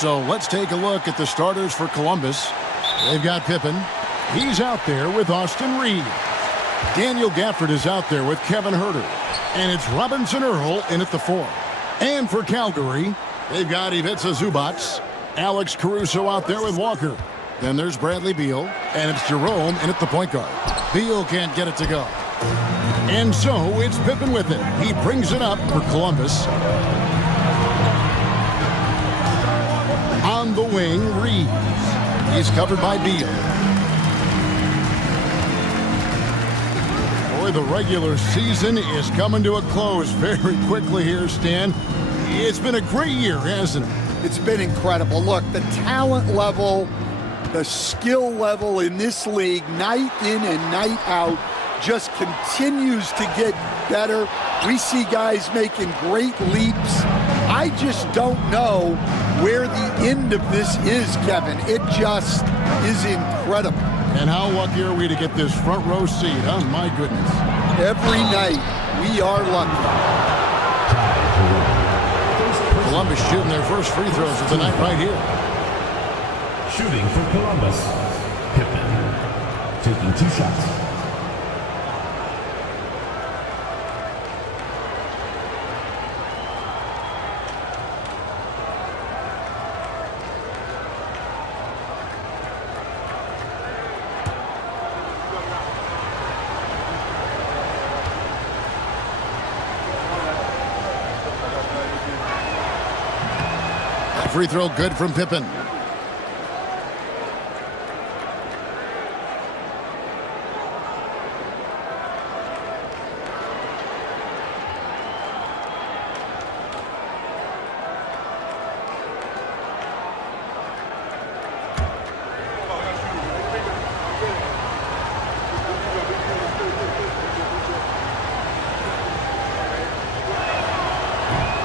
So let's take a look at the starters for Columbus. They've got Pippen. He's out there with Austin Reed. Daniel Gafford is out there with Kevin Herter. And it's Robinson Earl in at the 4. And for Calgary, they've got Ivica Zubats. Alex Caruso out there with Walker. Then there's Bradley Beal. And it's Jerome in at the point guard. Beal can't get it to go. And so it's Pippen with it. He brings it up for Columbus. On the wing, Reeves. He's covered by Beal. Boy, the regular season is coming to a close very quickly here, Stan. It's been a great year, hasn't it? It's been incredible. Look, the talent level, the skill level in this league, night in and night out, just continues to get better. We see guys making great leaps. I just don't know where the end of this is, Kevin. It just is incredible. And how lucky are we to get this front row seat, huh? My goodness. Every night, we are lucky. Columbus shooting their first free throws of the night right here. Shooting for Columbus, Pippen. Taking 2 shots. Free throw good from Pippen.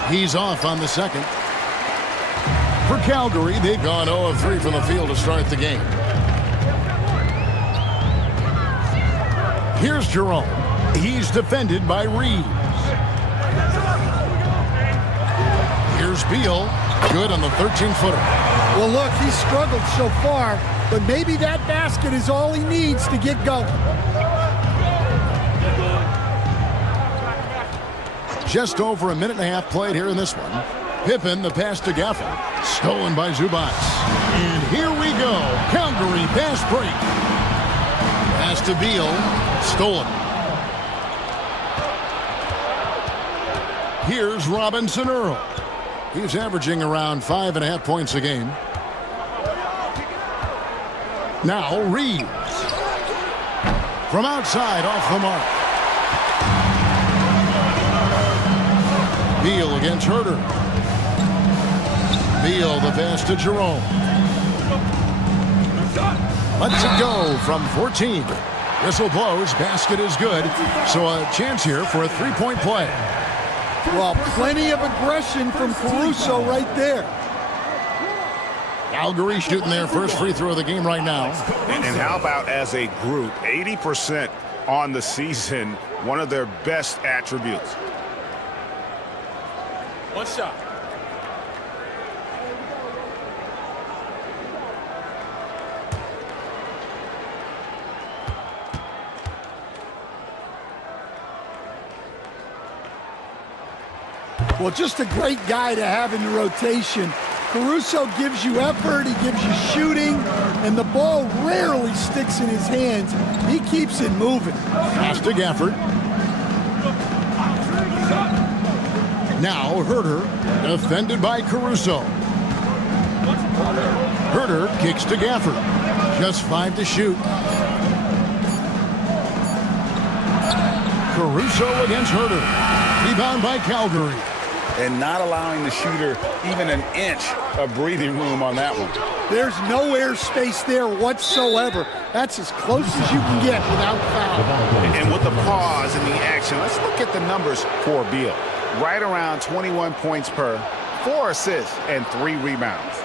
He's off on the second. For Calgary, they've gone 0 of 3 from the field to start the game. Here's Jerome. He's defended by Reeves. Here's Beal. Good on the 13-footer. Well, look, he's struggled so far, but maybe that basket is all he needs to get going. Just over a minute and a half played here in this one. Pippen, the pass to Gafford. Stolen by Zubats. And here we go. Calgary fast break. Pass to Beal. Stolen. Here's Robinson Earl. He's averaging around 5.5 points a game. Now Reeves. From outside off the mark. Beal against Herter. Beal, the pass to Jerome. Lets it go from 14. Whistle blows, basket is good. So a chance here for a 3-point play. Well, plenty of aggression from Caruso right there. Calgary shooting their first free throw of the game right now. And how about as a group, 80% on the season, one of their best attributes. One shot. Well, just a great guy to have in the rotation. Caruso gives you effort, he gives you shooting, and the ball rarely sticks in his hands. He keeps it moving. Pass to Gafford. Now Herter, defended by Caruso. Herter kicks to Gafford. Just 5 to shoot. Caruso against Herter. Rebound by Calgary. And not allowing the shooter even an inch of breathing room on that one. There's no air space there whatsoever. That's as close as you can get without foul. And with the pause in the action, let's look at the numbers for Beal. Right around 21 points per, 4 assists, and 3 rebounds.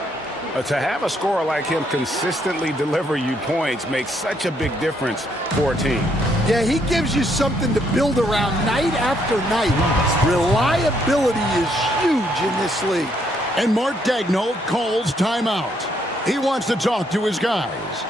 To have a scorer like him consistently deliver you points makes such a big difference for a team. Yeah, he gives you something to build around night after night. Reliability is huge in this league. And Mark Daigneault calls timeout. He wants to talk to his guys.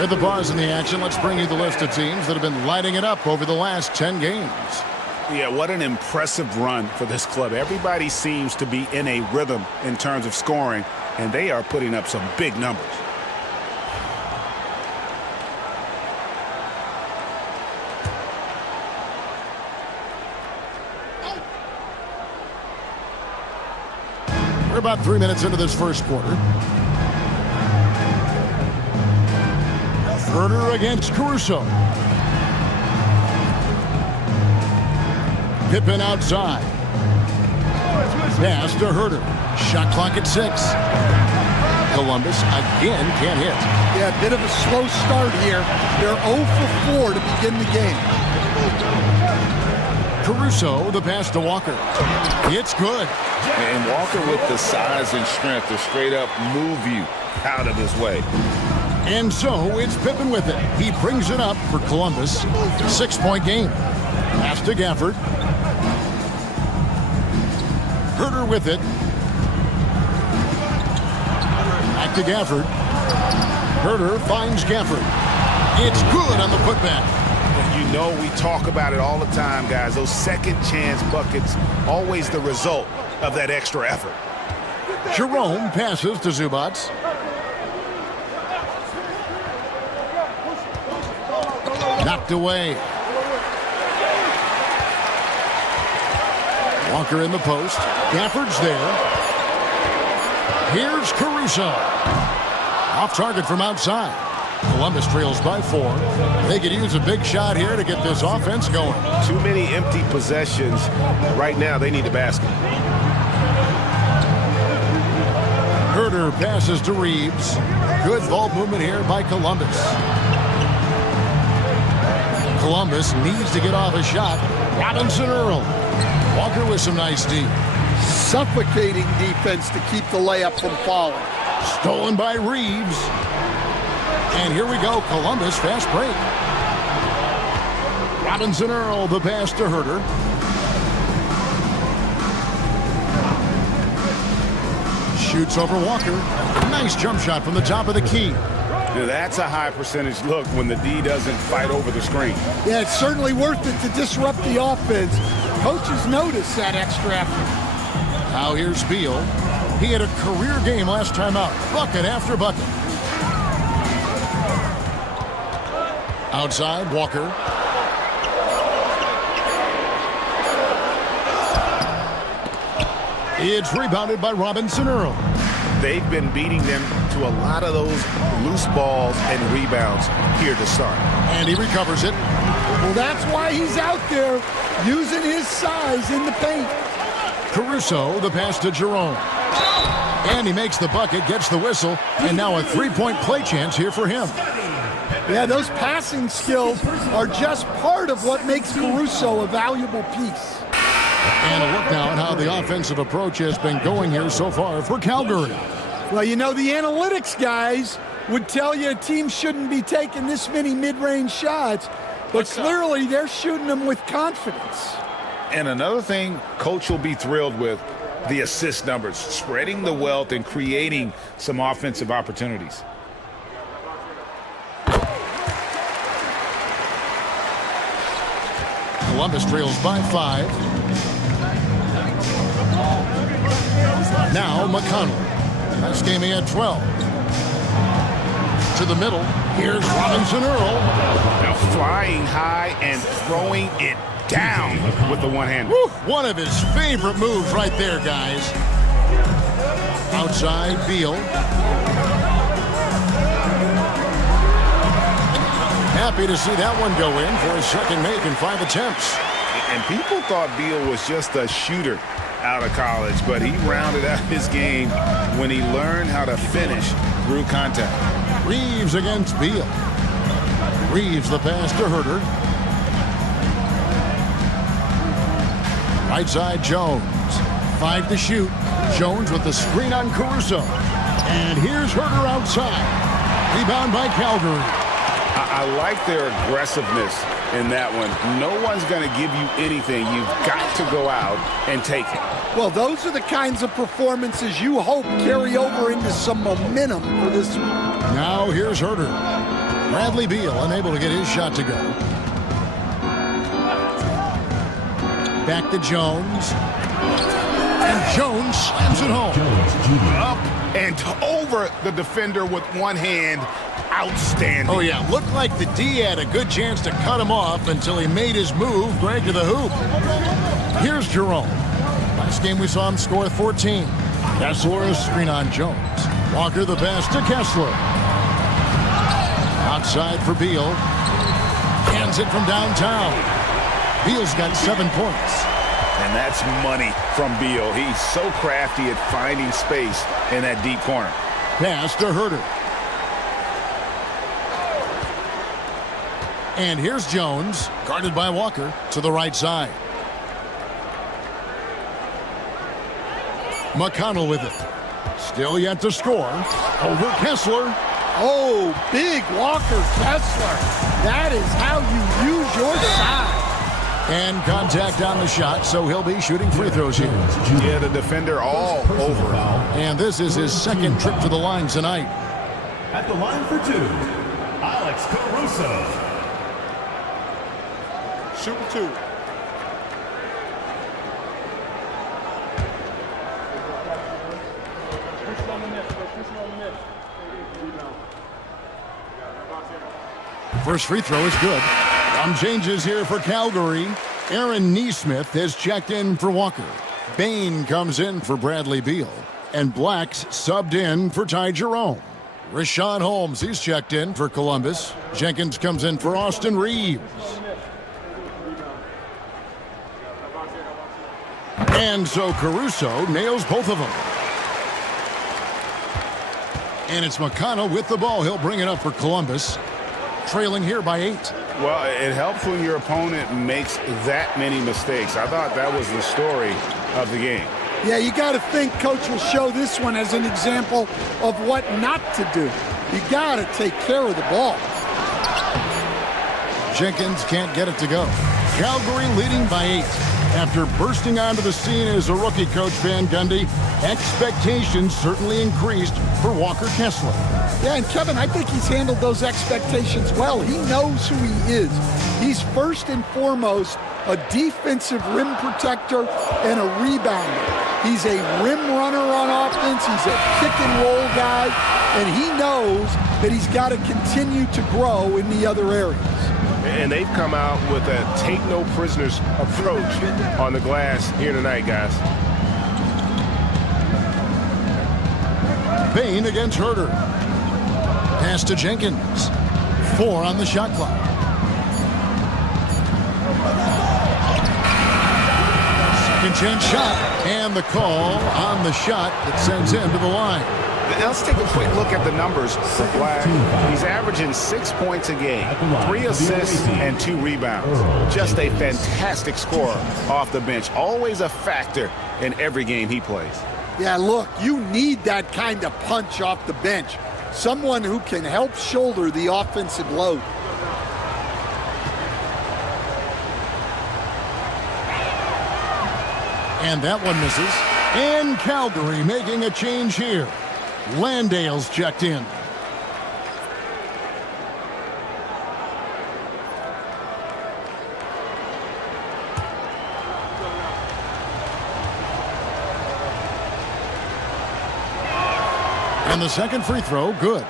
With the pause in the action, let's bring you the list of teams that have been lighting it up over the last 10 games. Yeah, what an impressive run for this club. Everybody seems to be in a rhythm in terms of scoring, and they are putting up some big numbers. We're about 3 minutes into this first quarter. Herder against Caruso. Pippen outside. Pass to Herder. Shot clock at 6. Columbus again can't hit. Yeah, a bit of a slow start here. They're 0 for 4 to begin the game. Caruso, the pass to Walker. It's good. And Walker with the size and strength to straight up move you out of his way. And so it's Pippen with it. He brings it up for Columbus. 6-point game. Pass to Gafford. Herder with it. Back to Gafford. Herder finds Gafford. It's good on the putback. You know we talk about it all the time, guys. Those second chance buckets, always the result of that extra effort. Jerome passes to Zubats. Knocked away. Walker in the post. Gafford's there. Here's Caruso. Off target from outside. Columbus trails by 4. They could use a big shot here to get this offense going. Too many empty possessions. Right now, they need a basket. Herder passes to Reeves. Good ball movement here by Columbus. Columbus needs to get off a shot. Robinson Earl. Walker with some nice D. Suffocating defense to keep the layup from falling. Stolen by Reeves. And here we go, Columbus fast break. Robinson Earl, the pass to Herder. Shoots over Walker. Nice jump shot from the top of the key. That's a high percentage look when the D doesn't fight over the screen. Yeah, it's certainly worth it to disrupt the offense. Coaches notice that extra effort. Now here's Beal. He had a career game last time out. Bucket after bucket. Outside, Walker. It's rebounded by Robinson Earl. They've been beating them to a lot of those loose balls and rebounds here to start. And he recovers it. Well, that's why he's out there using his size in the paint. Caruso, the pass to Jerome. And he makes the bucket, gets the whistle, and now a three-point play chance here for him. Yeah, those passing skills are just part of what makes Caruso a valuable piece. And a look now at how the offensive approach has been going here so far for Calgary. Well, you know, the analytics guys would tell you a team shouldn't be taking this many mid-range shots, but clearly they're shooting them with confidence. And another thing coach will be thrilled with, the assist numbers, spreading the wealth and creating some offensive opportunities. Columbus trails by 5. Now McConnell. Last game he had 12. To the middle. Here's Robinson Earl. Now flying high and throwing it down with the one-hander. One of his favorite moves right there, guys. Outside Beal. Happy to see that one go in for his second make in 5 attempts. And people thought Beal was just a shooter out of college, but he rounded out his game when he learned how to finish through contact. Reeves against Beal. Reeves the pass to Herter. Right side Jones. 5 to shoot. Jones with the screen on Caruso. And here's Herter outside. Rebound by Calgary. I like their aggressiveness in that one. No one's going to give you anything. You've got to go out and take it. Well, those are the kinds of performances you hope carry over into some momentum for this one. Now here's Herter. Bradley Beal unable to get his shot to go. Back to Jones. And Jones slams it home. Up and over the defender with one hand. Outstanding. Oh, yeah. Looked like the D had a good chance to cut him off until he made his move, Greg, to the hoop. Here's Jerome. Last game we saw him score 14. Kessler screen on Jones. Walker the pass to Kessler. Outside for Beal. Hands it from downtown. Beal's got 7 points. And that's money from Beal. He's so crafty at finding space in that deep corner. Pass to Herter. And here's Jones, guarded by Walker, to the right side. McConnell with it. Still yet to score. Over Kessler. Oh, big Walker Kessler. That is how you use your size. And contact on the shot, so he'll be shooting free throws here. Yeah, the defender all over. And this is his second trip to the line tonight. At the line for 2, Alex Caruso. Shooting 2. First free throw is good. Some changes here for Calgary. Aaron Neesmith has checked in for Walker. Bain comes in for Bradley Beal. And Black's subbed in for Ty Jerome. Rashawn Holmes, he's checked in for Columbus. Jenkins comes in for Austin Reeves. And so Caruso nails both of them. And it's McConnell with the ball. He'll bring it up for Columbus. Trailing here by 8. Well, it helps when your opponent makes that many mistakes. I thought that was the story of the game. Yeah, you got to think Coach will show this one as an example of what not to do. You got to take care of the ball. Jenkins can't get it to go. Calgary leading by 8. After bursting onto the scene as a rookie, Coach Van Gundy, expectations certainly increased for Walker Kessler. Yeah, and Kevin, I think he's handled those expectations well. He knows who he is. He's first and foremost a defensive rim protector and a rebounder. He's a rim runner on offense. He's a pick and roll guy, and he knows that he's got to continue to grow in the other areas. And they've come out with a take no prisoners approach on the glass here tonight, guys. Bain against Herter. Pass to Jenkins. 4 on the shot clock. Second chance shot. And the call on the shot that sends him to the line. Let's take a quick look at the numbers for Black. He's averaging 6 points a game, 3 assists, and 2 rebounds. Just a fantastic scorer off the bench. Always a factor in every game he plays. Yeah, look, you need that kind of punch off the bench. someone who can help shoulder the offensive load. And that one misses. And Calgary making a change here. Landale's checked in. And the second free throw, good.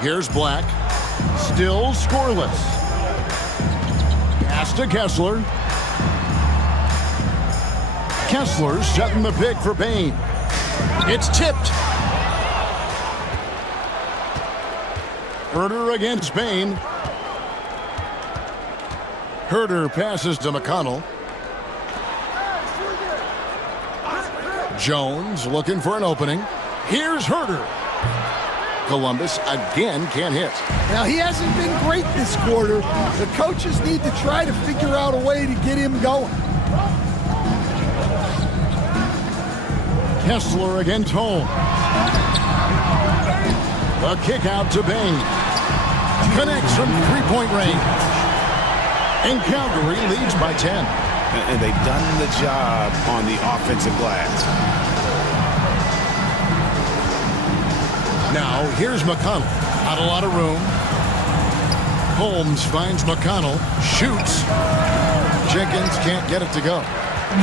Here's Black. Still scoreless. Pass to Kessler. Kessler's setting the pick for Bain. It's tipped. Herter against Bain. Herter passes to McConnell. Jones looking for an opening. Here's Herter. Columbus again can't hit. Now, he hasn't been great this quarter. The coaches need to try to figure out a way to get him going. Kessler against Holmes. A kick out to Bain. Connects from three-point range. And Calgary leads by 10. And they've done the job on the offensive glass. Now, here's McConnell. Not a lot of room. Holmes finds McConnell. Shoots. Jenkins can't get it to go.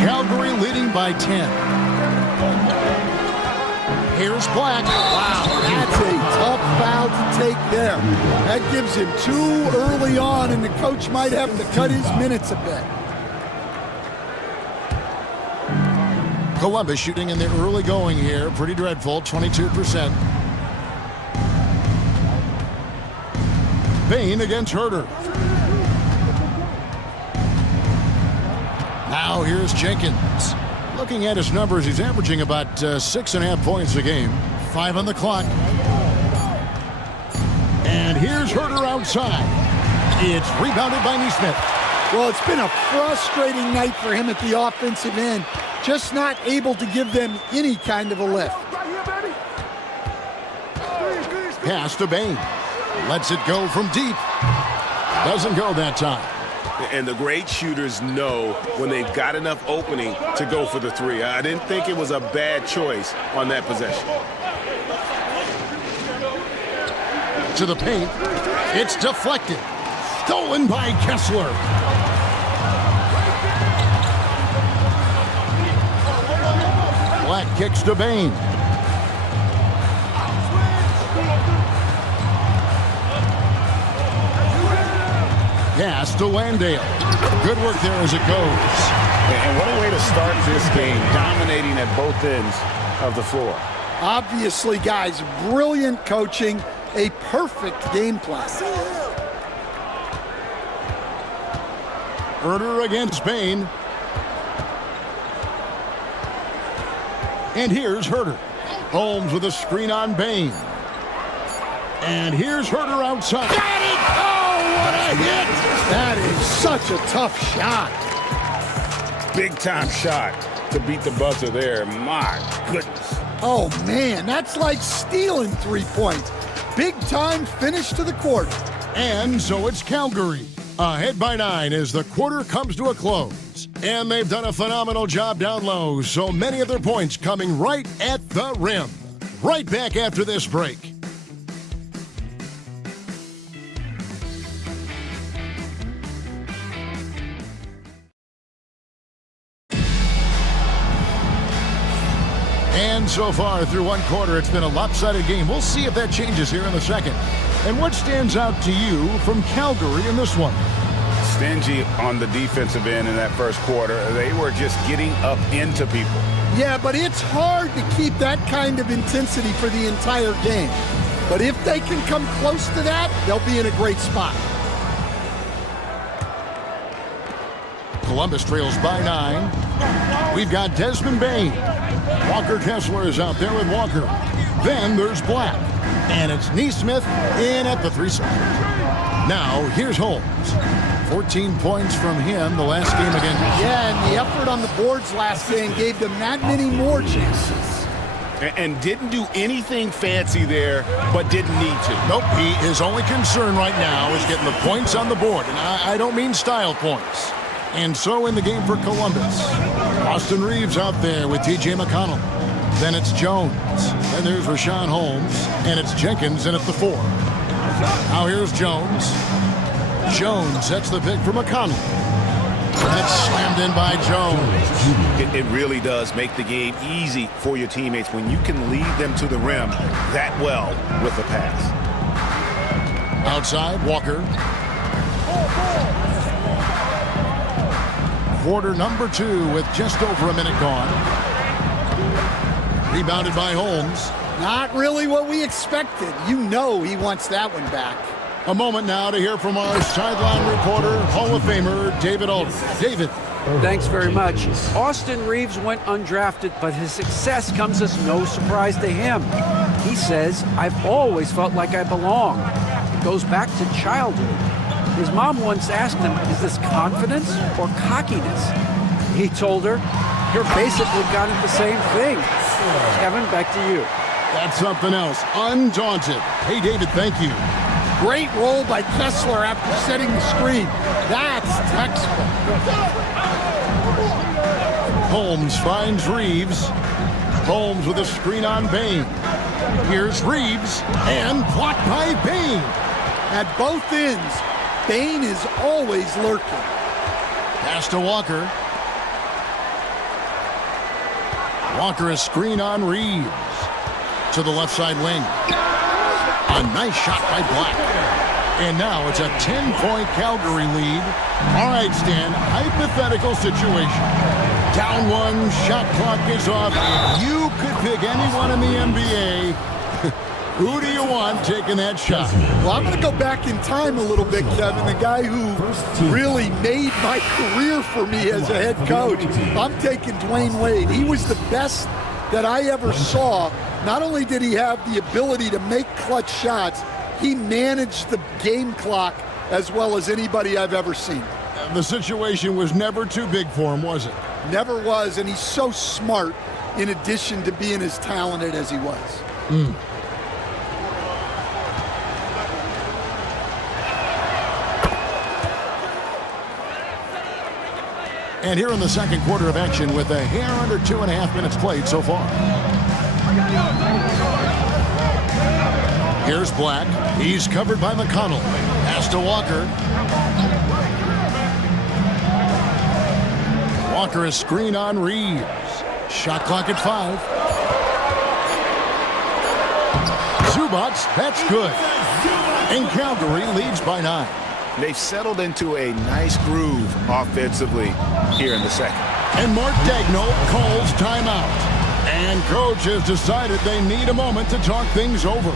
Calgary leading by 10. Here's Black. Wow, that's a tough foul to take there. That gives him too early on, and the coach might have to cut his minutes a bit. Columbus shooting in the early going here. Pretty dreadful, 22%. Bain against Herter. Now here's Jenkins. Looking at his numbers, he's averaging about 6.5 points a game. 5 on the clock. And here's Herter outside. It's rebounded by Neesmith. Well, it's been a frustrating night for him at the offensive end. Just not able to give them any kind of a lift. Pass to Bain. Lets it go from deep. Doesn't go that time. And the great shooters know when they've got enough opening to go for the three. I didn't think it was a bad choice on that possession. To the paint. It's deflected. Stolen by Kessler. Black kicks to Bain. Pass to Landale. Good work there as it goes. And what a way to start this game, dominating at both ends of the floor. Obviously, guys, brilliant coaching, a perfect game plan. Herter against Bain. And here's Herter. Holmes with a screen on Bain. And here's Herter outside. Got it! Oh, what a hit! That is such a tough shot. Big time shot to beat the buzzer there. My goodness. Oh, man, that's like stealing 3 points. Big time finish to the quarter. And so it's Calgary. Ahead by 9 as the quarter comes to a close. And they've done a phenomenal job down low, so many of their points coming right at the rim. Right back after this break. And so far through one quarter, it's been a lopsided game. We'll see if that changes here in the second. And what stands out to you from Calgary in this one? Stingy on the defensive end in that first quarter. They were just getting up into people. Yeah, but it's hard to keep that kind of intensity for the entire game. But if they can come close to that, they'll be in a great spot. Columbus trails by 9. We've got Desmond Bain. Walker Kessler is out there with Walker. Then there's Black. And it's Neesmith in at the 3 side. Now, here's Holmes. 14 points from him the last game again. Yeah, and the effort on the boards last game gave them that many more chances. And didn't do anything fancy there, but didn't need to. Nope, his only concern right now is getting the points on the board. And I don't mean style points. And so in the game for Columbus, Austin Reeves out there with T.J. McConnell. Then it's Jones. Then there's Rashawn Holmes. And it's Jenkins in at the 4. Now here's Jones. Jones sets the pick for McConnell. And it's slammed in by Jones. It really does make the game easy for your teammates when you can lead them to the rim that well with a pass. Outside, Walker. Quarter number 2 with just over a minute gone. Rebounded by Holmes. Not really what we expected. You know he wants that one back. A moment now to hear from our sideline reporter, Hall of Famer, David Aldridge. David. Thanks very much. Austin Reeves went undrafted, but his success comes as no surprise to him. He says, "I've always felt like I belong." It goes back to childhood. His mom once asked him, "Is this confidence or cockiness?" He told her, "You're basically got the same thing." Kevin, back to you. That's something else. Undaunted. Hey, David, thank you. Great roll by Kessler after setting the screen. That's textbook. Holmes finds Reeves. Holmes with a screen on Bain. Here's Reeves, and blocked by Bain. At both ends, Bain is always lurking. Pass to Walker. Walker a screen on Reeves. To the left side wing. A nice shot by Black. And now it's a 10-point Calgary lead. All right, Stan, hypothetical situation. Down 1, shot clock is off. If you could pick anyone in the NBA, who do you want taking that shot? Well, I'm going to go back in time a little bit, Kevin. The guy who really made my career for me as a head coach. I'm taking Dwayne Wade. He was the best that I ever saw. Not only did he have the ability to make clutch shots, he managed the game clock as well as anybody I've ever seen. The situation was never too big for him, was it? Never was, and he's so smart in addition to being as talented as he was. And here in the second quarter of action with a hair under 2.5 minutes played so far. Here's Black. He's covered by McConnell. Pass to Walker. Walker is screen on Reeves. Shot clock at 5. Zubac, that's good. And Calgary leads by 9. They've settled into a nice groove offensively here in the second. And Mark Daigneault calls timeout. And coach has decided they need a moment to talk things over.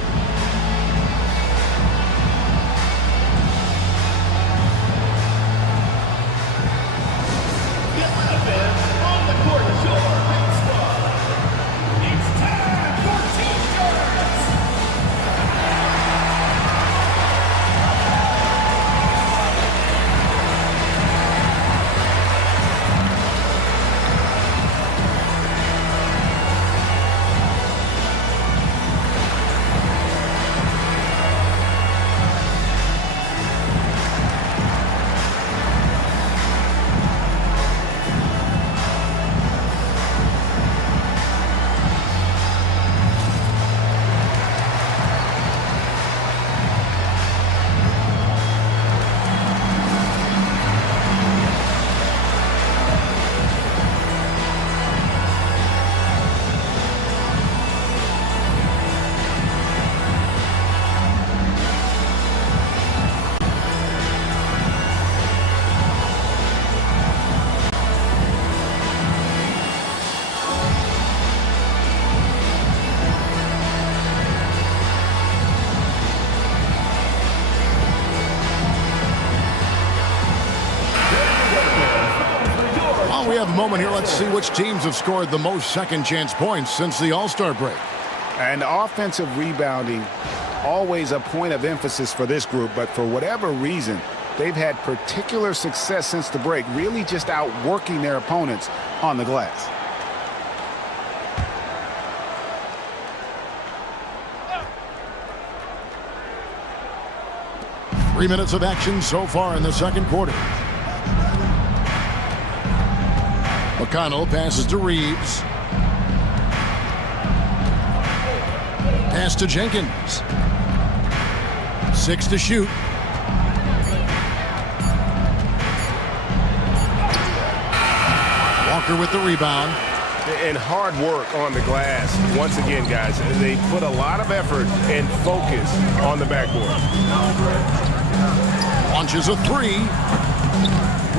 We have a moment here. Let's see which teams have scored the most second chance points since the All-Star break. And offensive rebounding, always a point of emphasis for this group, but for whatever reason, they've had particular success since the break, really just outworking their opponents on the glass. 3 minutes of action so far in the second quarter. McConnell passes to Reeves. Pass to Jenkins. 6 to shoot. Walker with the rebound. And hard work on the glass. Once again, guys, they put a lot of effort and focus on the backboard. Launches a 3.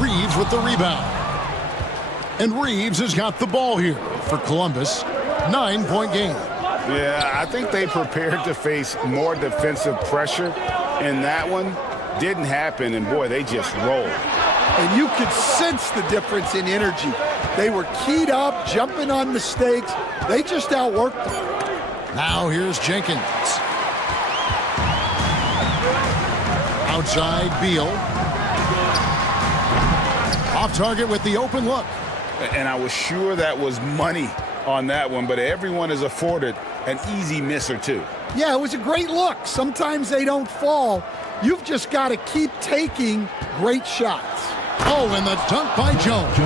Reeves with the rebound. And Reeves has got the ball here for Columbus. 9-point game. Yeah, I think they prepared to face more defensive pressure, and that one didn't happen, and boy, they just rolled. And you could sense the difference in energy. They were keyed up, jumping on mistakes. They just outworked them. Now here's Jenkins. Outside, Beal. Off target with the open look. And I was sure that was money on that one, but everyone is afforded an easy miss or two. Yeah, it was a great look. Sometimes they don't fall. You've just got to keep taking great shots. Oh, and the dunk by Jones.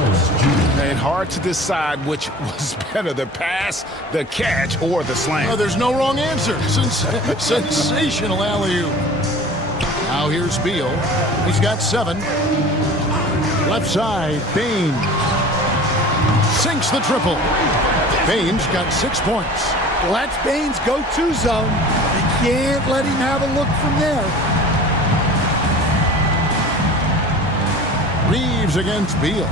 And hard to decide which was better, the pass, the catch, or the slam. Oh, there's no wrong answer. Sensational alley-oop. Now here's Beal. He's got 7. Left side, Bain. Sinks the triple. Bain's got 6 points. Well, that's Bain's go-to zone. You can't let him have a look from there. Reeves against Beal.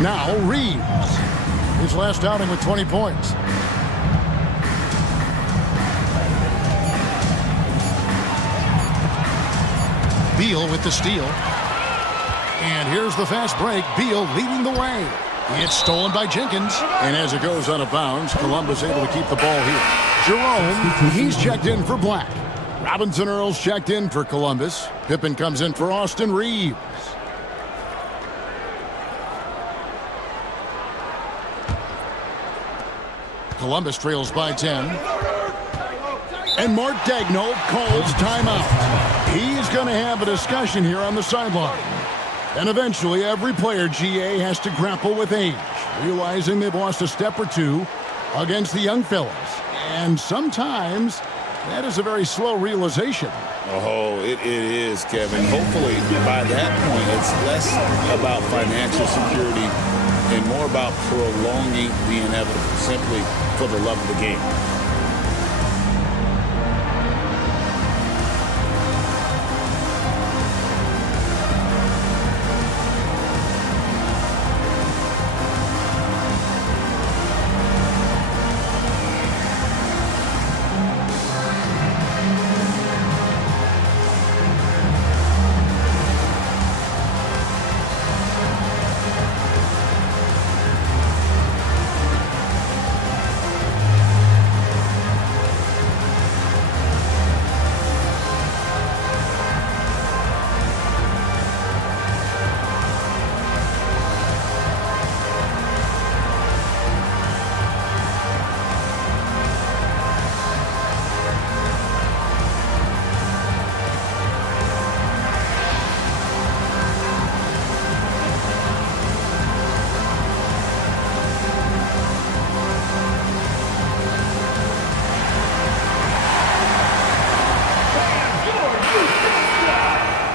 Now Reeves. His last outing with 20 points. Beal with the steal. And here's the fast break. Beal leading the way. It's stolen by Jenkins. And as it goes out of bounds, Columbus able to keep the ball here. Jerome, he's checked in for Black. Robinson Earl's checked in for Columbus. Pippen comes in for Austin Reeves. Columbus trails by 10. And Mark Daigneault calls timeout. He's going to have a discussion here on the sideline. And eventually, every player, GA, has to grapple with age, realizing they've lost a step or two against the young fellas. And sometimes that is a very slow realization. Oh, it is, Kevin. Hopefully, by that point, it's less about financial security and more about prolonging the inevitable, simply for the love of the game.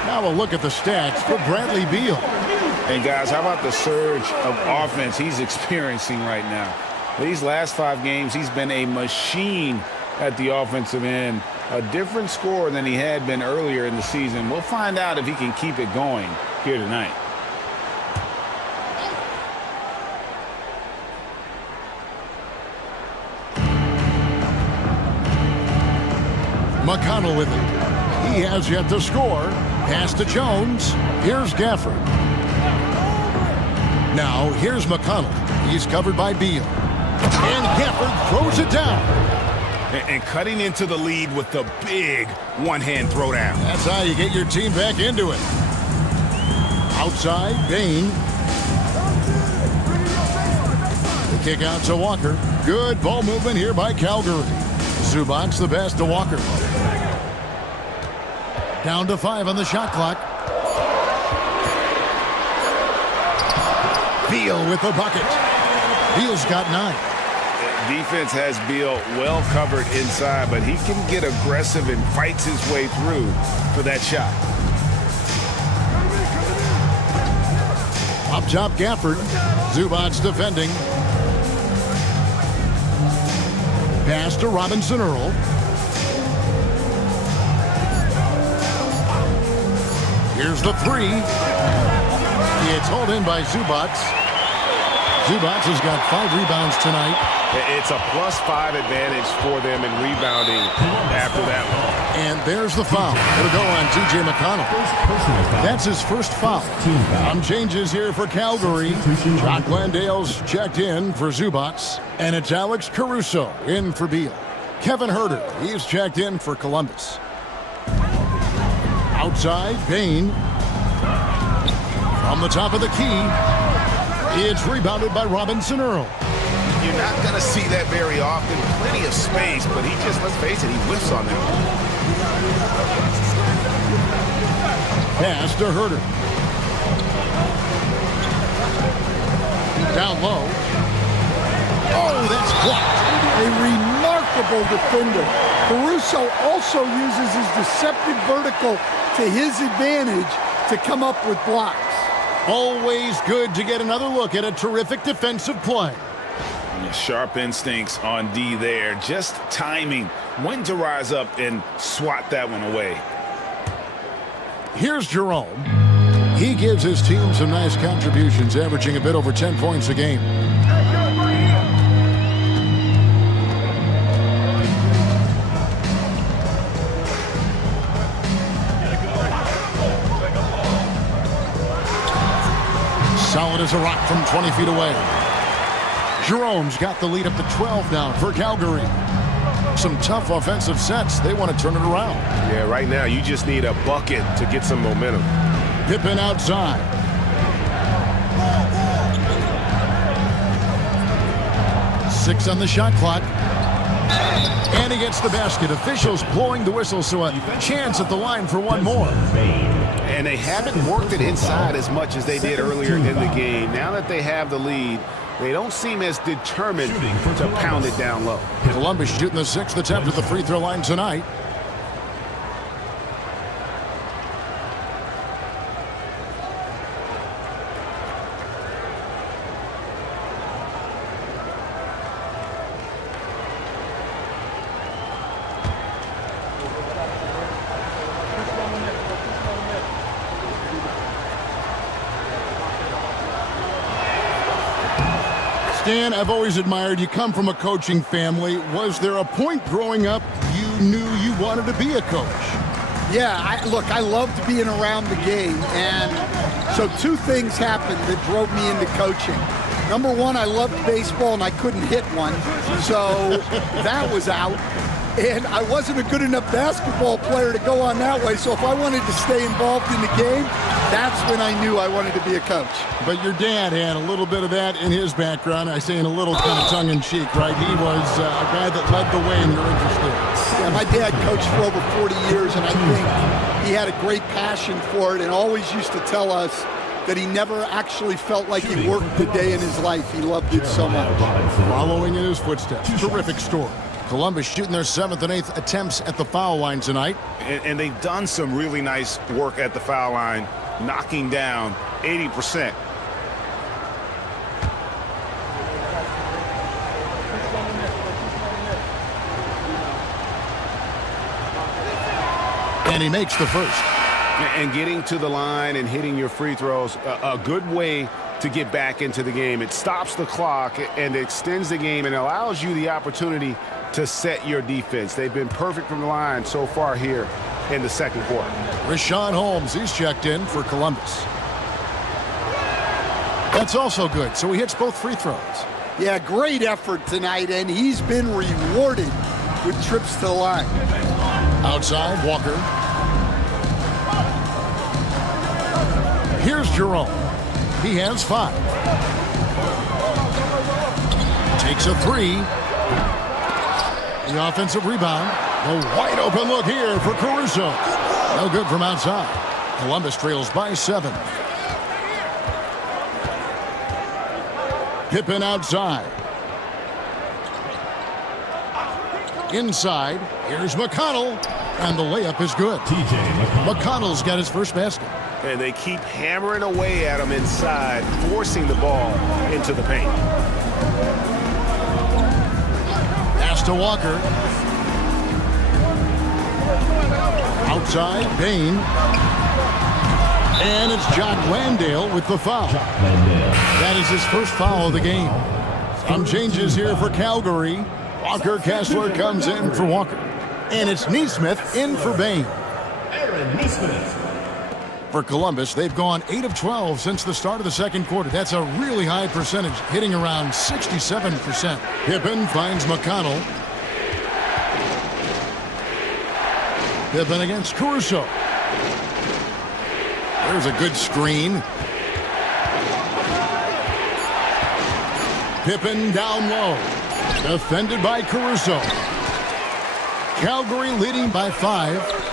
Now a look at the stats for Bradley Beal. And guys, how about the surge of offense he's experiencing right now? These last 5 games, he's been a machine at the offensive end. A different scorer than he had been earlier in the season. We'll find out if he can keep it going here tonight. McConnell with it. He has yet to score. Pass to Jones. Here's Gafford. Now, here's McConnell. He's covered by Beal. And Gafford throws it down. And cutting into the lead with the big one-hand throwdown. That's how you get your team back into it. Outside, Bain. The kick out to Walker. Good ball movement here by Calgary. Zubac, the pass to Walker. Down to 5 on the shot clock. Beal with the bucket. Beal's got 9. Defense has Beal well covered inside, but he can get aggressive and fights his way through for that shot. Up top, Gafford. Zubac defending. Pass to Robinson Earl. Here's the 3. It's hauled in by Zubac. Zubac has got 5 rebounds tonight. It's a +5 advantage for them in rebounding after that one. And there's the foul. It'll go on T.J. McConnell. That's his first foul. Some changes here for Calgary. Jock Landale's checked in for Zubac. And it's Alex Caruso in for Beal. Kevin Herter, he's checked in for Columbus. Outside, Bain. From the top of the key. It's rebounded by Robinson Earl. You're not going to see that very often. Plenty of space, but he just, let's face it, he whiffs on them. Pass to Herter. Down low. Oh, that's blocked. A remarkable defender. Caruso also uses his deceptive vertical to his advantage to come up with blocks. Always good to get another look at a terrific defensive play. Sharp instincts on D there. Just timing when to rise up and swat that one away. Here's Jerome. He gives his team some nice contributions, averaging a bit over 10 points a game. Solid as a rock from 20 feet away. Jerome's got the lead up to 12 now for Calgary. Some tough offensive sets. They want to turn it around. Yeah, right now you just need a bucket to get some momentum. Pippen outside. Six on the shot clock. And he gets the basket. Officials blowing the whistle, so a chance at the line for one more. And they haven't worked it inside as much as they did earlier in the game. Now that they have the lead, they don't seem as determined to pound it down low. Columbus shooting the 6th attempt at the free throw line tonight. Dan, I've always admired you. Come from a coaching family. Was there a point growing up you knew you wanted to be a coach? Yeah, I loved being around the game. And so 2 things happened that drove me into coaching. Number 1, I loved baseball and I couldn't hit one. So that was out. And I wasn't a good enough basketball player to go on that way. So if I wanted to stay involved in the game, that's when I knew I wanted to be a coach. But your dad had a little bit of that in his background. I say in a little kind of tongue-in-cheek, right? He was a guy that led the way and you're interested. Yeah, my dad coached for over 40 years, and I think he had a great passion for it and always used to tell us that he never actually felt like he worked a day in his life. He loved it so much. Following in his footsteps. Terrific story. Columbus shooting their 7th and 8th attempts at the foul line tonight. And they've done some really nice work at the foul line, knocking down 80%. And he makes the first. And getting to the line and hitting your free throws, a good way to get back into the game. It stops the clock and extends the game and allows you the opportunity to set your defense. They've been perfect from the line so far here in the second quarter. Rashawn Holmes, he's checked in for Columbus. That's also good, so he hits both free throws. Yeah, great effort tonight, and he's been rewarded with trips to the line. Outside, Walker. Here's Jerome. He has 5. Takes a 3. The offensive rebound. A wide open look here for Caruso. No good from outside. Columbus trails by 7. Pippen outside. Inside. Here's McConnell. And the layup is good. McConnell's got his first basket. And they keep hammering away at him inside, forcing the ball into the paint. Pass to Walker. Outside, Bain. And it's Jock Landale with the foul. That is his first foul of the game. Some changes here for Calgary. Walker Kessler comes in for Walker. And it's Neesmith in for Bain. For Columbus, they've gone 8 of 12 since the start of the second quarter. That's a really high percentage, hitting around 67%. Pippen finds McConnell. Pippen against Caruso. There's a good screen. Pippen down low. Defended by Caruso. Calgary leading by 5.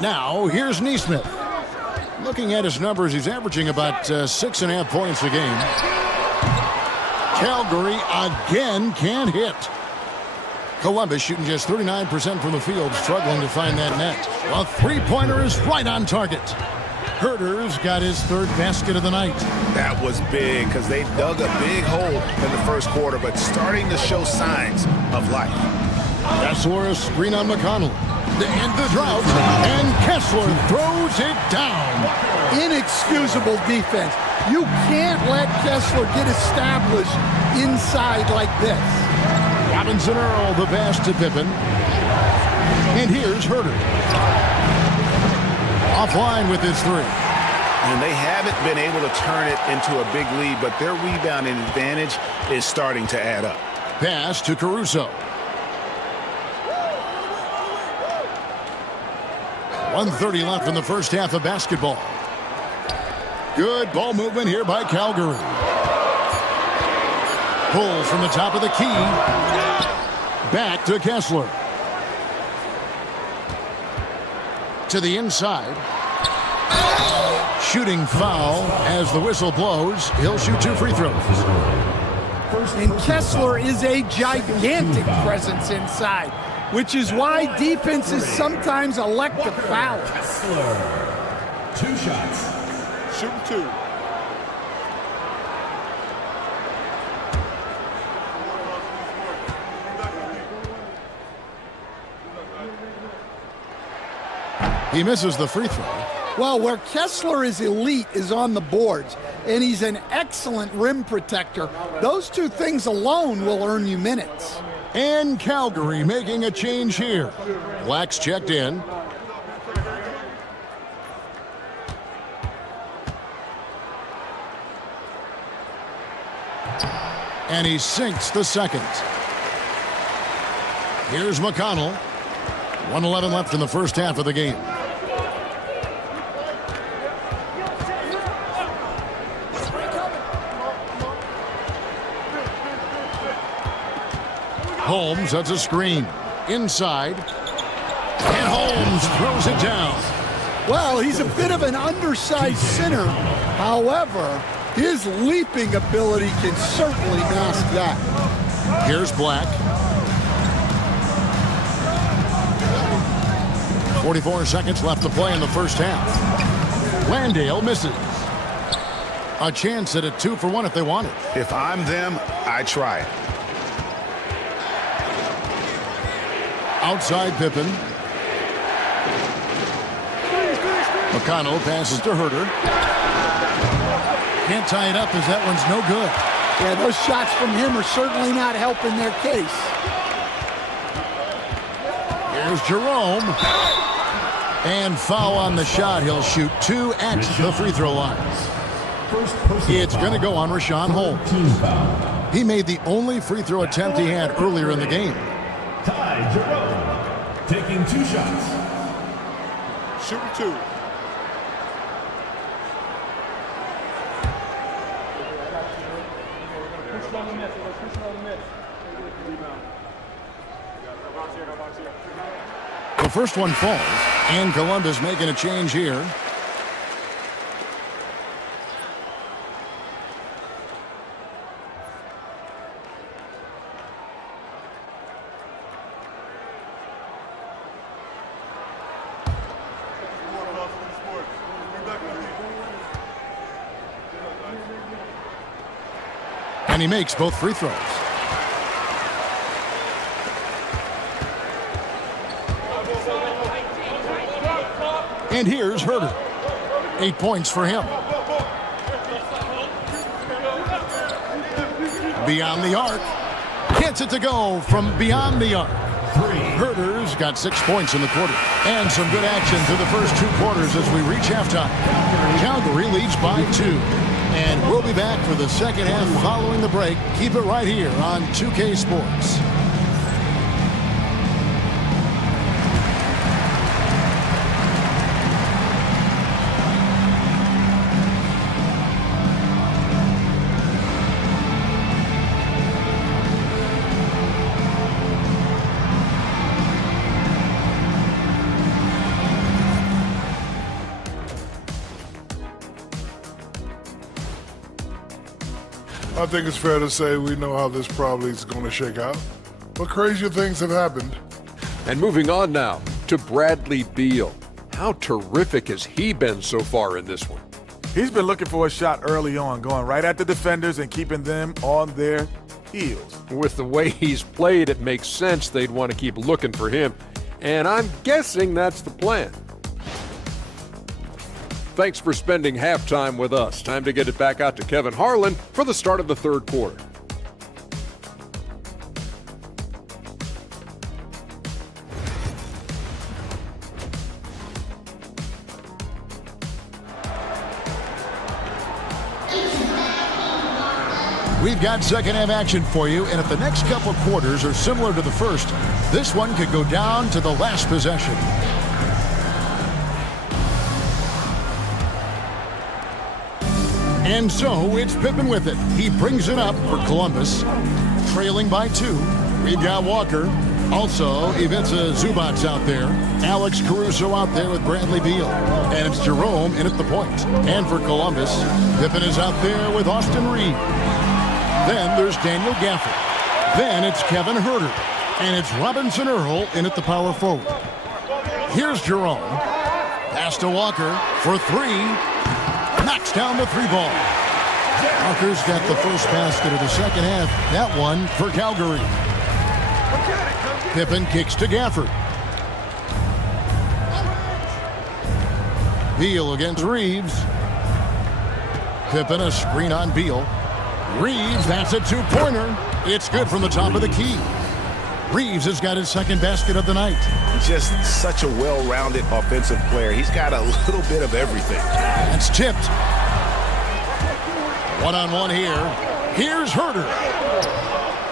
Now, here's Neesmith. Looking at his numbers, he's averaging about 6.5 points a game. Calgary again can't hit. Columbus shooting just 39% from the field, struggling to find that net. A three-pointer is right on target. Herter's got his third basket of the night. That was big because they dug a big hole in the first quarter, but starting to show signs of life. Kessler a screen on McConnell. To end the drought, and Kessler throws it down. Inexcusable defense. You can't let Kessler get established inside like this. Robinson Earl, the pass to Pippen. And here's Herter. Offline with his 3. And they haven't been able to turn it into a big lead, but their rebounding advantage is starting to add up. Pass to Caruso. 1:30 left in the first half of basketball. Good ball movement here by Calgary. Pull from the top of the key. Back to Kessler. To the inside. Shooting foul as the whistle blows. He'll shoot 2 free throws. And Kessler is a gigantic presence inside, which is why defenses sometimes elect to foul. Kessler. 2 shots. Shoot 2. He misses the free throw. Well, where Kessler is elite is on the boards, and he's an excellent rim protector. Those 2 things alone will earn you minutes. And Calgary making a change here. Black's checked in. And he sinks the second. Here's McConnell. 1:11 left in the first half of the game. Holmes, that's a screen. Inside. And Holmes throws it down. Well, he's a bit of an undersized center. However, his leaping ability can certainly mask that. Here's Black. 44 seconds left to play in the first half. Landale misses. A chance at a 2-for-1 if they want it. If I'm them, I try it. Outside Pippen. McConnell passes to Herter. Can't tie it up as that one's no good. Yeah, those shots from him are certainly not helping their case. Here's Jerome. And foul on the shot. He'll shoot 2 at the free throw line. It's going to go on Rashawn Holmes. He made the only free throw attempt he had earlier in the game. Ty Jerome taking 2 shots. Shooting 2. The first one falls, and Columbus making a change here. And he makes both free throws. And here's Herter. 8 points for him. Beyond the arc. Gets it to go from beyond the arc. Herter's got 6 points in the quarter. And some good action through the first 2 quarters as we reach halftime. Calgary leads by 2. And we'll be back for the second half following the break. Keep it right here on 2K Sports. I think it's fair to say we know how this probably is going to shake out. But crazier things have happened. And moving on now to Bradley Beal. How terrific has he been so far in this one? He's been looking for a shot early on, going right at the defenders and keeping them on their heels. With the way he's played, it makes sense they'd want to keep looking for him. And I'm guessing that's the plan. Thanks for spending halftime with us. Time to get it back out to Kevin Harlan for the start of the third quarter. We've got second half action for you, and if the next couple quarters are similar to the first, this one could go down to the last possession. And so it's Pippen with it. He brings it up for Columbus. Trailing by 2. We've got Walker. Also, Ivica Zubac's out there. Alex Caruso out there with Bradley Beal. And it's Jerome in at the point. And for Columbus, Pippen is out there with Austin Reed. Then there's Daniel Gafford. Then it's Kevin Herter. And it's Robinson Earl in at the power forward. Here's Jerome. Pass to Walker for 3. Knocks down the 3-ball. Walker's got the first basket of the second half. That one for Calgary. Pippen kicks to Gafford. Beal against Reeves. Pippen a screen on Beal. Reeves, that's a 2-pointer. It's good from the top of the key. Reeves has got his second basket of the night. Just such a well-rounded offensive player. He's got a little bit of everything. That's tipped. One-on-one here. Here's Herter.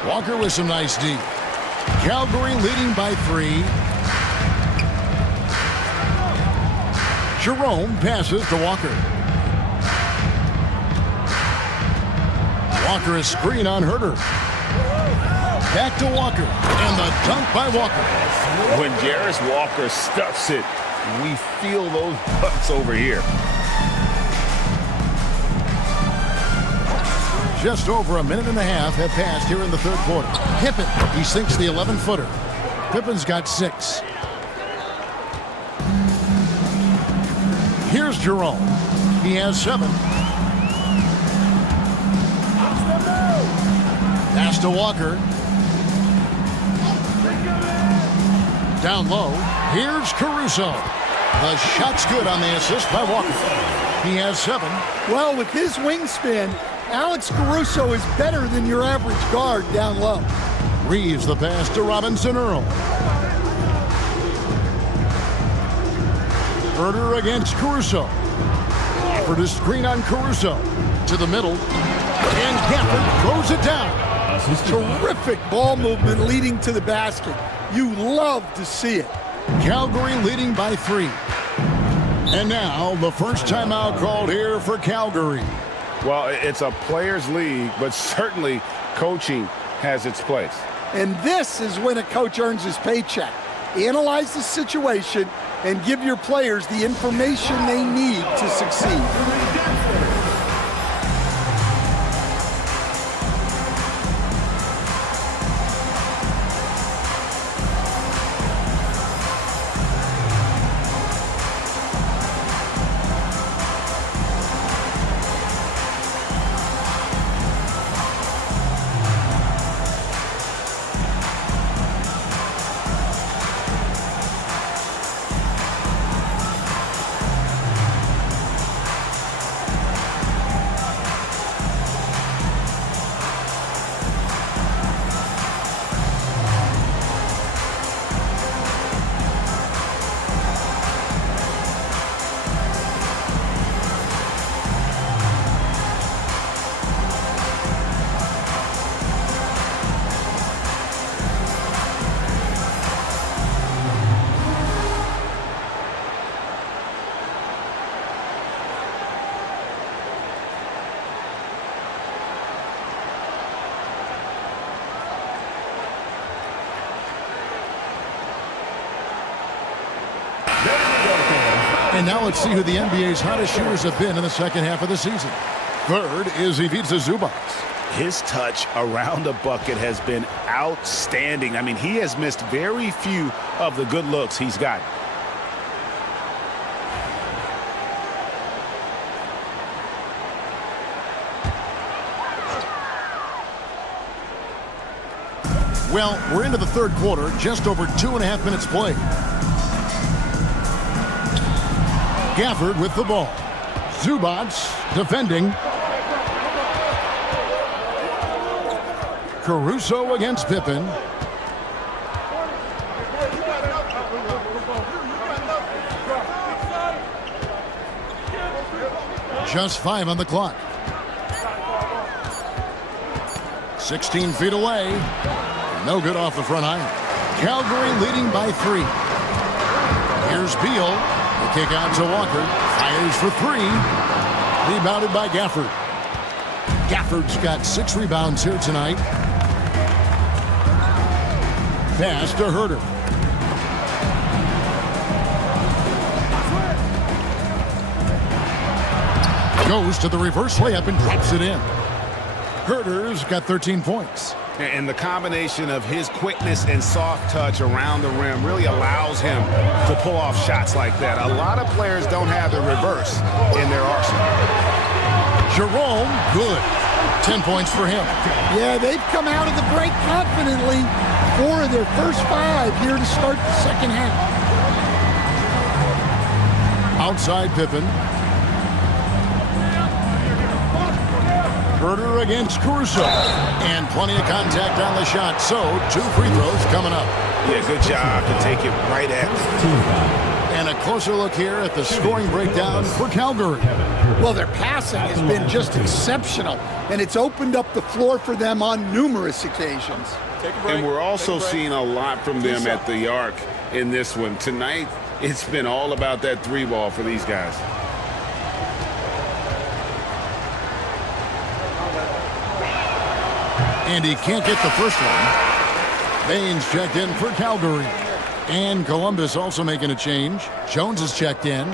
Walker with some nice D. Calgary leading by 3. Jerome passes to Walker. Walker is screen on Herter. Back to Walker. And the dunk by Walker. When Jarris Walker stuffs it, we feel those bucks over here. Just over a minute and a half have passed here in the third quarter. Pippen, he sinks the 11-footer. Pippen's got 6. Here's Jerome. He has 7. Pass to Walker. Down low. Here's Caruso. The shot's good on the assist by Walker. He has 7. Well, with his wingspan, Alex Caruso is better than your average guard down low. Reeves the pass to Robinson Earl. Herter against Caruso. Offered a screen on Caruso. To the middle. And Gafford throws it down. Terrific ball movement leading to the basket. You love to see it. Calgary leading by 3. And now the first timeout called here for Calgary. Well, it's a players' league, but certainly coaching has its place. And this is when a coach earns his paycheck. Analyze the situation and give your players the information they need to succeed. And now let's see who the NBA's hottest shooters have been in the second half of the season. Third is Ivica Zubac. His touch around the bucket has been outstanding. I mean, he has missed very few of the good looks he's got. Well, we're into the third quarter, just over 2.5 minutes played. Gafford with the ball. Zubac defending. Caruso against Pippen. Just 5 on the clock. 16 feet away. No good off the front iron. Calgary leading by 3. Here's Beal. The kick out to Walker. Fires for 3. Rebounded by Gafford. Gafford's got 6 rebounds here tonight. Pass to Herter. Goes to the reverse layup and drops it in. Herter's got 13 points. And the combination of his quickness and soft touch around the rim really allows him to pull off shots like that. A lot of players don't have the reverse in their arsenal. Jerome, good. 10 points for him. Yeah, they've come out of the break confidently. 4 of their first 5 here to start the second half. Outside Pippen. Herter against Caruso. And plenty of contact on the shot. So, 2 free throws coming up. Yeah, good job to take it right at them. And a closer look here at the scoring breakdown for Calgary. Well, their passing has been just exceptional, and it's opened up the floor for them on numerous occasions. And we're also seeing a lot from them at the arc in this one. Tonight, it's been all about that 3 ball for these guys. And he can't get the first one. Baines checked in for Calgary. And Columbus also making a change. Jones is checked in.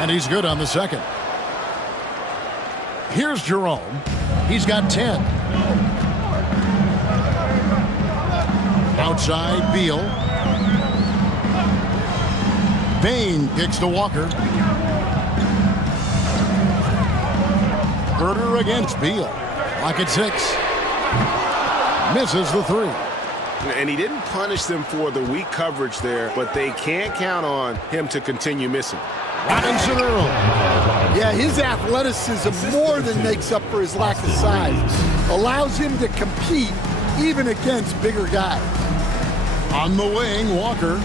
And he's good on the second. Here's Jerome. He's got 10. Outside, Beal. Bain kicks to Walker. Herter against Beal. Lock at 6. Misses the 3. And he didn't punish them for the weak coverage there, but they can't count on him to continue missing. Robinson Earl. Yeah, his athleticism more than makes up for his lack of size. Allows him to compete even against bigger guys. On the wing, Walker.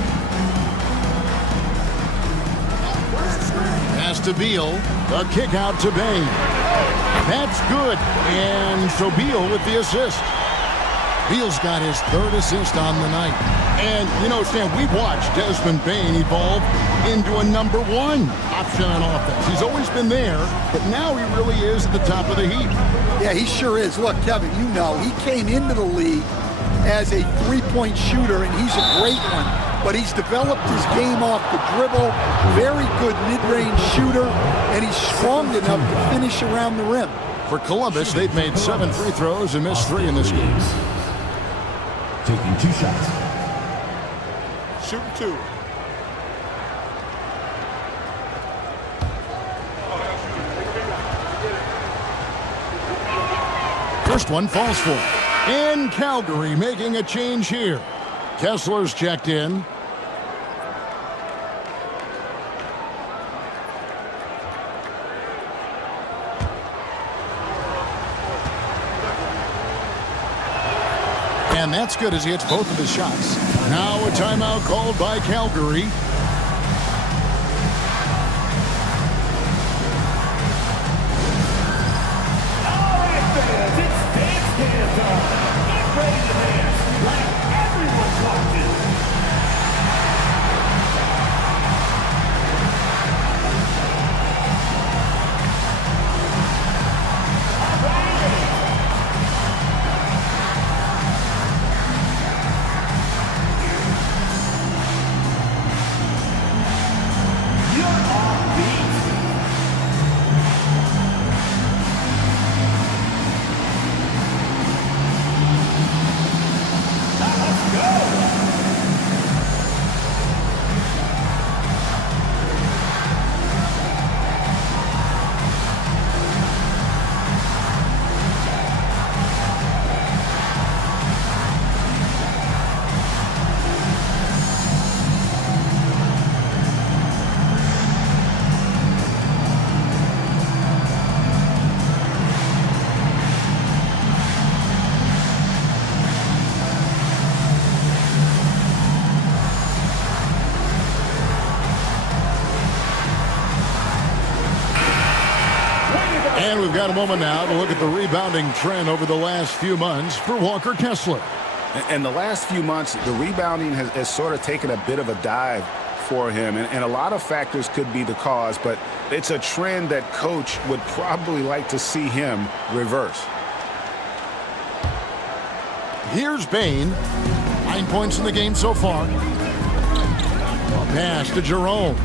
Pass to Beal. A kick out to Bain. That's good. And so Beal with the assist. Beal's got his 3rd assist on the night. And, you know, Stan, we've watched Desmond Bane evolve into a number 1 option on offense. He's always been there, but now he really is at the top of the heap. Yeah, he sure is. Look, Kevin, you know, he came into the league as a three-point shooter, and he's a great one. But he's developed his game off the dribble, very good mid-range shooter, and he's strong enough to finish around the rim. For Columbus, they've made 7 free throws and missed 3 in this game. Taking 2 shots. Shooting 2. First one falls for. And Calgary making a change here. Kessler's checked in. And that's good as he hits both of his shots. Now a timeout called by Calgary. All right, fans, it's dance time. Get ready to dance like everyone's watching. And we've got a moment now to look at the rebounding trend over the last few months for Walker Kessler. In the last few months, the rebounding has sort of taken a bit of a dive for him, and a lot of factors could be the cause, but it's a trend that coach would probably like to see him reverse. Here's Bane. 9 points in the game so far. Pass to Jerome.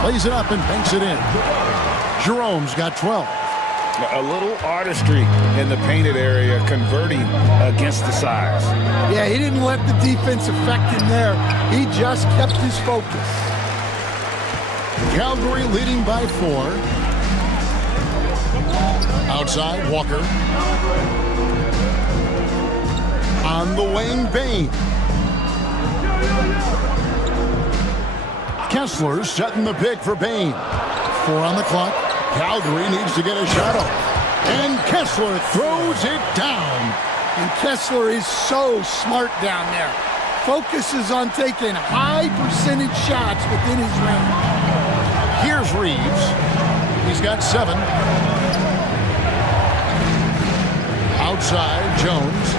Plays it up and banks it in. Jerome's got 12. A little artistry in the painted area, converting against the size. Yeah, he didn't let the defense affect him there. He just kept his focus. Calgary leading by 4. Outside, Walker. On the wing, Bane. Kessler setting the pick for Bane. 4 on the clock. Calgary needs to get a shot off. And Kessler throws it down. And Kessler is so smart down there. Focuses on taking high percentage shots within his range. Here's Reeves. He's got 7. Outside, Jones.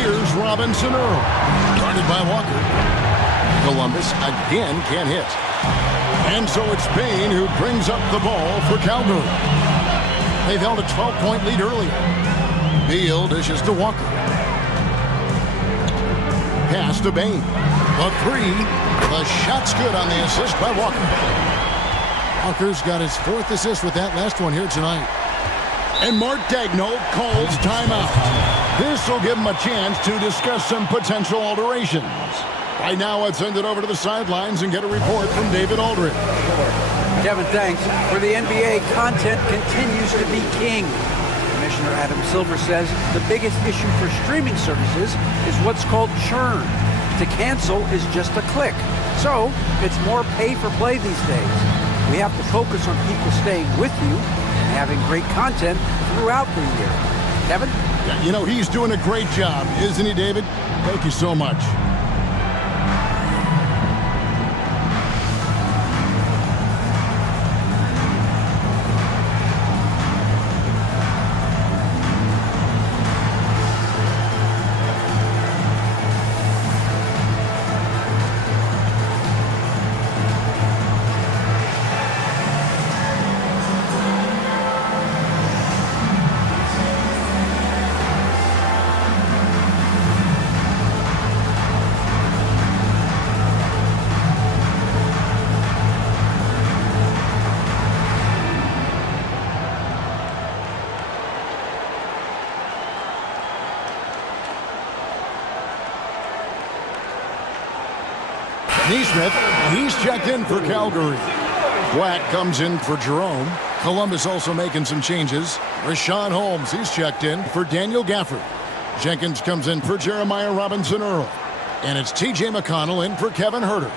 Here's Robinson Earl. Guarded by Walker. Columbus again can't hit. And so it's Bane who brings up the ball for Calgary. They've held a 12-point lead earlier. Beal dishes to Walker. Pass to Bane. The 3. The shot's good on the assist by Walker. Walker's got his 4th assist with that last one here tonight. And Mark Daigneault calls timeout. This will give him a chance to discuss some potential alterations. Right now, let's send it over to the sidelines and get a report from David Aldridge. Kevin, thanks. For the NBA, content continues to be king. Commissioner Adam Silver says the biggest issue for streaming services is what's called churn. To cancel is just a click. So, it's more pay for play these days. We have to focus on people staying with you and having great content throughout the year. Kevin? Yeah, you know, he's doing a great job, isn't he, David? Thank you so much. Neesmith, he's checked in for Calgary. Black comes in for Jerome. Columbus also making some changes. Rashawn Holmes, he's checked in for Daniel Gafford. Jenkins comes in for Jeremiah Robinson-Earl. And it's T.J. McConnell in for Kevin Herter.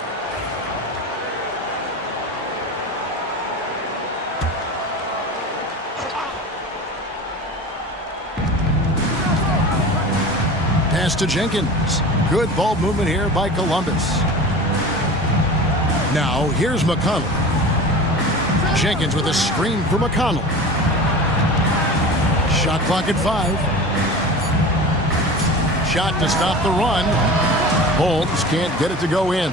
Pass to Jenkins. Good ball movement here by Columbus. Now, here's McConnell. Jenkins with a screen for McConnell. Shot clock at 5. Shot to stop the run. Holmes can't get it to go in.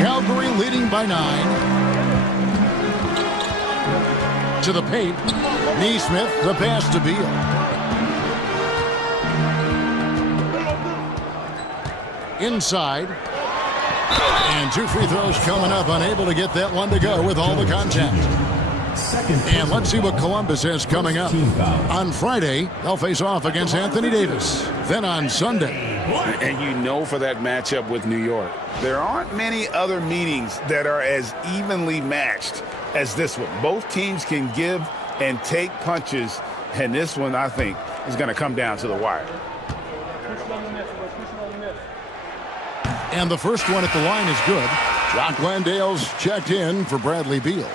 Calgary leading by 9. To the paint. Neesmith, the pass to Beal. Inside. And 2 free throws coming up. Unable to get that one to go with all the contact. And let's see what Columbus has coming up. On Friday, they'll face off against Anthony Davis. Then on Sunday. And you know for that matchup with New York, there aren't many other meetings that are as evenly matched as this one. Both teams can give and take punches. And this one, I think, is going to come down to the wire. And the first one at the line is good. Jock Landale's checked in for Bradley Beal.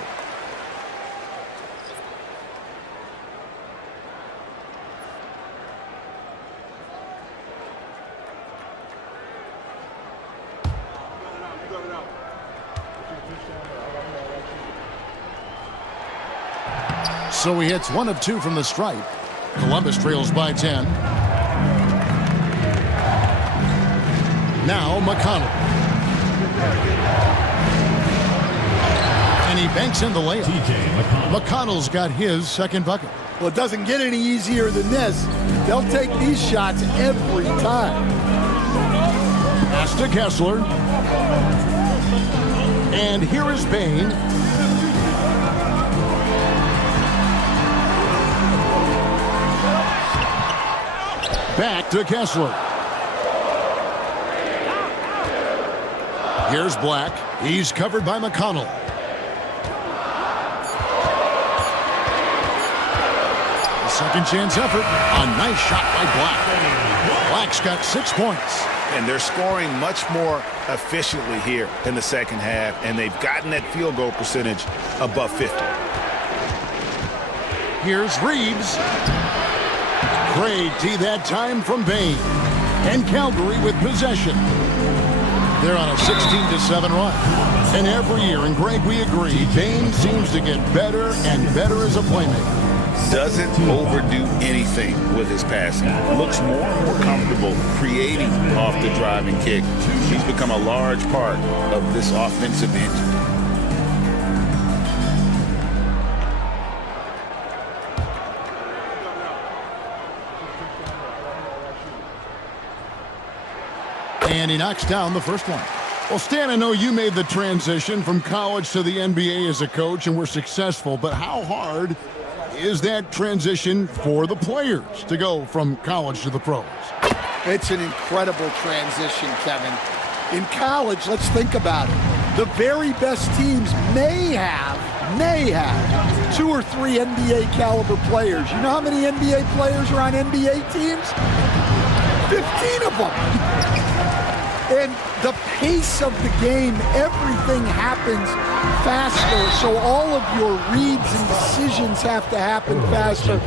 So he hits 1 of 2 from the stripe. Columbus trails by 10. Now McConnell. And he banks in the layup. McConnell's got his second bucket. Well, it doesn't get any easier than this. They'll take these shots every time. Pass to Kessler. And here is Bain. Back to Kessler. Here's Black. He's covered by McConnell. A second chance effort. A nice shot by Black. Black's got 6 points. And they're scoring much more efficiently here in the second half, and they've gotten that field goal percentage above 50. Here's Reeves. Great D that time from Bain. And Calgary with possession. They're on a 16-7 run. And every year, and Greg, we agree, Bain seems to get better and better as a playmaker. Doesn't overdo anything with his passing. Looks more and more comfortable creating off the driving kick. He's become a large part of this offensive engine. And he knocks down the first one. Well, Stan, I know you made the transition from college to the NBA as a coach and were successful, but how hard is that transition for the players to go from college to the pros? It's an incredible transition, Kevin. In college, let's think about it. The very best teams may have 2 or 3 NBA caliber players. You know how many NBA players are on NBA teams? 15 of them. And the pace of the game, everything happens faster, so all of your reads and decisions have to happen faster.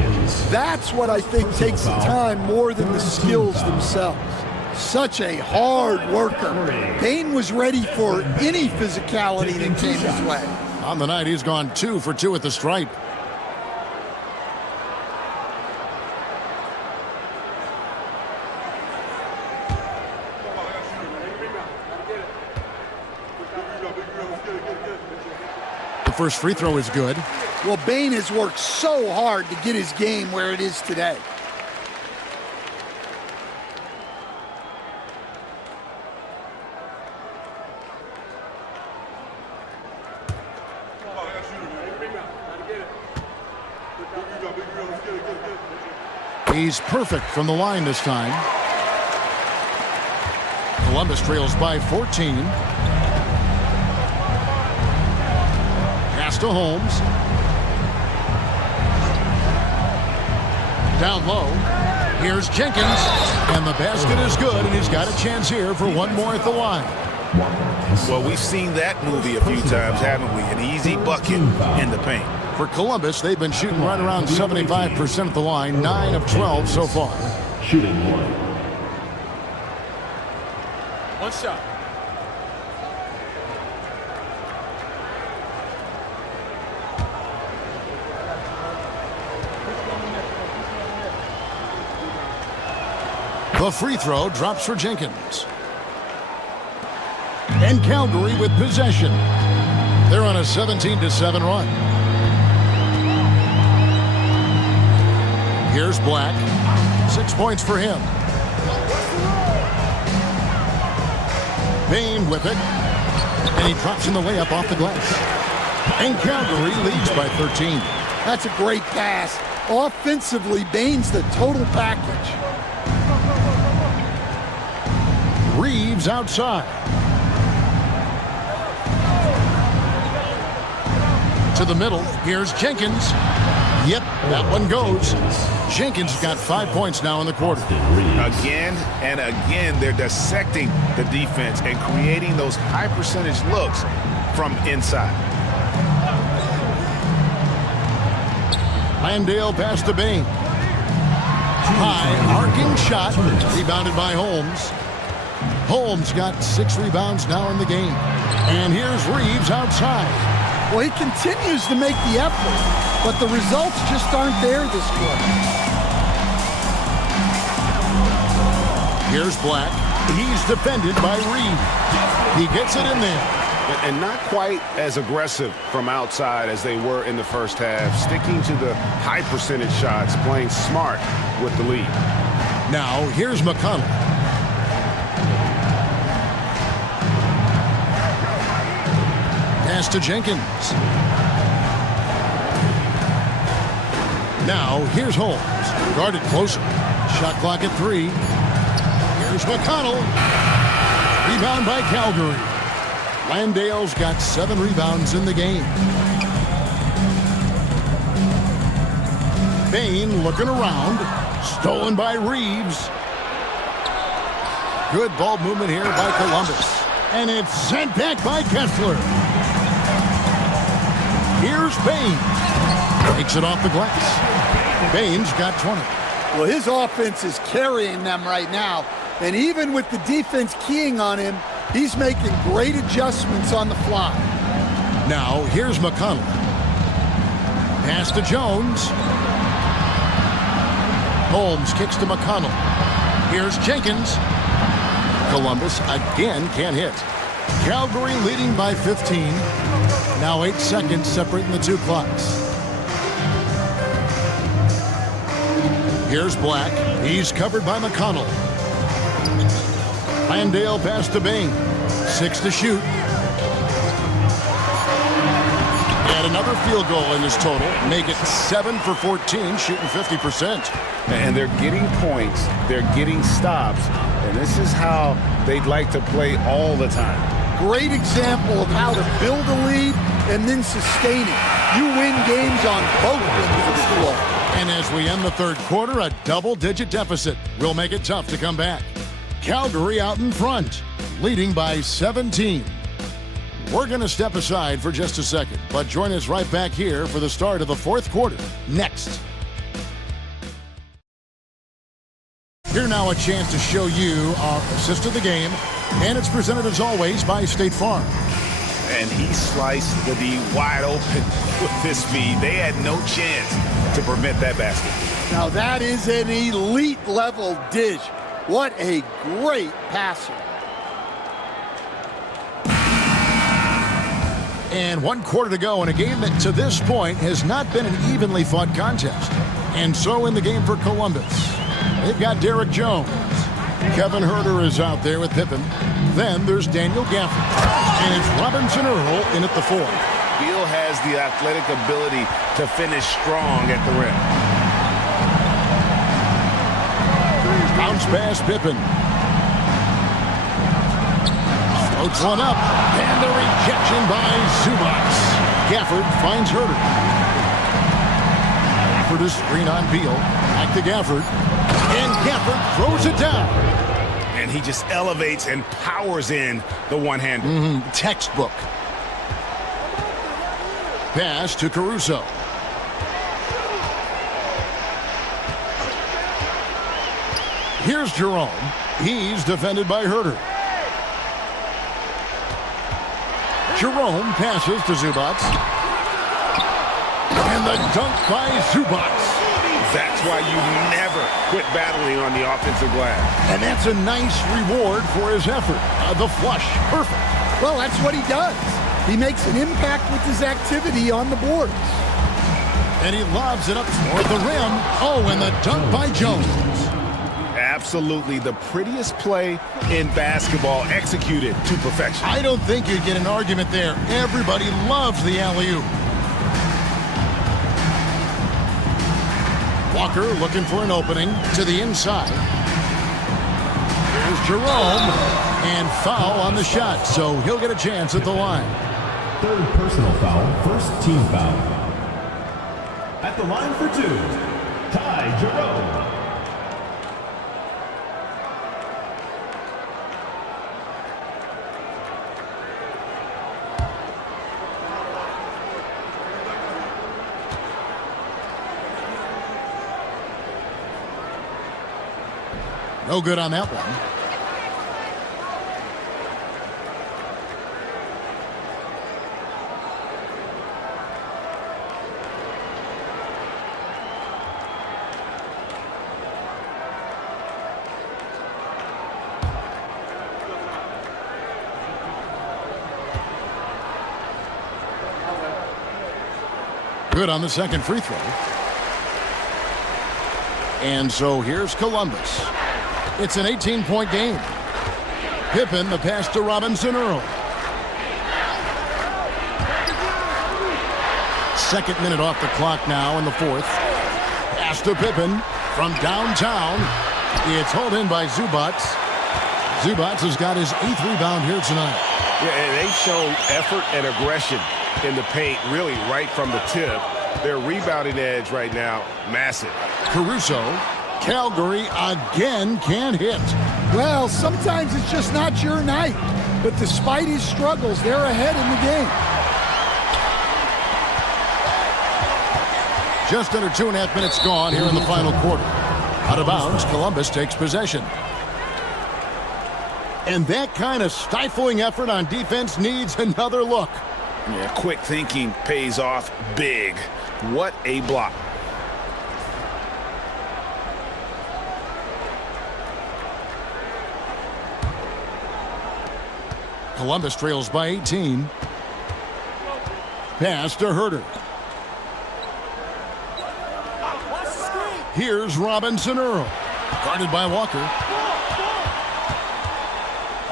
That's what I think takes the time more than the skills themselves. Such a hard worker. Bain was ready for any physicality that came his way. On the night, he's gone 2 for 2 at the stripe. The first free throw is good. Well, Bain has worked so hard to get his game where it is today. He's perfect from the line this time. Columbus trails by 14. to Holmes. Down low. Here's Jenkins. And the basket is good, and he's got a chance here for one more at the line. Well, we've seen that movie a few times, haven't we? An easy bucket in the paint. For Columbus, they've been shooting right around 75% at the line, 9 of 12 so far. Shooting one. One shot. The free throw drops for Jenkins. And Calgary with possession. They're on a 17-7 run. Here's Black. 6 points for him. Bain with it. And he drops in the layup off the glass. And Calgary leads by 13. That's a great pass. Offensively, Bain's the total package. Reeves outside. To the middle. Here's Jenkins. Yep, that one goes. Jenkins got 5 points now in the quarter. Again and again, they're dissecting the defense and creating those high percentage looks from inside. Landale past to Bain. High arcing shot. Rebounded by Holmes. Holmes got 6 rebounds now in the game. And here's Reeves outside. Well, he continues to make the effort, but the results just aren't there this quarter. Here's Black. He's defended by Reed. He gets it in there. And not quite as aggressive from outside as they were in the first half, sticking to the high percentage shots, playing smart with the lead. Now, here's McConnell. Pass to Jenkins. Now, here's Holmes. Guarded closer. Shot clock at 3. Here's McConnell. Rebound by Calgary. Landale's got 7 rebounds in the game. Bain looking around. Stolen by Reeves. Good ball movement here by Columbus. And it's sent back by Kessler. Here's Bain. Takes it off the glass. Bain's got 20. Well, his offense is carrying them right now. And even with the defense keying on him, he's making great adjustments on the fly. Now, here's McConnell. Pass to Jones. Holmes kicks to McConnell. Here's Jenkins. Columbus again can't hit. Calgary leading by 15. Now 8 seconds separating the two clocks. Here's Black. He's covered by McConnell. Landale pass to Bain. 6 to shoot. And another field goal in this total. Make it 7 for 14, shooting 50%. And they're getting points. They're getting stops. And this is how they'd like to play all the time. Great example of how to build a lead and then sustain it. You win games on both ends of the floor. And as we end the third quarter, a double-digit deficit will make it tough to come back. Calgary out in front, leading by 17. We're going to step aside for just a second, but join us right back here for the start of the fourth quarter next. Here now a chance to show you our assist of the game, and it's presented as always by State Farm. And he sliced the D wide open with this feed. They had no chance to prevent that basket. Now that is an elite level dish. What a great passer. And 1 quarter to go in a game that to this point has not been an evenly fought contest. And so in the game for Columbus, they've got Derek Jones. Kevin Herter is out there with Pippen. Then there's Daniel Gafford. And it's Robinson Earl in at the 4. Beal has the athletic ability to finish strong at the rim. Bounce pass Pippen. Floats one up. And the rejection by Zubac. Gafford finds Herter. Gafford is screen on Beal. Back to Gafford. And Gafford throws it down. And he just elevates and powers in the one-hander. Textbook. Pass to Caruso. Here's Jerome. He's defended by Herter. Jerome passes to Zubac. And the dunk by Zubac. That's why you never quit battling on the offensive glass. And that's a nice reward for his effort. The flush. Perfect. Well, that's what he does. He makes an impact with his activity on the boards. And he lobs it up toward the rim. Oh, and the dunk by Jones. Absolutely the prettiest play in basketball, executed to perfection. I don't think you'd get an argument there. Everybody loves the alley-oop. Walker looking for an opening to the inside. Here's Jerome. And foul on the shot, so he'll get a chance at the line. Third personal foul, first team foul. At the line for two, Ty Jerome. No good on that one. Good on the second free throw. And so here's Columbus. It's an 18-point game. Pippen, the pass to Robinson Earl. Second minute off the clock now in the fourth. Pass to Pippen from downtown. It's hauled in by Zubac. Zubac has got his 8th rebound here tonight. Yeah, and they've shown effort and aggression in the paint, really right from the tip. Their rebounding edge right now, massive. Caruso. Calgary again can't hit. Well, sometimes it's just not your night. But despite his struggles, they're ahead in the game. Just under 2.5 minutes gone here in the final quarter. Out of bounds, Columbus takes possession. And that kind of stifling effort on defense needs another look. Yeah, quick thinking pays off big. What a block. Columbus trails by 18. Pass to Herter. Here's Robinson Earl. Guarded by Walker.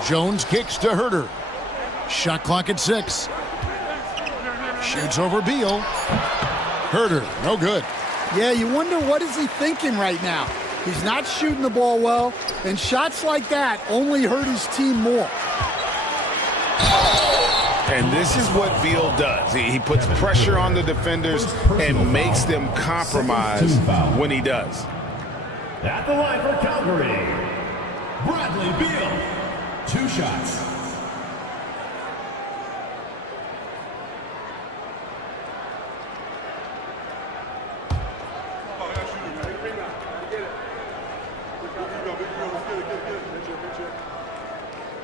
Jones kicks to Herter. Shot clock at 6. Shoots over Beal. Herter, no good. Yeah, you wonder what is he thinking right now. He's not shooting the ball well, and shots like that only hurt his team more. And this is what Beal does. He puts pressure on the defenders and makes them compromise when he does. At the line for Calgary, Bradley Beal. 2 shots.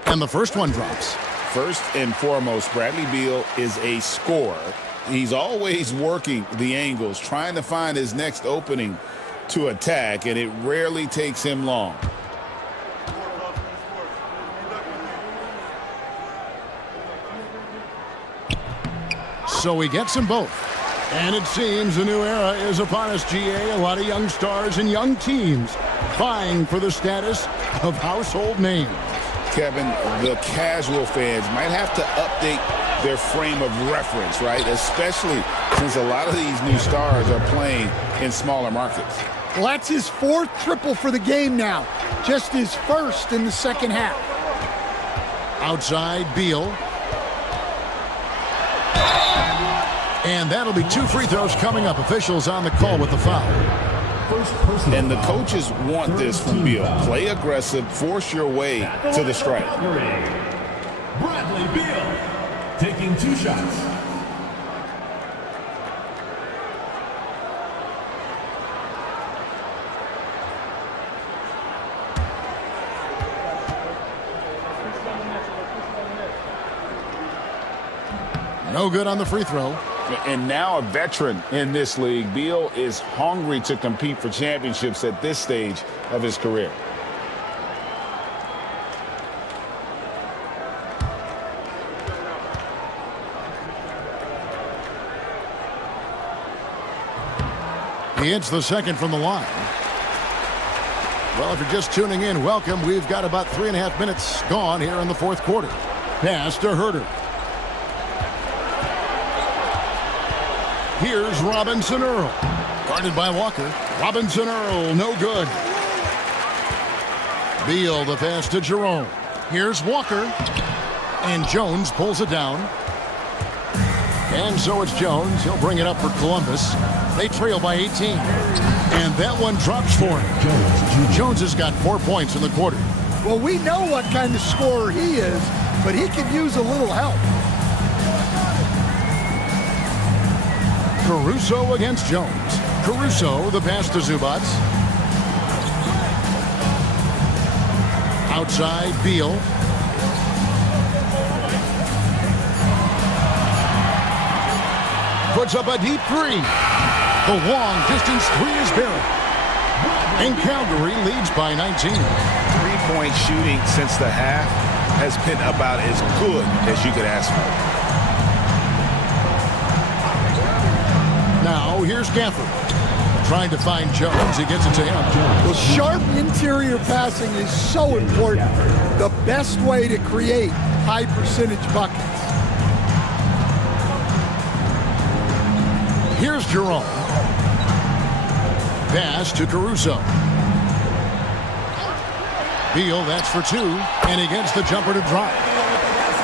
And the first one drops. First and foremost, Bradley Beal is a scorer. He's always working the angles, trying to find his next opening to attack, and it rarely takes him long. So he gets them both. And it seems a new era is upon us, GA. A lot of young stars and young teams vying for the status of household names. Kevin, the casual fans might have to update their frame of reference, right? Especially since a lot of these new stars are playing in smaller markets. Well, that's his 4th triple for the game now. Just his 1st in the second half. And that'll be 2 free throws coming up. Officials on the call with the foul. And the coaches want this from Beal. Play aggressive, force your way to the stripe. Bradley Beal taking 2 shots. No good on the free throw. And now a veteran in this league, Beal is hungry to compete for championships at this stage of his career. He hits the second from the line. Well, if you're just tuning in, welcome. We've got about 3.5 minutes gone here in the fourth quarter. Pass to Herter. Here's Robinson Earl. Guarded by Walker. Robinson Earl, no good. Beal, the pass to Jerome. Here's Walker. And Jones pulls it down. And so it's Jones. He'll bring it up for Columbus. They trail by 18. And that one drops for him. Jones has got 4 points in the quarter. Well, we know what kind of scorer he is, but he could use a little help. Caruso against Jones. Caruso, the pass to Zubac. Outside, Beal. Puts up a deep 3. The long distance 3 is buried. And Calgary leads by 19. 3-point shooting since the half has been about as good as you could ask for. Now, here's Gafford. Trying to find Jones. He gets it to him. Well, sharp interior passing is so important. The best way to create high percentage buckets. Here's Jerome. Pass to Caruso. Beal, that's for 2. And he gets the jumper to drop.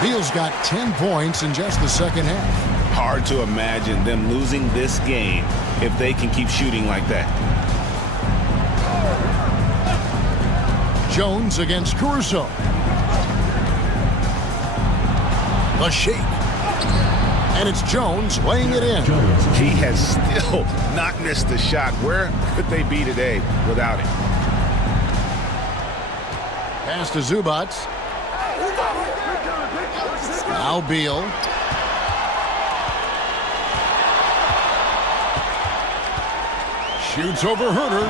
Beal's got 10 points in just the second half. Hard to imagine them losing this game if they can keep shooting like that. Jones against Caruso. The shake. And it's Jones laying it in. He has still not missed a shot. Where could they be today without it? Pass to Zubac. Now Beal. Shoots over Herter.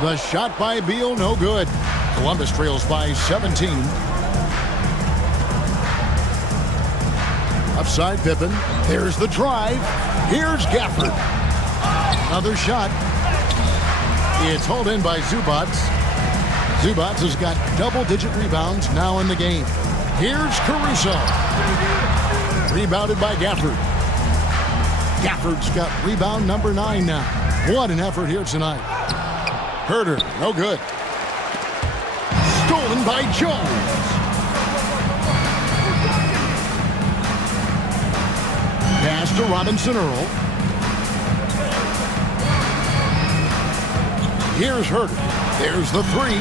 The shot by Beal, no good. Columbus trails by 17. Upside Pippen. There's the drive. Here's Gafford. Another shot. It's hauled in by Zubac. Zubac has got double-digit rebounds now in the game. Here's Caruso. Rebounded by Gafford. Gafford's got rebound number 9 now. What an effort here tonight. Herter, no good. Stolen by Jones. Pass to Robinson Earl. Here's Herter. There's the 3.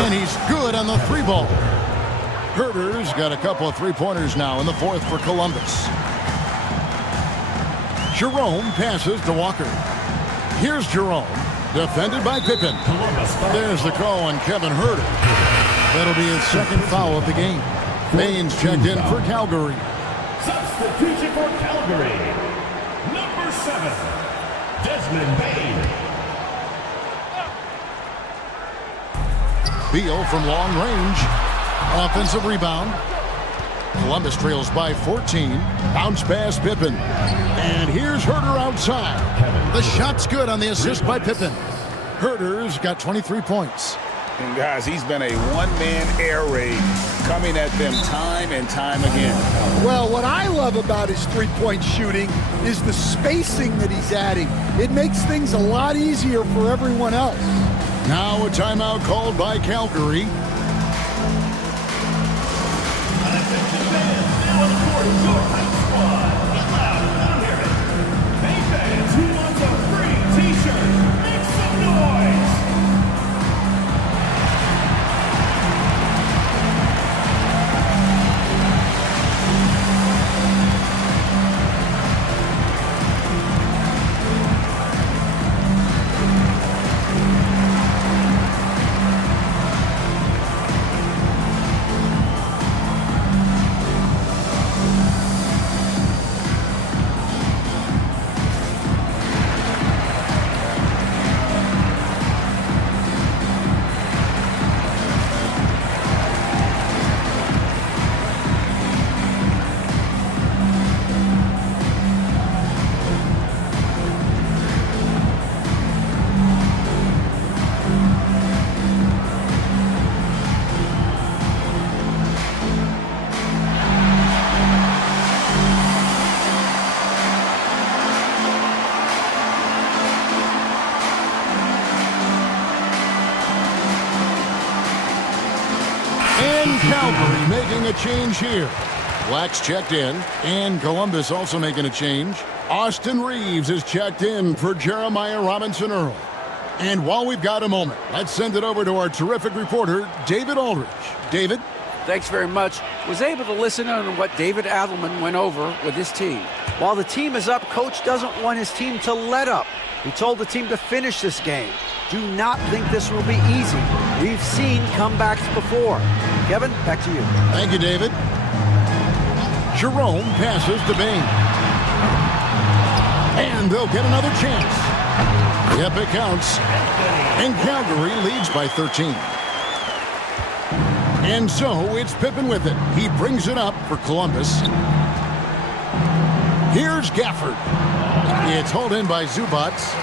And he's good on the 3 ball. Herter's got a couple of 3-pointers now in the fourth for Columbus. Jerome passes to Walker. Here's Jerome, defended by Pippen. There's the call on Kevin Herter. That'll be his second foul of the game. Baines checked in for Calgary. Substitution for Calgary. Number 7, Desmond Bain. Beal from long range. Offensive rebound. Columbus trails by 14. Bounce pass Pippen. And here's Herter outside. The shot's good on the assist by Pippen. Herter's got 23 points. And guys, he's been a one-man air raid coming at them time and time again. Well, what I love about his three-point shooting is the spacing that he's adding. It makes things a lot easier for everyone else. Now a timeout called by Calgary. making a change here. Black's checked in, and Columbus also making a change. Austin Reeves is checked in for Jeremiah Robinson Earl. And while we've got a moment, let's send it over to our terrific reporter, David Aldridge. David? Thanks very much. Was able to listen in on what David Adelman went over with his team. While the team is up, Coach doesn't want his team to let up. He told the team to finish this game. Do not think this will be easy. We've seen comebacks before. Kevin, back to you. Thank you, David. Jerome passes to Bain. And they'll get another chance. Yep, it counts. And Calgary leads by 13. And so it's Pippen with it. He brings it up for Columbus. Here's Gafford. It's hauled in by Zubats.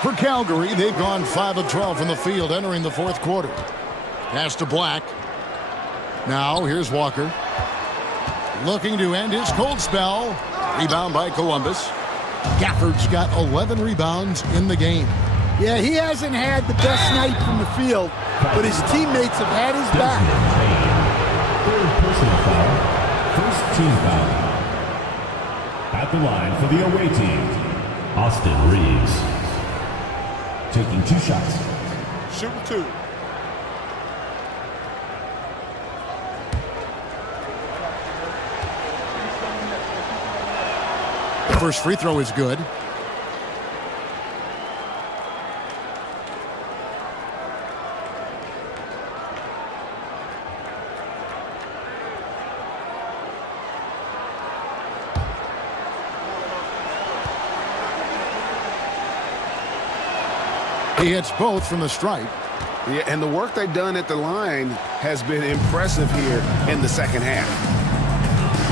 For Calgary, they've gone 5 of 12 from the field entering the fourth quarter. Pass to Black. Now here's Walker. Looking to end his cold spell. Rebound by Columbus. Gafford's got 11 rebounds in the game. Yeah, he hasn't had the best night from the field, but his teammates have had his back. Third personal foul. First team foul. At the line for the away team, Austin Reeves. Taking 2 shots. Shooting 2. First free throw is good. He hits both from the stripe. Yeah, and the work they've done at the line has been impressive here in the second half.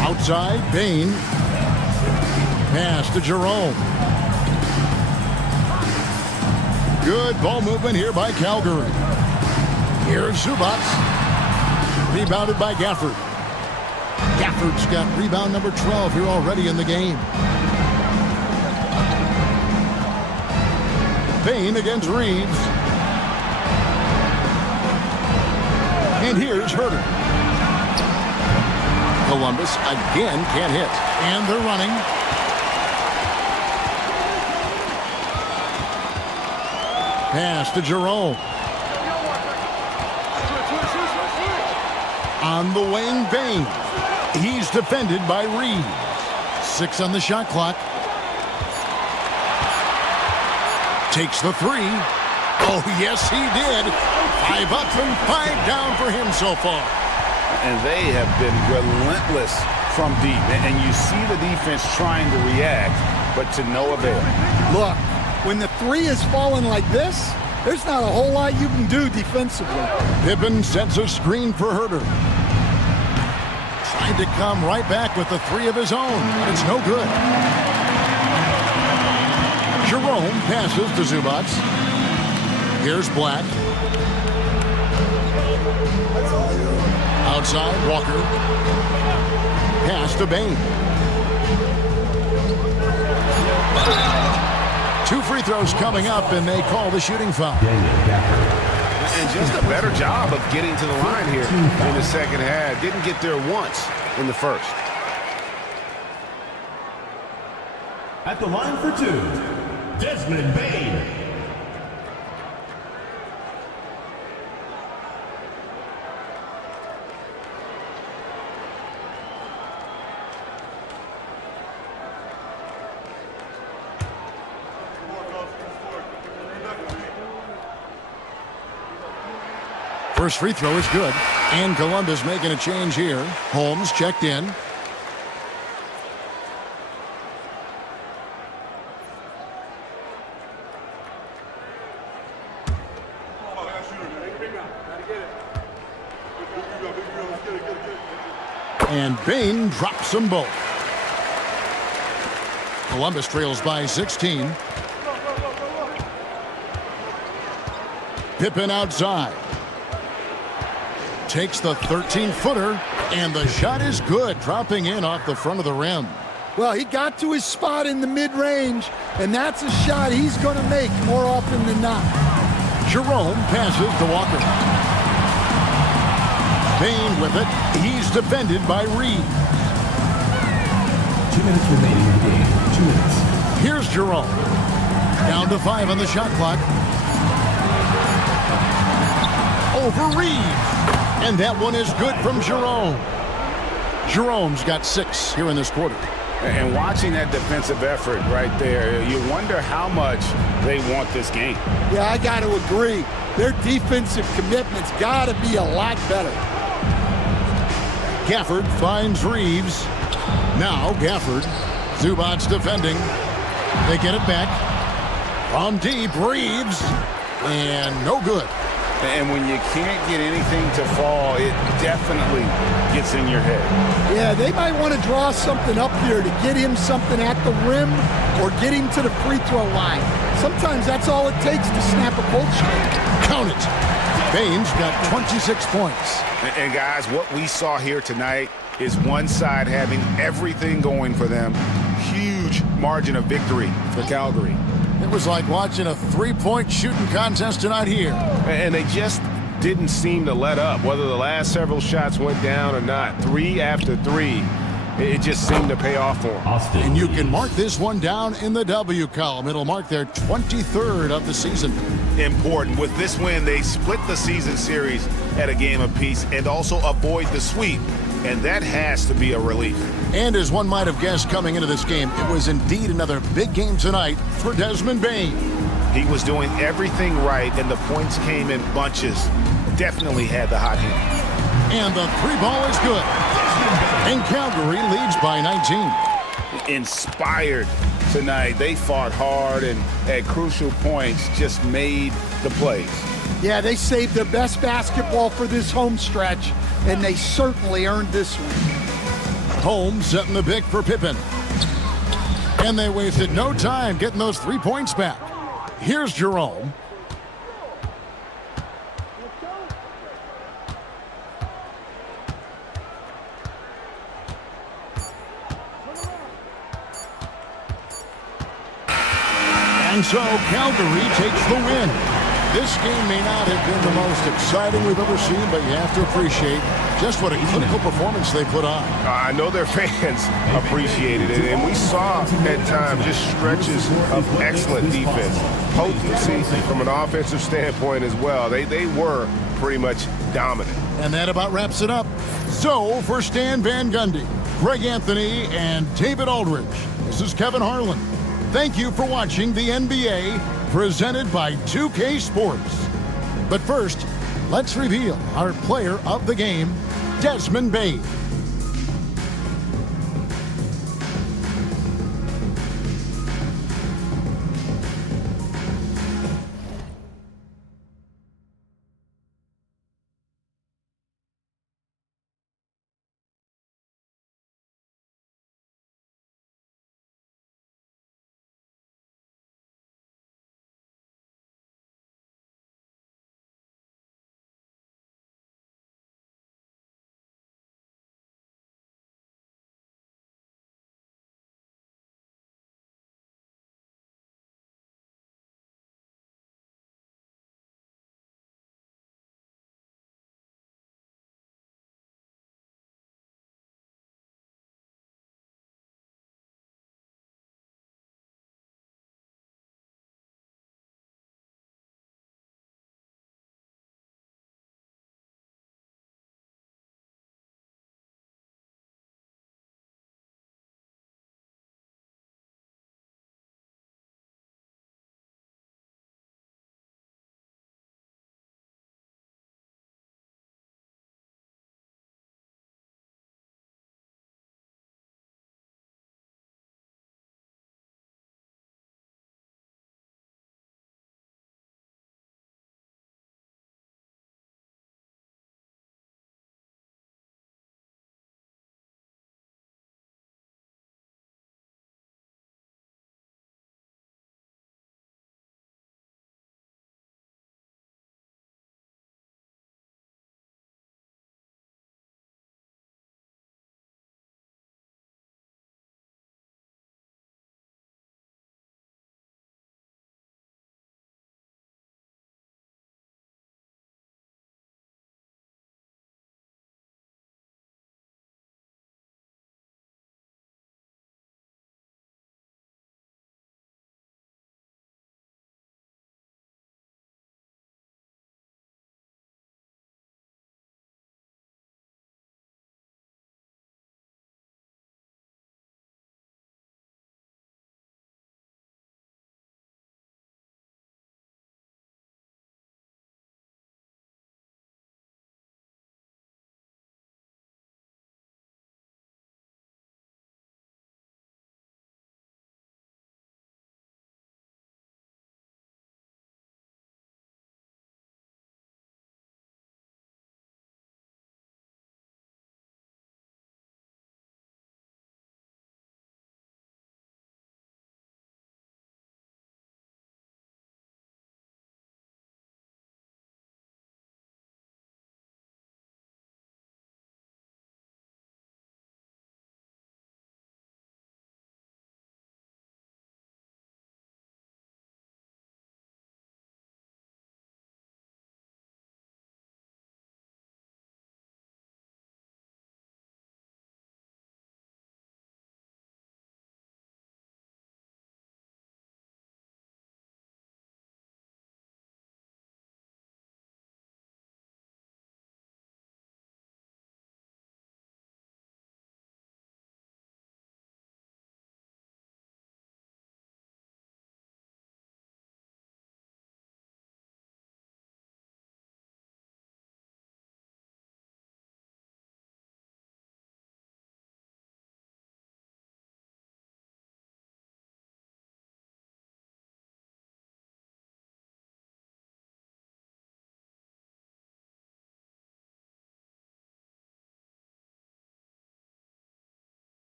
Outside, Bain. Pass to Jerome. Good ball movement here by Calgary. Here's Zubats. Rebounded by Gafford. Gafford's got rebound number 12 here already in the game. Bain against Reeves. And here's Herter. Columbus again can't hit. And they're running. Pass to Jerome. On the wing, Bain. He's defended by Reeves. 6 on the shot clock. Takes the 3. Oh, yes, he did. 5 up and 5 down for him so far. And they have been relentless from deep. And you see the defense trying to react, but to no avail. Look, when the 3 is falling like this, there's not a whole lot you can do defensively. Pippen sets a screen for Herter. Trying to come right back with the 3 of his own, but it's no good. Jerome passes to Zubats. Here's Black. Outside, Walker. Pass to Bain. 2 free throws coming up, and they call the shooting foul. And just a better job of getting to the line here in the second half. Didn't get there once in the first. At the line for 2, Desmond Bain. First free throw is good. And Columbus making a change here. Holmes checked in. And Bain drops them both. Columbus trails by 16. Pippen outside. Takes the 13-footer, and the shot is good, dropping in off the front of the rim. Well, he got to his spot in the mid-range, and that's a shot he's going to make more often than not. Jerome passes to Walker. Bain with it. He's defended by Reed. 2 minutes remaining in the game. 2 minutes. Here's Jerome. Down to 5 on the shot clock. Over Reed. And that one is good from Jerome. Jerome's got 6 here in this quarter. And watching that defensive effort right there, you wonder how much they want this game. Yeah, I got to agree. Their defensive commitment's got to be a lot better. Gafford finds Reeves. Now Gafford. Zubac's defending. They get it back. From deep, Reeves. And no good. And when you can't get anything to fall, it definitely gets in your head. Yeah, they might want to draw something up here to get him something at the rim or get him to the free throw line. Sometimes that's all it takes to snap a cold streak. Count it. Bain's got 26 points. And guys, what we saw here tonight is one side having everything going for them. Huge margin of victory for Calgary. It was like watching a three-point shooting contest tonight here. And they just didn't seem to let up, whether the last several shots went down or not. 3 after 3, it just seemed to pay off for them. And you can mark this one down in the W column. It'll mark their 23rd of the season. Important. With this win, they split the season series at a game apiece and also avoid the sweep. And that has to be a relief. And as one might have guessed coming into this game, it was indeed another big game tonight for Desmond Bain. He was doing everything right, and the points came in bunches. Definitely had the hot hand. And the 3-ball is good. And Calgary leads by 19. Inspired tonight. They fought hard and at crucial points just made the plays. Yeah, they saved their best basketball for this home stretch, and they certainly earned this one. Holmes setting the pick for Pippen. And they wasted no time getting those 3 points back. Here's Jerome. And so Calgary takes the win. This game may not have been the most exciting we've ever seen, but you have to appreciate just what a clinical performance they put on. I know their fans appreciated it, and we saw at times just stretches of excellent defense. Potency from an offensive standpoint as well. They were pretty much dominant. And that about wraps it up. So for Stan Van Gundy, Greg Anthony, and David Aldridge, this is Kevin Harlan. Thank you for watching the NBA presented by 2K Sports. But first, let's reveal our player of the game, Desmond Bain.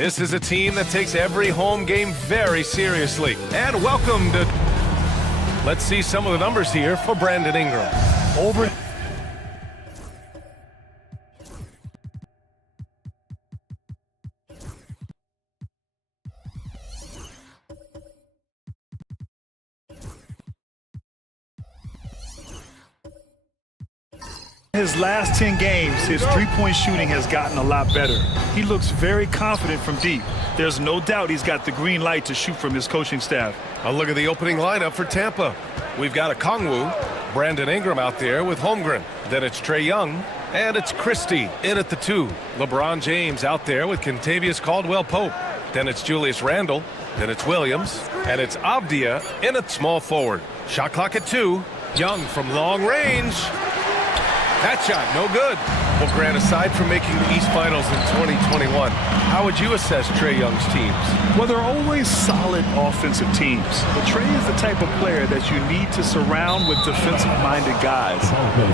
This is a team that takes every home game very seriously. And welcome to... Let's see some of the numbers here for Brandon Ingram. Over... His last 10 games, his three-point shooting has gotten a lot better. He looks very confident from deep. There's no doubt he's got the green light to shoot from his coaching staff. A look at the opening lineup for Tampa. We've got Okongwu, Brandon Ingram out there with Holmgren. Then it's Trae Young, and it's Christie in at the 2. LeBron James out there with Kentavious Caldwell-Pope. Then it's Julius Randle. Then it's Williams, and it's Avdia in at small forward. Shot clock at 2. Young from long range. That shot, no good. Well, Grant, aside from making the East Finals in 2021, how would you assess Trae Young's teams? Well, they're always solid offensive teams. But Trae is the type of player that you need to surround with defensive-minded guys,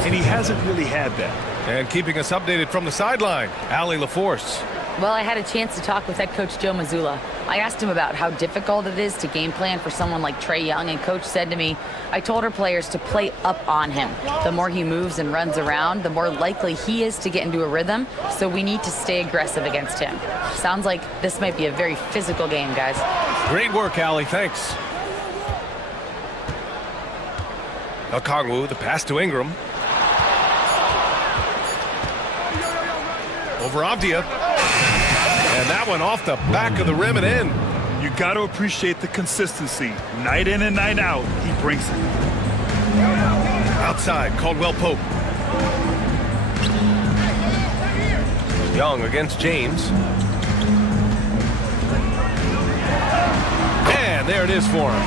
and he hasn't really had that. And keeping us updated from the sideline, Allie LaForce. Well, I had a chance to talk with head coach Joe Mazzulla. I asked him about how difficult it is to game plan for someone like Trae Young, and coach said to me, I told our players to play up on him. The more he moves and runs around, the more likely he is to get into a rhythm, so we need to stay aggressive against him. Sounds like this might be a very physical game, guys. Great work, Allie. Thanks. Okongwu, the pass to Ingram. Over Avdia. And that one off the back of the rim and in. You got to appreciate the consistency. Night in and night out, he brings it. Outside, Caldwell-Pope. Young against James. And there it is for him.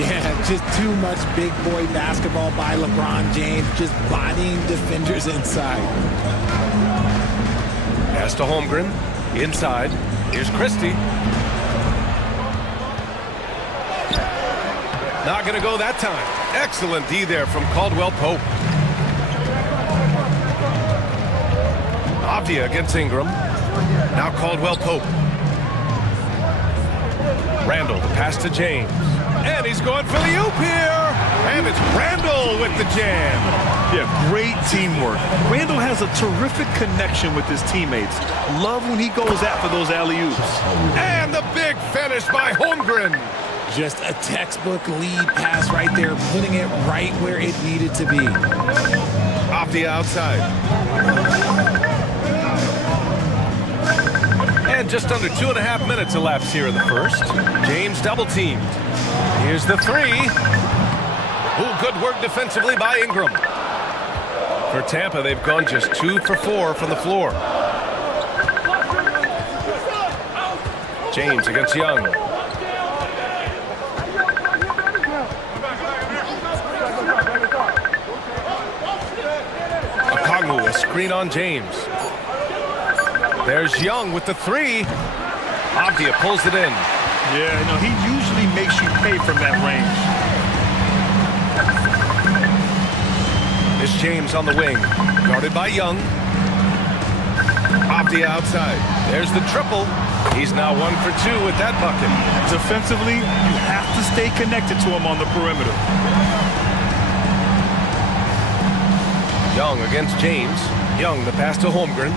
Yeah, just too much big boy basketball by LeBron James, just bodying defenders inside. Pass to Holmgren. Inside. Here's Christie. Not going to go that time. Excellent D there from Caldwell-Pope. Avdia against Ingram. Now Caldwell-Pope. Randle, the pass to James. And he's going for the oop here. And it's Randle with the jam. Yeah, great teamwork. Randle has a terrific connection with his teammates. Love when he goes after those alley-oops. And the big finish by Holmgren. Just a textbook lead pass right there, putting it right where it needed to be. Off the outside. And just under 2.5 minutes elapsed here in the first. James double-teamed. Here's the 3. Ooh, good work defensively by Ingram. For Tampa, they've gone just 2 for 4 from the floor. James against Young. Okongwu, a screen on James. There's Young with the 3. Avdia pulls it in. Yeah, no, he usually makes you pay from that range. It's James on the wing, guarded by Young. Avdia outside. There's the triple. He's now 1 for 2 with that bucket. Defensively, you have to stay connected to him on the perimeter. Young against James. Young, the pass to Holmgren.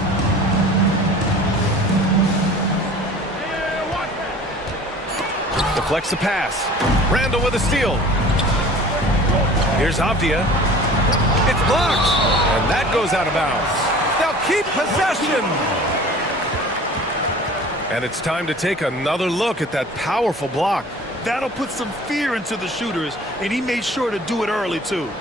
Deflects the pass. Randle with a steal. Here's Avdia. It's blocked. And that goes out of bounds. They'll keep possession. And it's time to take another look at that powerful block. That'll put some fear into the shooters, and he made sure to do it early, too.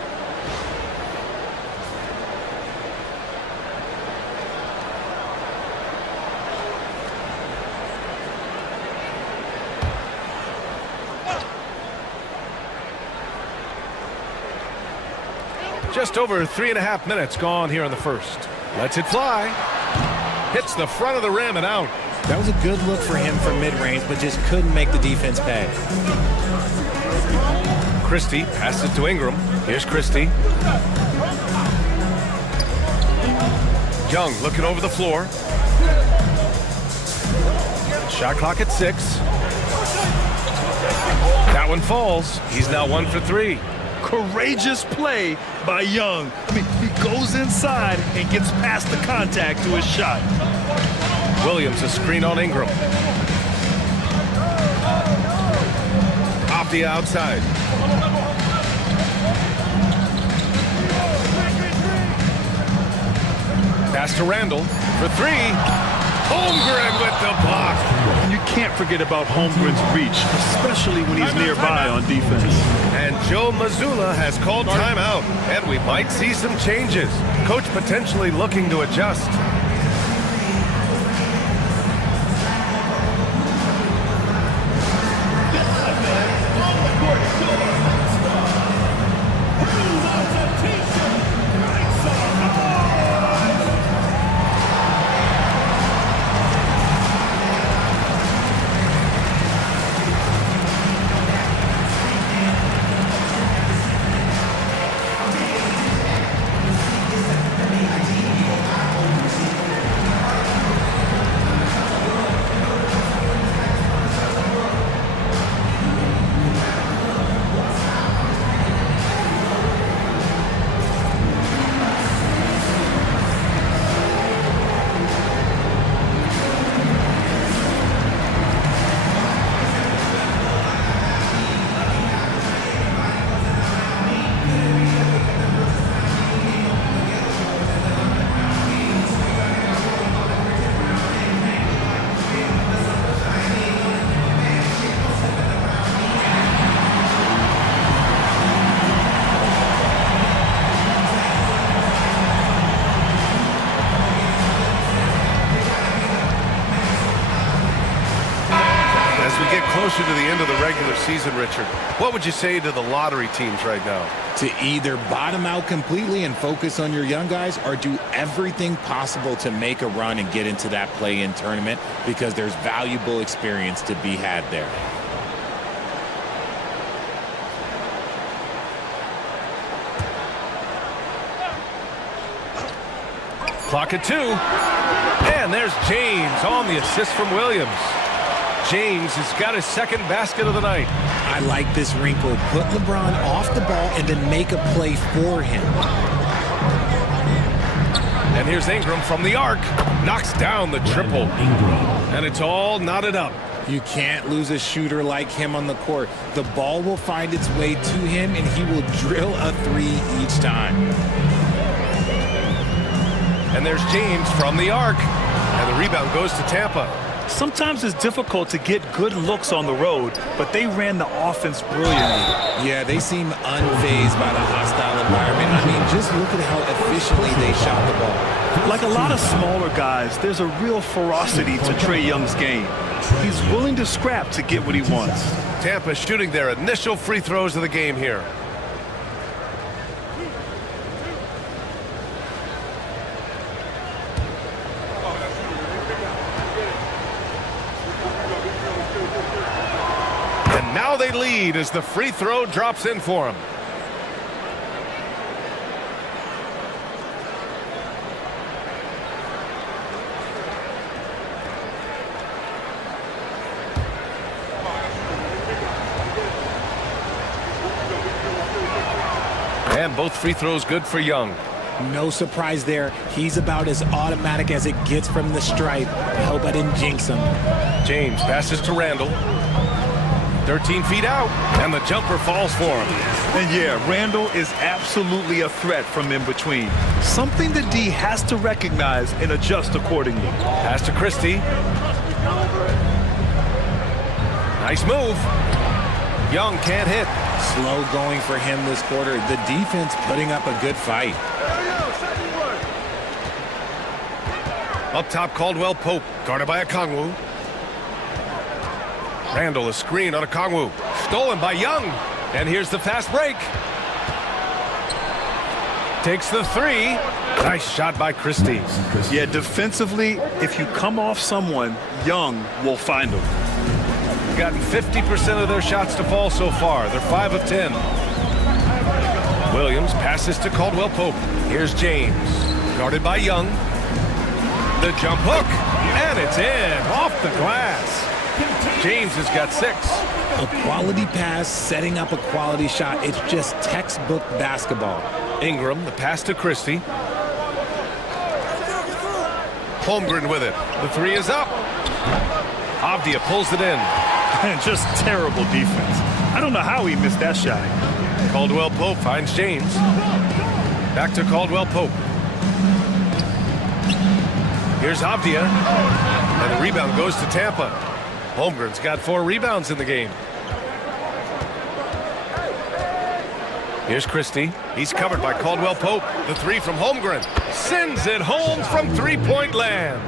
Just over 3.5 minutes gone here in the first. Lets it fly. Hits the front of the rim and out. That was a good look for him from mid-range, but just couldn't make the defense pay. Christie passes to Ingram. Here's Christie. Young looking over the floor. Shot clock at 6. That one falls. He's now 1 for 3. Courageous play by Young. I mean, he goes inside and gets past the contact to his shot. Williams a screen on Ingram. Off the outside. Pass to Randall for 3. Holmgren with the block. And you can't forget about Holmgren's reach, especially when he's nearby on defense. And Joe Mazzulla has called timeout, and we might see some changes. Coach potentially looking to adjust. Closer to the end of the regular season, Richard, what would you say to the lottery teams right now? To either bottom out completely and focus on your young guys, or do everything possible to make a run and get into that play-in tournament, because there's valuable experience to be had there. Clock at 2. And there's James on the assist from Williams. James has got his second basket of the night. I like this wrinkle. Put LeBron off the ball and then make a play for him. And here's Ingram from the arc. Knocks down the triple. And it's all knotted up. You can't lose a shooter like him on the court. The ball will find its way to him, and he will drill a 3 each time. And there's James from the arc. And the rebound goes to Tampa. Sometimes it's difficult to get good looks on the road, but they ran the offense brilliantly. Yeah, they seem unfazed by the hostile environment. I mean, just look at how efficiently they shot the ball. Like a lot of smaller guys, there's a real ferocity to Trae Young's game. He's willing to scrap to get what he wants. Tampa shooting their initial free throws of the game here. Now they lead as the free throw drops in for him. And both free throws good for Young. No surprise there. He's about as automatic as it gets from the stripe. I hope I didn't jinx him. James passes to Randall. 13 feet out, and the jumper falls for him. And yeah, Randall is absolutely a threat from in between. Something the D has to recognize and adjust accordingly. Pass to Christie. Nice move. Young can't hit. Slow going for him this quarter. The defense putting up a good fight. Up top, Caldwell Pope, guarded by Okongwu. Randall a screen on Okongwu. Stolen by Young. And here's the fast break. Takes the 3. Nice shot by Christie. Yeah, defensively, if you come off someone, Young will find them. Gotten 50% of their shots to fall so far. They're 5 of 10. Williams passes to Caldwell Pope. Here's James. Guarded by Young. The jump hook. And it's in, off the glass. James has got 6. A quality pass, setting up a quality shot. It's just textbook basketball. Ingram, the pass to Christie. Holmgren with it. The 3 is up. Avdia pulls it in. And just terrible defense. I don't know how he missed that shot. Caldwell Pope finds James. Back to Caldwell Pope. Here's Avdia. And the rebound goes to Tampa. Holmgren's got 4 rebounds in the game. Here's Christie. He's covered by Caldwell Pope. The 3 from Holmgren. Sends it home from 3-point land.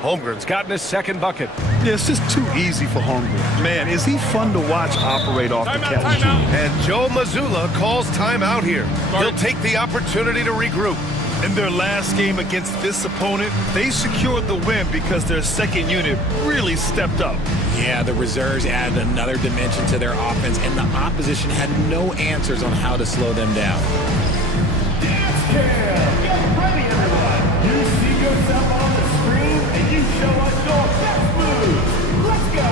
Holmgren's gotten his 2nd bucket. Yeah, it's just too easy for Holmgren. Man, is he fun to watch operate off the catch. And Joe Mazzulla calls timeout here. He'll take the opportunity to regroup. In their last game against this opponent, they secured the win because their second unit really stepped up. Yeah, the reserves added another dimension to their offense, and the opposition had no answers on how to slow them down. Dance Cam! Get ready, everyone! You see yourself on the screen, and you show us your best moves. Let's go!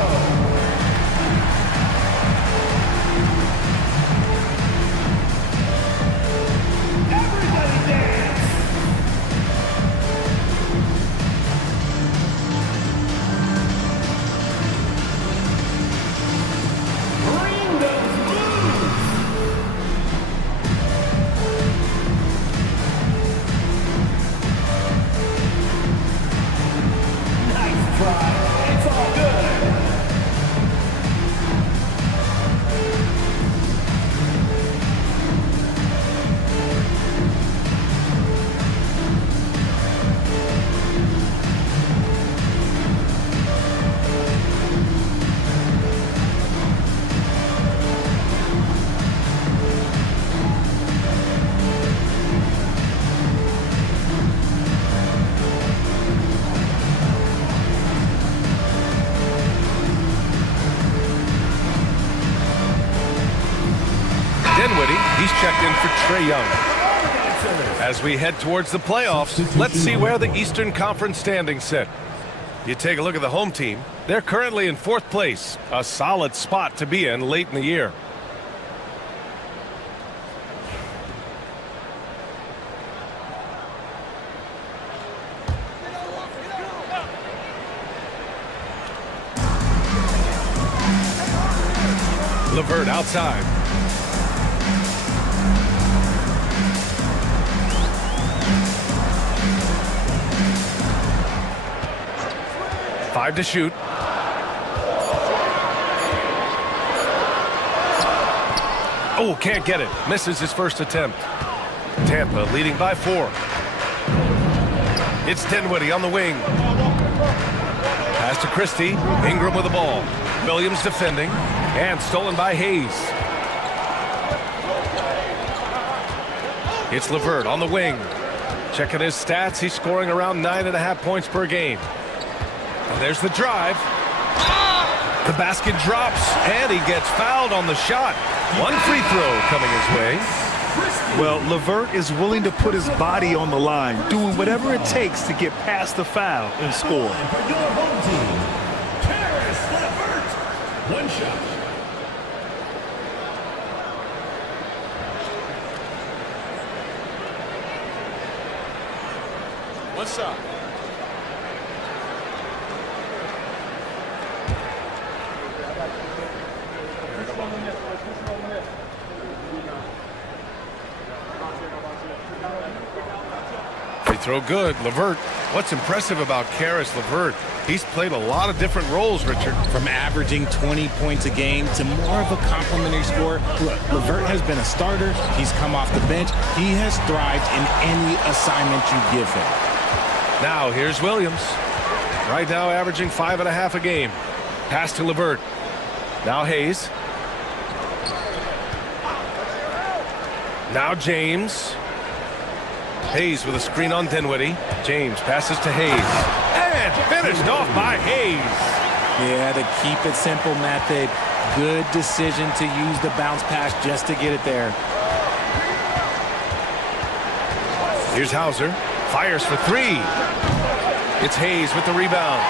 Everybody dance! Bring those moves! Nice try. It's all good. Dinwiddie, he's checked in for Trae Young. As we head towards the playoffs, let's see where the Eastern Conference standings sit. You take a look at the home team. They're currently in 4th place, a solid spot to be in late in the year. LeVert outside. Five to shoot. Oh, can't get it. Misses his first attempt. Tampa leading by 4. It's Dinwiddie on the wing. Pass to Christie. Ingram with the ball. Williams defending. And stolen by Hayes. It's LeVert on the wing. Checking his stats. He's scoring around 9.5 points per game. And there's the drive. The basket drops, and he gets fouled on the shot. One free throw coming his way. Well, LeVert is willing to put his body on the line, doing whatever it takes to get past the foul and score. For your home team, Karis LeVert. One shot. What's up? Free throw good. LeVert. What's impressive about Karis LeVert? He's played a lot of different roles, Richard. From averaging 20 points a game to more of a complimentary scorer. Look, LeVert has been a starter. He's come off the bench. He has thrived in any assignment you give him. Now here's Williams. Right now averaging 5.5 a game. Pass to LeVert. Now Hayes. Now James. Hayes with a screen on Dinwiddie. James passes to Hayes. And finished off by Hayes. Yeah, the keep it simple method. Good decision to use the bounce pass just to get it there. Here's Hauser. Fires for 3. It's Hayes with the rebound.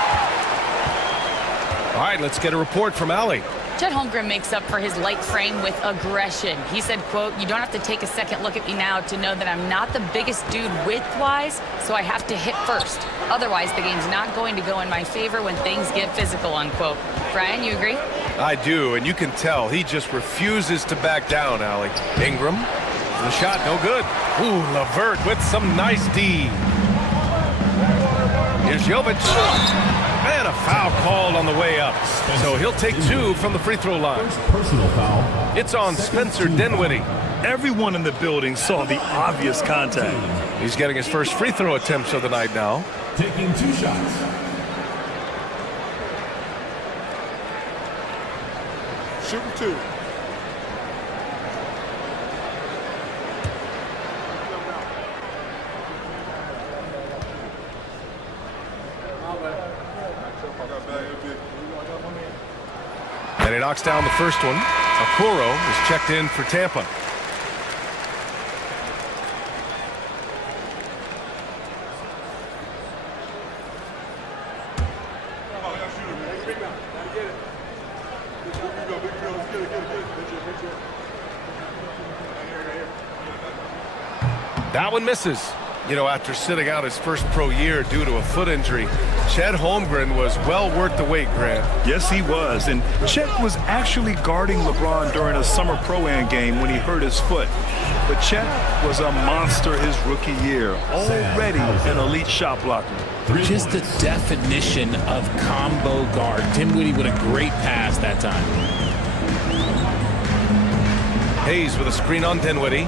All right, let's get a report from Allie. Chet Holmgren makes up for his light frame with aggression. He said, quote, "You don't have to take a second look at me now to know that I'm not the biggest dude width-wise, so I have to hit first. Otherwise, the game's not going to go in my favor when things get physical," unquote. Brian, you agree? I do, and you can tell he just refuses to back down, Allie. Ingram, the shot, no good. Ooh, LeVert with some nice D. Here's Jovic. And a foul called on the way up. So he'll take 2 from the free throw line. Personal foul. It's on Spencer Dinwiddie. Everyone in the building saw the obvious contact. He's getting his first free throw attempts of the night now. Taking 2 shots. Shooting 2. And he knocks down the first one. Okoro is checked in for Tampa. That one misses. You know, after sitting out his first pro year due to a foot injury, Chet Holmgren was well worth the wait, Grant. Yes, he was. And Chet was actually guarding LeBron during a summer Pro-Am game when he hurt his foot. But Chet was a monster his rookie year, already an elite shot blocker. Just the definition of combo guard. Dinwiddie with a great pass that time. Hayes with a screen on Dinwiddie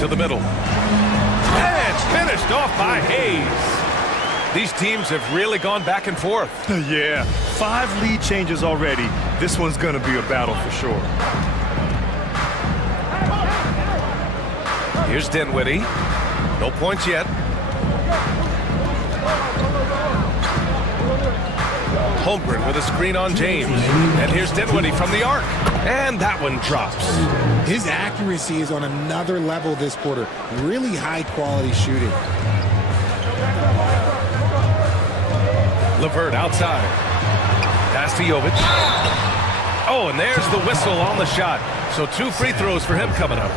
to the middle. And it's finished off by Hayes. These teams have really gone back and forth. Yeah, 5 lead changes already. This one's going to be a battle for sure. Here's Dinwiddie. No points yet. Holmgren with a screen on James. And here's Dinwiddie from the arc. And that one drops. His accuracy is on another level this quarter. Really high quality shooting. LeVert outside. Pass to Jovic. Oh, and there's the whistle on the shot. So 2 free throws for him coming up.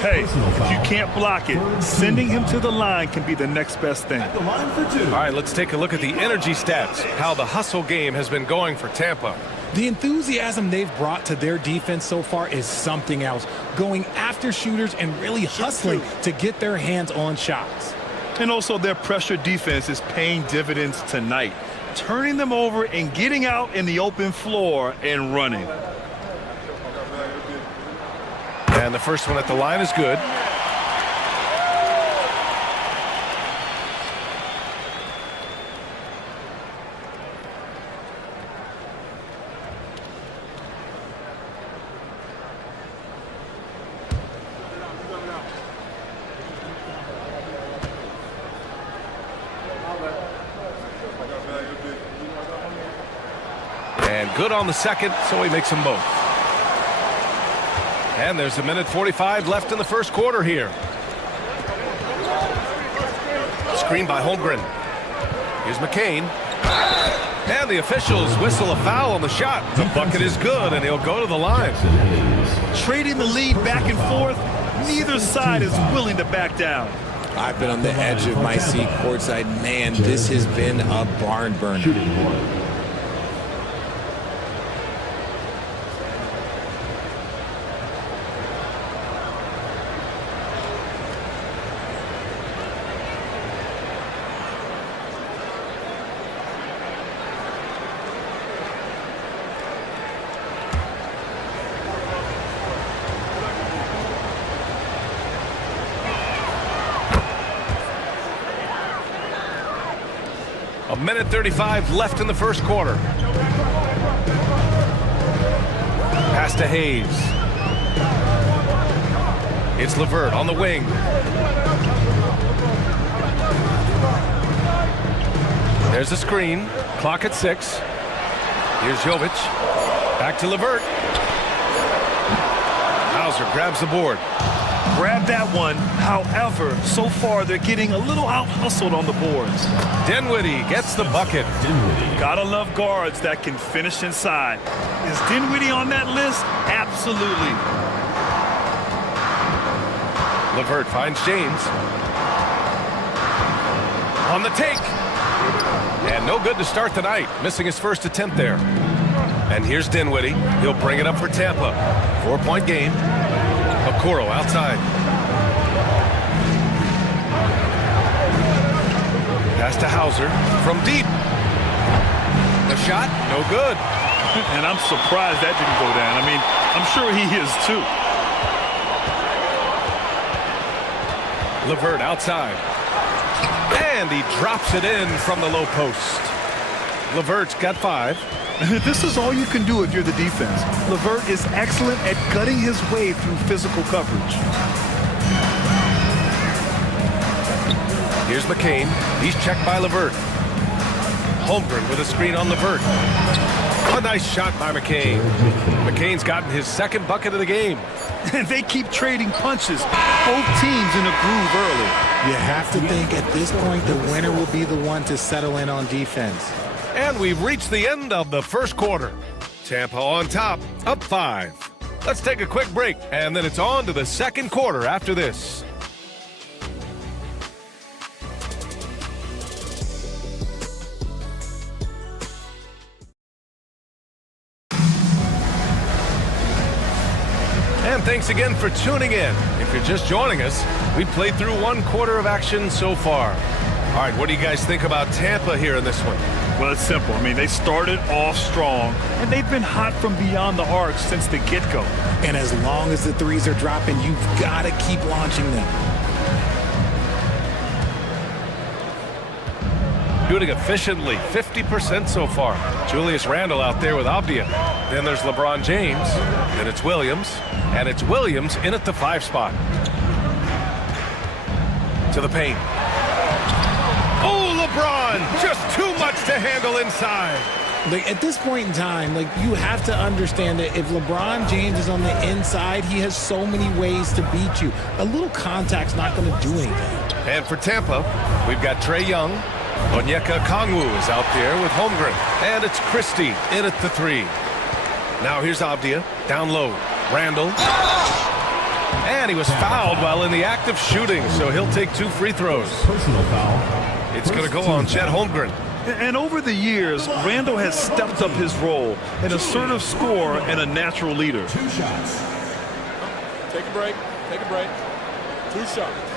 Hey, if you can't block it, sending him to the line can be the next best thing. The line for 2. All right, let's take a look at the energy stats, how the hustle game has been going for Tampa. The enthusiasm they've brought to their defense so far is something else. Going after shooters and really hustling to get their hands on shots. And also their pressure defense is paying dividends tonight, turning them over and getting out in the open floor and running. And the first one at the line is good. And good on the second, so he makes them both. And there's a minute 45 left in the first quarter here. Screen by Holmgren. Here's McCain. And the officials whistle a foul on the shot. The bucket is good, and he'll go to the line. Trading the lead back and forth, neither side is willing to back down. I've been on the edge of my seat courtside. Man, this has been a barn burner. A minute 35 left in the first quarter. Pass to Hayes. It's LeVert on the wing. There's a screen. Clock at 6. Here's Jovic. Back to LeVert. Hauser grabs the board. Grab that one. However, so far they're getting a little out-hustled on the boards. Dinwiddie gets the bucket. Gotta love guards that can finish inside. Is Dinwiddie on that list? Absolutely. LeVert finds James. On the take. And no good to start the night, missing his first attempt there. And here's Dinwiddie. He'll bring it up for Tampa. 4-point game. Okoro outside. Pass to Hauser from deep. The shot, no good. And I'm surprised that didn't go down. I mean, I'm sure he is too. LeVert outside. And he drops it in from the low post. LeVert's got 5. This is all you can do if you're the defense. LeVert is excellent at gutting his way through physical coverage. Here's McCain. He's checked by LeVert. Holmgren with a screen on LeVert. A nice shot by McCain. McCain's gotten his second bucket of the game. And they keep trading punches. Both teams in a groove early. You have to think at this point the winner will be the one to settle in on defense. And we've reached the end of the first quarter. Tampa on top, up 5. Let's take a quick break, and then it's on to the second quarter after this. And thanks again for tuning in. If you're just joining us, we played through 1 quarter of action so far. All right, what do you guys think about Tampa here in this one? Well, it's simple. I mean, they started off strong, and they've been hot from beyond the arc since the get-go. And as long as the threes are dropping, you've got to keep launching them. Shooting efficiently, 50% so far. Julius Randle out there with Avdia. Then there's LeBron James. Then it's Williams. And it's Williams in at the 5 spot. To the paint. Oh, LeBron! Just too much to handle inside. Like, at this point in time, like, you have to understand that if LeBron James is on the inside, he has so many ways to beat you. A little contact's not going to do anything. And for Tampa, we've got Trae Young. Onyeka Okongwu is out there with Holmgren. And it's Christie in at the 3. Now here's Avdia. Down low. Randle. And he was fouled while in the act of shooting, so he'll take 2 free throws. Personal foul. It's going to go on Chet Holmgren. And over the years, Randle has stepped up his role, an assertive scorer and a natural leader. 2 shots. Take a break. Take a break. 2 shots.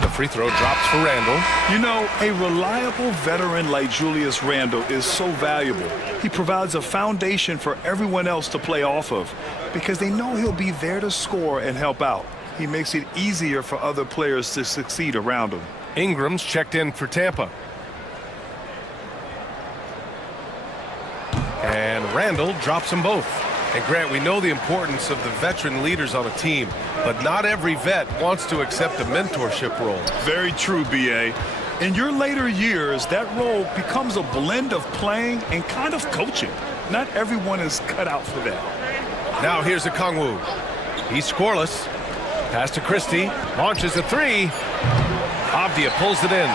The free throw drops for Randle. You know, a reliable veteran like Julius Randle is so valuable. He provides a foundation for everyone else to play off of because they know he'll be there to score and help out. He makes it easier for other players to succeed around him. Ingram's checked in for Tampa. And Randle drops them both. And Grant, we know the importance of the veteran leaders on a team, but not every vet wants to accept a mentorship role. Very true, B.A. In your later years, that role becomes a blend of playing and kind of coaching. Not everyone is cut out for that. Now here's Okongwu. He's scoreless. Pass to Christie. Launches a 3. Avdia pulls it in.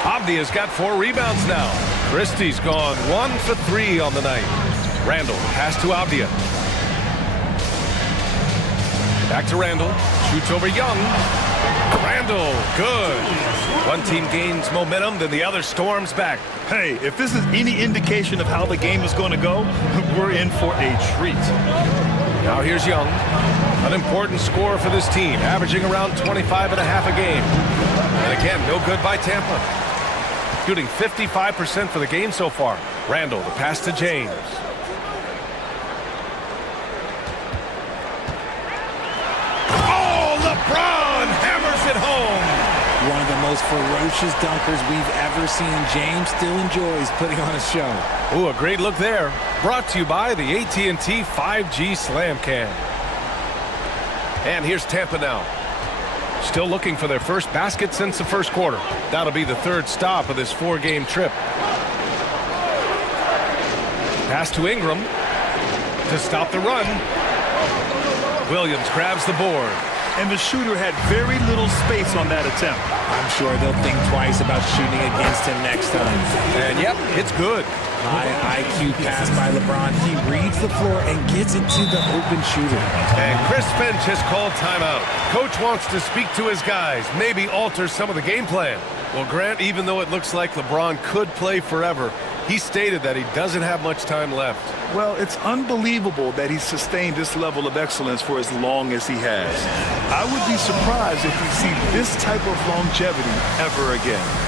Avdia's got 4 rebounds now. Christie's gone 1 for 3 on the night. Randle, pass to Avdia. Back to Randle. Shoots over Young. Randle, good. One team gains momentum, then the other storms back. Hey, if this is any indication of how the game is going to go, we're in for a treat. Now here's Young. An important scorer for this team, averaging around 25 and a half a game. And again, no good by Tampa. Shooting 55% for the game so far. Randle, the pass to James. LeBron hammers it home. One of the most ferocious dunkers we've ever seen. James still enjoys putting on a show. Ooh, a great look there. Brought to you by the AT&T 5G Slam Cam. And here's Tampa now. still looking for their first basket since the first quarter. That'll be the third stop of this 4-game trip. Pass to Ingram to stop the run. Williams grabs the board. And the shooter had very little space on that attempt. I'm sure they'll think twice about shooting against him next time. And yep, it's good. High IQ pass by LeBron. He reads the floor and gets it to the open shooter. And Chris Finch has called timeout. Coach wants to speak to his guys, maybe alter some of the game plan. Well, Grant, even though it looks like LeBron could play forever, he stated that he doesn't have much time left. Well, it's unbelievable that he's sustained this level of excellence for as long as he has. I would be surprised if we see this type of longevity ever again.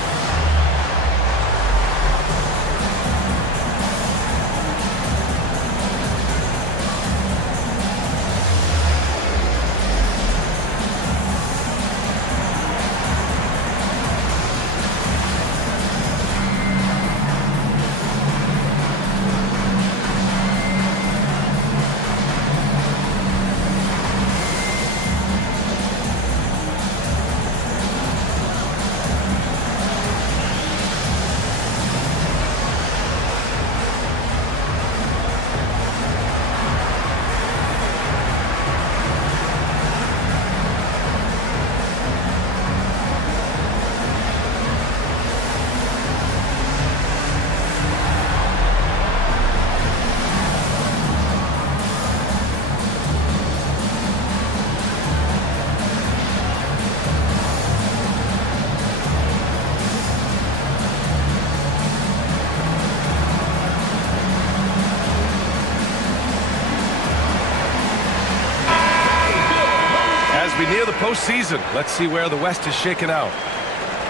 Near the postseason, let's see where the West is shaken out.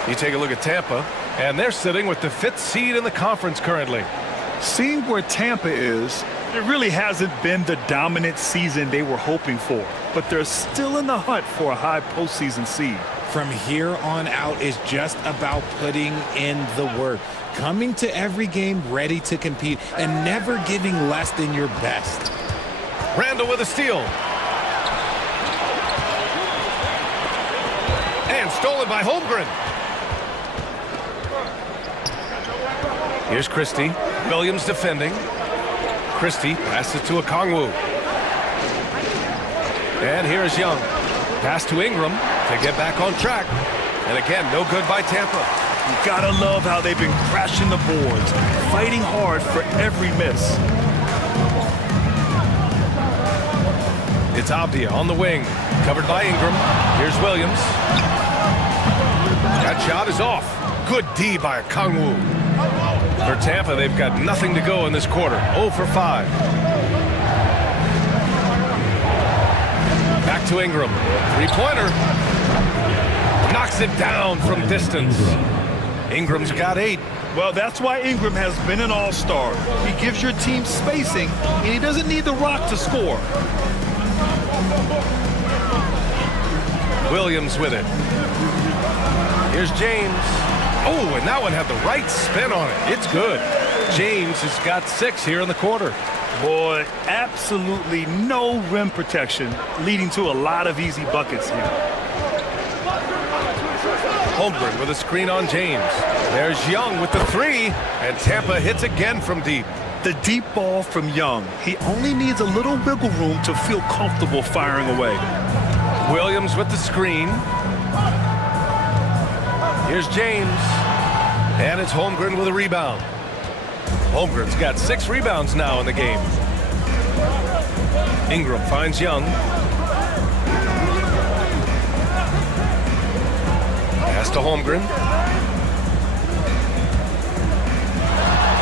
You take a look at Tampa, and they're sitting with the 5th seed in the conference currently. Seeing where Tampa is, it really hasn't been the dominant season they were hoping for, but they're still in the hunt for a high postseason seed. From here on out is just about putting in the work, coming to every game ready to compete, and never giving less than your best. Randall with a steal. Stolen by Holmgren. Here's Christie. Williams defending. Christie passes to Okongwu. And here's Young. Pass to Ingram to get back on track. And again, no good by Tampa. You gotta love how they've been crashing the boards, fighting hard for every miss. It's Abdia on the wing. Covered by Ingram. Here's Williams. That shot is off. Good D by Okongwu. For Tampa, they've got nothing to go in this quarter. 0 for 5. Back to Ingram. 3-pointer. Knocks it down from distance. Ingram's got 8. Well, that's why Ingram has been an all-star. He gives your team spacing, and he doesn't need the rock to score. Williams with it. Here's James. Oh, and that one had the right spin on it. It's good. James has got 6 here in the quarter. Boy, absolutely no rim protection, leading to a lot of easy buckets here. Holmgren with a screen on James. There's Young with the 3, and Tampa hits again from deep. The deep ball from Young. He only needs a little wiggle room to feel comfortable firing away. Williams with the screen. Here's James. And it's Holmgren with a rebound. Holmgren's got 6 rebounds now in the game. Ingram finds Young. Pass to Holmgren.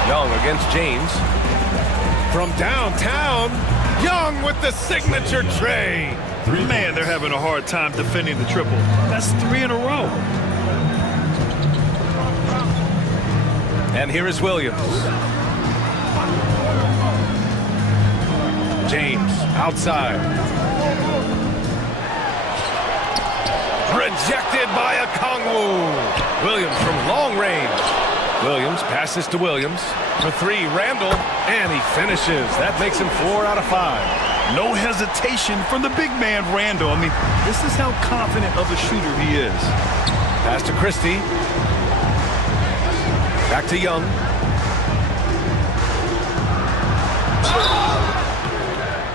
Young against James. From downtown, Young with the signature tray. Man, they're having a hard time defending the triple. That's 3 in a row. And here is Williams. James outside. Rejected by Okongwu. Williams from long range. Williams passes to Williams. For 3, Randall. And he finishes. That makes him 4 out of 5. No hesitation from the big man, Randall. I mean, this is how confident of a shooter he is. Pass to Christie. Back to Young.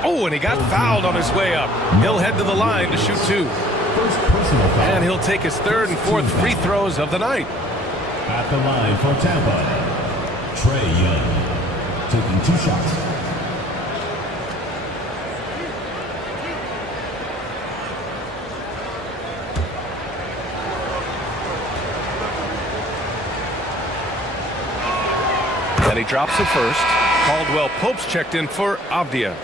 Oh, and he got fouled on his way up. He'll head to the line to shoot 2. And he'll take his 3rd and 4th free throws of the night. At the line for Tampa, Trae Young, taking 2 shots. And he drops the first. Caldwell Pope's checked in for Avdia.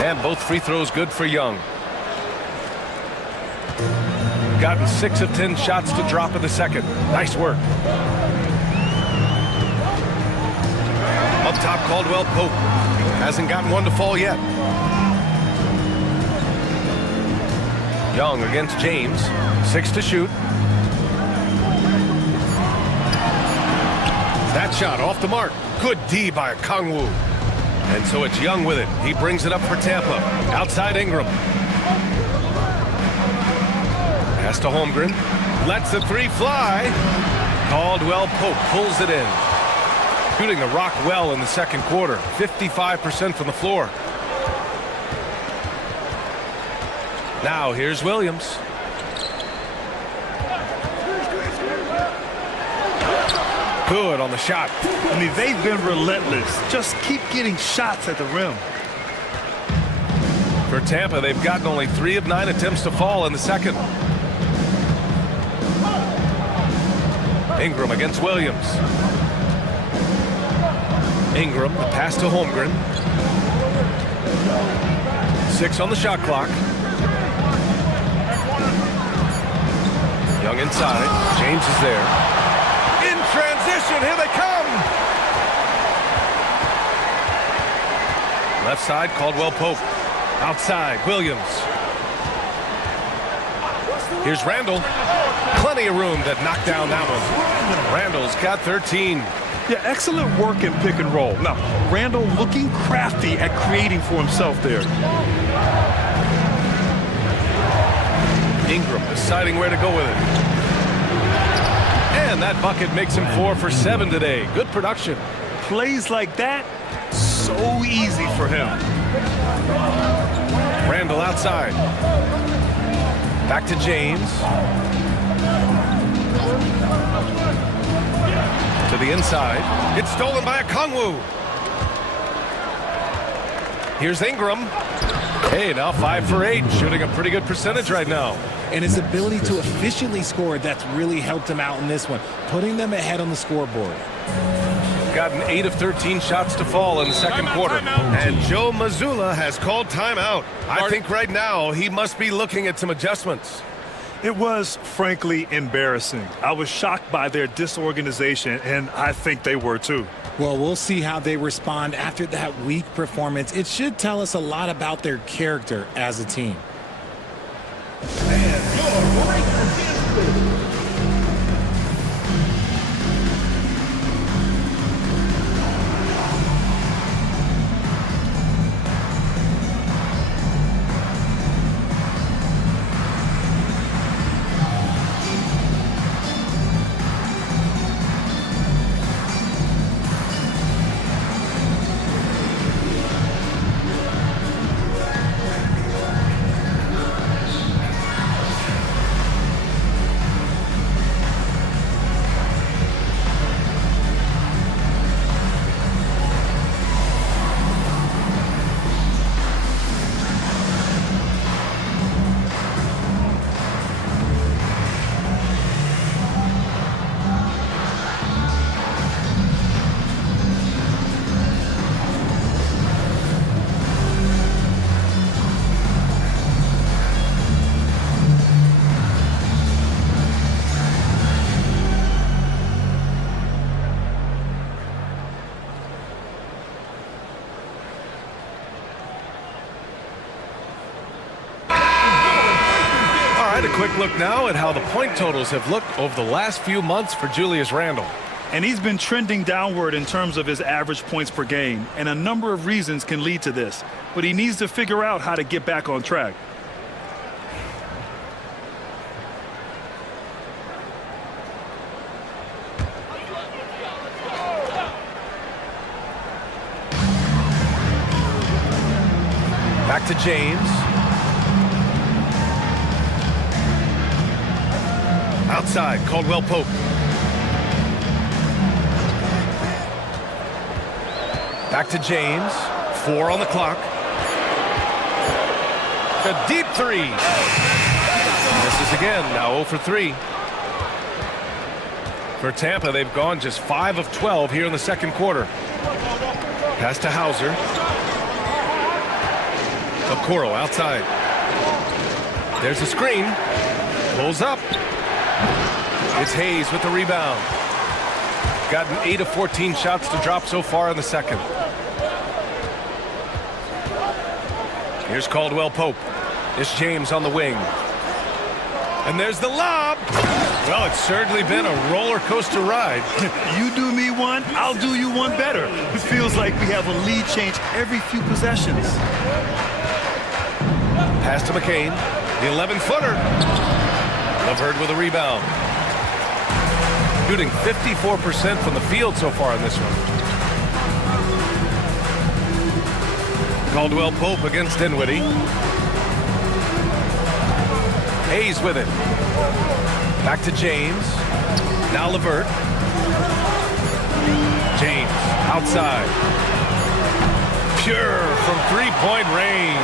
And both free throws good for Young. Gotten 6 of 10 shots to drop in the second. Nice work. Up top, Caldwell Pope. Hasn't gotten one to fall yet. Young against James. 6 to shoot. That shot off the mark. Good D by Kongwu. And so it's Young with it. He brings it up for Tampa. Outside Ingram. Pass to Holmgren. Lets the 3 fly. Caldwell Pope pulls it in. Shooting the rock well in the second quarter. 55% from the floor. Now here's Williams. Good on the shot. I mean, they've been relentless. Just keep getting shots at the rim. For Tampa, they've gotten only 3 of 9 attempts to fall in the second. Ingram against Williams. Ingram, the pass to Holmgren. 6 on the shot clock. Young inside. James is there. In transition, here they come. Left side, Caldwell Pope. Outside, Williams. Here's Randall. Plenty of room to knock down that one. Randall's got 13. Yeah, excellent work in pick and roll. Now, Randall looking crafty at creating for himself there. Ingram deciding where to go with it. And that bucket makes him 4 for 7 today. Good production. Plays like that, so easy for him. Randall outside. Back to James. To the inside. It's stolen by Kongwu. Here's Ingram. Hey, now 5 for 8. Shooting a pretty good percentage right now. And his ability to efficiently score, that's really helped him out in this one, putting them ahead on the scoreboard. Gotten 8 of 13 shots to fall in the second quarter. And Joe Mazzulla has called timeout. I think right now he must be looking at some adjustments. It was, frankly, embarrassing. I was shocked by their disorganization, and I think they were too. Well, we'll see how they respond after that weak performance. It should tell us a lot about their character as a team. quick look now at how the point totals have looked over the last few months for Julius Randle. And he's been trending downward in terms of his average points per game, and a number of reasons can lead to this. But he needs to figure out how to get back on track. Back to James. Outside, Caldwell Pope. Back to James. 4 on the clock. The deep three. Misses again, now 0 for 3. For Tampa, they've gone just 5 of 12 here in the second quarter. Pass to Hauser. Okoro outside. There's a screen. Pulls up. It's Hayes with the rebound. Gotten 8 of 14 shots to drop so far in the second. Here's Caldwell Pope. It's James on the wing. And there's the lob. Well, it's certainly been a roller coaster ride. You do me one, I'll do you one better. It feels like we have a lead change every few possessions. Pass to McCain. The 11-footer. LeVert with a rebound. Shooting 54% from the field so far in this one. Caldwell Pope against Dinwiddie. Hayes with it. Back to James. Now LeVert. James outside. Pure from three-point range.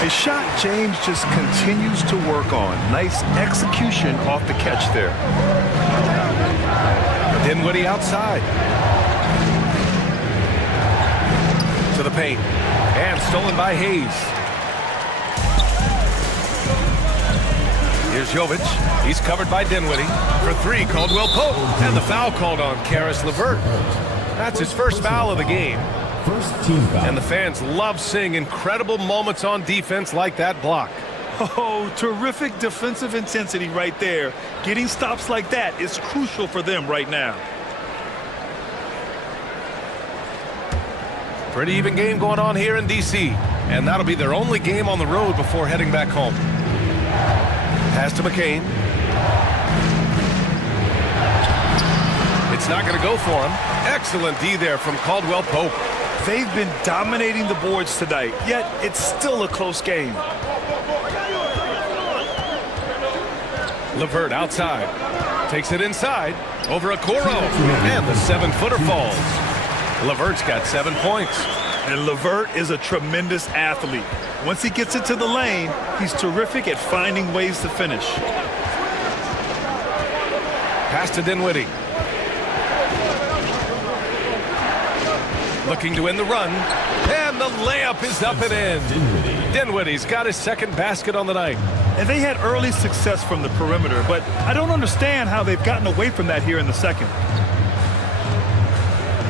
A shot James just continues to work on. Nice execution off the catch there. Dinwiddie outside. To the paint. And stolen by Hayes. Here's Jovic. He's covered by Dinwiddie. For 3, Caldwell Pope. And the foul called on Karis LeVert. That's his first foul of the game. First team foul. And the fans love seeing incredible moments on defense like that block. Oh, terrific defensive intensity right there. Getting stops like that is crucial for them right now. Pretty even game going on here in D.C. And that'll be their only game on the road before heading back home. Pass to McCain. It's not going to go for him. Excellent D there from Caldwell Pope. They've been dominating the boards tonight, yet it's still a close game. LeVert outside. Takes it inside. Over Okoro. And the 7-footer falls. LeVert's got 7 points. And LeVert is a tremendous athlete. Once he gets into the lane, he's terrific at finding ways to finish. Pass to Dinwiddie. Looking to win the run. And the layup is up and in. Dinwiddie's got his second basket on the night. And they had early success from the perimeter, but I don't understand how they've gotten away from that here in the second.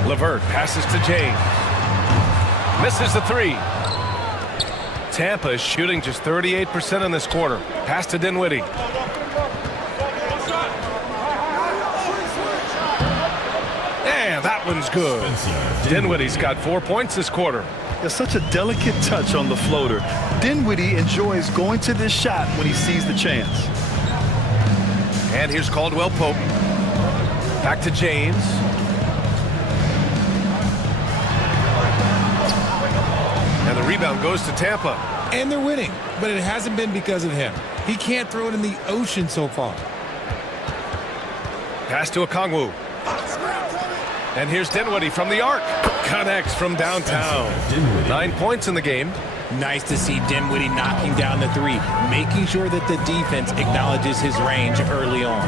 LeVert passes to James. Misses the 3. Tampa is shooting just 38% in this quarter. Pass to Dinwiddie. And that one's good. Dinwiddie's got 4 points this quarter. There's such a delicate touch on the floater. Dinwiddie enjoys going to this shot when he sees the chance. And here's Caldwell Pope. Back to James. And the rebound goes to Tampa. And they're winning, but it hasn't been because of him. He can't throw it in the ocean so far. Pass to Okongwu. And here's Dinwiddie from the arc. Connects from downtown. 9 points in the game. Nice to see Dinwiddie knocking down the 3, making sure that the defense acknowledges his range early on.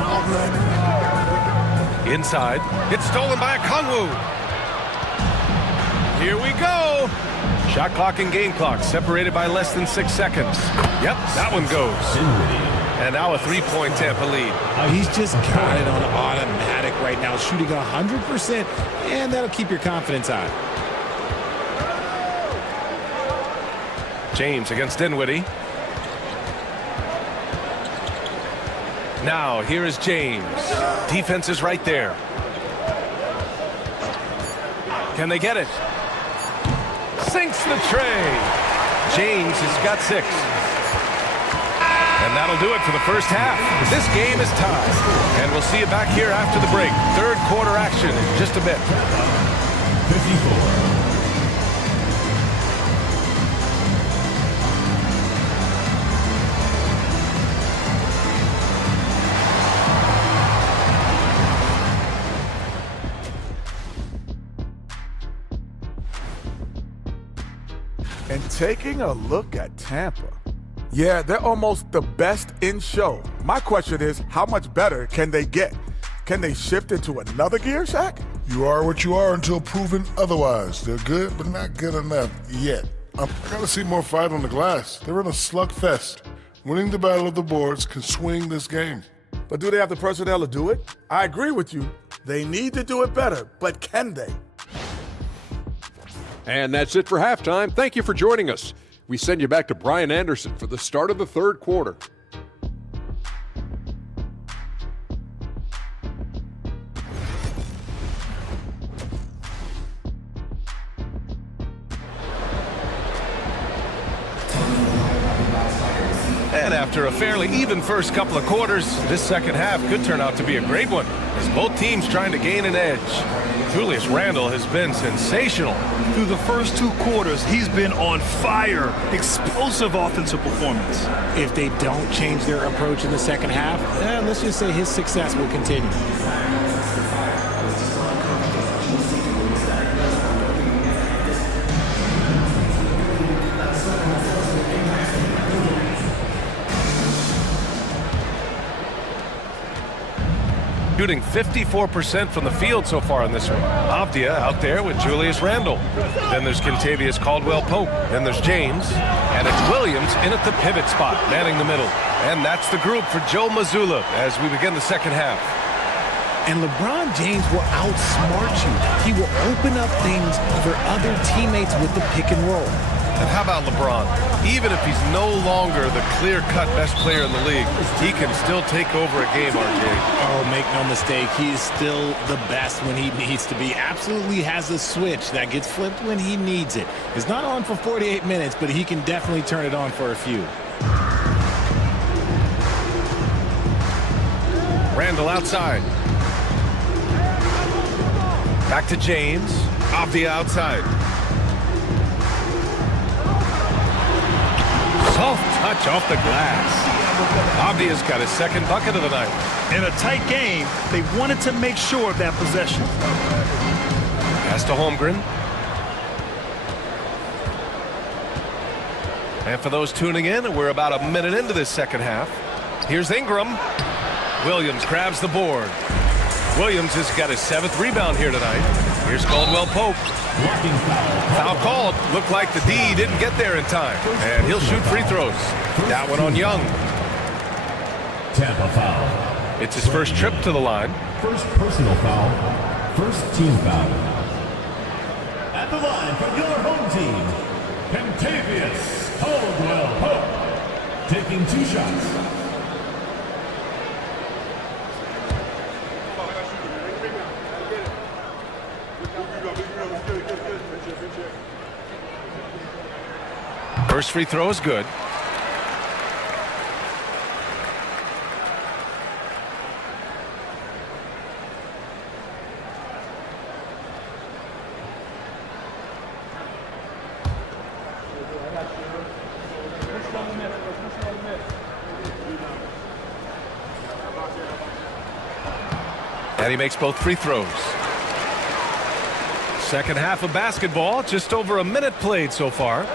Inside. It's stolen by Okongwu. Here we go. Shot clock and game clock separated by less than 6 seconds. Yep, that one goes. And now a 3-point Tampa lead. He's just got it on automatic right now, shooting 100%, and that'll keep your confidence high. James against Dinwiddie. Now, here is James. Defense is right there. Can they get it? Sinks the tray. James has got 6. And that'll do it for the first half. This game is tied. And we'll see you back here after the break. Third quarter action in just a bit. 54. And taking a look at Tampa. Yeah, they're almost the best in show. My question is, how much better can they get? Can they shift into another gear, Shaq? You are what you are until proven otherwise. They're good, but not good enough yet. I gotta see more fight on the glass. They're in a slugfest. Winning the battle of the boards can swing this game. But do they have the personnel to do it? I agree with you. They need to do it better, but can they? And that's it for halftime. Thank you for joining us. We send you back to Brian Anderson for the start of the third quarter. And after a fairly even first couple of quarters, this second half could turn out to be a great one, as both teams trying to gain an edge. Julius Randle has been sensational. Through the first 2 quarters, he's been on fire. Explosive offensive performance. If they don't change their approach in the second half, let's just say his success will continue. Shooting 54% from the field so far in this one. Avdia out there with Julius Randle. Then there's Kentavious Caldwell-Pope. Then there's James. And it's Williams in at the pivot spot, manning the middle. And that's the group for Joe Mazzulla as we begin the second half. And LeBron James will outsmart you. He will open up things for other teammates with the pick and roll. And how about LeBron? Even if he's no longer the clear-cut best player in the league, he can still take over a game, RJ. Oh, make no mistake, he is still the best when he needs to be. Absolutely has a switch that gets flipped when he needs it. It's not on for 48 minutes, but he can definitely turn it on for a few. Randle outside. Back to James. Off the outside. Soft touch off the glass. Avdia's got his second bucket of the night. In a tight game, they wanted to make sure of that possession. Pass to Holmgren. And for those tuning in, we're about a minute into this second half. Here's Ingram. Williams grabs the board. Williams has got his 7th rebound here tonight. Here's Caldwell-Pope. Foul called. Looked like the D didn't get there in time. And he'll shoot free throws. That one on Young. Tampa foul. It's his first trip to the line. First personal foul. First team foul. At the line for your home team, Kentavious Caldwell-Pope. Taking 2 shots. First free throw is good. And he makes both free throws. Second half of basketball, just over a minute played so far.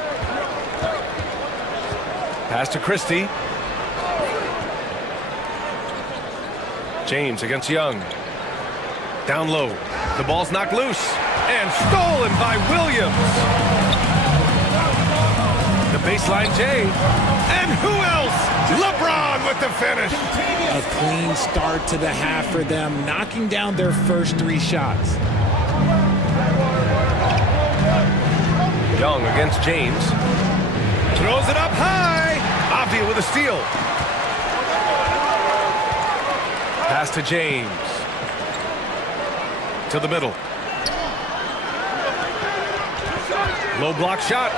Pass to Christie. James against Young. Down low. The ball's knocked loose. And stolen by Williams. The baseline J. And who else? LeBron with the finish. A clean start to the half for them, knocking down their first 3 shots. Young against James. Throws it up high. Avdia with a steal. Pass to James. To the middle. Low block shot.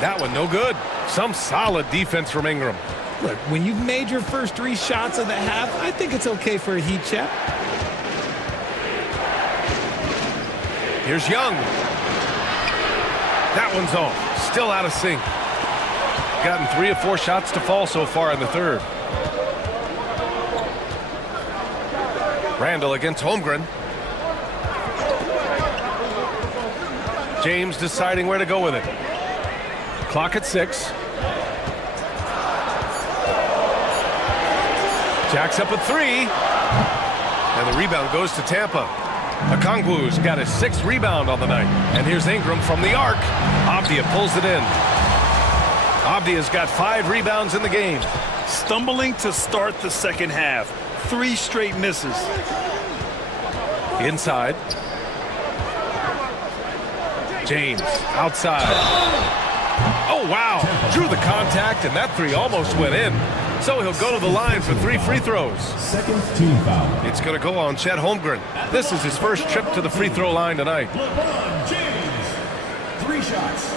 That one no good. Some solid defense from Ingram. Look, when you've made your first 3 shots of the half, I think it's okay for a heat check. Here's Young. That one's off. Still out of sync. Gotten 3 or 4 shots to fall so far in the third. Randall against Holmgren. James deciding where to go with it. Clock at 6. Jacks up a 3. And the rebound goes to Tampa. Okongwu's got his 6th rebound on the night. And here's Ingram from the arc. Avdia pulls it in. Avdia's got 5 rebounds in the game. Stumbling to start the second half. 3 straight misses. Inside. James outside. Oh, wow. Drew the contact, and that 3 almost went in. So he'll go to the line for 3 free throws. Second team foul. It's going to go on Chet Holmgren. This is his first trip to the free throw line tonight. LeBron James. 3 shots.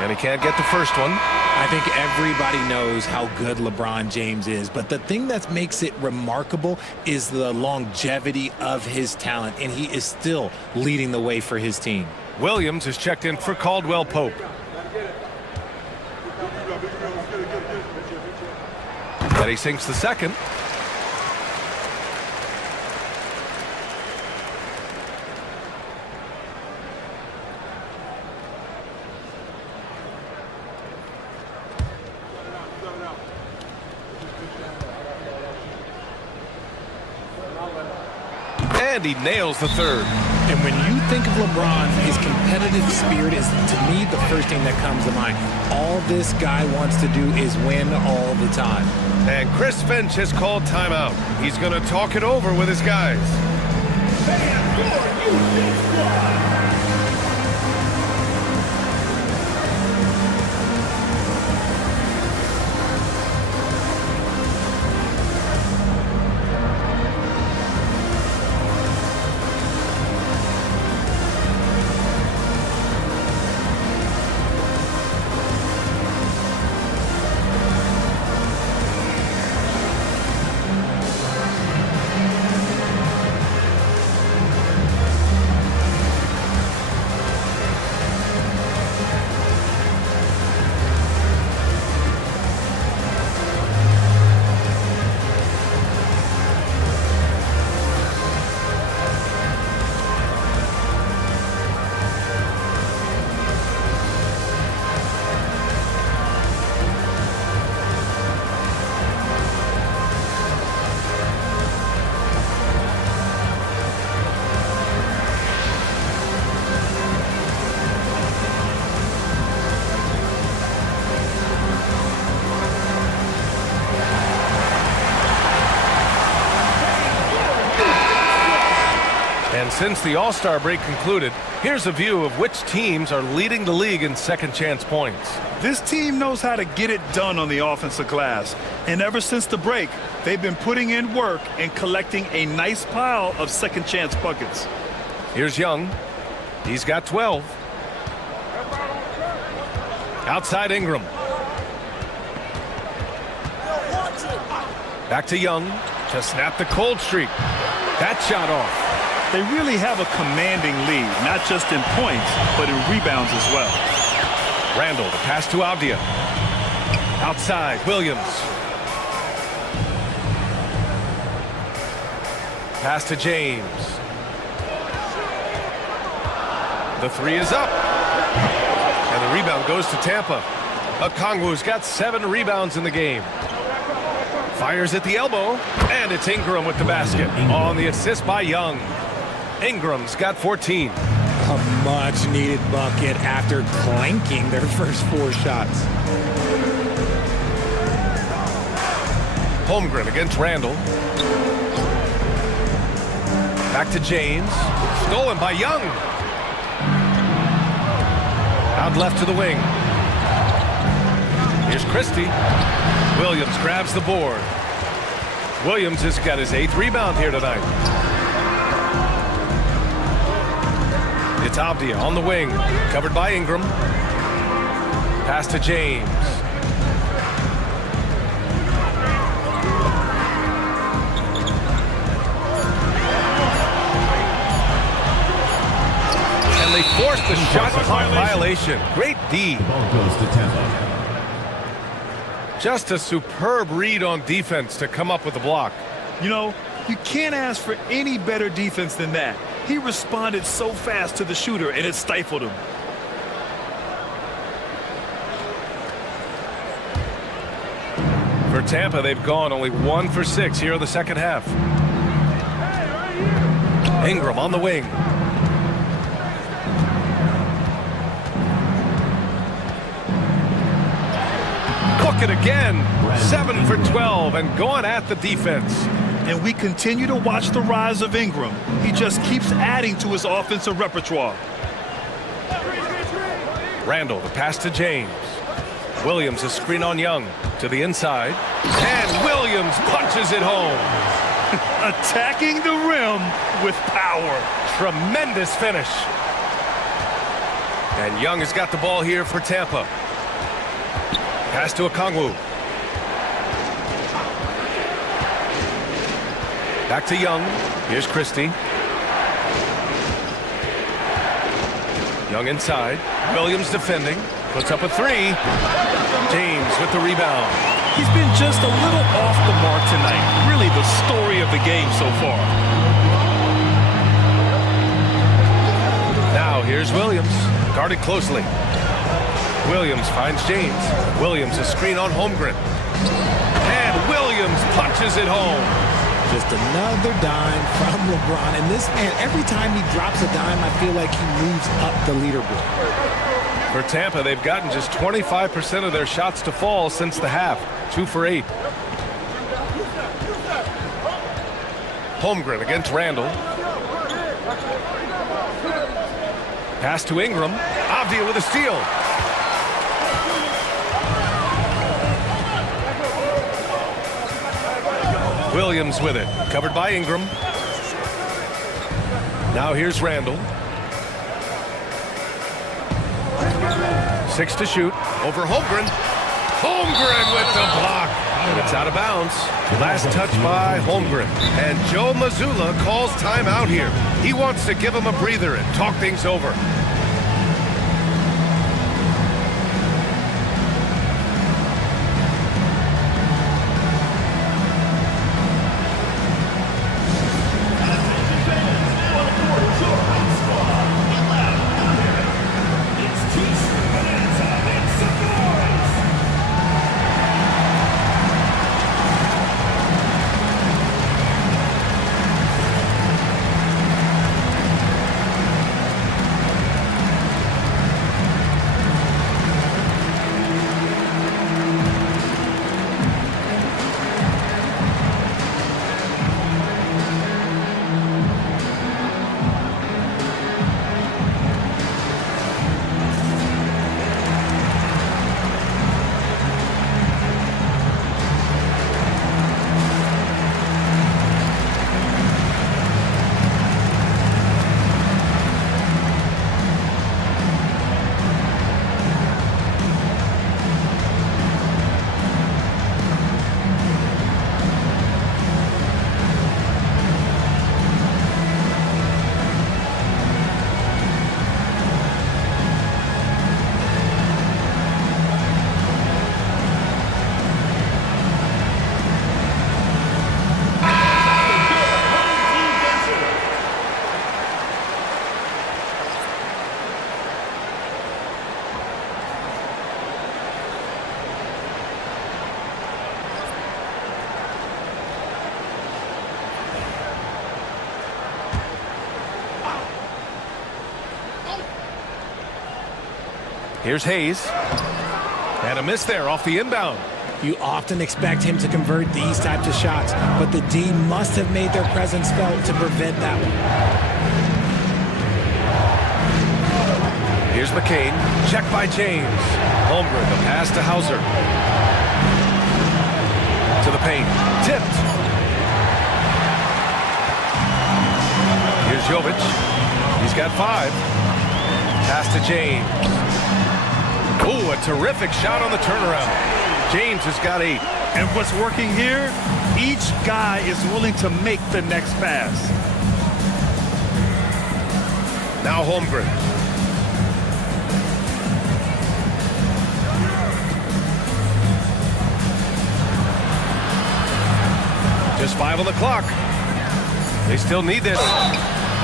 And he can't get the first one. I think everybody knows how good LeBron James is, but the thing that makes it remarkable is the longevity of his talent, and he is still leading the way for his team. Williams is checked in for Caldwell Pope. Then he sinks the second. And he nails the third. And when you think of LeBron, his competitive spirit is, to me, the first thing that comes to mind. All this guy wants to do is win all the time. And Chris Finch has called timeout. He's going to talk it over with his guys. And since the All-Star break concluded, here's a view of which teams are leading the league in second chance points. This team knows how to get it done on the offensive glass. And ever since the break, they've been putting in work and collecting a nice pile of second chance buckets. Here's Young. He's got 12. Outside Ingram. Back to Young to snap the cold streak. That shot off. They really have a commanding lead, not just in points, but in rebounds as well. Randall, the pass to Avdia. Outside, Williams. Pass to James. The 3 is up. And the rebound goes to Tampa. Okongwu's got 7 rebounds in the game. Fires at the elbow, and it's Ingram with the basket on the assist by Young. Ingram's got 14. A much-needed bucket after clanking their first 4 shots. Holmgren against Randall. Back to James. Stolen by Young. Out left to the wing. Here's Christie. Williams grabs the board. Williams has got his 8th rebound here tonight. It's Avdia on the wing. Covered by Ingram. Pass to James. And they forced the shot clock violation. Great D. The ball goes to Tampa. Just a superb read on defense to come up with the block. You know, you can't ask for any better defense than that. He responded so fast to the shooter, and it stifled him. For Tampa, they've gone only 1 for 6 here in the second half. Ingram on the wing. Book it again. 7 for 12 and going at the defense. And we continue to watch the rise of Ingram. He just keeps adding to his offensive repertoire. Randall, the pass to James. Williams, a screen on Young to the inside. And Williams punches it home. Attacking the rim with power. Tremendous finish. And Young has got the ball here for Tampa. Pass to Okongwu. Back to Young. Here's Christie. Young inside. Williams defending. Puts up a 3. James with the rebound. He's been just a little off the mark tonight. Really the story of the game so far. Now here's Williams. Guarded closely. Williams finds James. Williams a screen on Holmgren. And Williams punches it home. Just another dime from LeBron. And this man, every time he drops a dime, I feel like he moves up the leaderboard. For Tampa, they've gotten just 25% of their shots to fall since the half. 2 for 8. Holmgren against Randall. Pass to Ingram. Avdia with a steal. Williams with it. Covered by Ingram. Now here's Randall. 6 to shoot. Over Holmgren. Holmgren with the block. And it's out of bounds. Last touch by Holmgren. And Joe Mazzulla calls timeout here. He wants to give him a breather and talk things over. Here's Hayes. And a miss there off the inbound. You often expect him to convert these types of shots, but the D must have made their presence felt to prevent that one. Here's McCain. Check by James. Holmgren, the pass to Hauser. To the paint. Tipped. Here's Jovic. He's got 5. Pass to James. Ooh, a terrific shot on the turnaround. James has got 8. And what's working here? Each guy is willing to make the next pass. Now Holmgren. Just 5 on the clock. They still need this.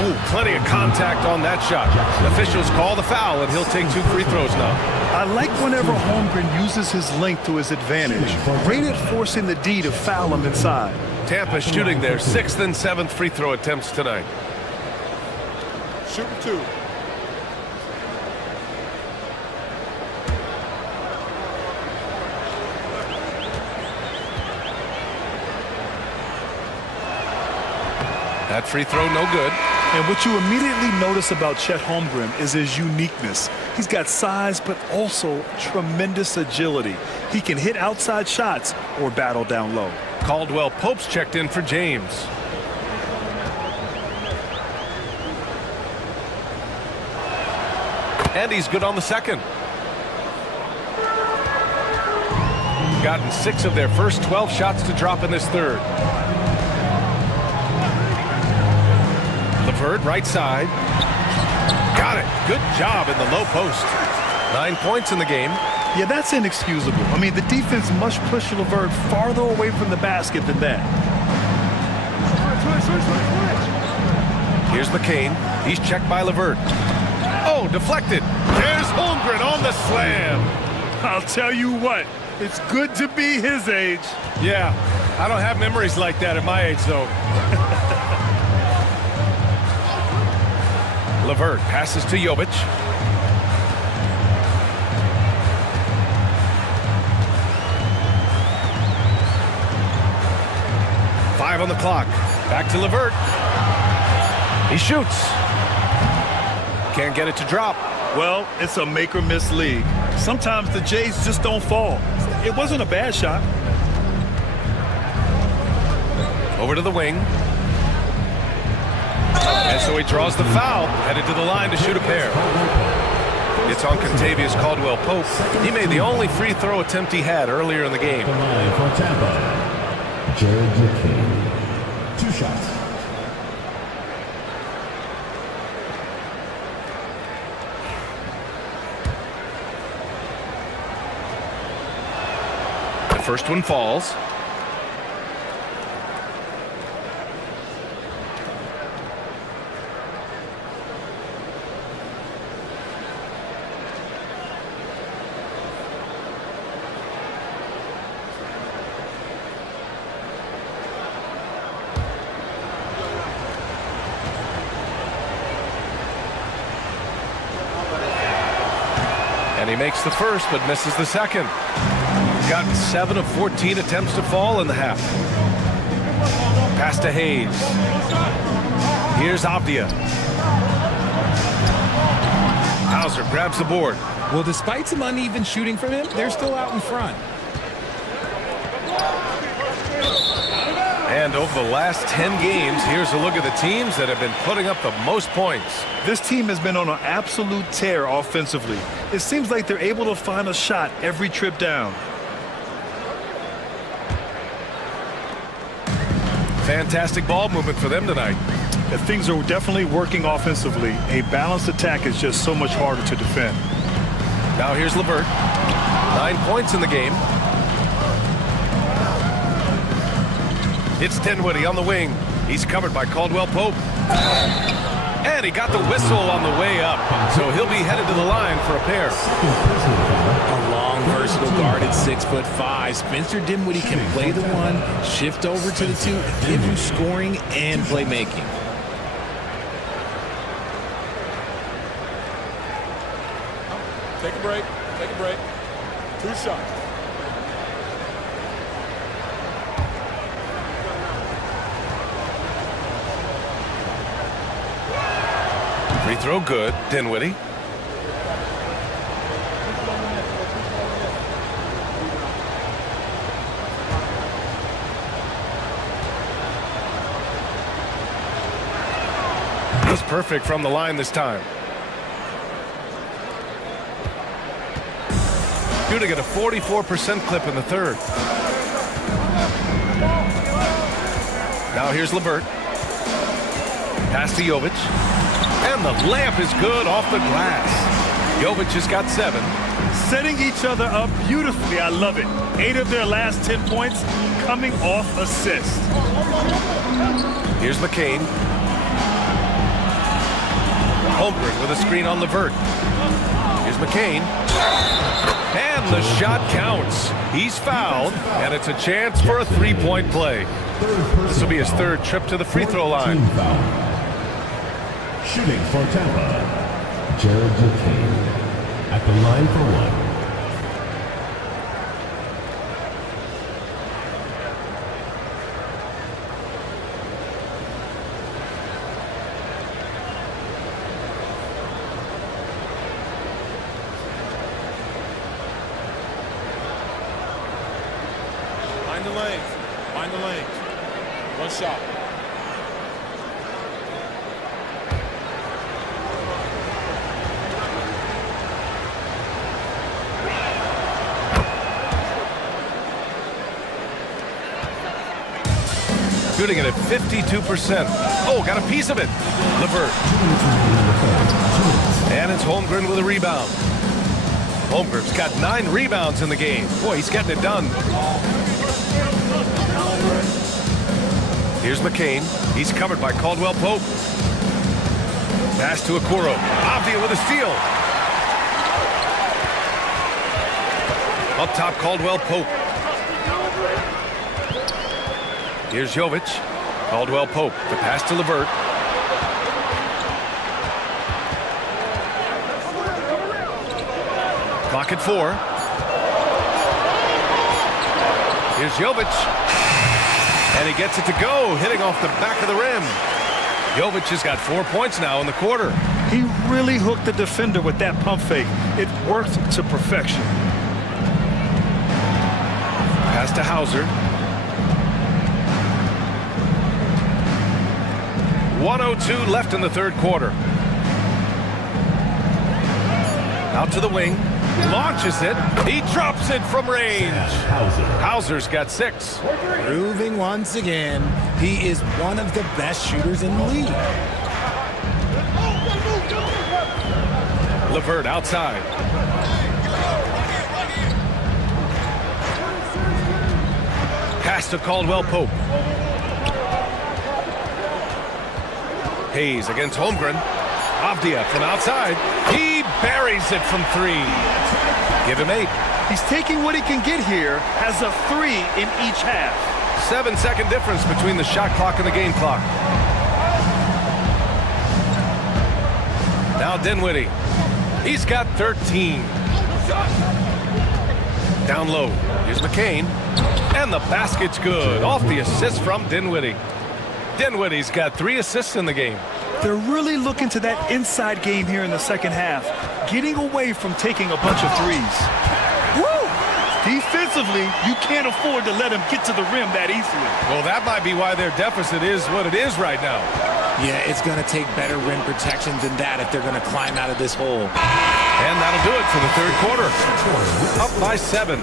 Ooh, plenty of contact on that shot. Officials call the foul, and he'll take 2 free throws now. I like whenever Holmgren uses his length to his advantage. Great at forcing the D to foul him inside. Tampa shooting their 6th and 7th free throw attempts tonight. Shooting 2. That free throw, no good. And what you immediately notice about Chet Holmgren is his uniqueness. He's got size, but also tremendous agility. He can hit outside shots or battle down low. Caldwell Pope's checked in for James. And he's good on the second. Gotten 6 of their first 12 shots to drop in this third. LeVert, right side. Got it. Good job in the low post. 9 points in the game. Yeah, that's inexcusable. I mean, the defense must push LeVert farther away from the basket than that. Here's McCain. He's checked by LeVert. Oh, deflected. There's Holmgren on the slam. I'll tell you what, it's good to be his age. Yeah, I don't have memories like that at my age, though. LeVert passes to Jovic. Five on the clock. Back to LeVert. He shoots. Can't get it to drop. Well, it's a make or miss league. Sometimes the Jays just don't fall. It wasn't a bad shot. Over to the wing. And so he draws the foul, headed to the line to shoot a pair. It's on Contavious Caldwell-Pope. He made the only free throw attempt he had earlier in the game. The line for Tampa, Jared McCain. 2 shots. The first one falls. And he makes the first, but misses the second. Got 7 of 14 attempts to fall in the half. Pass to Hayes. Here's Avdia. Hauser grabs the board. Well, despite some uneven shooting from him, they're still out in front. And over the last 10 games, here's a look at the teams that have been putting up the most points. This team has been on an absolute tear offensively. It seems like they're able to find a shot every trip down. Fantastic ball movement for them tonight. And things are definitely working offensively. A balanced attack is just so much harder to defend. Now here's LeVert. 9 points in the game. It's Dinwiddie on the wing. He's covered by Caldwell-Pope. And he got the whistle on the way up. So he'll be headed to the line for a pair. A long, versatile guard at 6'5". Spencer Dinwiddie can play the 1, shift over to the 2, and give you scoring and playmaking. Take a break. Take a break. 2 shots. throw good. Dinwiddie. He's perfect from the line this time. Shooting at a 44% clip in the third. Now here's LeVert. Pass to Jovic. And the layup is good off the glass. Jovic has got 7. Setting each other up beautifully. I love it. 8 of their last 10 points coming off assists. Here's McCain. Holmgren with a screen on LeVert. Here's McCain. And the shot counts. He's fouled, and it's a chance for a three-point play. This will be his third trip to the free throw line. Shooting for Tampa, Jared McCain at the line for one. Find the lanes. One shot. Shooting it at 52%. Oh, got a piece of it. LeVert. And it's Holmgren with a rebound. Holmgren's got 9 rebounds in the game. Boy, he's getting it done. Here's McCain. He's covered by Caldwell Pope. Pass to Okoro. Avdia with a steal. Up top, Caldwell Pope. Here's Jovic. Caldwell Pope. The pass to LeVert. Clock at 4. Here's Jovic. And he gets it to go, hitting off the back of the rim. Jovic has got 4 points now in the quarter. He really hooked the defender with that pump fake. It worked to perfection. Pass to Hauser. 1:02 left in the third quarter. Out to the wing. Launches it. He drops it from range. Hauser's got 6. Proving once again, he is one of the best shooters in the league. LeVert outside. Pass to Caldwell Pope. Hayes against Holmgren. Avdia from outside. He buries it from 3. Give him 8. He's taking what he can get here as a 3 in each half. 7-second difference between the shot clock and the game clock. Now Dinwiddie. He's got 13. Down low. Here's McCain. And the basket's good. Off the assist from Dinwiddie. Dinwiddie's got 3 assists in the game. They're really looking to that inside game here in the second half, getting away from taking a bunch of threes. Woo! Defensively, you can't afford to let him get to the rim that easily. Well, that might be why their deficit is what it is right now. Yeah, it's going to take better rim protection than that if they're going to climb out of this hole. And that'll do it for the third quarter. Up by 7.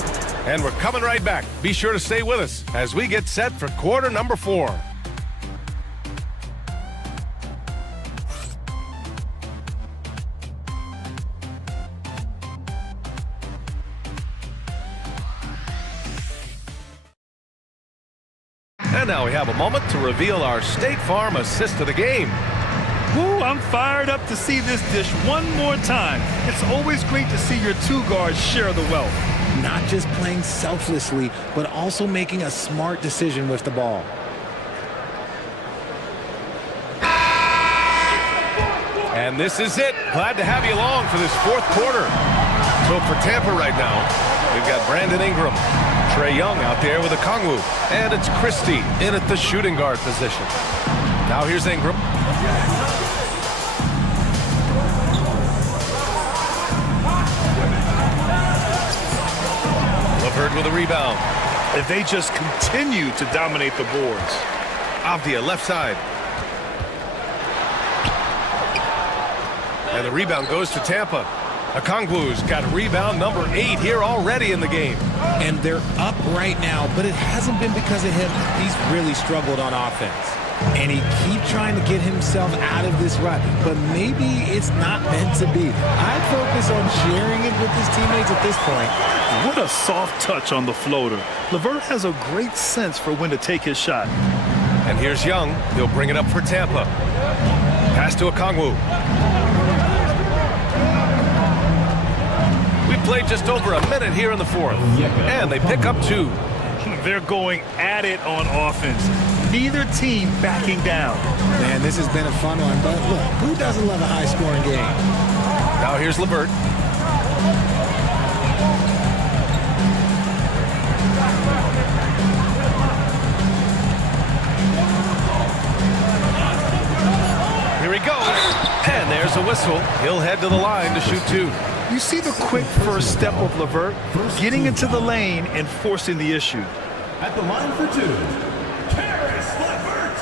And we're coming right back. Be sure to stay with us as we get set for quarter number 4. And now we have a moment to reveal our State Farm assist of the game. Woo, I'm fired up to see this dish one more time. It's always great to see your 2 guards share the wealth. Not just playing selflessly, but also making a smart decision with the ball. And this is it. Glad to have you along for this fourth quarter. So for Tampa right now, we've got Brandon Ingram, Trae Young out there with a Kongwu, and it's Christie in at the shooting guard position. Now here's Ingram. with a rebound. If they just continue to dominate the boards. Avdia, left side. And the rebound goes to Tampa. Okongwu's got rebound number 8 here already in the game. And they're up right now, but it hasn't been because of him. He's really struggled on offense. And he keeps trying to get himself out of this rut, but maybe it's not meant to be. I'd focus on sharing it with his teammates at this point. What a soft touch on the floater. LeVert has a great sense for when to take his shot. And here's Young. He'll bring it up for Tampa. Pass to Okongwu. We played just over a minute here in the fourth, and they pick up 2. They're going at it on offense. Neither team backing down. Man, this has been a fun one, but look, who doesn't love a high-scoring game? Now here's LeVert. Here he goes, and there's a whistle. He'll head to the line to shoot 2. You see the quick first step of LeVert, getting into the lane and forcing the issue. At the line for 2, Karis LeVert.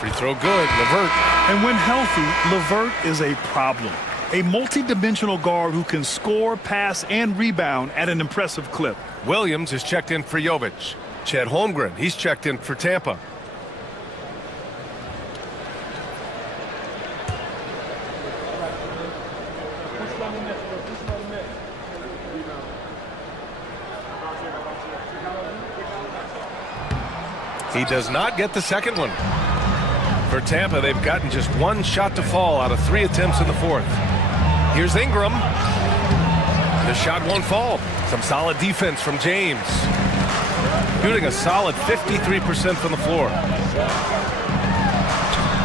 Free throw good, LeVert. And when healthy, LeVert is a problem. A multi-dimensional guard who can score, pass, and rebound at an impressive clip. Williams is checked in for Jovic. Chet Holmgren, he's checked in for Tampa. He does not get the second one. For Tampa, they've gotten just 1 shot to fall out of 3 attempts in the fourth. Here's Ingram. The shot won't fall. Some solid defense from James. Shooting a solid 53% from the floor.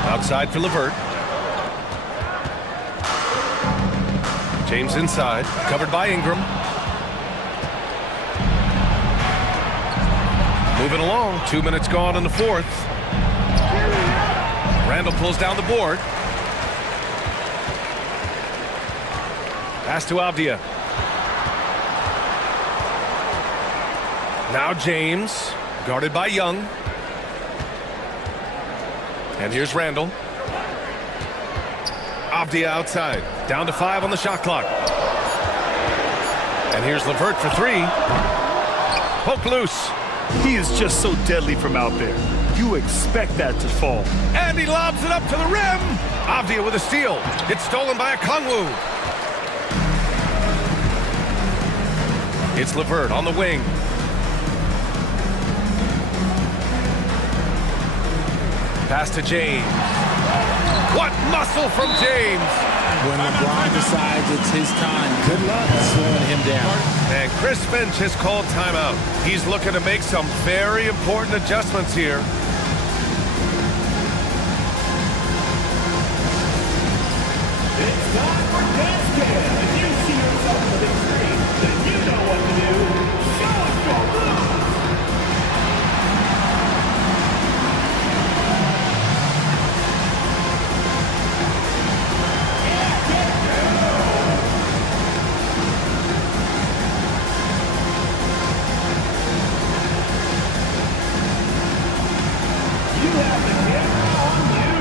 Outside for LeVert. James inside, covered by Ingram. Moving along, 2 minutes gone in the fourth. Randall pulls down the board. Pass to Avdia. Now James, guarded by Young. And here's Randall. Avdia outside, down to 5 on the shot clock. And here's LeVert for 3. Poke loose. He is just so deadly from out there. You expect that to fall. And he lobs it up to the rim. Avdia with a steal. It's stolen by Okongwu. It's LeVert on the wing. Pass to James. What muscle from James. When LeBron decides it's his time, good luck slowing him down. And Chris Finch has called timeout. He's looking to make some very important adjustments here. It's time for dance cam. If you see yourself on the big screen, then you know what to do. Show us your moves. You have the camera on you.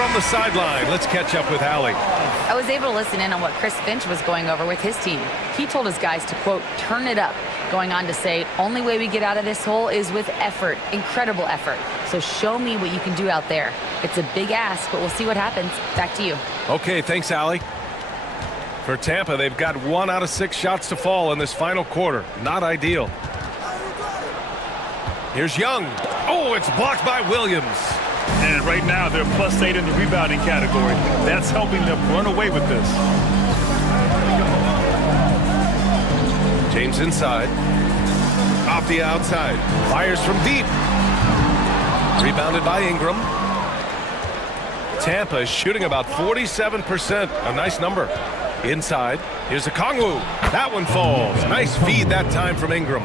from the sideline. Let's catch up with Allie. I was able to listen in on what Chris Finch was going over with his team. He told his guys to, quote, turn it up, going on to say, only way we get out of this hole is with effort, incredible effort. So show me what you can do out there. It's a big ask, but we'll see what happens. Back to you. Okay, thanks, Allie. For Tampa, they've got 1 out of 6 shots to fall in this final quarter. Not ideal. Here's Young. Oh, it's blocked by Williams. And right now, they're +8 in the rebounding category. That's helping them run away with this. James inside. Off the outside. Fires from deep. Rebounded by Ingram. Tampa is shooting about 47%. A nice number. Inside. Here's Okongwu. That one falls. Nice feed that time from Ingram.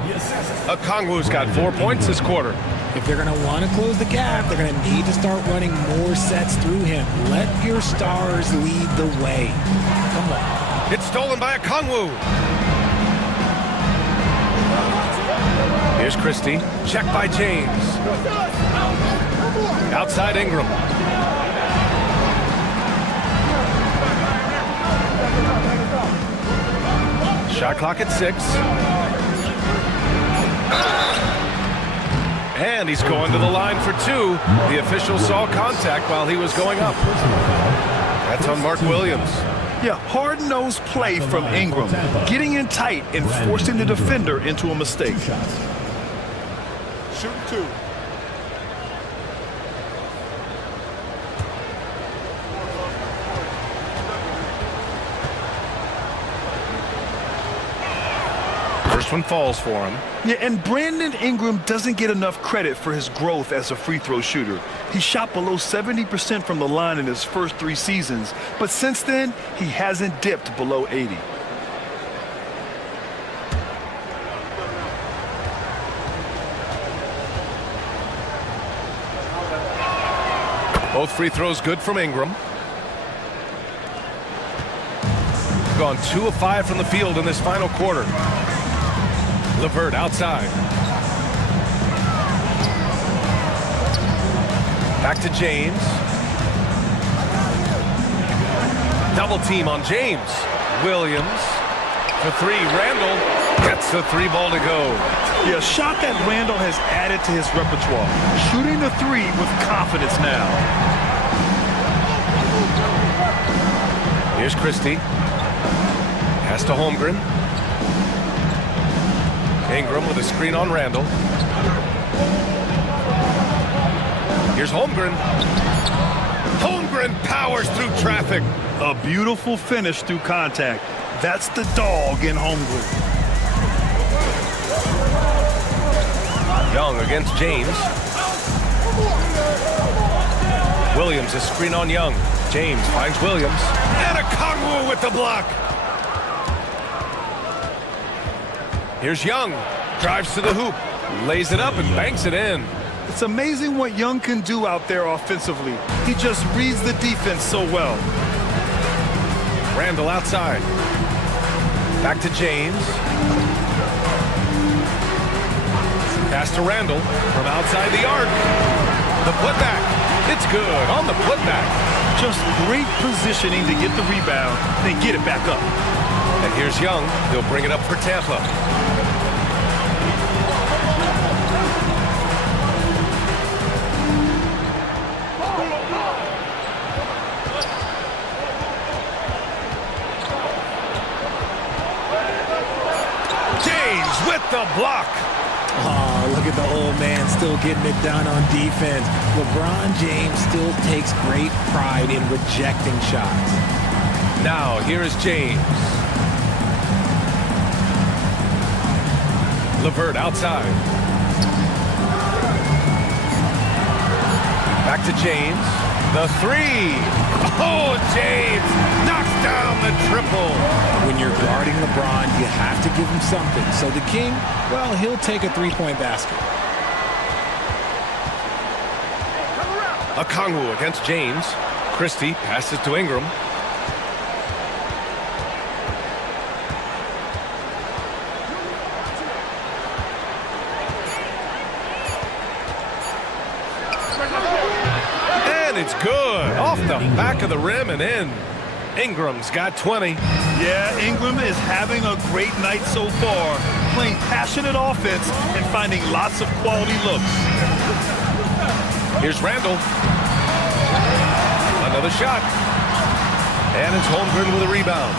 Okongwu's got 4 points this quarter. If they're going to want to close the gap, they're going to need to start running more sets through him. Let your stars lead the way. Come on. It's stolen by Okongwu. Here's Christie. Checked by James. Outside Ingram. Shot clock at 6. And he's going to the line for 2. The official saw contact while he was going up. That's on Mark Williams. Yeah, hard-nosed play from Ingram, getting in tight and forcing the defender into a mistake. Shoot 2. First one falls for him. Yeah, and Brandon Ingram doesn't get enough credit for his growth as a free throw shooter. He shot below 70% from the line in his first 3 seasons, but since then, he hasn't dipped below 80. Both free throws good from Ingram. Gone 2 of 5 from the field in this final quarter. LeVert outside. Back to James. Double team on James. Williams for 3. Randall gets the 3 ball to go. Yeah, a shot that Randall has added to his repertoire. Shooting the 3 with confidence now. Here's Christie. Pass to Holmgren. Ingram with a screen on Randall. Here's Holmgren. Holmgren powers through traffic. A beautiful finish through contact. That's the dog in Holmgren. Young against James. Williams a screen on Young. James finds Williams. And Okongwu with the block. Here's Young. Drives to the hoop. Lays it up and banks it in. It's amazing what Young can do out there offensively. He just reads the defense so well. Randall outside. Back to James. Pass to Randall from outside the arc. The putback. It's good on the putback. Just great positioning to get the rebound, then get it back up. And here's Young. He'll bring it up for Tampa. James with the block. Oh, look at the old man still getting it done on defense. LeBron James still takes great pride in rejecting shots. Now, here is James. LeVert outside. Back to James. The 3. Oh, James knocks down the triple. When you're guarding LeBron, you have to give him something. So the King, well, he'll take a 3-point basket. Okongwu against James. Christie passes to Ingram. And And it's good. Off the back of the rim and in. Ingram's got 20. Yeah, Ingram is having a great night so far, playing passionate offense and finding lots of quality looks. Here's Randall. Another shot. And it's Holmgren with a rebound.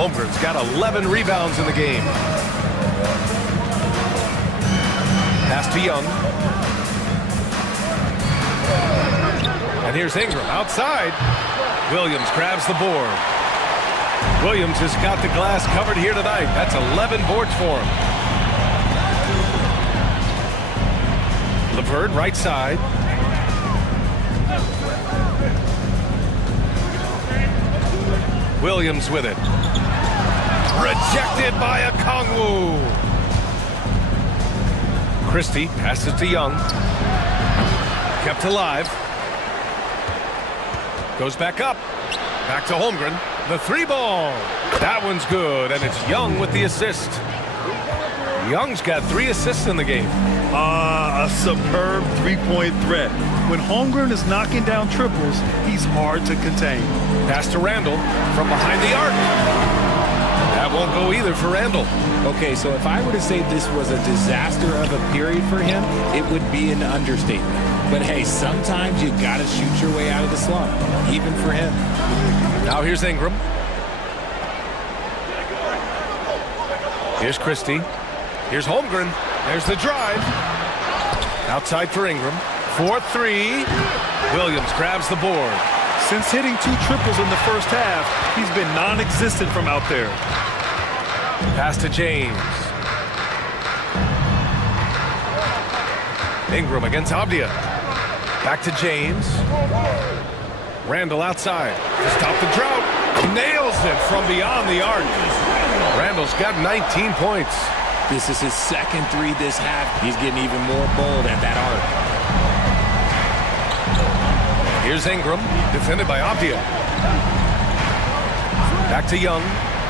Holmgren's got 11 rebounds in the game. Pass to Young. And here's Ingram outside. Williams grabs the board. Williams has got the glass covered here tonight. That's 11 boards for him. LeVert right side. Williams with it. Rejected by Okongwu. Christie passes to Young. Kept alive. Goes back up. Back to Holmgren. The three ball. That one's good, and it's Young with the assist. Young's got 3 assists in the game. A superb three-point threat. When Holmgren is knocking down triples, he's hard to contain. Pass to Randall from behind the arc. That won't go either for Randall. Okay, so if I were to say this was a disaster of a period for him, it would be an understatement. But hey, sometimes you got to shoot your way out of the slump, even for him. Now here's Ingram. Here's Christie. Here's Holmgren. There's the drive. Outside for Ingram. 4-3. Williams grabs the board. Since hitting 2 triples in the first half, he's been non-existent from out there. Pass to James. Ingram against Avdia. Back to James. Randall outside to stop the drought. Nails it from beyond the arc. Randall's got 19 points. This is his second 3 this half. He's getting even more bold at that arc. Here's Ingram, defended by Avdia. Back to Young.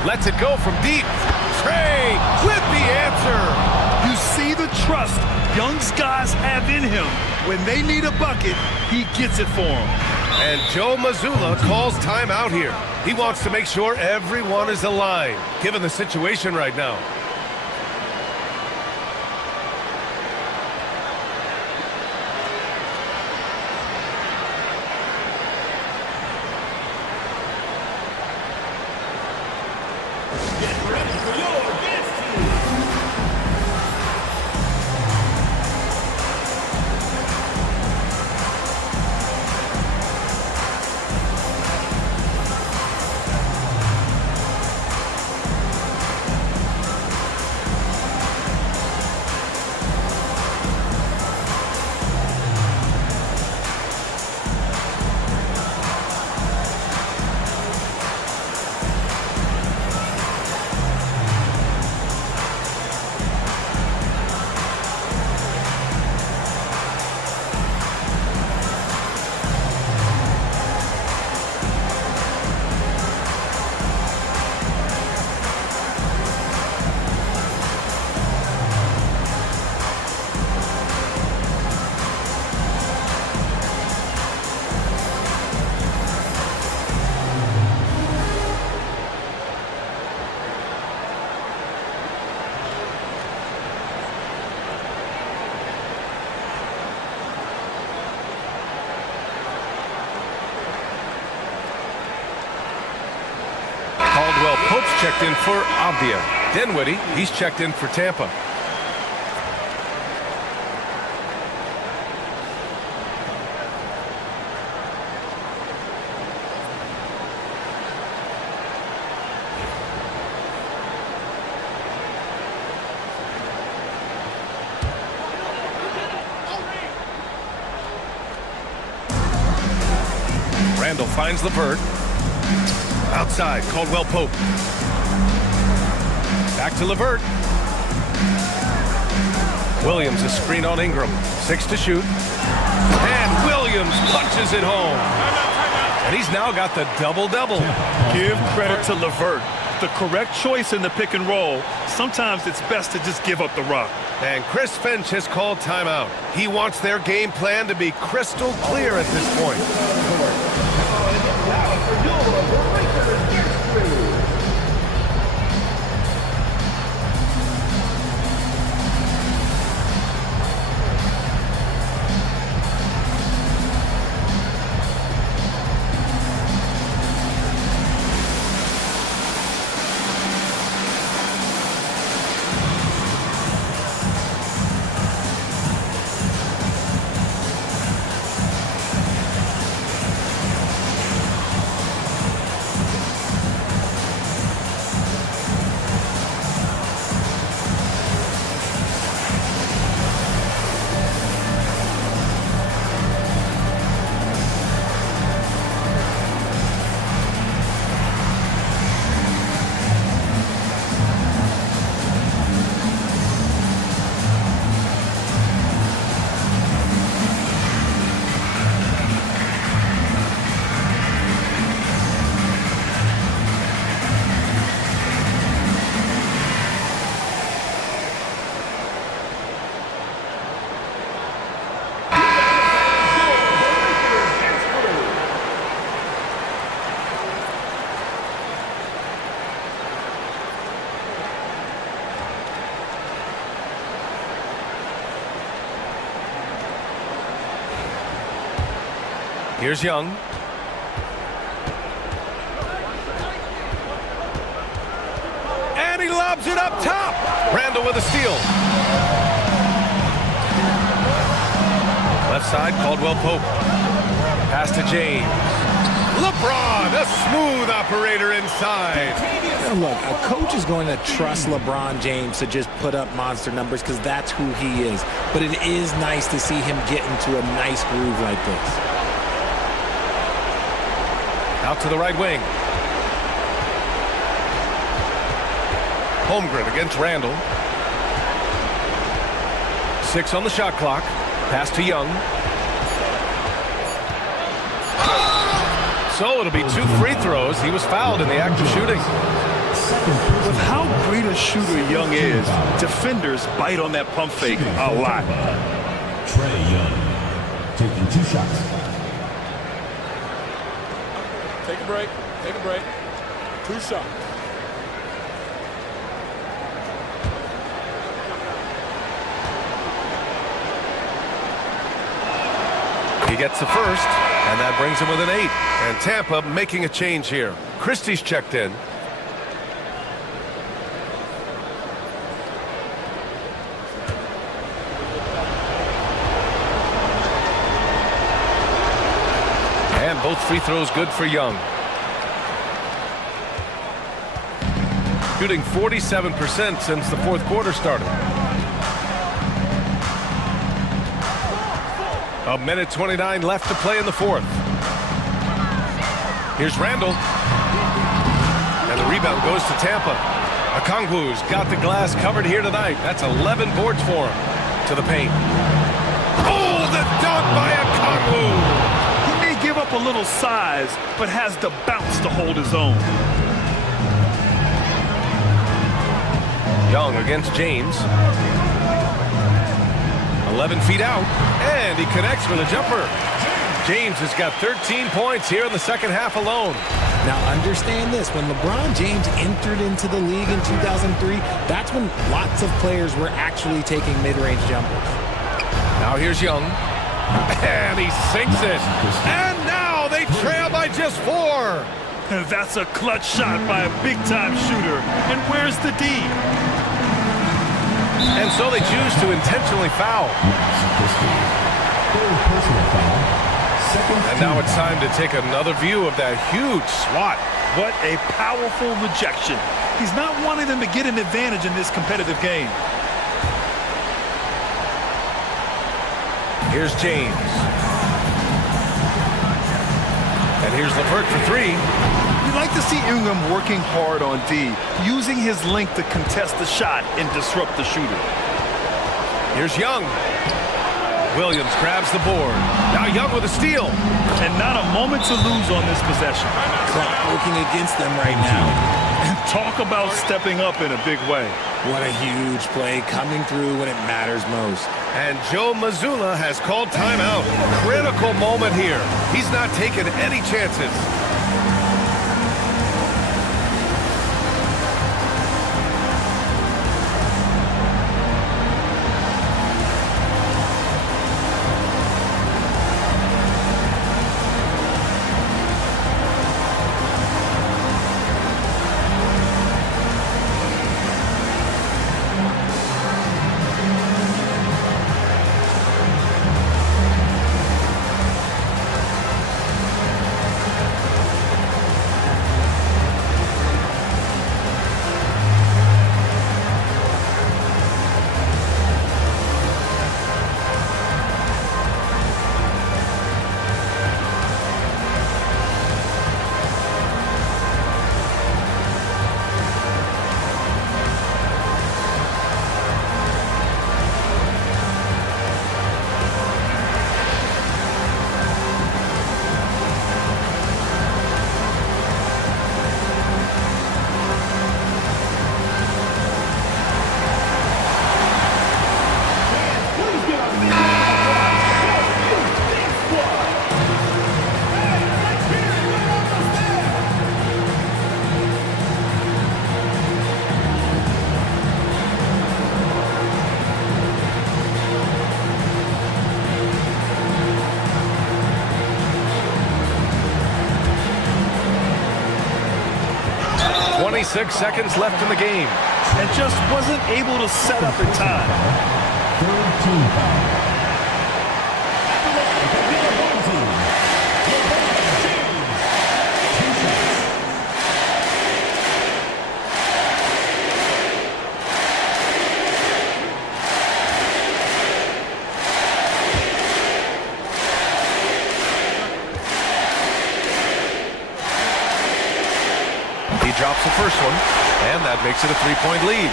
Lets it go from deep. Trey with the answer. You see the trust Young's guys have in him. When they need a bucket, he gets it for them. And Joe Mazzulla calls timeout here. He wants to make sure everyone is aligned, given the situation right now. Pope's checked in for Avdia. Dinwiddie, he's checked in for Tampa. Randall finds LeVert. Outside, Caldwell Pope. Back to LeVert. Williams a screen on Ingram. 6 to shoot. And Williams punches it home. And he's now got the double-double. Give credit to LeVert. the correct choice in the pick and roll, sometimes it's best to just give up the rock. And Chris Finch has called timeout. He wants their game plan to be crystal clear at this point. Here's Young. And he lobs it up top. Randall with a steal. Left side, Caldwell Pope. Pass to James. LeBron, a smooth operator inside. Now look, a coach is going to trust LeBron James to just put up monster numbers because that's who he is. But it is nice to see him get into a nice groove like this. Out to the right wing. Holmgren against Randall. 6 on the shot clock. Pass to Young. So it'll be 2 free throws. He was fouled in the act of shooting. With how great a shooter Young is, defenders bite on that pump fake a lot. Trae Young taking 2 shots. Take a break. Take a break. 2 shots. He gets the first, and that brings him with an 8. And Tampa making a change here. Christie's checked in. And both free throws good for Young. Shooting 47% since the 4th quarter started. A minute 29 left to play in the 4th. Here's Randall. And the rebound goes to Tampa. Okongwu's got the glass covered here tonight. That's 11 boards for him. To the paint. Oh, the dunk by Okongwu! Give up a little size, but has the bounce to hold his own. Young against James. 11 feet out, and he connects with a jumper. James has got 13 points here in the second half alone. Now understand this, when LeBron James entered into the league in 2003, that's when lots of players were actually taking mid-range jumpers. Now here's Young. And he sinks it. And now they trail by just 4. That's a clutch shot by a big-time shooter. And where's the D? And so they choose to intentionally foul. And now it's time to take another view of that huge swat. What a powerful rejection. He's not wanting them to get an advantage in this competitive game. Here's James. And here's LeVert for 3. You'd like to see Ingram working hard on D, using his length to contest the shot and disrupt the shooter. Here's Young. Williams grabs the board. Now Young with a steal. And not a moment to lose on this possession. Clock working against them right now. Talk about stepping up in a big way. What a huge play coming through when it matters most. And Joe Mazzulla has called timeout. Critical moment here. He's not taking any chances. Six seconds left in the game. And just wasn't able to set up in time. Third team foul. He drops the first one, and that makes it a three-point lead.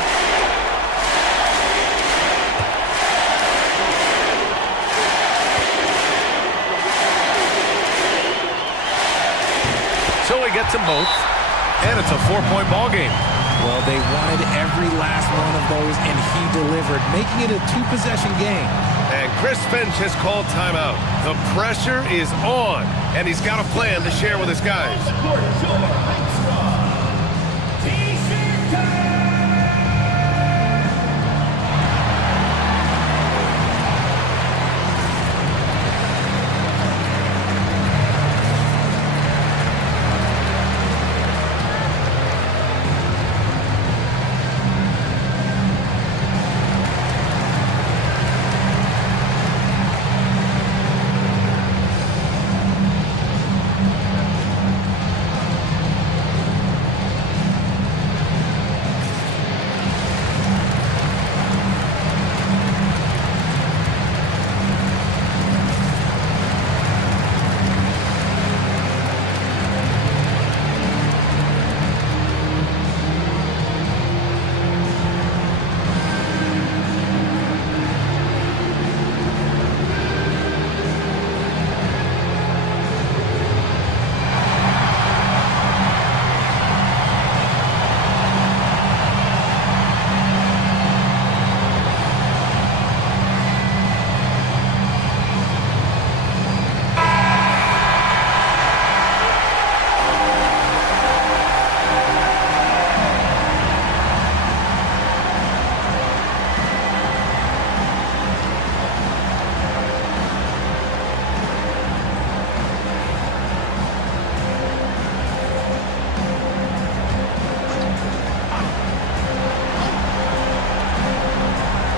So he gets them both, and it's a four-point ball game. Well, they wanted every last one of those, and he delivered, making it a two-possession game. And Chris Finch has called timeout. The pressure is on, and he's got a plan to share with his guys.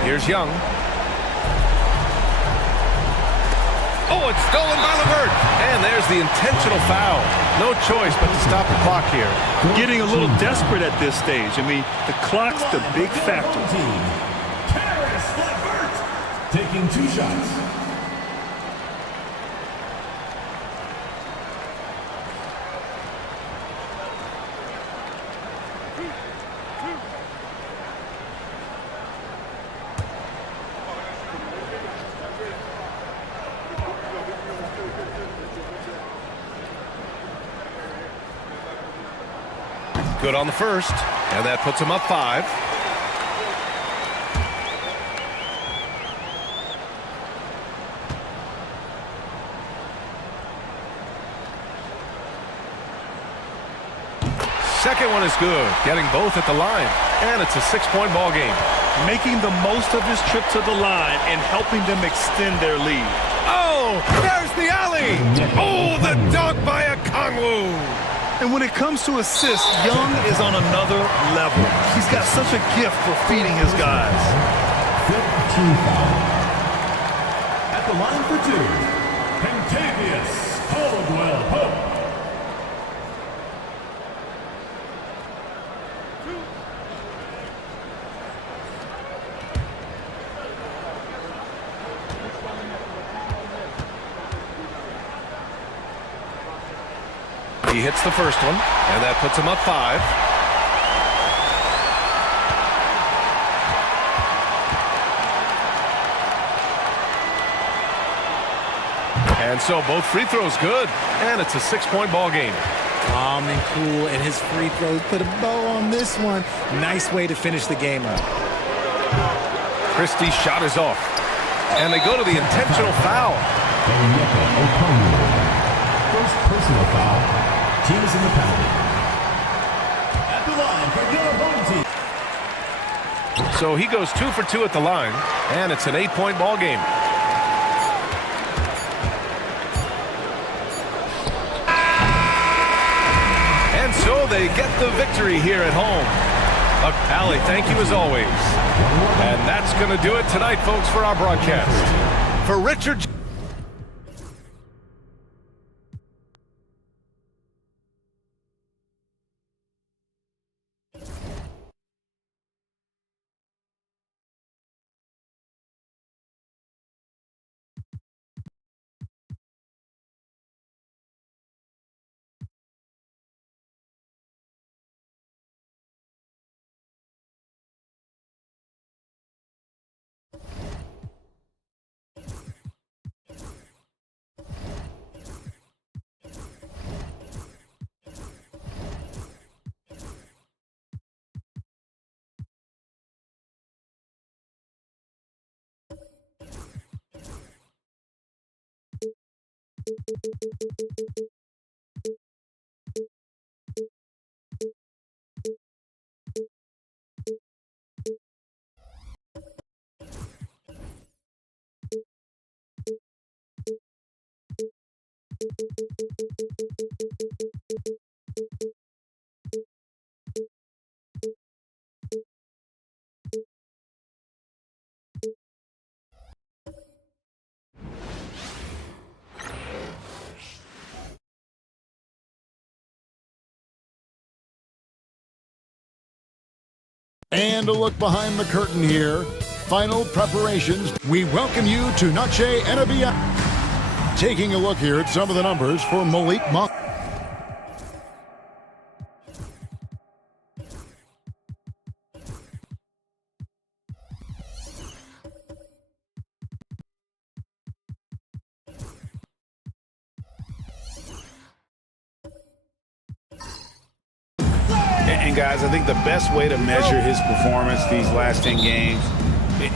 Here's Young. Oh, it's stolen by LeVert. And there's the intentional foul. No choice but to stop the clock here. Getting a little desperate at this stage. I mean, the clock's the big factor. LeVert taking 2 shots. Good on the first, and that puts him up 5. Second one is good, getting both at the line, and it's a 6-point ball game. Making the most of his trip to the line and helping them extend their lead. Oh, there's the alley. Oh, the dunk by a Kongwu. And when it comes to assists, Young is on another level. He's got such a gift for feeding his guys. 15 foul. At the line for 2, Contavious Caldwell-Pope. He hits the first one, and that puts him up 5. And so both free throws good, and it's a 6-point ball game. Calm and cool, and his free throws put a bow on this one. Nice way to finish the game up. Christie's shot is off, and they go to the intentional foul. First personal foul. Teams in the penalty. At the line for your home team. So he goes 2 for 2 at the line, and it's an 8-point ball game. And so they get the victory here at home. Buck Pally, thank you as always. And that's going to do it tonight, folks, for our broadcast. For Richard... And a look behind the curtain here. Final preparations. We welcome you to Noche NBA. Taking a look here at some of the numbers for Malik Monk. And guys, I think the best way to measure his performance these last 10 games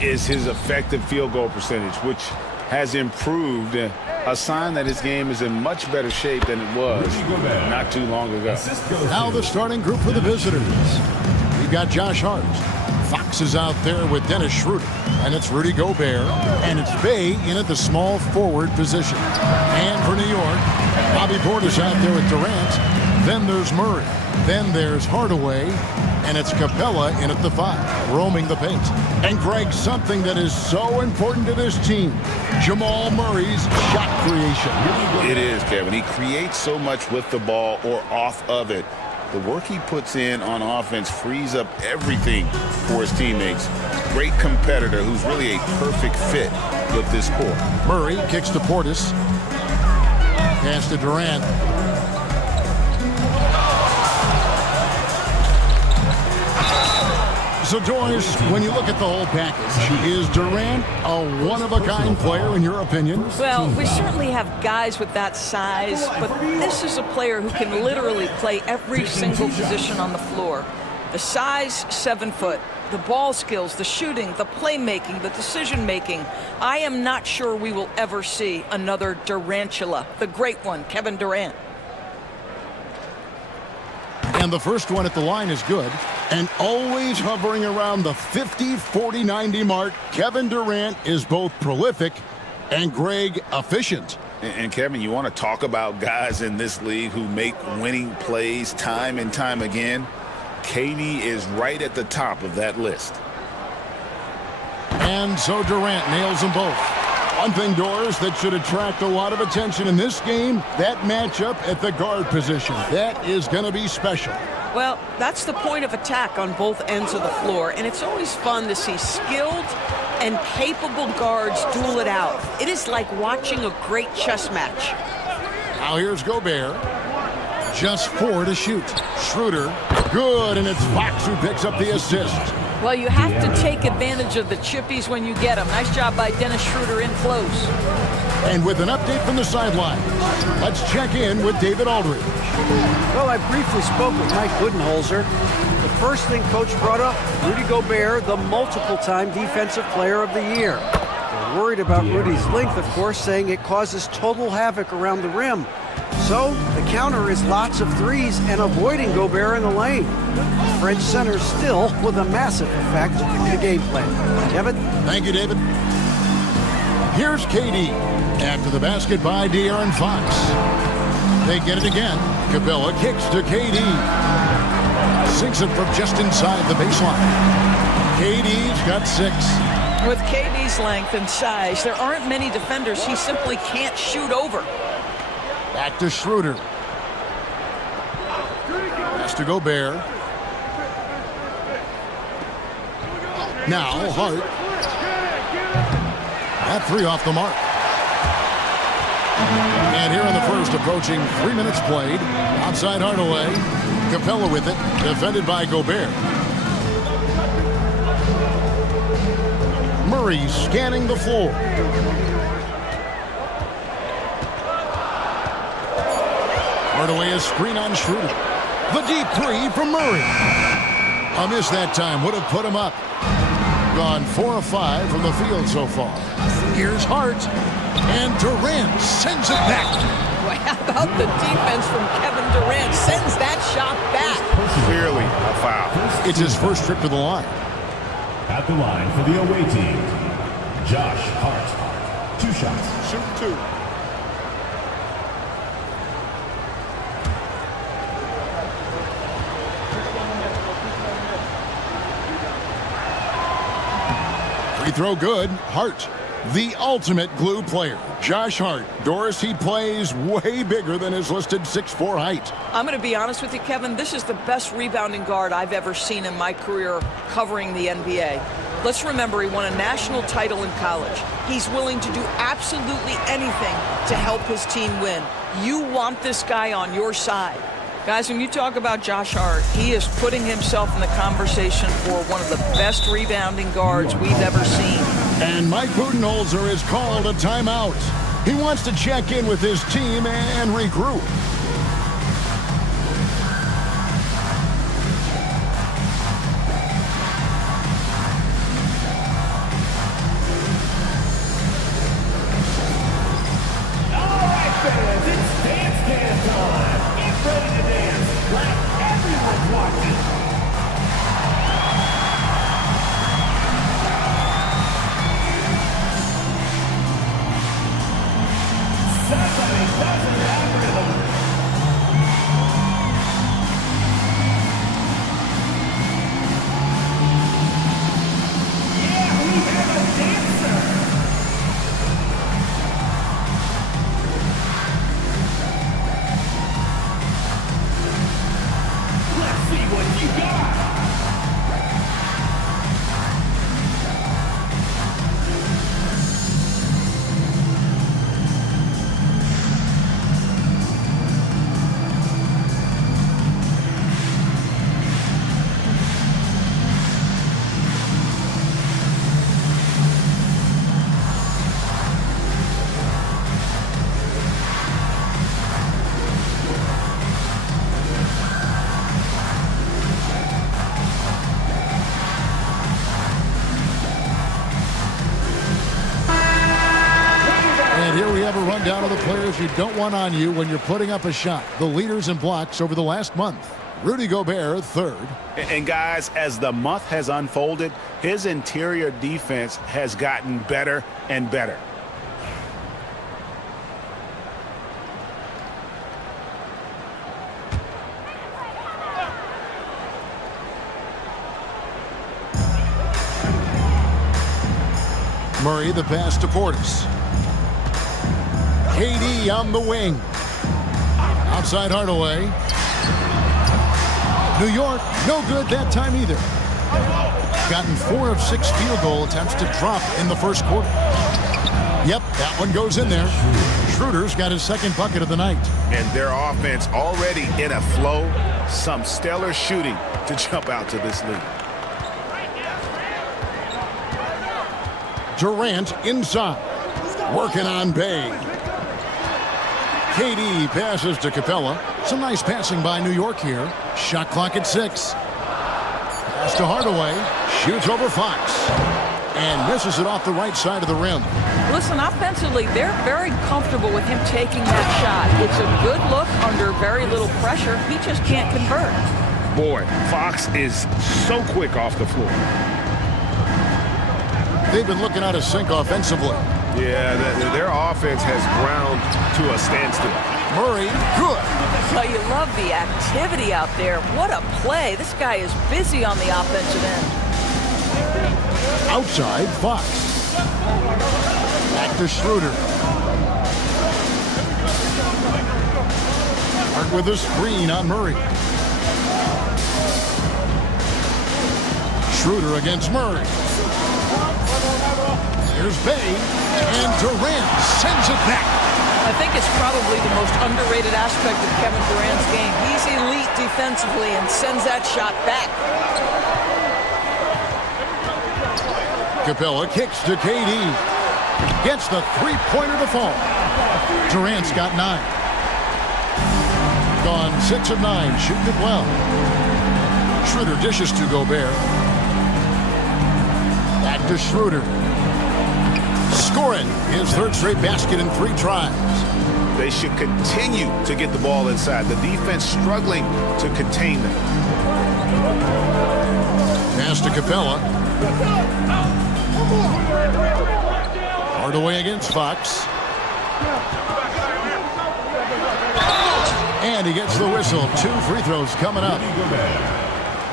is his effective field goal percentage, which has improved, a sign that his game is in much better shape than it was not too long ago. Now the starting group for the visitors. We've got Josh Hart. Fox is out there with Dennis Schroeder. And it's Rudy Gobert. And it's Bay in at the small forward position. And for New York, Bobby Portis out there with Durant. Then there's Murray. Then there's Hardaway, and it's Capella in at the 5, roaming the paint. And Greg, something that is so important to this team, Jamal Murray's shot creation. It is, Kevin. He creates so much with the ball or off of it. The work he puts in on offense frees up everything for his teammates. Great competitor who's really a perfect fit with this core. Murray kicks to Portis. Pass to Durant. So, Doris, when you look at the whole package, is Durant a one-of-a-kind player in your opinion? Well, we certainly have guys with that size, but this is a player who can literally play every single position on the floor. The size, 7 foot. The ball skills, the shooting, the playmaking, the decision-making. I am not sure we will ever see another Durantula, the great one, Kevin Durant. And the first one at the line is good. And always hovering around the 50, 40, 90 mark, Kevin Durant is both prolific and, Greg, efficient. And Kevin, you want to talk about guys in this league who make winning plays time and time again? KD is right at the top of that list. And so Durant nails them both. One thing, Doris, that should attract a lot of attention in this game, that matchup at the guard position. That is going to be special. Well, that's the point of attack on both ends of the floor, and it's always fun to see skilled and capable guards duel it out. It is like watching a great chess match. Now here's Gobert. Just 4 to shoot. Schroeder, good, and it's Fox who picks up the assist. Well, you have to take advantage of the chippies when you get them. Nice job by Dennis Schroeder in close. And with an update from the sideline, let's check in with David Aldridge. Well, I briefly spoke with Mike Budenholzer. The first thing Coach brought up, Rudy Gobert, the multiple-time Defensive Player of the Year. They're worried about Rudy's length, of course, saying it causes total havoc around the rim. So the counter is lots of threes and avoiding Gobert in the lane. The French center still with a massive effect in the game plan. Kevin? Thank you, David. Here's KD after the basket by De'Aaron Fox. They get it again. Capella kicks to KD. Sinks it from just inside the baseline. KD's got 6. With KD's length and size, there aren't many defenders he simply can't shoot over. Back to Schroeder. Pass to Gobert. Now Hart. That 3 off the mark. And here in the first, approaching 3 minutes played. Outside Hardaway. Capella with it. Defended by Gobert. Murray scanning the floor. Hardaway a screen on Schroeder. The deep 3 from Murray. A miss that time. Would have put him up. Gone 4 of 5 from the field so far. Here's Hart. And Durant sends it back. Well, how about the defense from Kevin Durant? Sends that shot back. Clearly a foul. It's his first trip to the line. At the line for the away team, Josh Hart. 2 shots. Shoot 2. Free throw good. Hart, the ultimate glue player. Josh Hart. Doris, he plays way bigger than his listed 6'4" height. I'm going to be honest with you, Kevin. This is the best rebounding guard I've ever seen in my career covering the NBA. Let's remember, he won a national title in college. He's willing to do absolutely anything to help his team win. You want this guy on your side. Guys, when you talk about Josh Hart, he is putting himself in the conversation for one of the best rebounding guards we've ever seen. And Mike Budenholzer has called a timeout. He wants to check in with his team and regroup. of the players you don't want on you when you're putting up a shot. The leaders in blocks over the last month. Rudy Gobert, third. And guys, as the month has unfolded, his interior defense has gotten better and better. Murray, the pass to Portis. KD on the wing. Outside Hardaway. New York, no good that time either. Gotten 4 of 6 field goal attempts to drop in the first quarter. Yep, that one goes in there. Schroeder's got his second bucket of the night. And their offense already in a flow. Some stellar shooting to jump out to this lead. Durant inside. Working on Bay. KD passes to Capella. Some nice passing by New York here. Shot clock at 6. Pass to Hardaway. Shoots over Fox. And misses it off the right side of the rim. Listen, offensively, they're very comfortable with him taking that shot. It's a good look under very little pressure. He just can't convert. Boy, Fox is so quick off the floor. They've been looking out of sync offensively. Yeah, their offense has ground to a standstill. Murray, good. Well, you love the activity out there. What a play. This guy is busy on the offensive end. Outside, Fox. Back to Schroeder. Hart with a screen on Murray. Schroeder against Murray. Here's Bay, and Durant sends it back. I think it's probably the most underrated aspect of Kevin Durant's game. He's elite defensively and sends that shot back. Capella kicks to KD. Gets the three-pointer to fall. Durant's got 9. Gone 6 of 9, shooting it well. Schroeder dishes to Gobert. Back to Schroeder. Scoring his third straight basket in 3 tries. They should continue to get the ball inside. The defense struggling to contain them. Pass to Capella. Hardaway against Fox. And he gets the whistle. 2 free throws coming up.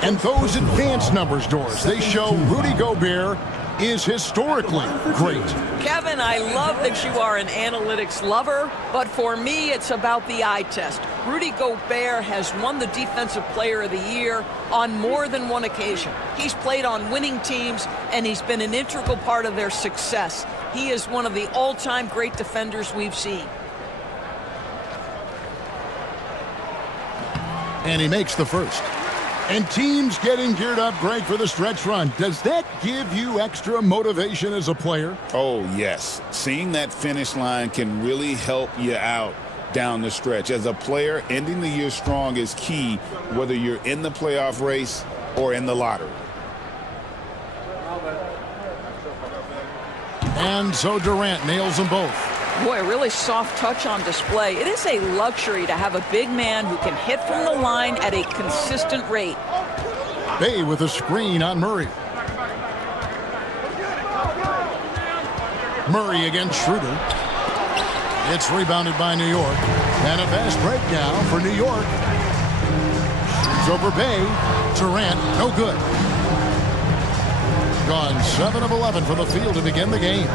And those advanced numbers, Doris, they show Rudy Gobert is historically great. Kevin, I love that you are an analytics lover, but for me, it's about the eye test. Rudy Gobert has won the Defensive Player of the Year on more than one occasion. He's played on winning teams, and he's been an integral part of their success. He is one of the all-time great defenders we've seen. And he makes the first. And teams getting geared up, Greg, for the stretch run. Does that give you extra motivation as a player? Oh, yes. Seeing that finish line can really help you out down the stretch. As a player, ending the year strong is key, whether you're in the playoff race or in the lottery. And so Durant nails them both. Boy, a really soft touch on display. It is a luxury to have a big man who can hit from the line at a consistent rate. Bay with a screen on Murray. Murray against Schroeder. It's rebounded by New York. And a fast breakdown for New York. Shoots over Bay. Durant, no good. Gone 7 of 11 from the field to begin the game.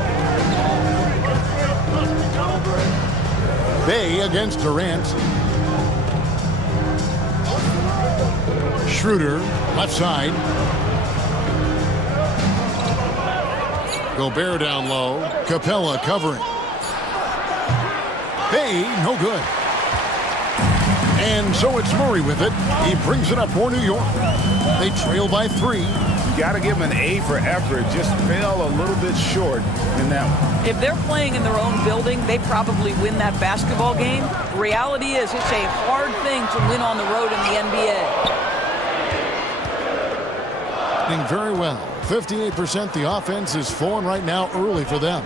Bay against Durant. Schroeder, left side. Gobert down low. Capella covering. Bay, no good. And so it's Murray with it. He brings it up for New York. They trail by 3. You got to give them an A for effort. Just fell a little bit short in that one. If they're playing in their own building, they probably win that basketball game. The reality is it's a hard thing to win on the road in the NBA. Doing very well. 58% the offense is flowing right now early for them.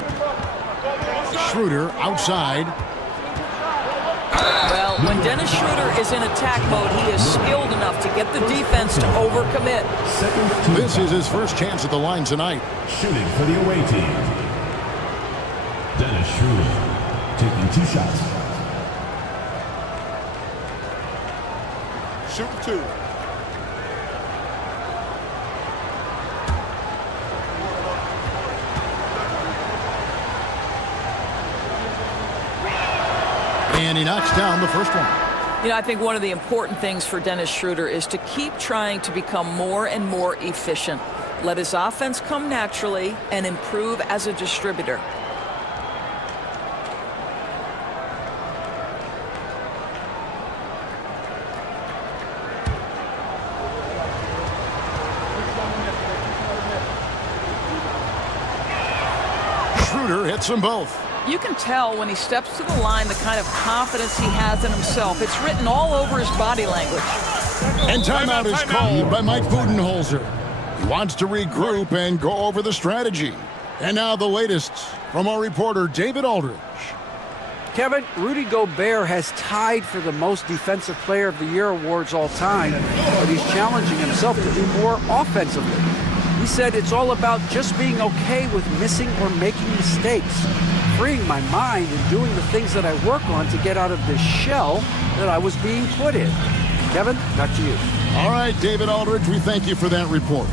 Schroeder outside. When Dennis Schroeder is in attack mode, he is skilled enough to get the defense to overcommit. This is his first chance at the line tonight. Shooting for the away team. Dennis Schroeder taking 2 shots. Shoot 2. And he knocks down the first one. You know, I think one of the important things for Dennis Schroeder is to keep trying to become more and more efficient. Let his offense come naturally and improve as a distributor. Schroeder hits them both. You can tell when he steps to the line the kind of confidence he has in himself. It's written all over his body language. And timeout is called by Mike Budenholzer. He wants to regroup and go over the strategy. And now the latest from our reporter, David Aldridge. Kevin, Rudy Gobert has tied for the most Defensive Player of the Year awards all time, but he's challenging himself to do more offensively. He said it's all about just being okay with missing or making mistakes, freeing my mind and doing the things that I work on to get out of this shell that I was being put in. Kevin, back to you. All right, David Aldridge, we thank you for that report.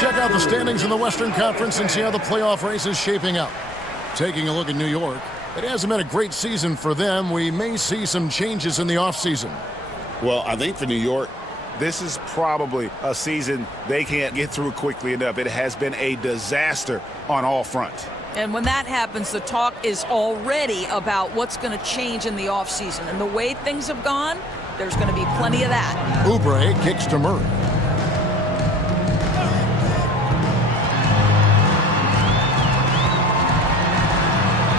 Check out the standings in the Western Conference and see how the playoff race is shaping up. Taking a look at New York, it hasn't been a great season for them. We may see some changes in the offseason. Well, I think for New York, this is probably a season they can't get through quickly enough. It has been a disaster on all fronts. And when that happens, the talk is already about what's going to change in the offseason. And the way things have gone, there's going to be plenty of that. Oubre kicks to Murray.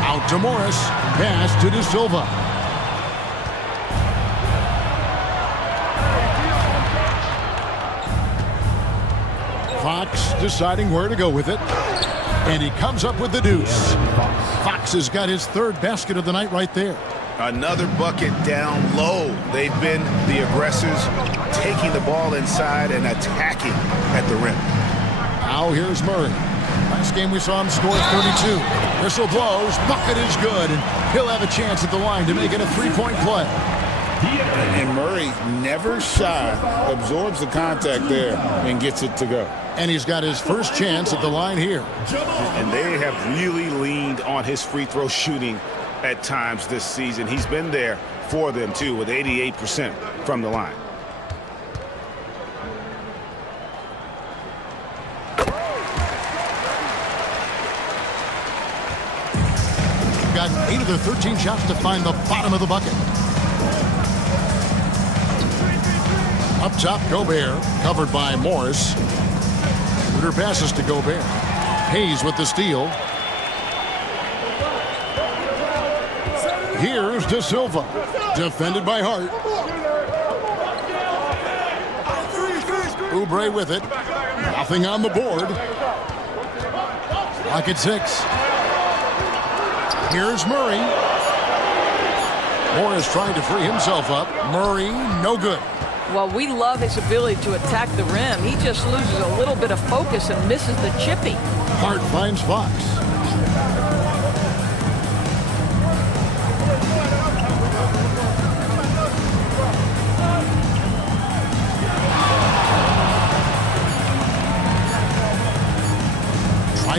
Out to Morris. Pass to De Silva. Fox deciding where to go with it. And he comes up with the deuce. Fox has got his third basket of the night right there. Another bucket down low. They've been the aggressors, taking the ball inside and attacking at the rim. Now here's Murray. Last game we saw him score 32. Whistle blows, bucket is good, and he'll have a chance at the line to make it a three-point play. And Murray, never shy, absorbs the contact there and gets it to go. And he's got his first chance at the line here. And they have really leaned on his free throw shooting at times this season. He's been there for them, too, with 88% from the line. Got 8 of their 13 shots to find the bottom of the bucket. Up top, Gobert, covered by Morris. Ruder passes to Gobert. Hayes with the steal. Here's De Silva, defended by Hart. Oubre with it. Nothing on the board. Clock at 6. Here's Murray. Morris trying to free himself up. Murray, no good. Well, we love his ability to attack the rim. He just loses a little bit of focus and misses the chippy. Hart finds Fox.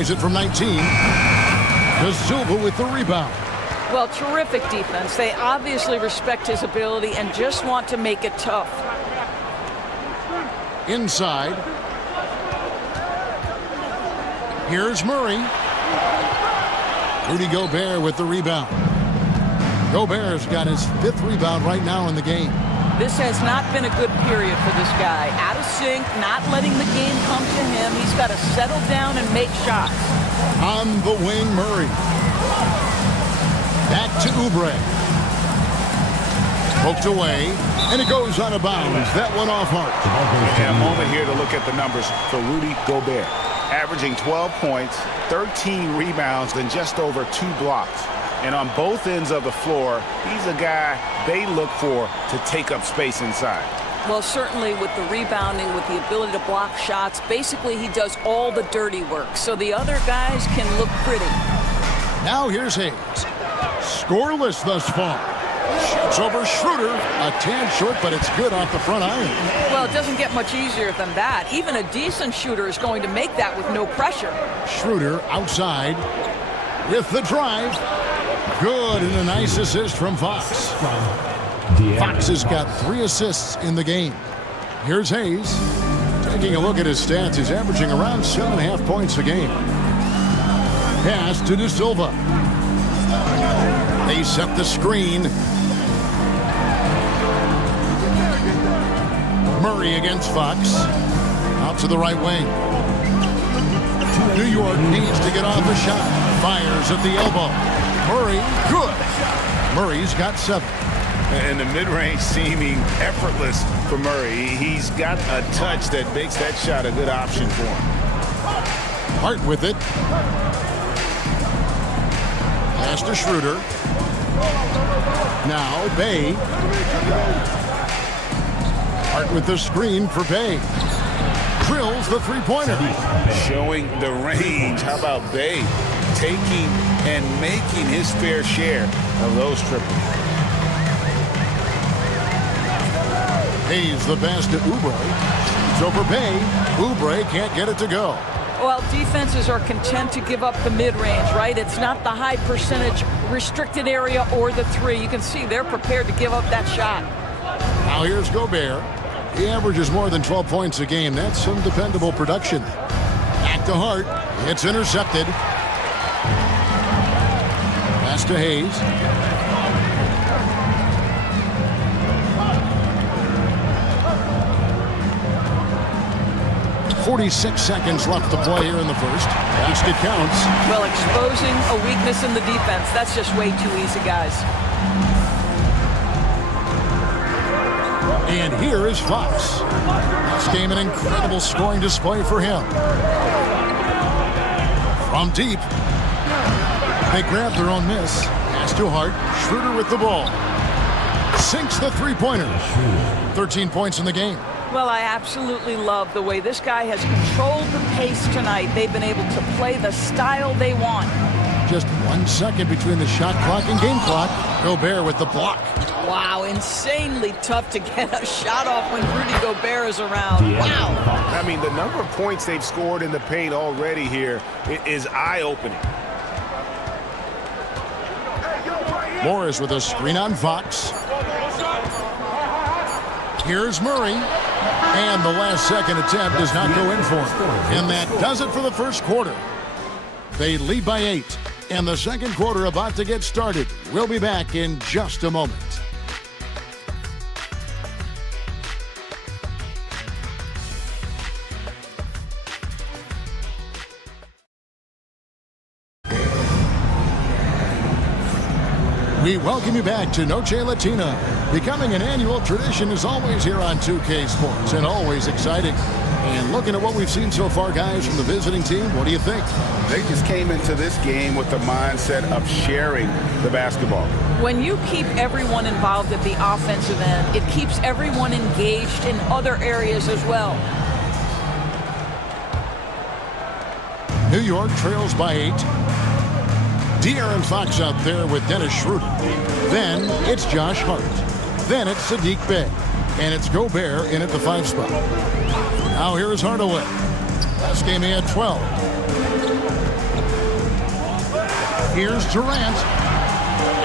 Tries it from 19. De Silva with the rebound. Well, terrific defense. They obviously respect his ability and just want to make it tough. Inside. Here's Murray. Rudy Gobert with the rebound. Gobert's got his 5th rebound right now in the game. This has not been a good period for this guy. Out of sync, not letting the game come to him. He's got to settle down and make shots. On the wing, Murray. Back to Oubre. Poked away, and it goes out of bounds. That one off Hart. And a moment here to look at the numbers for Rudy Gobert. Averaging 12 points, 13 rebounds, and just over 2 blocks. And on both ends of the floor, he's a guy they look for to take up space inside. Well, certainly with the rebounding, with the ability to block shots, basically he does all the dirty work, so the other guys can look pretty. Now here's Hayes. Scoreless thus far. Shoots over Schroeder. A tad short, but it's good off the front iron. Well, it doesn't get much easier than that. Even a decent shooter is going to make that with no pressure. Schroeder outside with the drive. Good, and a nice assist from Fox. Fox has got 3 assists in the game. Here's Hayes. Taking a look at his stats, he's averaging around 7.5 points a game. Pass to De Silva. They set the screen. Murray against Fox. Out to the right wing. New York needs to get off a shot. Fires at the elbow. Murray, good. Murray's got 7. And the mid-range seeming effortless for Murray. He's got a touch that makes that shot a good option for him. Hart with it. Pass to Schroeder. Now Bay. Hart with the screen for Bay. Drills the 3-pointer. Showing the range. How about Bay taking and making his fair share of those triples. Hayes the pass to Oubre. It's over Bay. Oubre can't get it to go. Well, defenses are content to give up the mid-range, right? It's not the high percentage restricted area or the 3. You can see they're prepared to give up that shot. Now here's Gobert. He averages more than 12 points a game. That's some dependable production. Back to Hart. It's intercepted. Pass to Hayes. 46 seconds left to play here in the first. Basket counts. Well, exposing a weakness in the defense, that's just way too easy, guys. And here is Fox. This game an incredible scoring display for him. From deep. They grab their own miss. Pass to Hart. Schroeder with the ball. Sinks the 3-pointer. 13 points in the game. Well, I absolutely love the way this guy has controlled the pace tonight. They've been able to play the style they want. Just 1 second between the shot clock and game clock. Gobert with the block. Wow, insanely tough to get a shot off when Rudy Gobert is around. Wow. I mean, the number of points they've scored in the paint already here is eye-opening. Morris with a screen on Fox. Here's Murray. And the last second attempt does not go in for him. And that does it for the first quarter. They lead by 8. And the second quarter about to get started. We'll be back in just a moment. We welcome you back to Noche Latina. Becoming an annual tradition is always here on 2K Sports and always exciting. And looking at what we've seen so far, guys, from the visiting team, what do you think? They just came into this game with the mindset of sharing the basketball. When you keep everyone involved at the offensive end, it keeps everyone engaged in other areas as well. New York trails by 8. De'Aaron Fox out there with Dennis Schroeder. Then it's Josh Hart. Then it's Saddiq Bey. And it's Gobert in at the 5 spot. Now here is Hardaway. Last game he had 12. Here's Durant.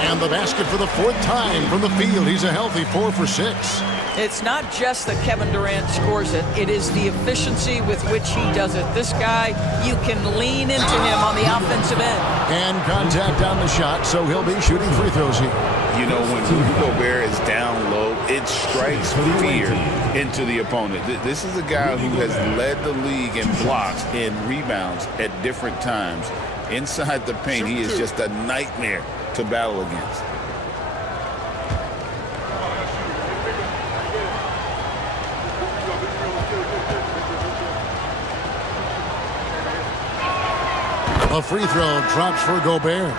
And the basket for the 4th time from the field. He's a healthy 4 for 6. It's not just that Kevin Durant scores it. It is the efficiency with which he does it. This guy, you can lean into him on the offensive end. And contact on the shot, so he'll be shooting free throws here. You know, when Rudy Gobert is down low, it strikes fear into the opponent. This is a guy who has led the league in blocks and rebounds at different times. Inside the paint, he is just a nightmare to battle against. A free throw drops for Gobert.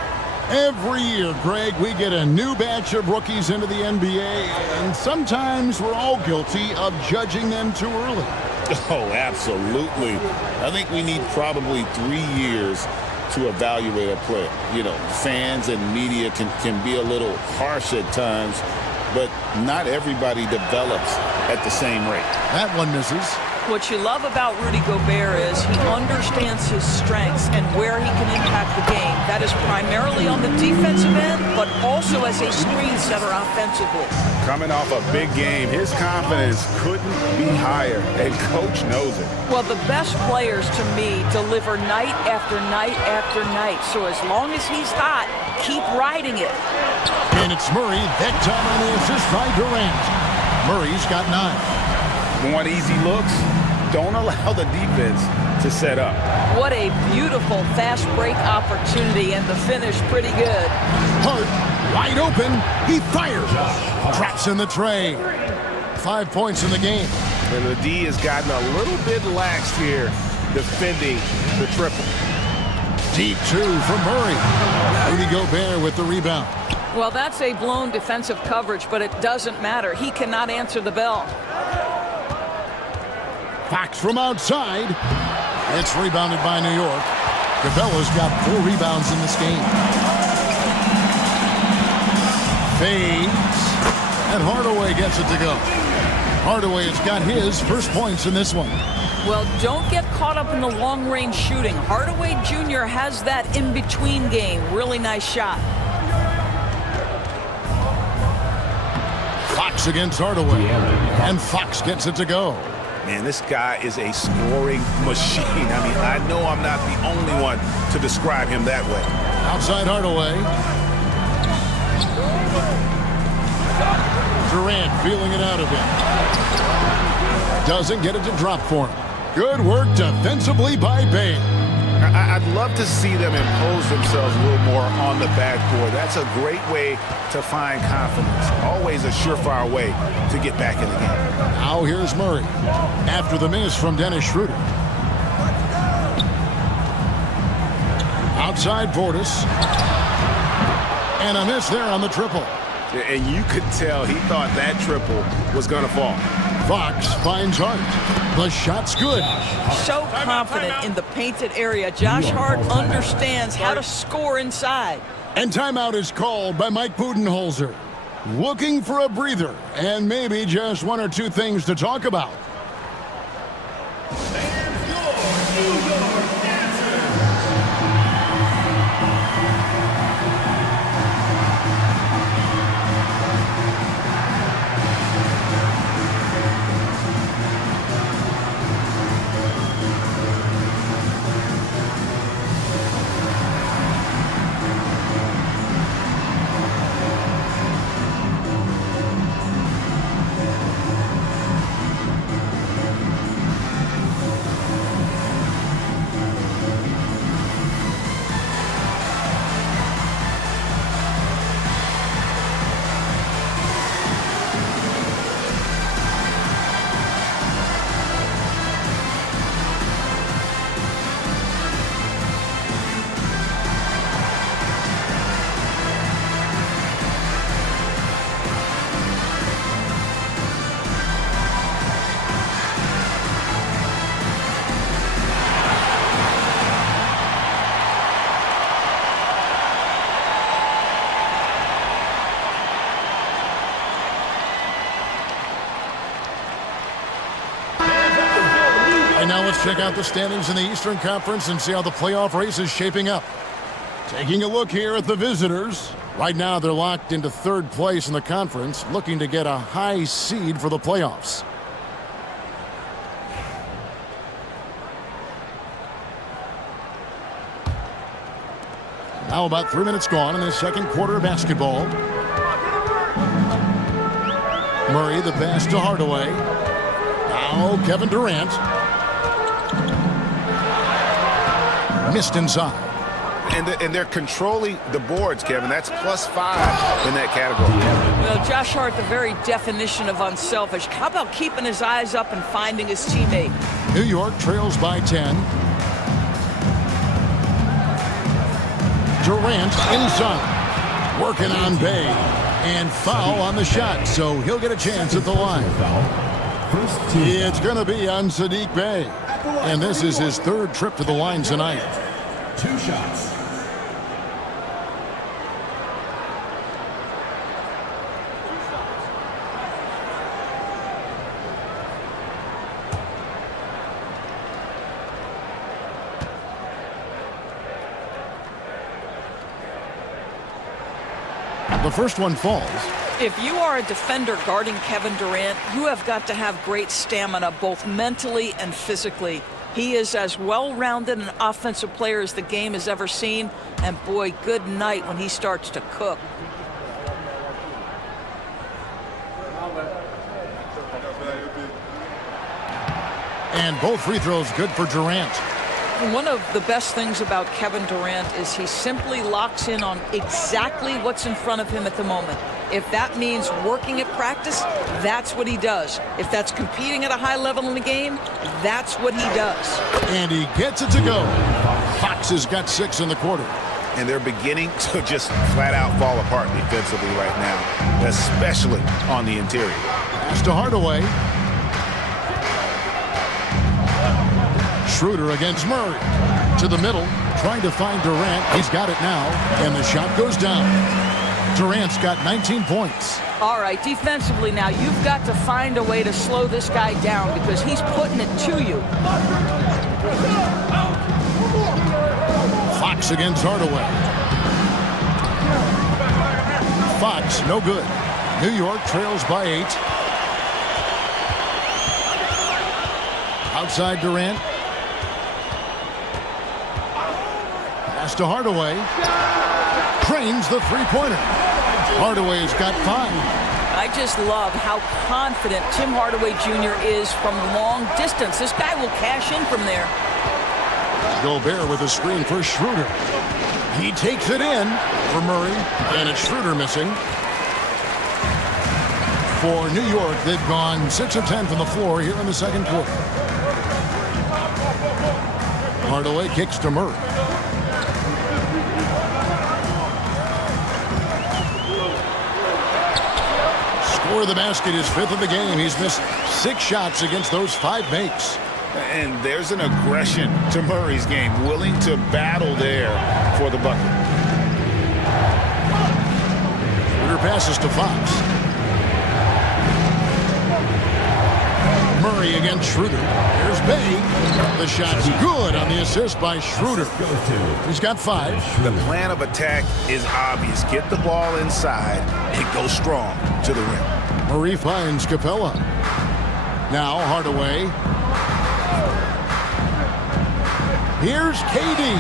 Every year, Greg, we get a new batch of rookies into the NBA, and sometimes we're all guilty of judging them too early. Oh, absolutely. I think we need probably 3 years to evaluate a player. You know, fans and media can be a little harsh at times, but not everybody develops at the same rate. That one misses. What you love about Rudy Gobert is he understands his strengths and where he can impact the game. That is primarily on the defensive end, but also as a screen setter offensively. Coming off a big game, his confidence couldn't be higher, and Coach knows it. Well, the best players, to me, deliver night after night after night. So as long as he's hot, keep riding it. And it's Murray, that time on the assist by Durant. Murray's got 9. Want easy looks? Don't allow the defense to set up. What a beautiful fast break opportunity, and the finish pretty good. Hart, wide open, he fires. Drops in the tray. 5 points in the game. And the D has gotten a little bit lax here, defending the triple. Deep 2 from Murray. Rudy Gobert with the rebound. Well, that's a blown defensive coverage, but it doesn't matter. He cannot answer the bell. Fox from outside. It's rebounded by New York. Cabela's got 4 rebounds in this game. Fades. And Hardaway gets it to go. Hardaway has got his first points in this one. Well, don't get caught up in the long-range shooting. Hardaway Jr. has that in-between game. Really nice shot. Fox against Hardaway. And Fox gets it to go. Man, this guy is a scoring machine. I mean, I know I'm not the only one to describe him that way. Outside Hardaway. Durant feeling it out of him. Doesn't get it to drop for him. Good work defensively by Bane. I'd love to see them impose themselves a little more on the backboard. That's a great way to find confidence. Always a surefire way to get back in the game. Now here's Murray. After the miss from Dennis Schroeder. Outside Portis. And a miss there on the triple. And you could tell he thought that triple was going to fall. Fox finds Hart. The shot's good. So confident in the painted area. Josh Hart understands how to score inside. And timeout is called by Mike Budenholzer. Looking for a breather and maybe just 1 or 2 things to talk about. And now let's check out the standings in the Eastern Conference and see how the playoff race is shaping up. Taking a look here at the visitors. Right now, they're locked into third place in the conference, looking to get a high seed for the playoffs. Now about 3 minutes gone in the second quarter of basketball. Murray, the pass to Hardaway. Now Kevin Durant. Missed inside. And they're controlling the boards, Kevin. That's +5 in that category. Well, Josh Hart, the very definition of unselfish. How about keeping his eyes up and finding his teammate? New York trails by 10. Durant inside. Working on Bay. And foul on the shot, so he'll get a chance at the line. It's going to be on Sadiq Bey. And this is his third trip to the line tonight. 2 shots. The first one falls. If you are a defender guarding Kevin Durant, you have got to have great stamina, both mentally and physically. He is as well-rounded an offensive player as the game has ever seen. And boy, good night when he starts to cook. And both free throws good for Durant. One of the best things about Kevin Durant is he simply locks in on exactly what's in front of him at the moment. If that means working at practice, that's what he does. If that's competing at a high level in the game, that's what he does. And he gets it to go. Fox has got 6 in the quarter. And they're beginning to just flat out fall apart defensively right now, especially on the interior. Pass to Hardaway. Schroeder against Murray. To the middle, trying to find Durant. He's got it now, and the shot goes down. Durant's got 19 points. All right, defensively now, you've got to find a way to slow this guy down because he's putting it to you. Fox against Hardaway. Fox, no good. New York trails by 8. Outside Durant. Pass to Hardaway. Cranes the three-pointer. Hardaway's got 5. I just love how confident Tim Hardaway Jr. is from long distance. This guy will cash in from there. Gobert with a screen for Schroeder. He takes it in for Murray, and it's Schroeder missing. For New York, they've gone 6 of 10 from the floor here in the second quarter. Hardaway kicks to Murray. Score of the basket is 5th of the game. He's missed 6 shots against those 5 makes. And there's an aggression to Murray's game, willing to battle there for the bucket. Schroeder passes to Fox. Murray against Schroeder. Here's Bay. The shot's good on the assist by Schroeder. He's got 5. The plan of attack is obvious. Get the ball inside and go strong to the rim. Murray finds Capella. Now Hardaway. Here's KD.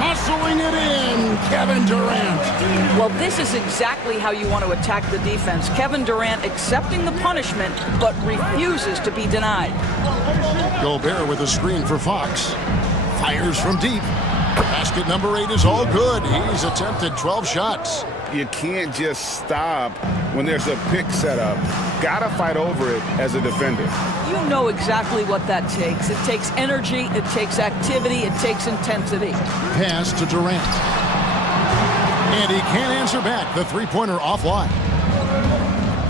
Muscling it in, Kevin Durant. Well, this is exactly how you want to attack the defense. Kevin Durant accepting the punishment, but refuses to be denied. Gobert with a screen for Fox. Fires from deep. Basket number 8 is all good. He's attempted 12 shots. You can't just stop when there's a pick set up. Gotta fight over it as a defender. You know exactly what that takes. It takes energy, it takes activity, it takes intensity. Pass to Durant. And he can't answer back. The three-pointer offline.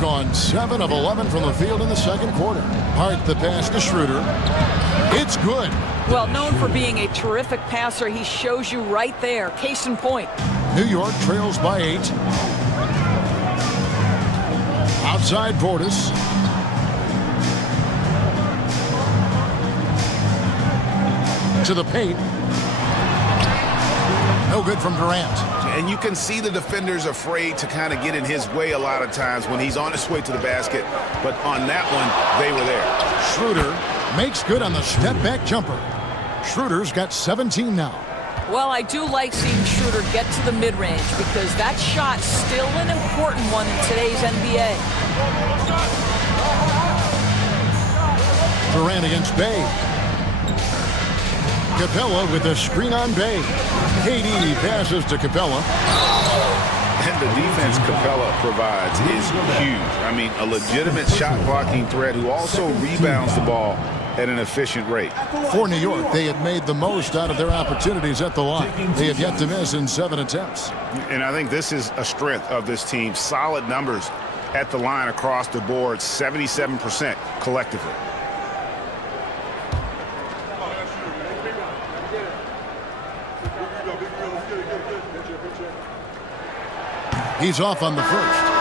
Gone 7 of 11 from the field in the second quarter. Hart the pass to Schroeder. It's good. Well, known for being a terrific passer, he shows you right there. Case in point. New York trails by 8. Outside Portis. To the paint. No good from Durant. And you can see the defenders afraid to kind of get in his way a lot of times when he's on his way to the basket. But on that one, they were there. Schroeder makes good on the step-back jumper. Schroeder's got 17 now. Well, I do like seeing Schroeder get to the mid-range because that shot's still an important one in today's NBA. Durant against Bay. Capella with a screen on Bay. KD passes to Capella. And the defense Capella provides is huge. I mean, a legitimate shot blocking threat who also rebounds the ball at an efficient rate. For New York, they have made the most out of their opportunities at the line. They have yet to miss in 7 attempts. And I think this is a strength of this team. Solid numbers at the line across the board, 77% collectively. He's off on the first.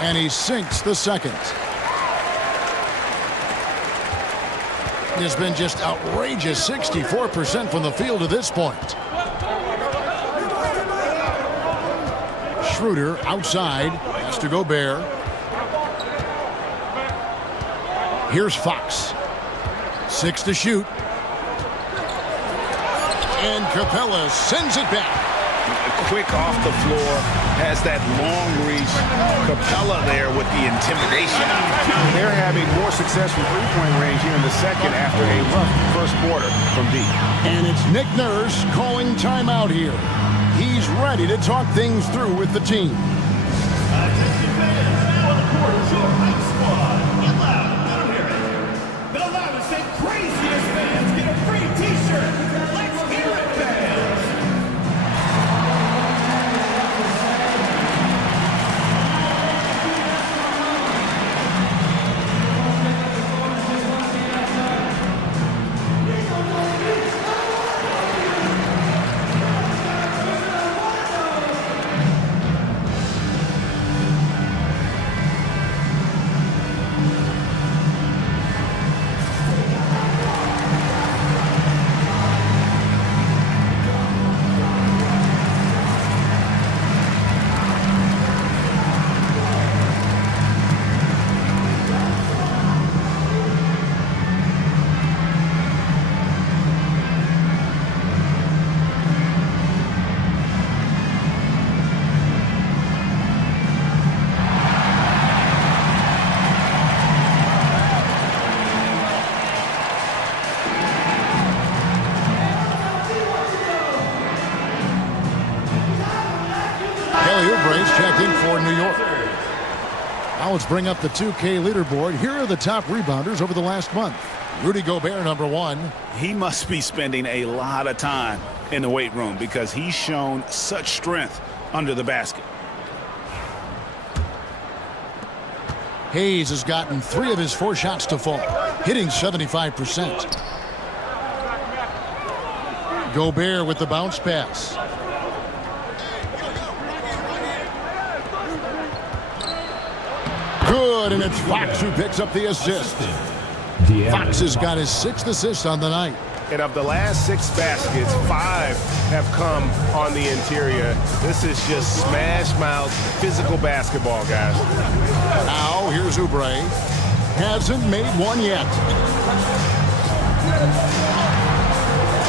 And he sinks the second. Has been just outrageous, 64% from the field to this point. Schroeder outside, has to Gobert. Here's Fox. 6 to shoot. And Capella sends it back. Quick off the floor, has that long reach. Capella there with the intimidation. They're having more success from three-point range here in the second after a rough first quarter from deep. And it's Nick Nurse calling timeout here. He's ready to talk things through with the team. The loudest and craziest fans get a free t-shirt. Let's hear it, fans! Checked in for New York. Now let's bring up the 2K leaderboard. Here are the top rebounders over the last month. Rudy Gobert, number 1. He must be spending a lot of time in the weight room because he's shown such strength under the basket. Hayes has gotten 3 of his 4 shots to fall, hitting 75%. Gobert with the bounce pass. Good, and it's Fox who picks up the assist. Fox has got his 6th assist on the night. And of the last 6 baskets, 5 have come on the interior. This is just smash mouth physical basketball, guys. Now here's Oubre. Hasn't made one yet.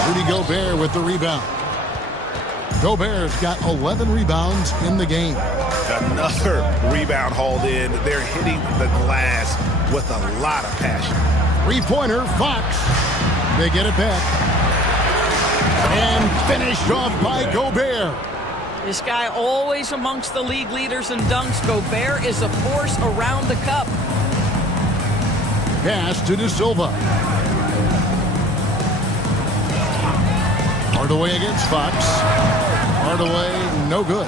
Rudy Gobert with the rebound. Gobert's got 11 rebounds in the game. Another rebound hauled in. They're hitting the glass with a lot of passion. 3-pointer, Fox. They get it back. And finished off by Gobert. This guy always amongst the league leaders in dunks. Gobert is a force around the cup. Pass to De Silva. Hardaway against Fox. Hardaway, no good.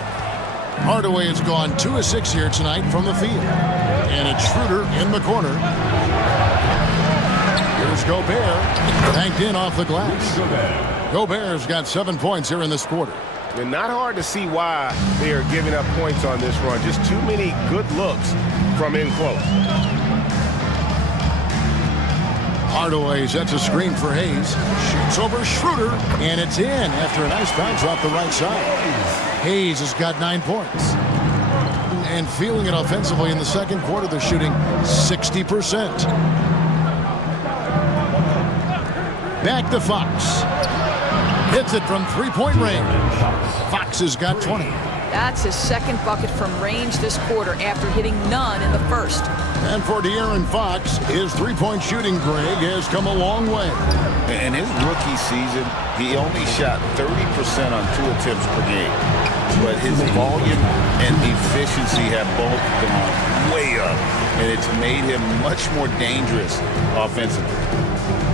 Hardaway has gone 2 of 6 here tonight from the field. And it's Schroeder in the corner. Here's Gobert. Banked in off the glass. Gobert's got 7 points here in this quarter. And not hard to see why they are giving up points on this run. Just too many good looks from in close. Hardaway sets a screen for Hayes. Shoots over Schroeder, and it's in after a nice bounce off the right side. Hayes has got 9 points. And feeling it offensively in the second quarter, they're shooting 60%. Back to Fox. Hits it from three-point range. Fox has got 20. That's his second bucket from range this quarter after hitting none in the first. And for De'Aaron Fox, his three-point shooting, Greg, has come a long way. In his rookie season, he only shot 30% on 2 attempts per game. But his volume and efficiency have both gone way up. And it's made him much more dangerous offensively.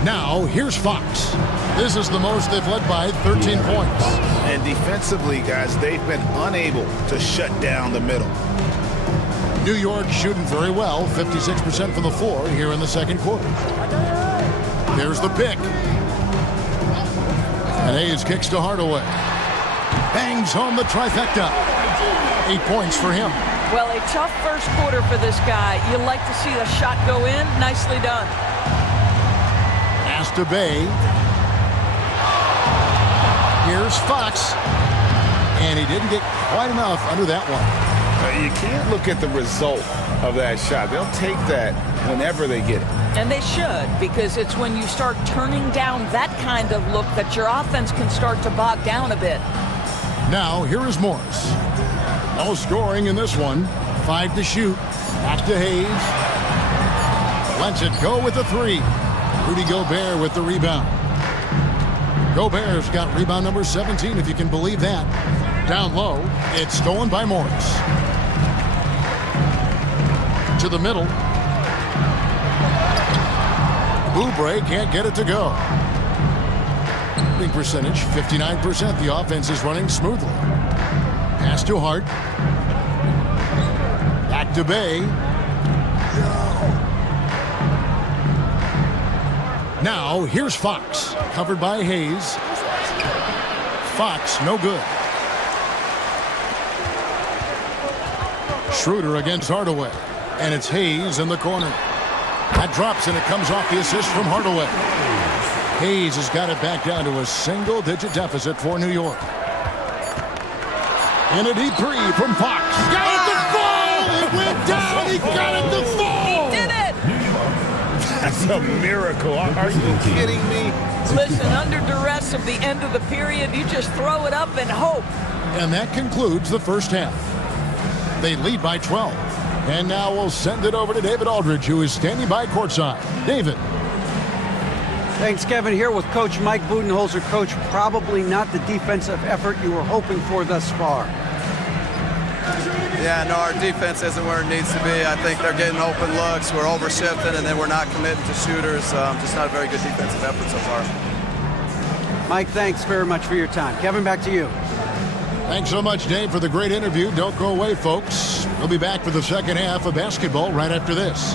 Now, here's Fox. This is the most they've led by 13 points. And defensively, guys, they've been unable to shut down the middle. New York shooting very well, 56% from the floor here in the second quarter. There's the pick. And Hayes kicks to Hardaway. Bangs home the trifecta. 8 points for him. Well, a tough first quarter for this guy. You like to see the shot go in. Nicely done. Pass to Bay. Here's Fox. And he didn't get quite enough under that one. You can't look at the result of that shot. They'll take that whenever they get it. And they should, because it's when you start turning down that kind of look that your offense can start to bog down a bit. Now, here is Morris. No scoring in this one. 5 to shoot. Back to Hayes. Lets it go with the 3. Rudy Gobert with the rebound. Gobert's got rebound number 17, if you can believe that. Down low, it's stolen by Morris. To the middle. Oubre can't get it to go. Shooting percentage, 59%. The offense is running smoothly. Pass to Hart. Back to Bay. Now, here's Fox. Covered by Hayes. Fox, no good. Schroeder against Hardaway. And it's Hayes in the corner. That drops, and it comes off the assist from Hardaway. Hayes has got it back down to a single-digit deficit for New York. And a deep three from Fox. Got it to fall! It went down! He got it to fall! He did it! That's a miracle. Are you kidding me? Listen, under duress of the end of the period, you just throw it up and hope. And that concludes the first half. They lead by 12. And now we'll send it over to David Aldridge, who is standing by courtside. David. Thanks, Kevin. Here with Coach Mike Budenholzer. Coach, probably not the defensive effort you were hoping for thus far. Yeah, no, our defense isn't where it needs to be. I think they're getting open looks. We're overshifting, and then we're not committing to shooters. Just not a very good defensive effort so far. Mike, thanks very much for your time. Kevin, back to you. Thanks so much, Dave, for the great interview. Don't go away, folks. We'll be back for the second half of basketball right after this.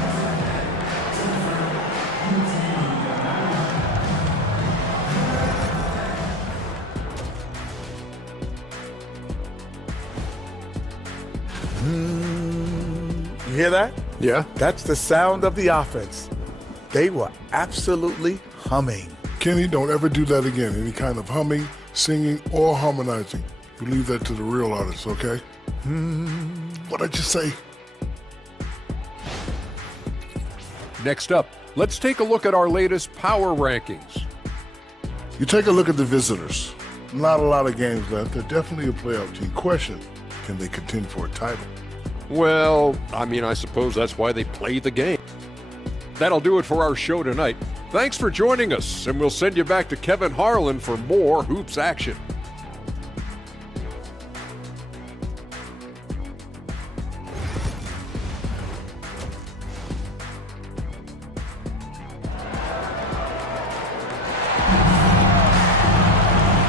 You hear that? Yeah. That's the sound of the offense. They were absolutely humming. Kenny, don't ever do that again. Any kind of humming, singing, or harmonizing. You leave that to the real artists, okay? What'd I just say? Next up, let's take a look at our latest power rankings. You take a look at the visitors. Not a lot of games left. They're definitely a playoff team. Question, can they contend for a title? Well, I suppose that's why they play the game. That'll do it for our show tonight. Thanks for joining us, and we'll send you back to Kevin Harlan for more hoops action.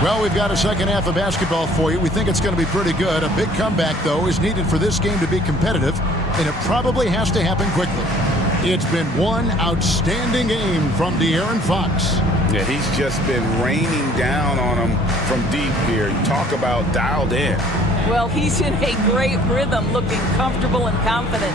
Well, we've got a second half of basketball for you. We think it's going to be pretty good. A big comeback, though, is needed for this game to be competitive, and it probably has to happen quickly. It's been one outstanding game from De'Aaron Fox. Yeah, he's just been raining down on him from deep here. Talk about dialed in. Well, he's in a great rhythm, looking comfortable and confident.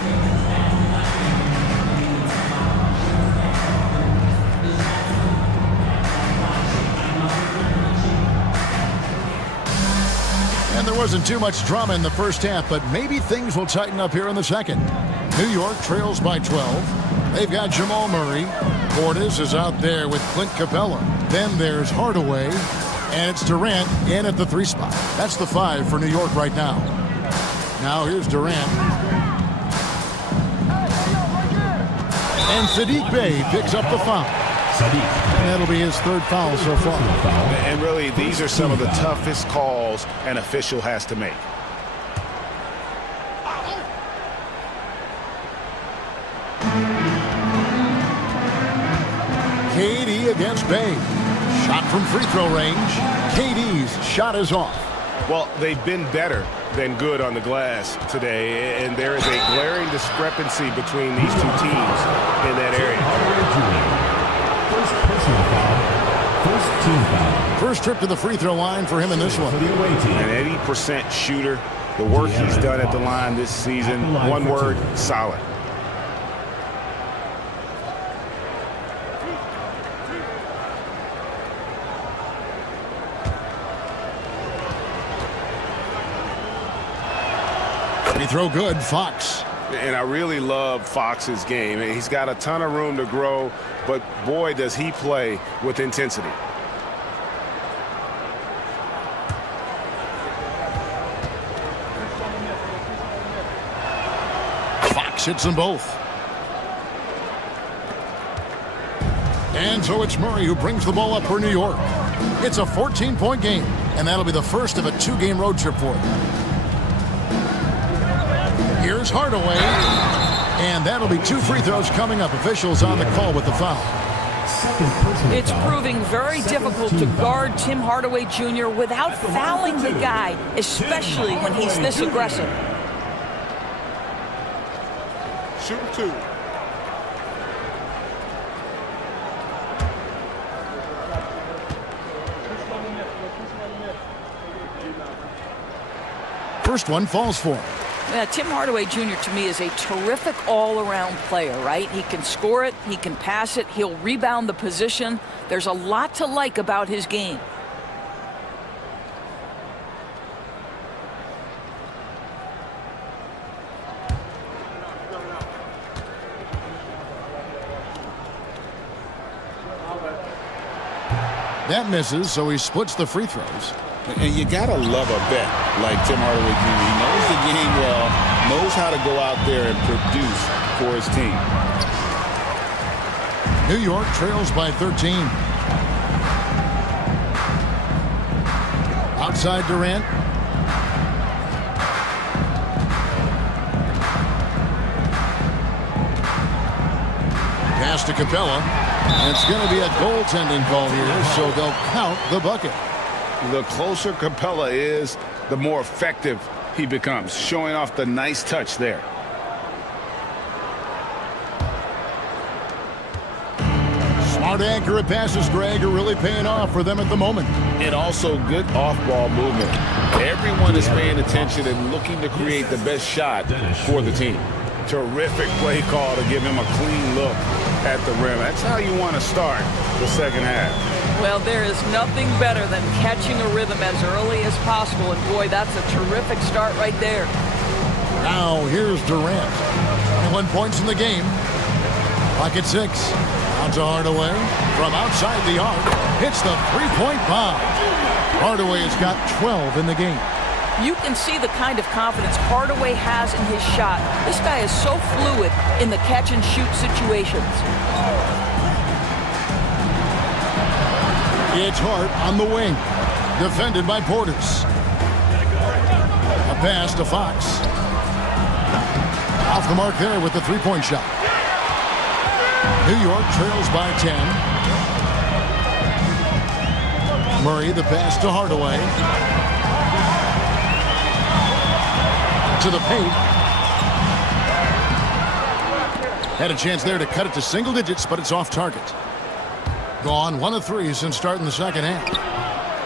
And there wasn't too much drama in the first half, but maybe things will tighten up here in the second. New York trails by 12. They've got Jamal Murray. Portis is out there with Clint Capella. Then there's Hardaway. And it's Durant in at the 3 spot. That's the 5 for New York right now. Now here's Durant. And Sadiq Bey picks up the foul. And that'll be his 3rd foul so far. And really, these are some of the toughest calls an official has to make. KD against Bey. Shot from free throw range. KD's shot is off. Well, they've been better than good on the glass today, and there is a glaring discrepancy between these two teams in that area. First trip to the free throw line for him in this one. An 80% shooter. The work he's done at the line this season, one word, solid. Free throw good, Fox. And I really love Fox's game. He's got a ton of room to grow, but boy, does he play with intensity. Fox hits them both. And so it's Murray who brings the ball up for New York. It's a 14-point game, and that'll be the first of a 2-game road trip for them. Here's Hardaway, and that'll be 2 free throws coming up. Officials on the call with the foul. It's proving very difficult to guard Tim Hardaway Jr. without fouling the guy, especially when he's this aggressive. Shoot 2. First one falls for him. Yeah, Tim Hardaway Jr. to me is a terrific all-around player, right? He can score it, he can pass it, he'll rebound the position. There's a lot to like about his game. That misses, so he splits the free throws. And you got to love a vet like Tim Hardaway Jr. He knows the game well, knows how to go out there and produce for his team. New York trails by 13. Outside Durant. Pass to Capella. And it's going to be a goaltending call here, so they'll count the bucket. The closer Capella is, the more effective he becomes, showing off the nice touch there. Smart accurate passes, Greg, are really paying off for them at the moment. And also good off-ball movement. Everyone is paying attention and looking to create the best shot for the team. Terrific play call to give him a clean look at the rim. That's how you want to start the second half. Well, there is nothing better than catching a rhythm as early as possible, and boy, that's a terrific start right there. Now here's Durant. 21 points in the game. Clock at 6. Out to Hardaway from outside the arc. Hits the three-point bomb. Hardaway has got 12 in the game. You can see the kind of confidence Hardaway has in his shot. This guy is so fluid in the catch-and-shoot situations. It's Hart on the wing. Defended by Portis. A pass to Fox. Off the mark there with the three-point shot. New York trails by 10. Murray, the pass to Hardaway. To the paint. Had a chance there to cut it to single digits, but it's off target. Gone 1 of 3 since starting the second half.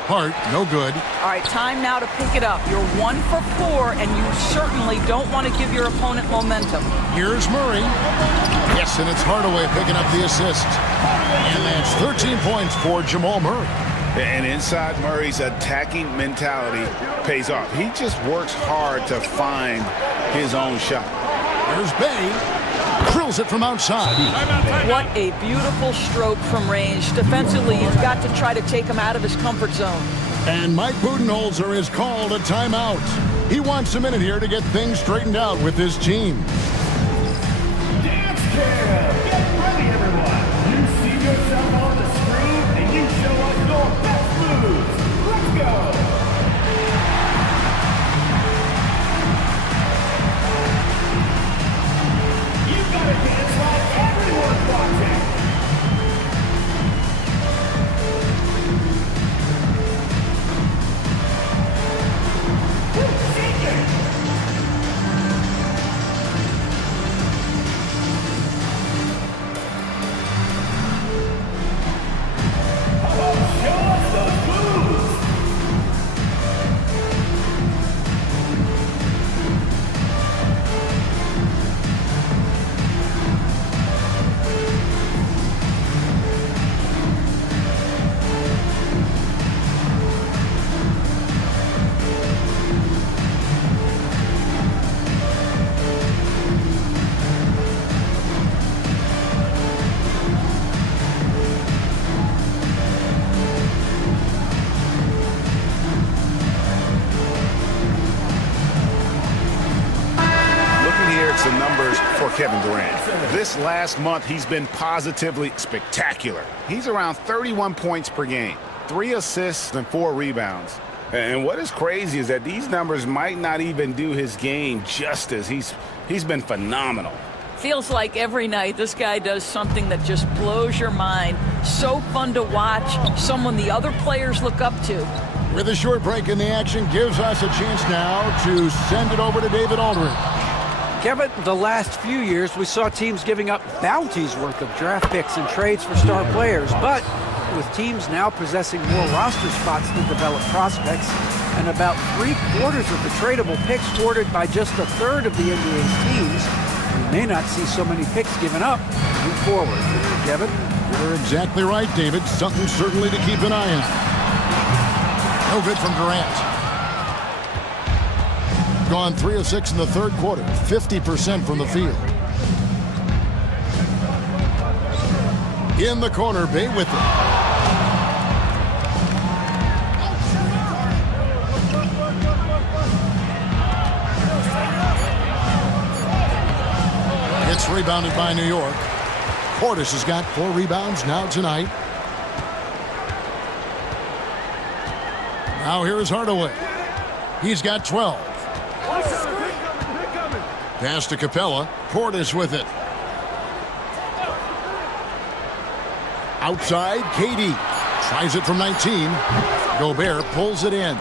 Hart, no good. All right, time now to pick it up. You're 1 for 4, and you certainly don't want to give your opponent momentum. Here's Murray. Yes, and it's Hardaway picking up the assist. And that's 13 points for Jamal Murray. And inside Murray's attacking mentality pays off. He just works hard to find his own shot. Here's Bay. Drills it from outside. What a beautiful stroke from range. Defensively, you've got to try to take him out of his comfort zone. And Mike Budenholzer has called a timeout. He wants a minute here to get things straightened out with his team. Dance Cam! Get ready, everyone! You see yourself on the screen, and you show us your best moves. Let's go! You gotta dance like everyone's watching! Shake it! The numbers for Kevin Durant. This last month, he's been positively spectacular. He's around 31 points per game, 3 assists and 4 rebounds. And what is crazy is that these numbers might not even do his game justice. He's been phenomenal. Feels like every night this guy does something that just blows your mind. So fun to watch, someone the other players look up to. With a short break in the action, gives us a chance now to send it over to David Aldridge. Kevin, the last few years we saw teams giving up bounties worth of draft picks and trades for star players, but with teams now possessing more roster spots to develop prospects and about 3/4 of the tradable picks awarded by just a third of the NBA's teams, we may not see so many picks given up moving forward. Kevin? You're exactly right, David. Something certainly to keep an eye on. No good from Durant. Gone 3 of 6 in the third quarter, 50% from the field. In the corner, Bay with it. It's rebounded by New York. Portis has got 4 rebounds now tonight. Now here's Hardaway. He's got 12. Pass to Capella. Portis with it. Outside, KD. Tries it from 19. Gobert pulls it in.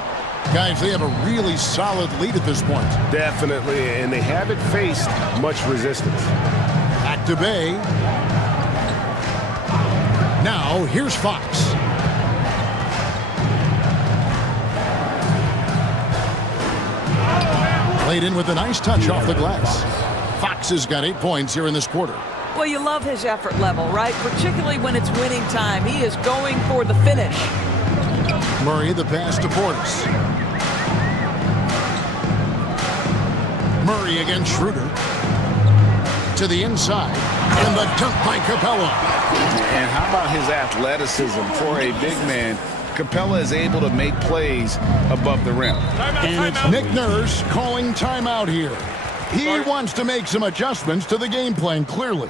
Guys, they have a really solid lead at this point. Definitely, and they haven't faced much resistance. Back to Bay. Now, here's Fox. Played in with a nice touch off the glass. Fox has got 8 points here in this quarter. Well, you love his effort level, right? Particularly when it's winning time. He is going for the finish. Murray, the pass to Portis. Murray against Schroeder. To the inside. And the dunk by Capella. And how about his athleticism for a big man? Capella is able to make plays above the rim. And it's Nick Nurse calling timeout here. He wants to make some adjustments to the game plan, clearly.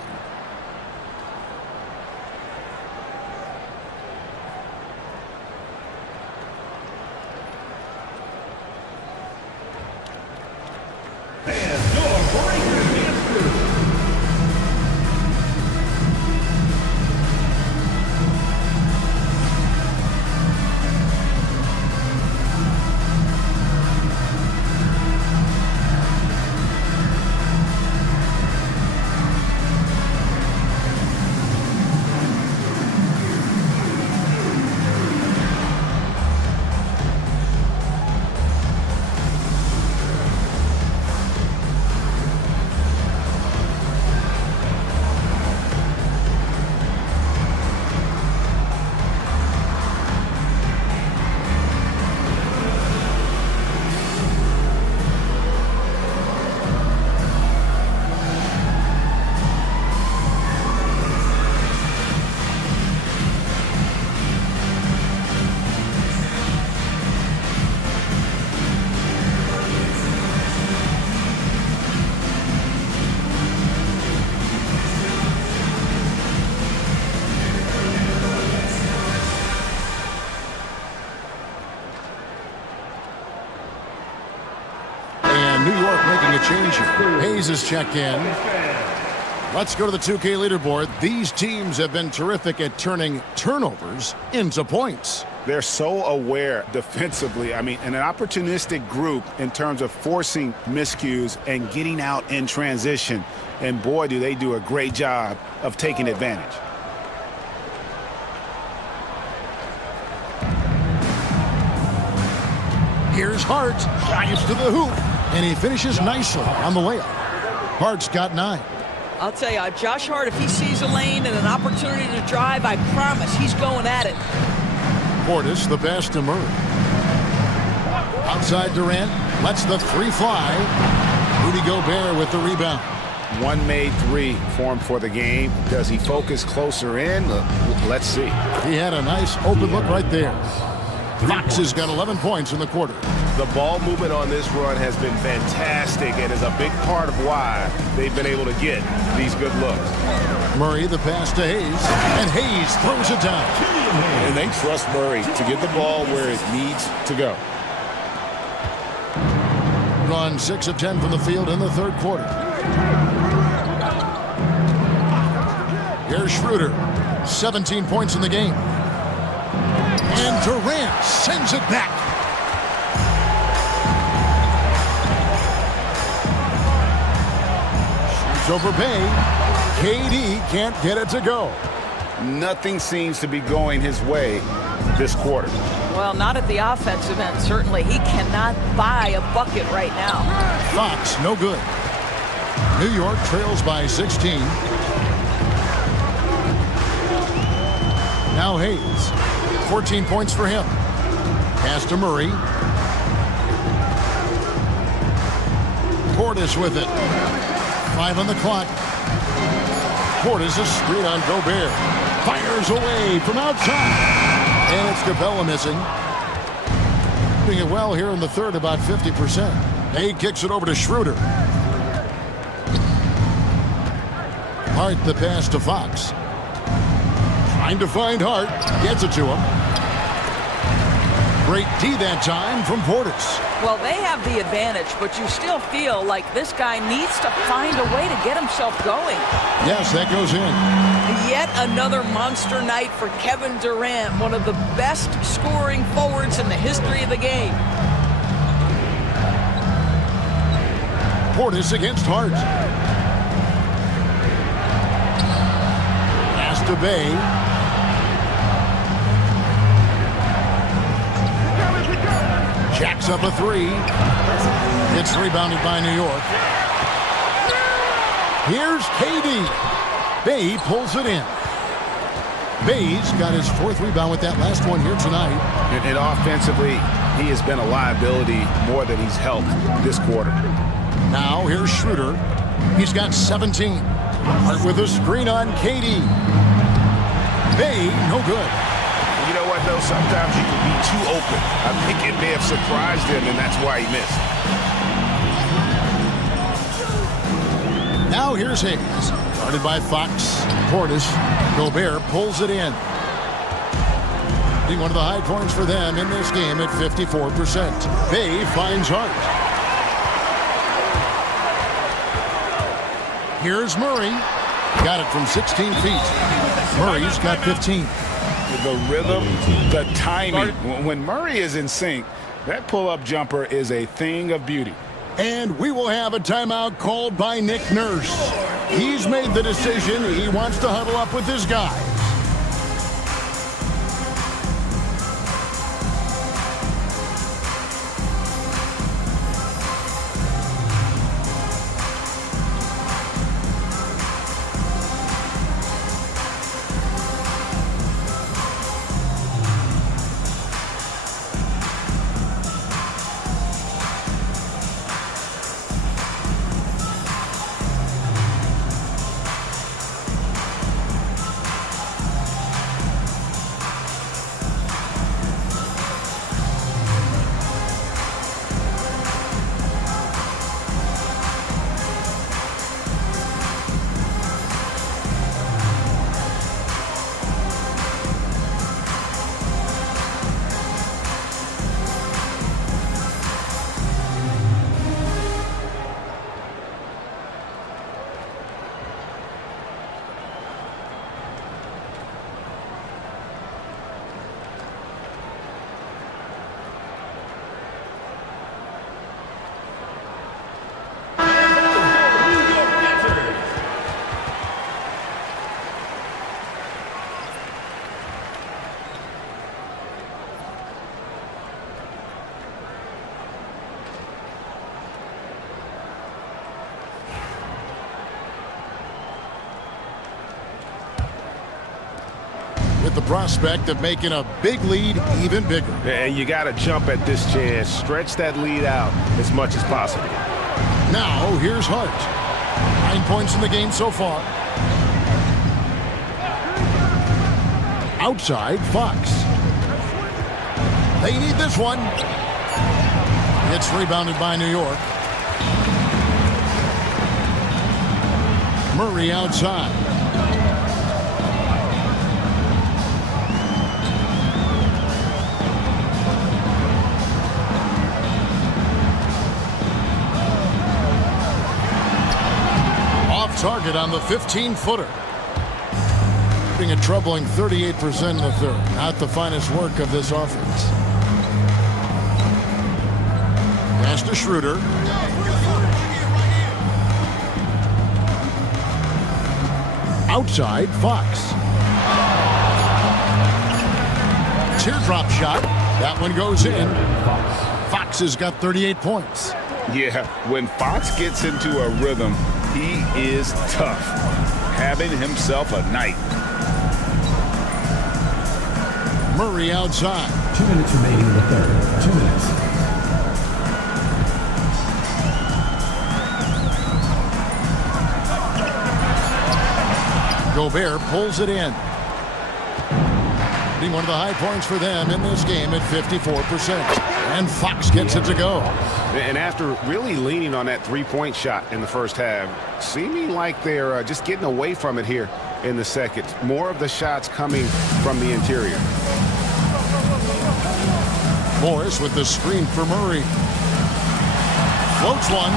making a change here. Hayes is checked in. Let's go to the 2K leaderboard. These teams have been terrific at turning turnovers into points. They're so aware defensively. I mean, an opportunistic group in terms of forcing miscues and getting out in transition. And boy, do they do a great job of taking advantage. Here's Hart. Drives to the hoop. And he finishes nicely on the layup. Hart's got 9. I'll tell you, Josh Hart, if he sees a lane and an opportunity to drive, I promise he's going at it. Portis, the pass to Murray. Outside Durant, lets the 3 fly. Rudy Gobert with the rebound. One made 3 formed for the game. Does he focus closer in? Let's see. He had a nice open look right there. Fox has got 11 points in the quarter. The ball movement on this run has been fantastic and is a big part of why they've been able to get these good looks. Murray, the pass to Hayes, and Hayes throws it down. And they trust Murray to get the ball where it needs to go. Gone 6 of 10 from the field in the third quarter. Here's Schroeder, 17 points in the game. And Durant sends it back. Shoots over Bay. KD can't get it to go. Nothing seems to be going his way this quarter. Well, not at the offensive end, certainly. He cannot buy a bucket right now. Fox, no good. New York trails by 16. Now Hayes. 14 points for him. Pass to Murray. Portis with it. 5 on the clock. Portis, a screen on Gobert. Fires away from outside. And it's Capella missing. Doing it well here in the third, about 50%. He kicks it over to Schroeder. Hart, the pass to Fox. Trying to find Hart. Gets it to him. Great D that time from Portis. Well, they have the advantage, but you still feel like this guy needs to find a way to get himself going. Yes, that goes in. Yet another monster night for Kevin Durant, one of the best scoring forwards in the history of the game. Portis against Hart. Pass to Bay. Jacks up a 3. It's rebounded by New York. Here's KD. Bay pulls it in. Bay's got his 4th rebound with that last one here tonight. And offensively, he has been a liability more than he's helped this quarter. Now here's Schroeder. He's got 17. Hart with a screen on KD. Bay, no good. You know what, though? Sometimes you can be too open. I think it may have surprised him, and that's why he missed. Now here's Hayes. Guarded by Fox. Portis. Gobert pulls it in. Being one of the high points for them in this game at 54%. Bay finds Hart. Here's Murray. Got it from 16 feet. Murray's got 15. The rhythm, the timing. When Murray is in sync, that pull-up jumper is a thing of beauty. And we will have a timeout called by Nick Nurse. He's made the decision. He wants to huddle up with his guys. with the prospect of making a big lead even bigger. And you got to jump at this chance. Stretch that lead out as much as possible. Now, here's Hart. 9 points in the game so far. Outside, Fox. They need this one. It's rebounded by New York. Murray outside. Off target on the 15-footer. Being a troubling 38% in the third. Not the finest work of this offense. Pass to Schroeder. Outside, Fox. Teardrop shot. That one goes in. Fox has got 38 points. Yeah, when Fox gets into a rhythm, he is tough. Having himself a night. Murray outside. 2 minutes remaining in the third. 2 minutes. Gobert pulls it in. Being one of the high points for them in this game at 54%. And Fox gets it to go. And after really leaning on that three-point shot in the first half, seeming like they're just getting away from it here in the second. More of the shots coming from the interior. Morris with the screen for Murray. Floats one,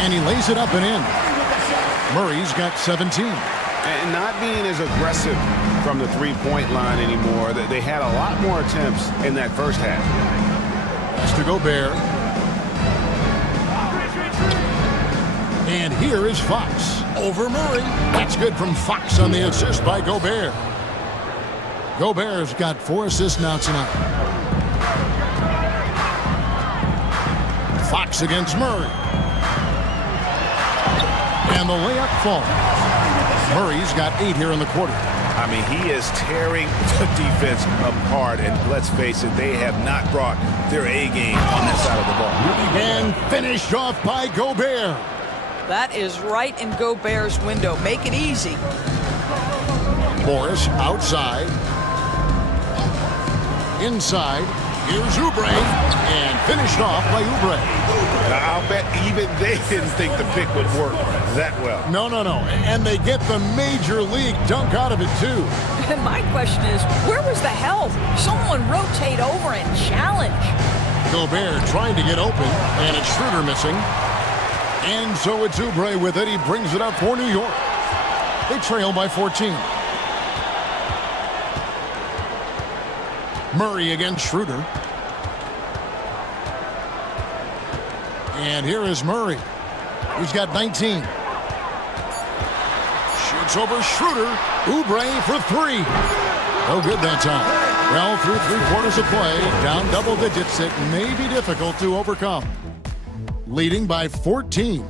and he lays it up and in. Murray's got 17. And not being as aggressive from the three-point line anymore. They had a lot more attempts in that first half. That's to Gobert. And here is Fox over Murray. That's good from Fox on the assist by Gobert. Gobert's got 4 assists now tonight. Fox against Murray. And the layup falls. Murray's got 8 here in the quarter. I mean, he is tearing the defense apart, and let's face it, they have not brought their A game on that side of the ball. And finished off by Gobert. That is right in Gobert's window. Make it easy. Morris outside. Inside. Here's Oubre. And finished off by Oubre. I'll bet even they didn't think the pick would work that well. No. And they get the major league dunk out of it, too. And my question is, where was the help? Someone rotate over and challenge. Gobert trying to get open, and it's Schroeder missing. And so it's Oubre with it. He brings it up for New York. They trail by 14. Murray against Schroeder. And here is Murray. He's got 19. Shoots over Schroeder. Oubre for 3. No good that time. Well, through 3 quarters of play, down double digits, it may be difficult to overcome. Leading by 14.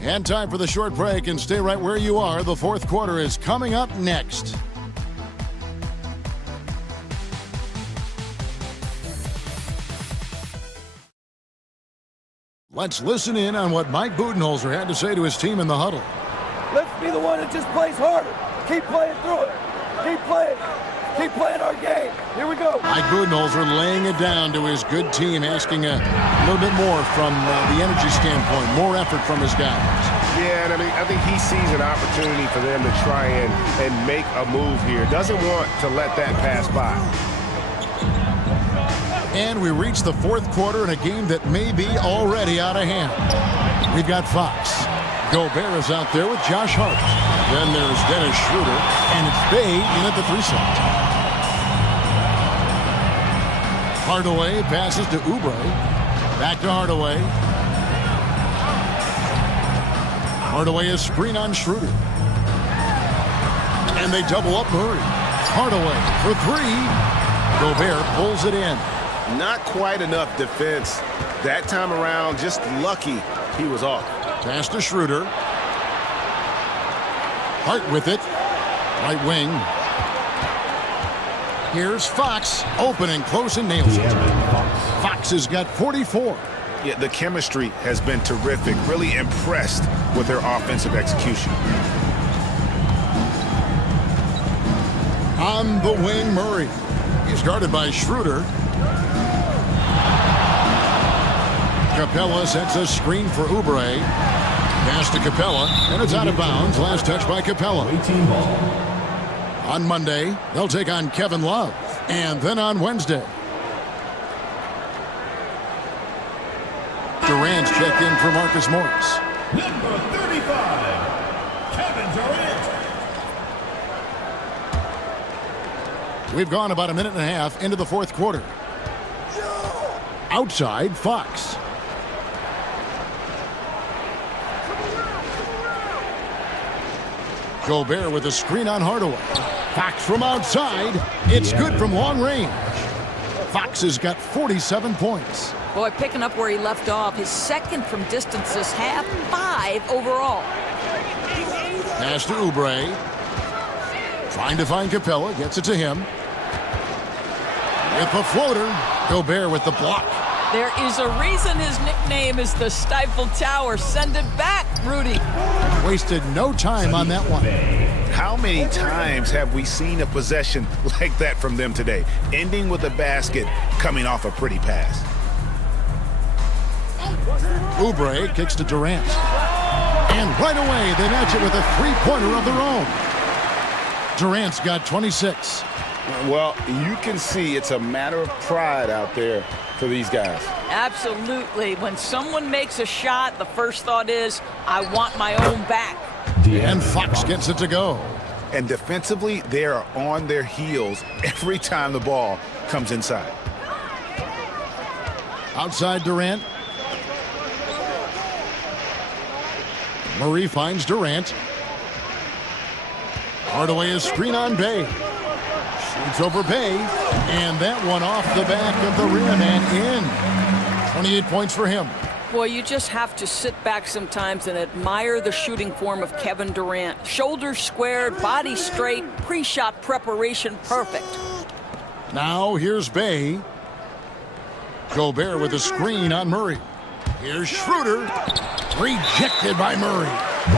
And time for the short break, and stay right where you are. The fourth quarter is coming up next. Let's listen in on what Mike Budenholzer had to say to his team in the huddle. Let's be the one that just plays harder. Keep playing through it. Keep playing. Keep playing our game. Here we go. Mike Budenholzer laying it down to his good team, asking a little bit more from the energy standpoint, more effort from his guys. Yeah, and I think he sees an opportunity for them to try and make a move here. Doesn't want to let that pass by. And we reach the fourth quarter in a game that may be already out of hand. We've got Fox. Gobert is out there with Josh Hart. Then there's Dennis Schroeder, and it's Bay in at the 3 slot. Hardaway passes to Oubre. Back to Hardaway. Hardaway is screen on Schroeder. And they double up Murray. Hardaway for 3. Gobert pulls it in. Not quite enough defense that time around. Just lucky he was off. Pass to Schroeder. Hart with it. Right wing. Here's Fox, open and close and nails it. Fox has got 44. Yeah, the chemistry has been terrific. Really impressed with their offensive execution. On the wing, Murray. He's guarded by Schroeder. Capella sets a screen for Oubre. Pass to Capella, and it's out of bounds. Last touch by Capella. On Monday, they'll take on Kevin Love. And then on Wednesday, Durant's checked in for Marcus Morris. Number 35, Kevin Durant. We've gone about a minute and a half into the fourth quarter. Outside, Fox. Gobert with a screen on Hardaway. Fox from outside. It's good from long range. Fox has got 47 points. Boy, picking up where he left off. His second from distance this half, 5 overall. Pass to Oubre. Trying to find Capella. Gets it to him. With the floater. Gobert with the block. There is a reason his nickname is the Stifle Tower. Send it back, Rudy. Wasted no time on that one. How many times have we seen a possession like that from them today? Ending with a basket, coming off a pretty pass. Oubre kicks to Durant. And right away, they match it with a three-pointer of their own. Durant's got 26. Well, you can see it's a matter of pride out there for these guys. Absolutely. When someone makes a shot, the first thought is, I want my own back. And Fox gets it to go. And defensively, they are on their heels every time the ball comes inside. Outside Durant. Murray finds Durant. Hardaway is screen on Bay. Shoots over Bay. And that one off the back of the rim and in. 28 points for him. Boy, you just have to sit back sometimes and admire the shooting form of Kevin Durant. Shoulders squared, body straight, pre-shot preparation perfect. Now here's Bay. Gobert with a screen on Murray. Here's Schroeder. Rejected by Murray.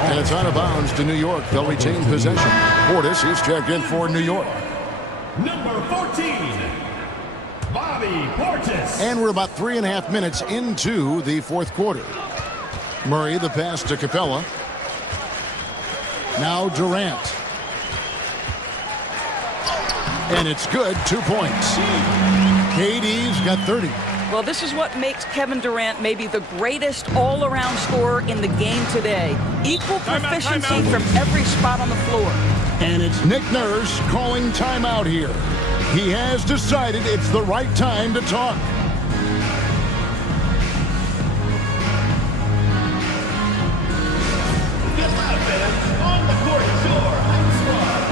And it's out of bounds to New York. They'll retain possession. Portis, he's checked in for New York. Number 14, Bobby Portis. And we're about 3.5 minutes into the fourth quarter. Murray, the pass to Capella. Now Durant. And it's good, 2 points. KD's got 30. Well, this is what makes Kevin Durant maybe the greatest all-around scorer in the game today. Equal proficiency from every spot on the floor. And it's Nick Nurse calling timeout here. He has decided it's the right time to talk. Get loud, fans. On the court is your home squad.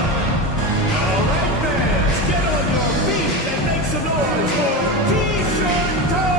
All right, fans. Get on your feet and make some noise for T-shirt time.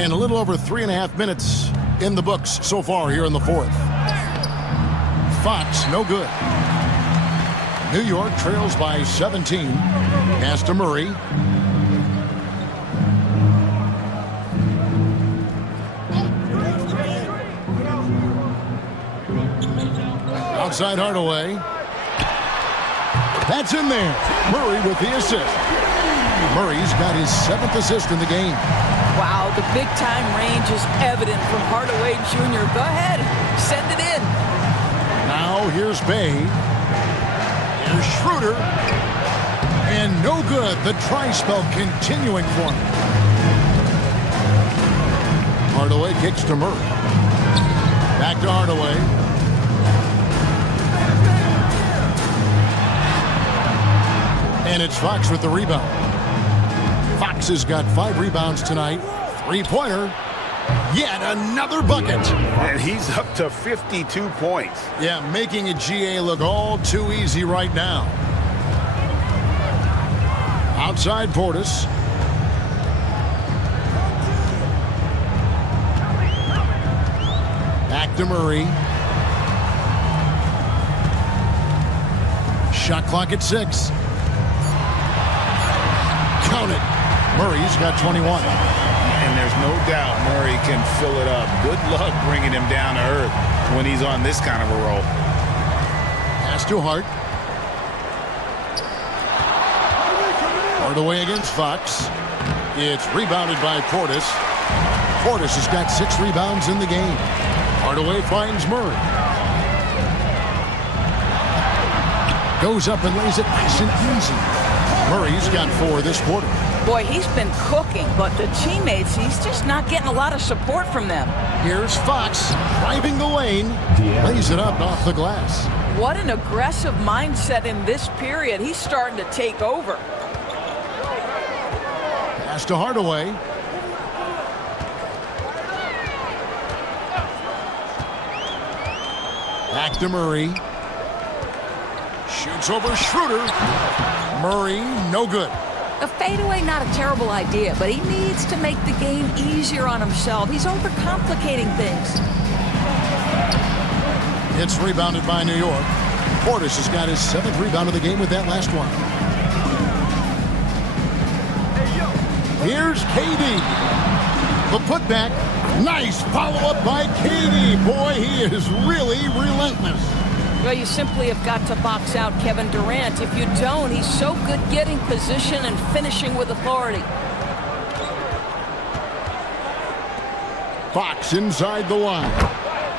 And a little over 3.5 minutes in the books so far here in the fourth. Fox, no good. New York trails by 17. Pass to Murray. Outside Hardaway. That's in there. Murray with the assist. Murray's got his 7th assist in the game. Wow, the big-time range is evident from Hardaway Jr. Go ahead, send it in. Now here's Bay. Here's Schroeder. And no good. The tri-spell continuing for him. Hardaway kicks to Murray. Back to Hardaway. And it's Fox with the rebound. Fox has got 5 rebounds tonight. 3-pointer. Yet another bucket. And he's up to 52 points. Yeah, making a GA look all too easy right now. Outside Portis. Back to Murray. Shot clock at 6. Count it. Murray's got 21. And there's no doubt Murray can fill it up. Good luck bringing him down to earth when he's on this kind of a roll. Pass to Hart. Hardaway against Fox. It's rebounded by Portis. Portis has got 6 rebounds in the game. Hardaway finds Murray. Goes up and lays it nice and easy. Murray's got 4 this quarter. Boy, he's been cooking, but the teammates, he's just not getting a lot of support from them. Here's Fox driving the lane. Lays it up off the glass. What an aggressive mindset in this period. He's starting to take over. Pass to Hardaway. Back to Murray. Shoots over Schroeder. Murray, no good. A fadeaway, not a terrible idea, but he needs to make the game easier on himself. He's overcomplicating things. It's rebounded by New York. Portis has got his 7th rebound of the game with that last one. Here's KD. The putback. Nice follow-up by KD. Boy, he is really relentless. Well, you simply have got to box out Kevin Durant. If you don't, he's so good getting position and finishing with authority. Fox inside the line.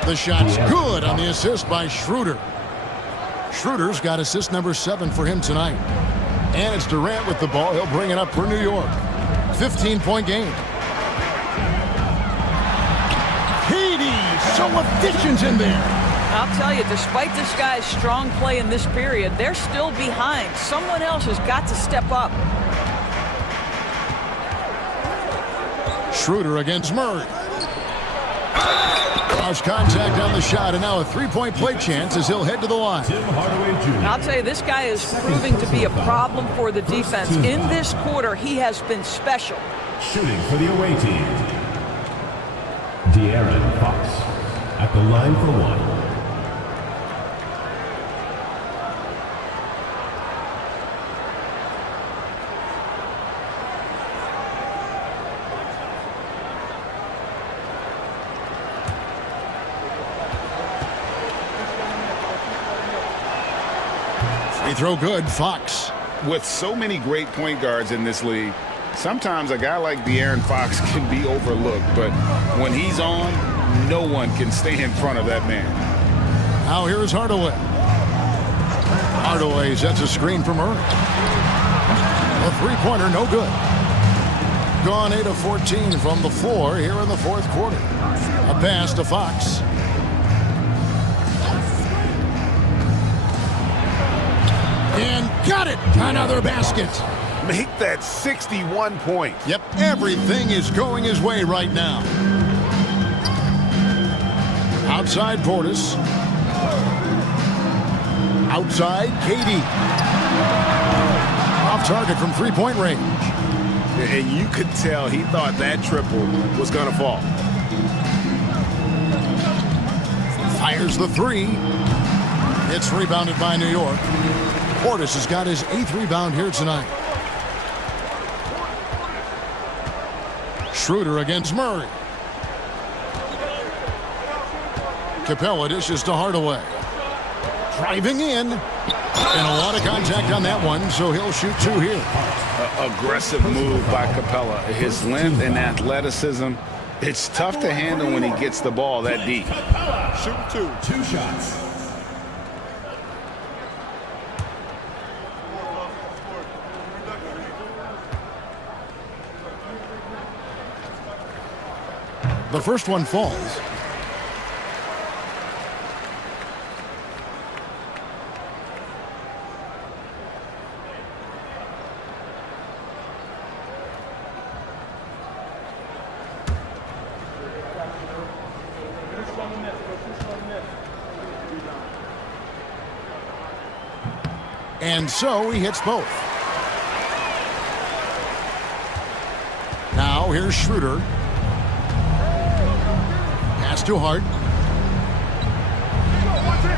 The shot's good on the assist by Schroeder. Schroeder's got assist number 7 for him tonight. And it's Durant with the ball. He'll bring it up for New York. 15-point game. KD, so efficient in there. I'll tell you, despite this guy's strong play in this period, they're still behind. Someone else has got to step up. Schroeder against Murray. Cross contact on the shot, and now a 3-point play chance as he'll head to the line. I'll tell you, this guy is proving to be a problem for the defense. In this quarter, he has been special. Shooting for the away team, De'Aaron Fox at the line for 1. Free throw good, Fox. With so many great point guards in this league, sometimes a guy like De'Aaron Fox can be overlooked, but when he's on, no one can stay in front of that man. Now here's Hardaway. Hardaway sets a screen for Murray. A 3-pointer, no good. Gone 8 of 14 from the floor here in the 4th quarter. A pass to Fox. And got it! Another basket. Make that 61 points. Yep, everything is going his way right now. Outside Portis. Outside KD. Off target from 3-point range. And you could tell he thought that triple was going to fall. Fires the three. It's rebounded by New York. Portis has got his 8th rebound here tonight. Schroeder against Murray. Capella dishes to Hardaway. Driving in. And a lot of contact on that one, so he'll shoot 2 here. Aggressive move by Capella. His length and athleticism, it's tough to handle when he gets the ball that deep. Shoot 2 shots. The first one falls. And so he hits both. Now here's Schroeder. Pass to Hart.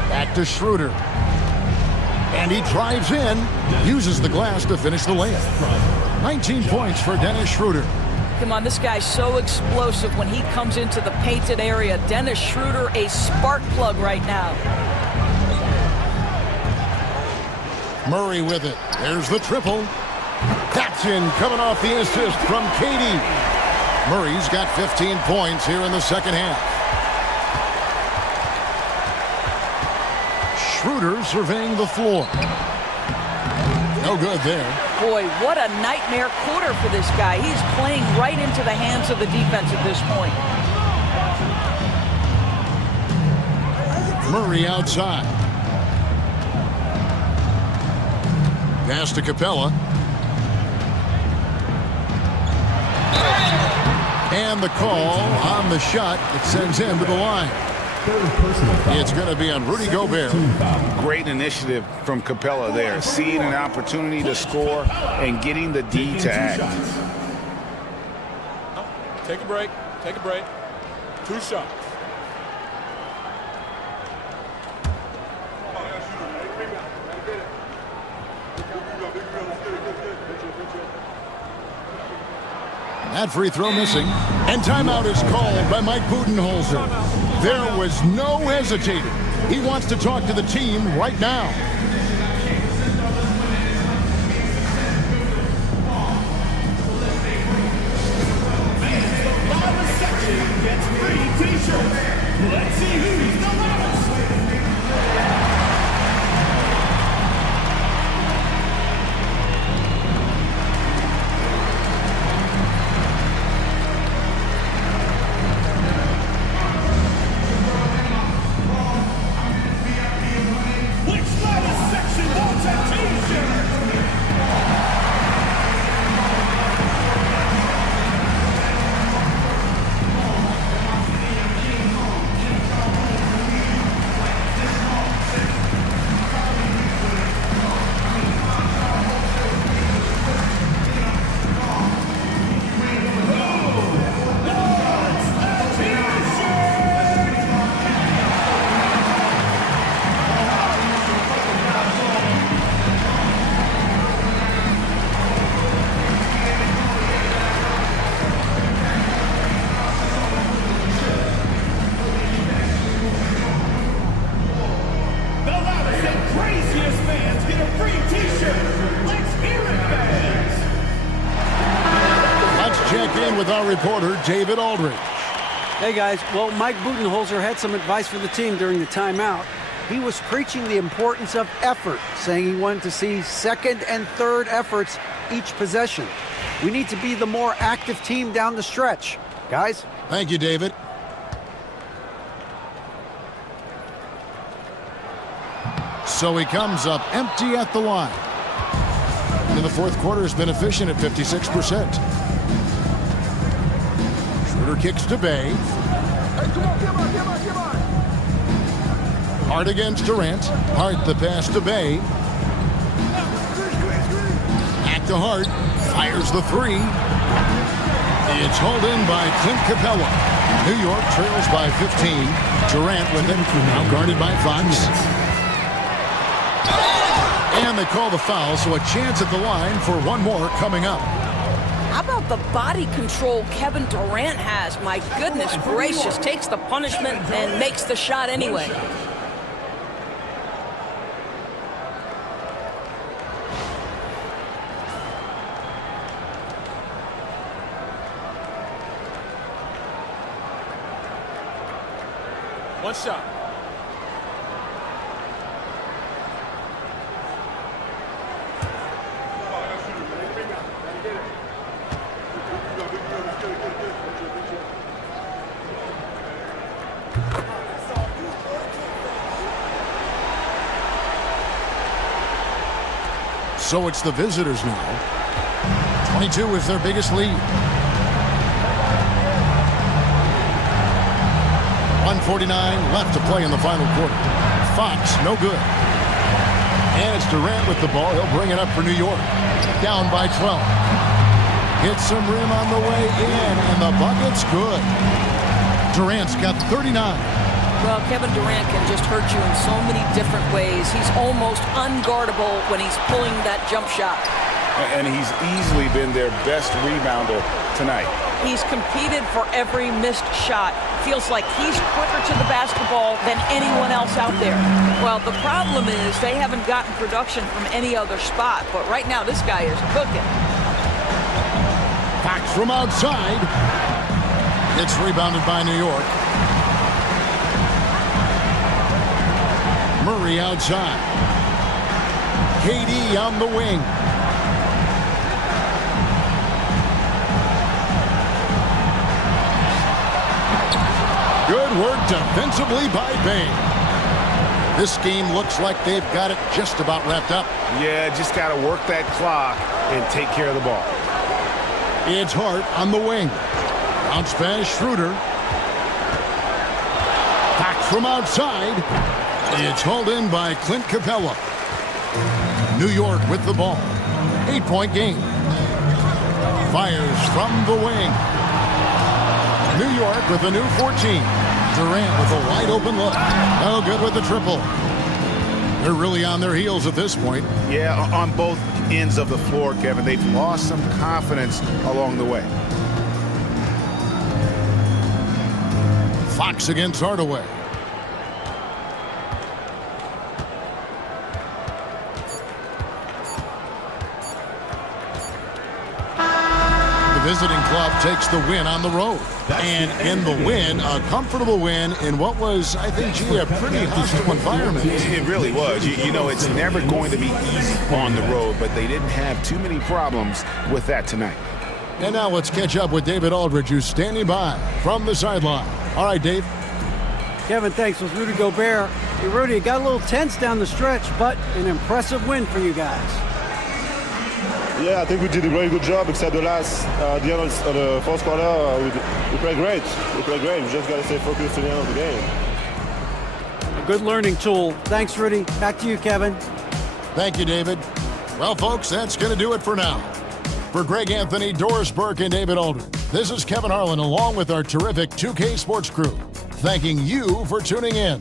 Back to Schroeder. And he drives in. Uses the glass to finish the layup. 19 points for Dennis Schroeder. Come on, this guy's so explosive when he comes into the painted area. Dennis Schroeder, a spark plug right now. Murray with it. There's the triple. That's in, coming off the assist from Katie. Murray's got 15 points here in the second half. Schroeder surveying the floor. No good there. Boy, what a nightmare quarter for this guy. He's playing right into the hands of the defense at this point. Murray outside. Pass to Capella. And the call on the shot that sends him to the line. It's going to be on Rudy Gobert. Great initiative from Capella there. Seeing an opportunity to score and getting the D to act. Take a break. Take a break. 2 shots. That free throw missing. And timeout is called by Mike Budenholzer. There was no hesitating. He wants to talk to the team right now. Section gets free t-shirts. Let's see who's the loudest. With our reporter, David Aldridge. Hey, guys. Well, Mike Budenholzer had some advice for the team during the timeout. He was preaching the importance of effort, saying he wanted to see second and third efforts each possession. We need to be the more active team down the stretch. Guys? Thank you, David. So he comes up empty at the line. In the fourth quarter has been efficient at 56%. Kicks to Bay. Hart against Durant. Hart the pass to Bay. Back to Hart. Fires the three. It's hauled in by Clint Capella. New York trails by 15. Durant with it, now guarded by Fox. And they call the foul, so a chance at the line for one more coming up. How about the body control Kevin Durant has? My goodness gracious, takes the punishment and makes the shot anyway. One shot. So it's the visitors now. 22 is their biggest lead. 1:49 left to play in the final quarter. Fox, no good. And it's Durant with the ball. He'll bring it up for New York. Down by 12. Hits some rim on the way in, and the bucket's good. Durant's got 39. Well, Kevin Durant can just hurt you in so many different ways. He's almost unguardable when he's pulling that jump shot. And he's easily been their best rebounder tonight. He's competed for every missed shot. Feels like he's quicker to the basketball than anyone else out there. Well, the problem is they haven't gotten production from any other spot, but right now this guy is cooking. Fox from outside. It's rebounded by New York. Murray outside. KD on the wing. Good work defensively by Bane. This game looks like they've got it just about wrapped up. Yeah, just got to work that clock and take care of the ball. It's Hart on the wing. Bounce pass, Schroeder. Fox from outside. It's hauled in by Clint Capella. New York with the ball. 8-point game. Fires from the wing. New York with a new 14. Durant with a wide open look. No good with the triple. They're really on their heels at this point. Yeah, on both ends of the floor, Kevin. They've lost some confidence along the way. Fox against Hardaway. The visiting club takes the win on the road. And in the win, a comfortable win in what was, I think, a pretty hostile environment. It really was. You know, it's never going to be easy on the road, but they didn't have too many problems with that tonight. And now let's catch up with David Aldridge, who's standing by from the sideline. All right, Dave. Kevin, thanks. With Rudy Gobert. Hey, Rudy, it got a little tense down the stretch, but an impressive win for you guys. Yeah, I think we did a very good job, except the end of the fourth quarter, we played great. We played great. We just got to stay focused to the end of the game. A good learning tool. Thanks, Rudy. Back to you, Kevin. Thank you, David. Well, folks, that's going to do it for now. For Greg Anthony, Doris Burke, and David Aldridge, this is Kevin Harlan along with our terrific 2K Sports crew, thanking you for tuning in.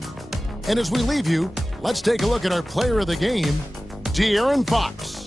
And as we leave you, let's take a look at our player of the game, De'Aaron Fox.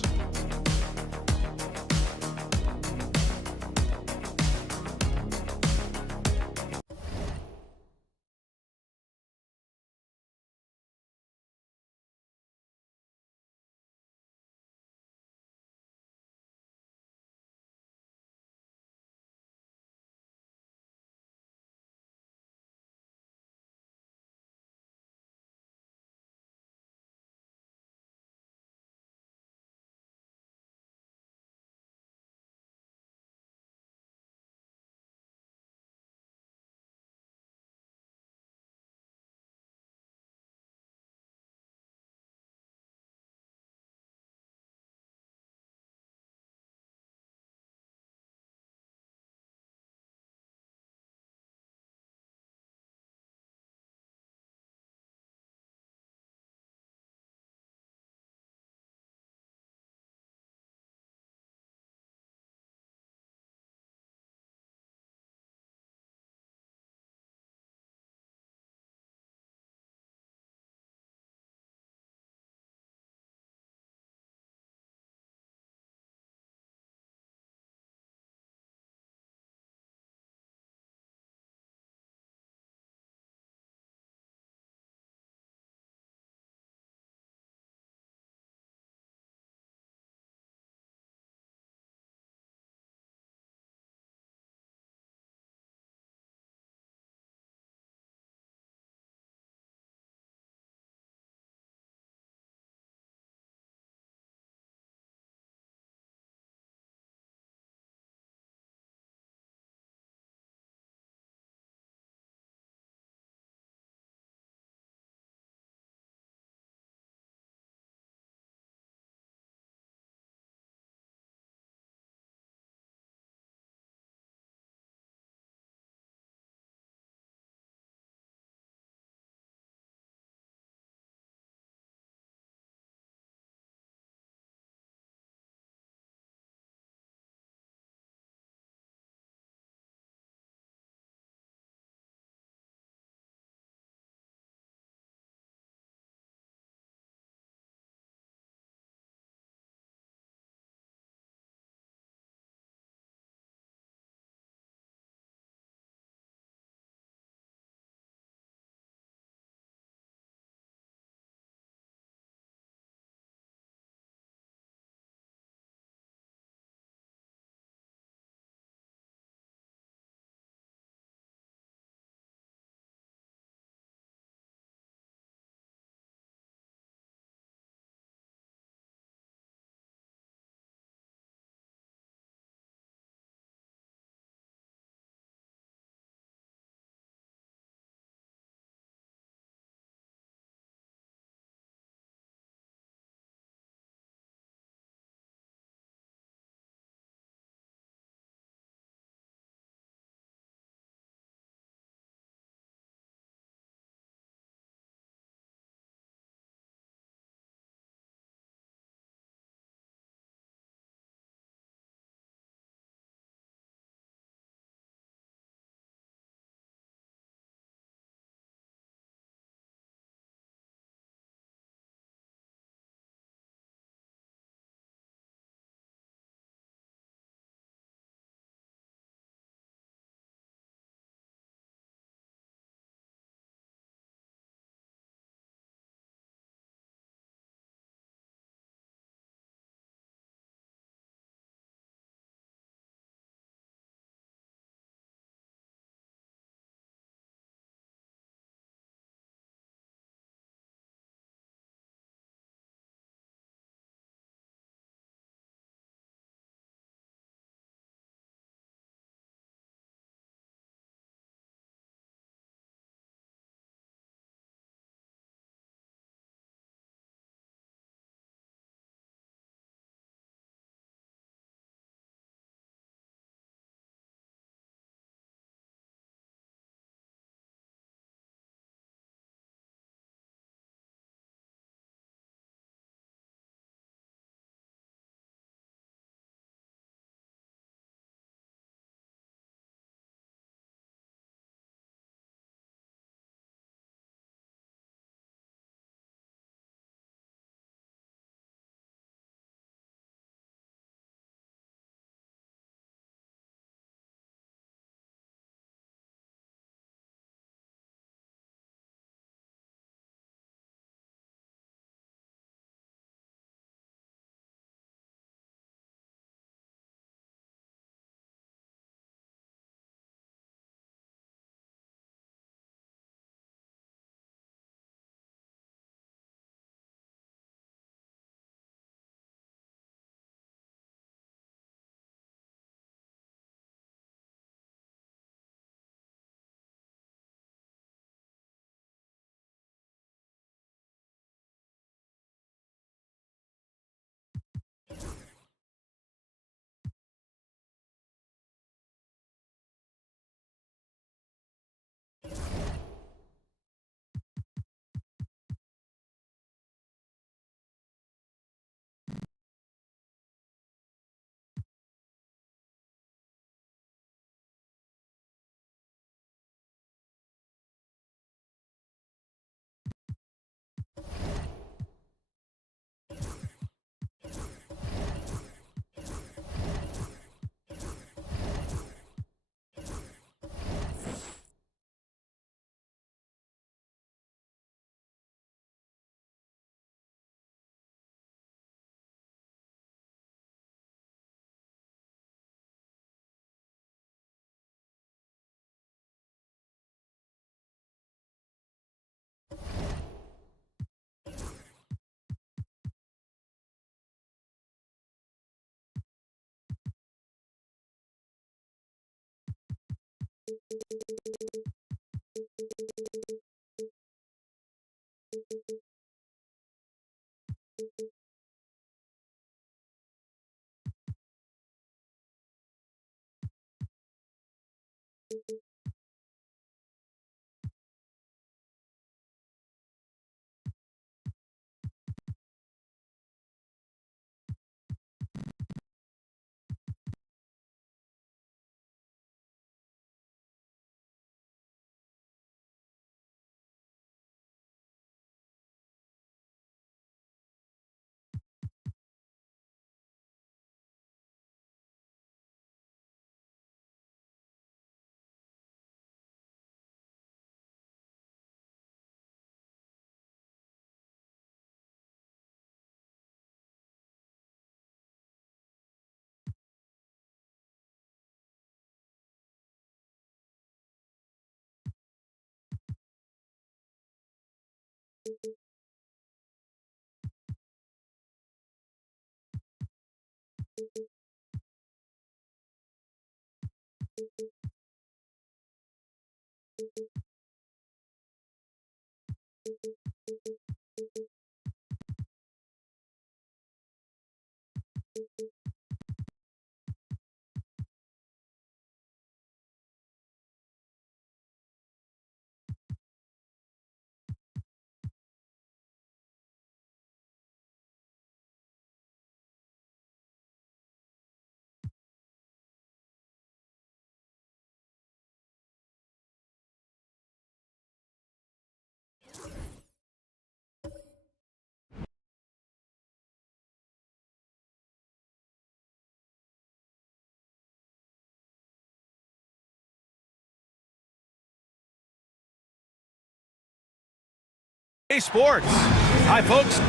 Hey Sports. Hi folks.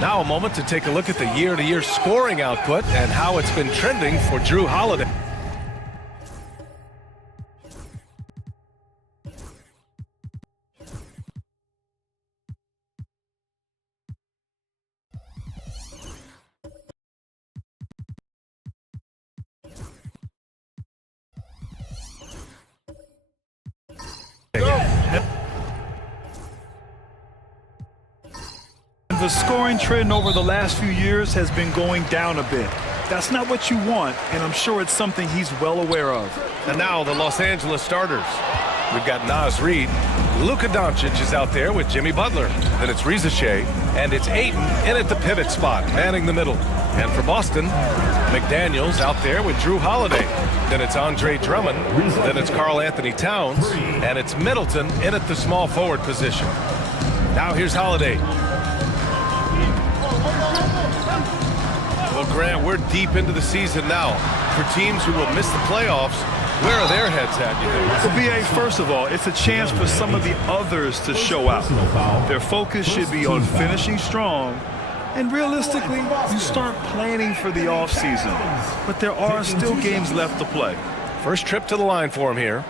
Now a moment to take a look at the year-to-year scoring output and how it's been trending for Drew Holiday. The scoring trend over the last few years has been going down a bit. That's not what you want, and I'm sure it's something he's well aware of. And now the Los Angeles starters. We've got Naz Reid. Luka Doncic is out there with Jimmy Butler. Then it's Reza Shea, and it's Ayton in at the pivot spot, manning the middle. And for Boston, McDaniels out there with Drew Holiday. Then it's Andre Drummond. Then it's Karl Anthony Towns. And it's Middleton in at the small forward position. Now here's Holiday. Well, Grant, we're deep into the season now. For teams who will miss the playoffs, where are their heads at, you think? Well, BA, first of all, it's a chance for some of the others to show out. Their focus should be on finishing strong. And realistically, you start planning for the offseason. But there are still games left to play. First trip to the line for him here.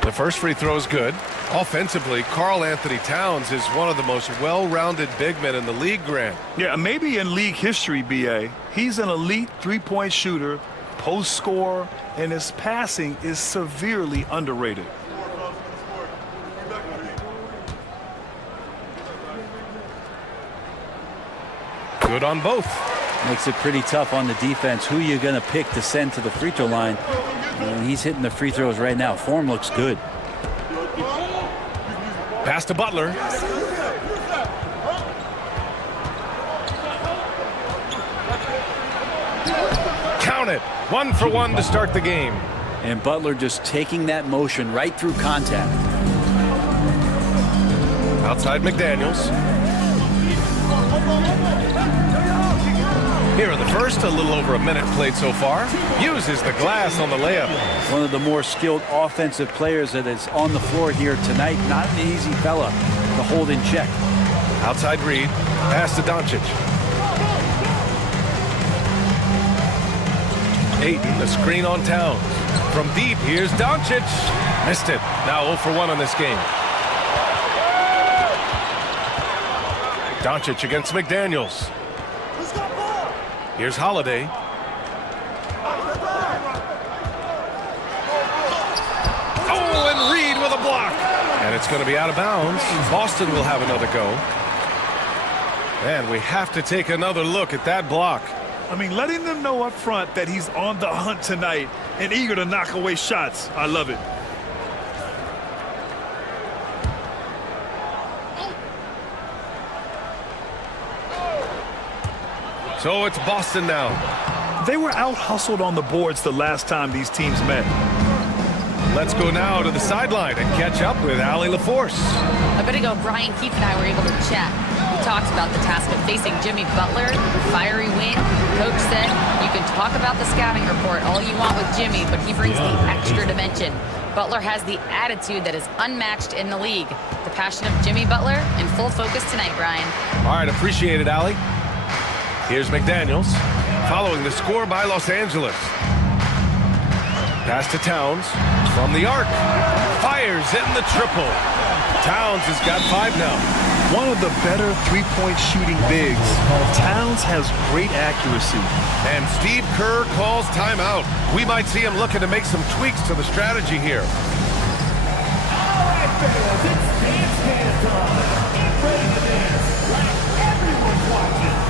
The first free throw is good. Offensively, Karl Anthony Towns is one of the most well-rounded big men in the league, Grant. Yeah, maybe in league history, BA. He's an elite three-point shooter, post scorer, and his passing is severely underrated. Good on both. Makes it pretty tough on the defense. Who you going to pick to send to the free throw line? And he's hitting the free throws right now. Form looks good. Pass to Butler. Count it. 1 for 1 to start the game. And Butler just taking that motion right through contact. Outside McDaniels. Here in the first, a little over a minute played so far. Uses the glass on the layup. One of the more skilled offensive players that is on the floor here tonight. Not an easy fella to hold in check. Outside Reid. Pass to Doncic. Ayton, the screen on Towns. From deep, here's Doncic. Missed it. Now 0 for 1 on this game. Doncic against McDaniels. Here's Holiday. Oh, and Reed with a block. And it's going to be out of bounds. Boston will have another go. And we have to take another look at that block. I mean, letting them know up front that he's on the hunt tonight and eager to knock away shots. I love it. So it's Boston now. They were out-hustled on the boards the last time these teams met. Let's go now to the sideline and catch up with Allie LaForce. A bit ago, Brian Keefe and I were able to chat. We talked about the task of facing Jimmy Butler, fiery win. Coach said, you can talk about the scouting report all you want with Jimmy, but he brings the extra dimension. Butler has the attitude that is unmatched in the league. The passion of Jimmy Butler in full focus tonight, Brian. All right, appreciate it, Allie. Here's McDaniels, following the score by Los Angeles. Pass to Towns, from the arc. Fires in the triple. Towns has got 5 now. One of the better three-point shooting bigs. Towns has great accuracy. And Steve Kerr calls timeout. We might see him looking to make some tweaks to the strategy here. All right, fans, it's dance time. Get ready to dance like everyone's watching.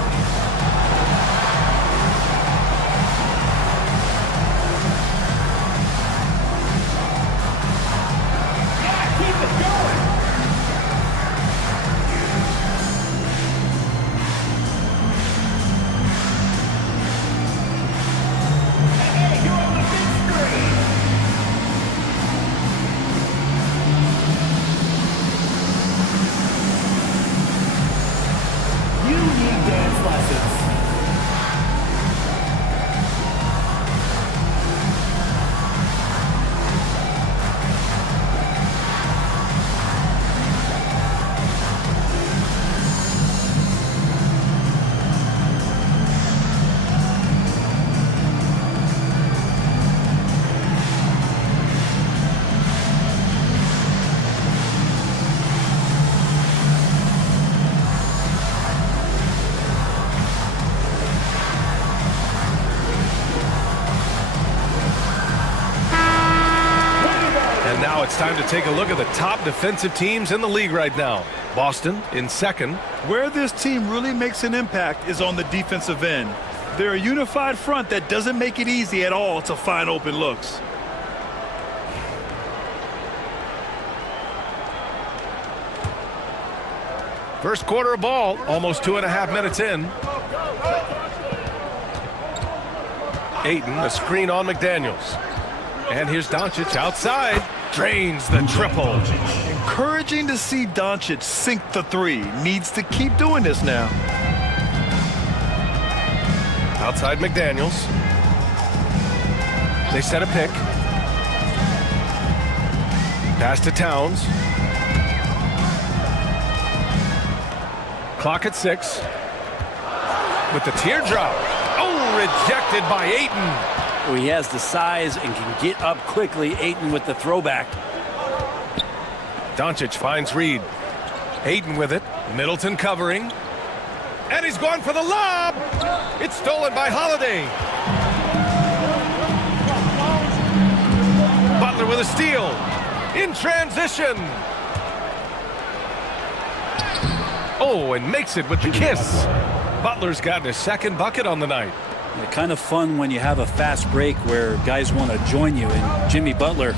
Now it's time to take a look at the top defensive teams in the league right now. Boston in second. Where this team really makes an impact is on the defensive end. They're a unified front that doesn't make it easy at all to find open looks. First quarter of ball, almost 2.5 minutes in. Ayton, a screen on McDaniels. And here's Doncic outside. Drains the triple. Encouraging to see Doncic sink the three. Needs to keep doing this now. Outside McDaniels. They set a pick. Pass to Towns. Clock at 6. With the teardrop. Oh, rejected by Ayton. He has the size and can get up quickly. Ayton with the throwback. Doncic finds Reed. Ayton with it. Middleton covering. And he's gone for the lob. It's stolen by Holiday. Butler with a steal. In transition. Oh, and makes it with the kiss. Butler's gotten his second bucket on the night. Kind of fun when you have a fast break where guys want to join you. And Jimmy Butler,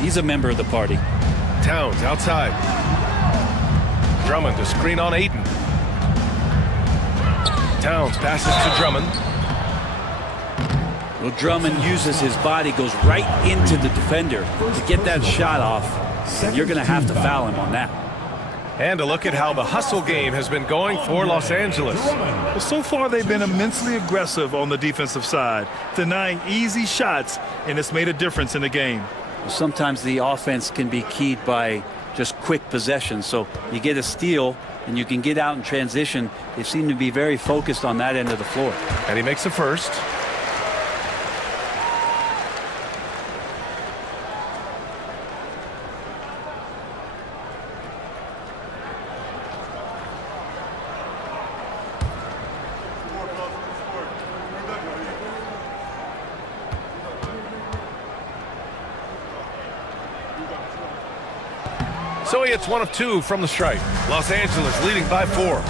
he's a member of the party. Towns outside. Drummond to screen on Ayton. Towns passes to Drummond. Well, Drummond uses his body, goes right into the defender to get that shot off. You're going to have to foul him on that. And a look at how the hustle game has been going for Los Angeles. Well, so far they've been immensely aggressive on the defensive side, denying easy shots, and it's made a difference in the game. Sometimes the offense can be keyed by just quick possession. So you get a steal and you can get out in transition. They seem to be very focused on that end of the floor. And he makes the first. So he hits 1 of 2 from the stripe. Los Angeles leading by 4.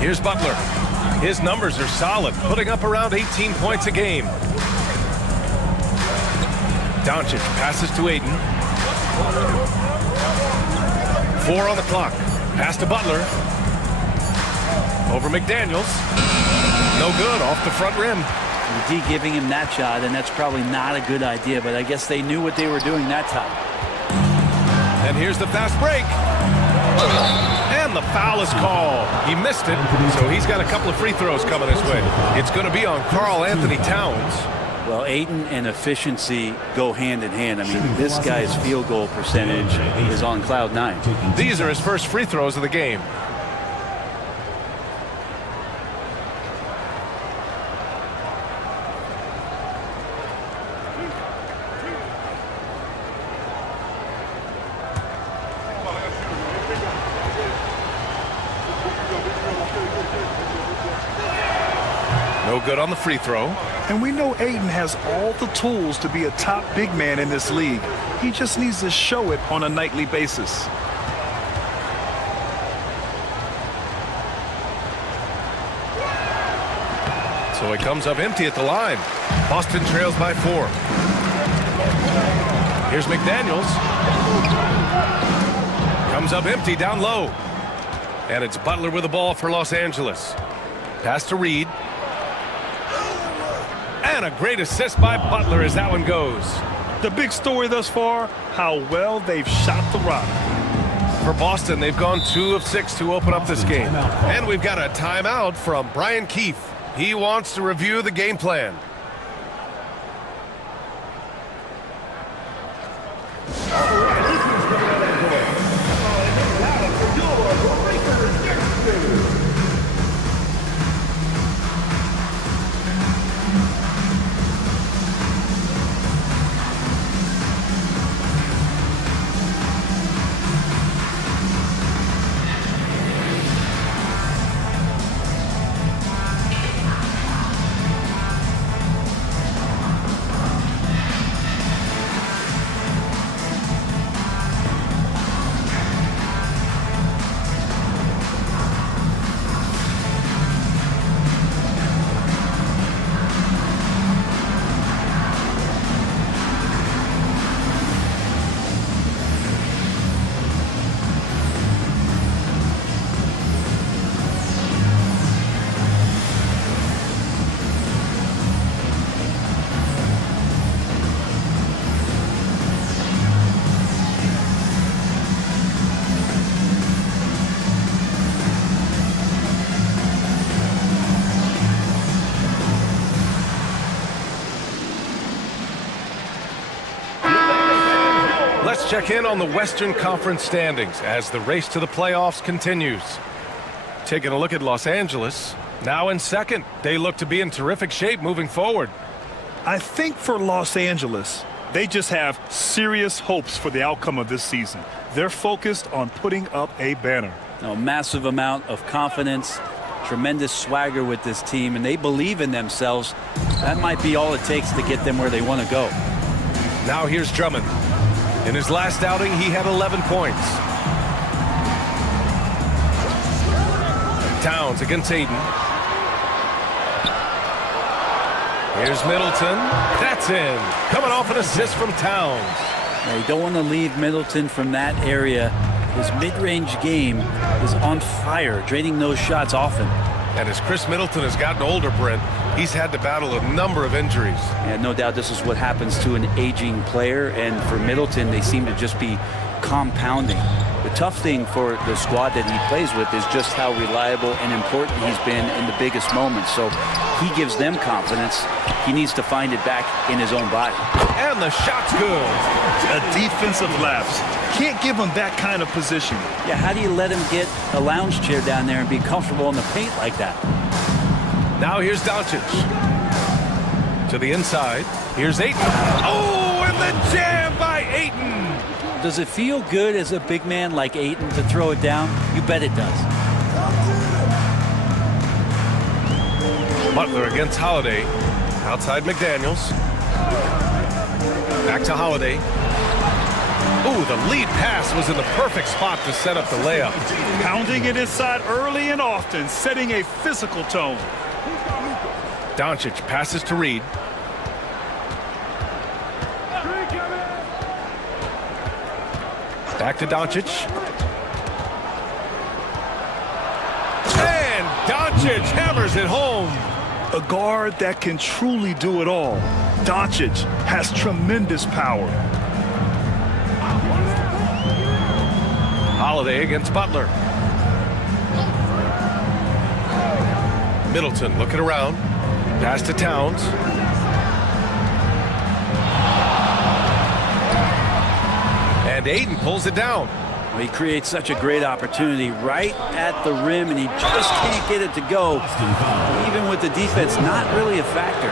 Here's Butler. His numbers are solid, putting up around 18 points a game. Doncic passes to Ayton. 4 on the clock. Pass to Butler. Over McDaniels. No good, off the front rim. The D giving him that shot, and that's probably not a good idea, but I guess they knew what they were doing that time. And here's the fast break. And the foul is called. He missed it, so he's got a couple of free throws coming his way. It's going to be on Karl Anthony Towns. Well, Ayton and efficiency go hand in hand. I mean, this guy's field goal percentage is on cloud 9. These are his first free throws of the game. No good on the free throw. And we know Ayton has all the tools to be a top big man in this league. He just needs to show it on a nightly basis. So he comes up empty at the line. Boston trails by 4. Here's McDaniels. Comes up empty down low. And it's Butler with the ball for Los Angeles. Pass to Reed. And a great assist by Butler as that one goes. The big story thus far, how well they've shot the rock. For Boston, they've gone 2 of 6 to open up this game. And we've got a timeout from Brian Keefe. He wants to review the game plan. Let's check in on the Western Conference standings as the race to the playoffs continues. Taking a look at Los Angeles, now in second. They look to be in terrific shape moving forward. I think for Los Angeles, they just have serious hopes for the outcome of this season. They're focused on putting up a banner. A massive amount of confidence, tremendous swagger with this team, and they believe in themselves. That might be all it takes to get them where they want to go. Now here's Drummond. In his last outing, he had 11 points. Towns against Ayton. Here's Middleton. That's in. Coming off an assist from Towns. Now, you don't want to leave Middleton from that area. His mid-range game is on fire, draining those shots often. And as Chris Middleton has gotten older, Brent, he's had to battle a number of injuries. Yeah, no doubt this is what happens to an aging player, and for Middleton, they seem to just be compounding. The tough thing for the squad that he plays with is just how reliable and important he's been in the biggest moments. So he gives them confidence. He needs to find it back in his own body. And the shot's good. A defensive lapse. Can't give him that kind of position. Yeah, how do you let him get a lounge chair down there and be comfortable in the paint like that? Now here's Doncic. To the inside. Here's Ayton. Oh, and the jam by Ayton. Does it feel good as a big man like Ayton to throw it down? You bet it does. Butler against Holiday. Outside McDaniels. Back to Holiday. Ooh, the lead pass was in the perfect spot to set up the layup. Pounding it inside early and often, setting a physical tone. Doncic passes to Reed. Back to Doncic. And Doncic hammers it home. A guard that can truly do it all. Doncic has tremendous power. Holiday against Butler. Middleton looking around. Pass to Towns. And Ayton pulls it down. Well, he creates such a great opportunity right at the rim, and he just can't get it to go. Even with the defense not really a factor.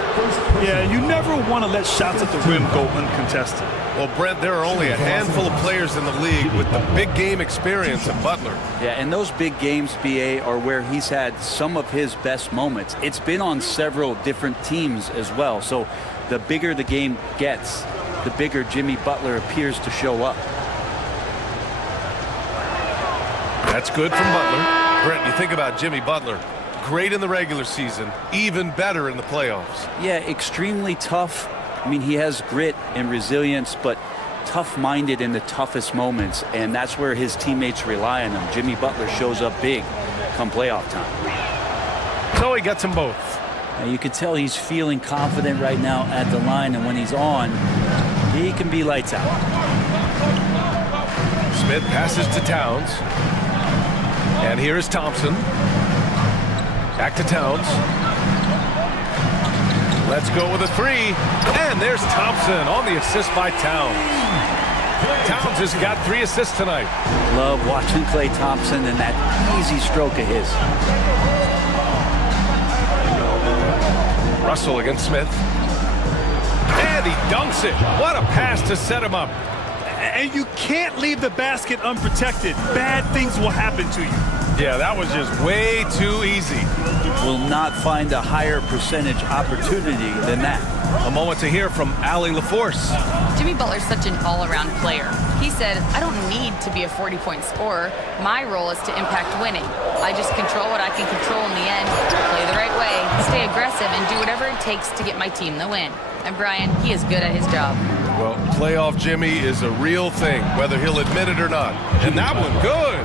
Yeah, you never want to let shots at the rim go uncontested. Well, Brent, there are only a handful of players in the league with the big game experience of Butler. Yeah, and those big games, BA, are where he's had some of his best moments. It's been on several different teams as well. So the bigger the game gets, the bigger Jimmy Butler appears to show up. That's good from Butler. Brent, you think about Jimmy Butler. Great in the regular season, even better in the playoffs. Yeah, extremely tough. I mean, he has grit and resilience, but tough-minded in the toughest moments, and that's where his teammates rely on him. Jimmy Butler shows up big come playoff time. So he gets them both. Now, you can tell he's feeling confident right now at the line, and when he's on, he can be lights out. Smith passes to Towns. And here is Thompson. Back to Towns. Let's go with a three. And there's Thompson on the assist by Towns. Towns has got 3 assists tonight. Love watching Klay Thompson and that easy stroke of his. Russell against Smith. And he dunks it. What a pass to set him up. And you can't leave the basket unprotected. Bad things will happen to you. Yeah, that was just way too easy. Will not find a higher percentage opportunity than that. A moment to hear from Allie LaForce. Jimmy Butler's such an all-around player. He said, I don't need to be a 40-point scorer. My role is to impact winning. I just control what I can control in the end, play the right way, stay aggressive, and do whatever it takes to get my team the win. And Brian, he is good at his job. Well, playoff Jimmy is a real thing, whether he'll admit it or not. And that one, good.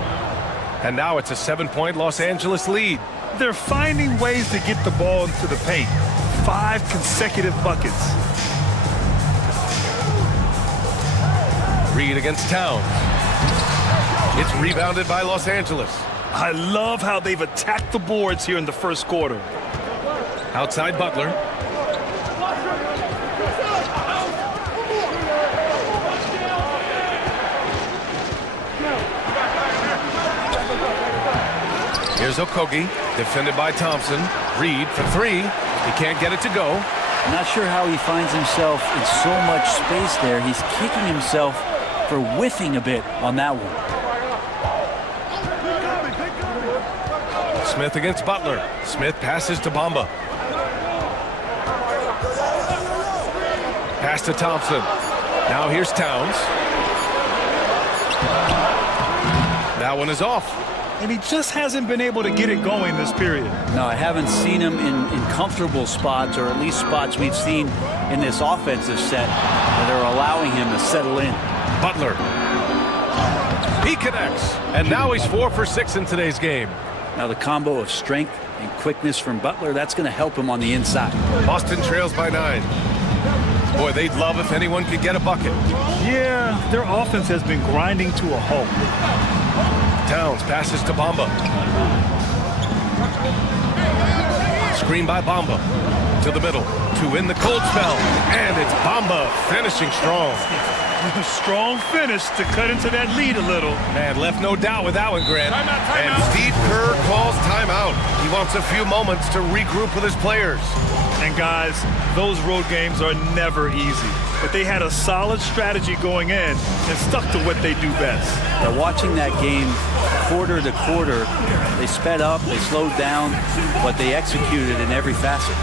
And now it's a 7-point Los Angeles lead. They're finding ways to get the ball into the paint. 5 consecutive buckets. Reed against Towns. It's rebounded by Los Angeles. I love how they've attacked the boards here in the first quarter. Outside Butler. Here's Okogie, defended by Thompson. Reed for 3. He can't get it to go. I'm not sure how he finds himself in so much space there. He's kicking himself for whiffing a bit on that one. Smith against Butler. Smith passes to Bamba. Pass to Thompson. Now here's Towns. That one is off. And he just hasn't been able to get it going this period. No, I haven't seen him in comfortable spots, or at least spots we've seen in this offensive set that are allowing him to settle in. Butler. He connects. And now he's 4 for 6 in today's game. Now the combo of strength and quickness from Butler, that's going to help him on the inside. Boston trails by 9. Boy, they'd love if anyone could get a bucket. Yeah, their offense has been grinding to a halt. Towns passes to Bamba. Screen by Bamba. To the middle. To win the cold spell. And it's Bamba finishing strong. Strong finish to cut into that lead a little. Man, left no doubt with that one, Grant. And Steve Kerr calls timeout. He wants a few moments to regroup with his players. And guys, those road games are never easy. But they had a solid strategy going in and stuck to what they do best. Now, watching that game quarter to quarter, they sped up, they slowed down, but they executed in every facet.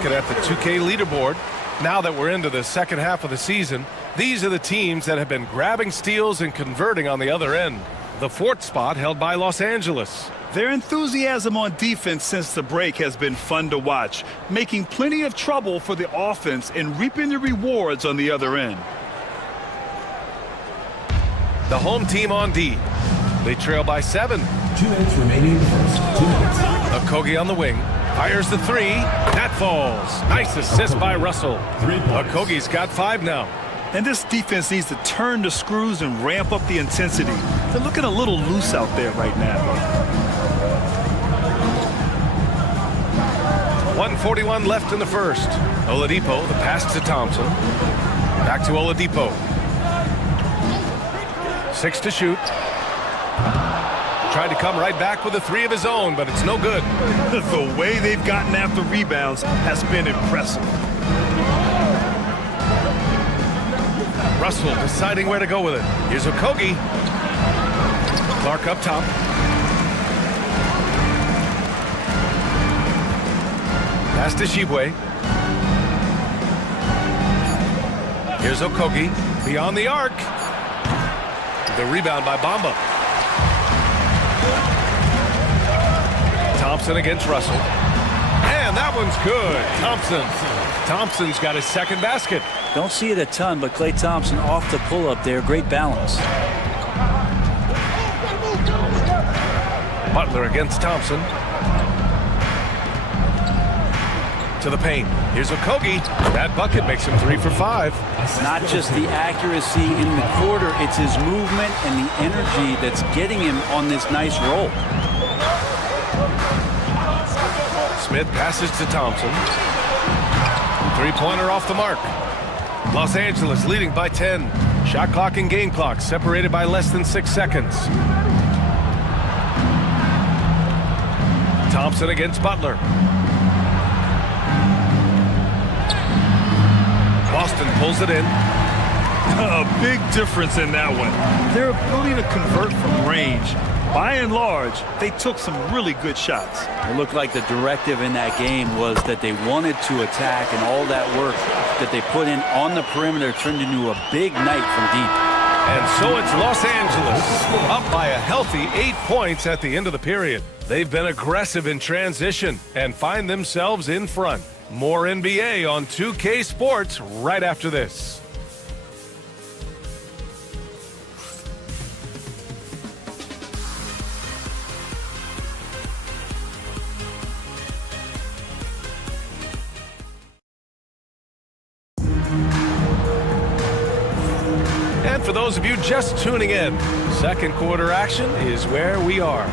looking at the 2K leaderboard. Now that we're into the second half of the season, these are the teams that have been grabbing steals and converting on the other end. The 4th spot held by Los Angeles. Their enthusiasm on defense since the break has been fun to watch, making plenty of trouble for the offense and reaping the rewards on the other end. The home team on D. They trail by 7. 2 minutes remaining in the first. 2 minutes. Okogie on the wing. Fires the 3. That falls. Nice assist by Russell. Okogie's got 5 now. And this defense needs to turn the screws and ramp up the intensity. They're looking a little loose out there right now. 1:41 left in the first. Oladipo, the pass to Thompson. Back to Oladipo. 6 to shoot. Tried to come right back with a 3 of his own, but it's no good. The way they've gotten after rebounds has been impressive. Russell deciding where to go with it. Here's Okogie. Clark up top. Pass to Shibwe. Here's Okogie. Beyond the arc. The rebound by Bamba. Thompson against Russell. And that one's good. Thompson's got his second basket. Don't see it a ton, but Klay Thompson off the pull-up there. Great balance. Butler against Thompson. To the paint. Here's Okogie. That bucket makes him 3 for 5. Not just the accuracy in the quarter, it's his movement and the energy that's getting him on this nice roll. Smith passes to Thompson. 3-pointer off the mark. Los Angeles leading by 10. Shot clock and game clock separated by less than 6 seconds. Thompson against Butler. Boston pulls it in. A big difference in that one. Their ability to convert from range. By and large, they took some really good shots. It looked like the directive in that game was that they wanted to attack, and all that work that they put in on the perimeter turned into a big night from deep. And so it's Los Angeles up by a healthy 8 points at the end of the period. They've been aggressive in transition and find themselves in front. More NBA on 2K Sports right after this. And for those of you just tuning in, second quarter action is where we are.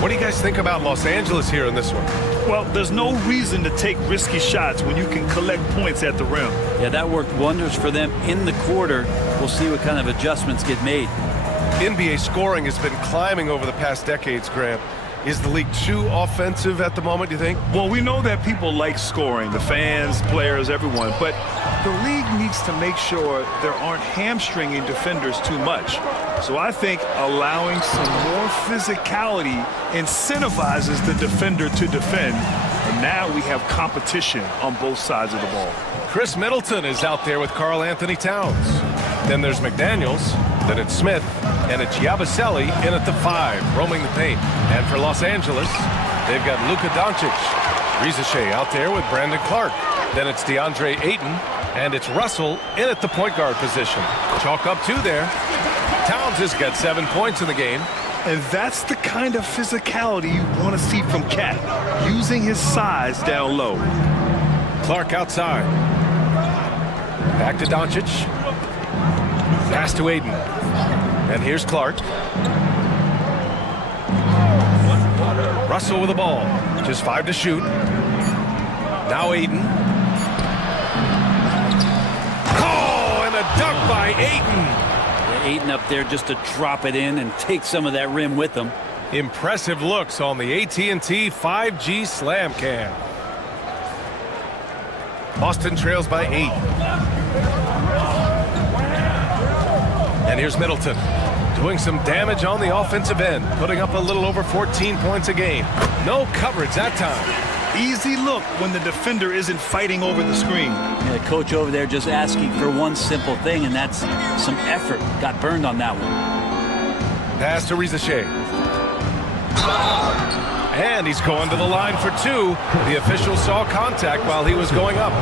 What do you guys think about Los Angeles here in this one? Well, there's no reason to take risky shots when you can collect points at the rim. Yeah, that worked wonders for them in the quarter. We'll see what kind of adjustments get made. NBA scoring has been climbing over the past decades, Grant. Is the league too offensive at the moment, do you think? Well, we know that people like scoring, the fans, players, everyone, but the league needs to make sure there aren't hamstringing defenders too much. So I think allowing some more physicality incentivizes the defender to defend, and now we have competition on both sides of the ball. Chris Middleton is out there with Karl Anthony Towns. Then there's McDaniels, then it's Smith, and it's Yabusele in at the 5, roaming the paint. And for Los Angeles, they've got Luka Doncic. Rizachet out there with Brandon Clark. Then it's DeAndre Ayton, and it's Russell in at the point guard position. Chalk up 2 there. Towns has got 7 points in the game. And that's the kind of physicality you want to see from Cat, using his size down low. Clark outside. Back to Doncic. Pass to Ayton. And here's Clark. Russell with the ball. Just 5 to shoot. Now Ayton. Oh, and a dunk by Ayton. Ayton up there just to drop it in and take some of that rim with them. Impressive looks on the AT&T 5G Slam Cam. Boston trails by 8. And here's Middleton doing some damage on the offensive end, putting up a little over 14 points a game. No coverage that time. easy look when the defender isn't fighting over the screen. Yeah, the coach over there just asking for one simple thing, and that's some effort. Got burned on that one. Pass to Rizachet. And he's going to the line for two. The official saw contact while he was going up.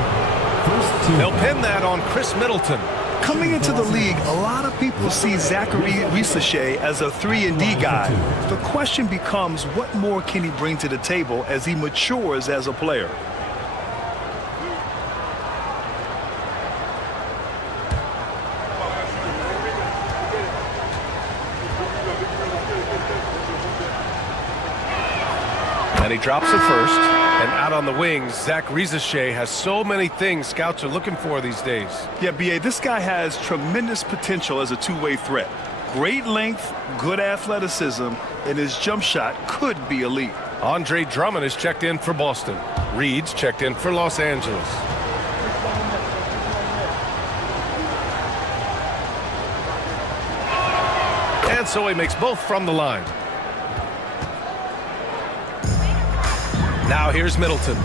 They'll pin that on Chris Middleton. Coming into the league, a lot of people see Zachary Rizachet as a 3-and-D guy. The question becomes, what more can he bring to the table as he matures as a player? And he drops it first. And out on the wings, Zach Rizachet has so many things scouts are looking for these days. Yeah, B.A., this guy has tremendous potential as a two-way threat. Great length, good athleticism, and his jump shot could be elite. Andre Drummond is checked in for Boston. Reed's checked in for Los Angeles. And so he makes both from the line. Now here's Middleton.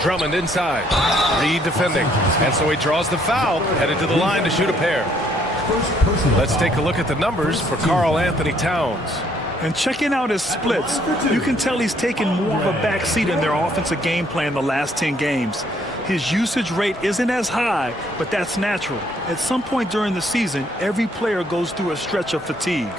Drummond inside. Reed defending. And so he draws the foul, headed to the line to shoot a pair. Let's take a look at the numbers for Karl Anthony Towns. And checking out his splits, you can tell he's taken more of a back seat in their offensive game plan the last 10 games. His usage rate isn't as high, but that's natural. At some point during the season, every player goes through a stretch of fatigue.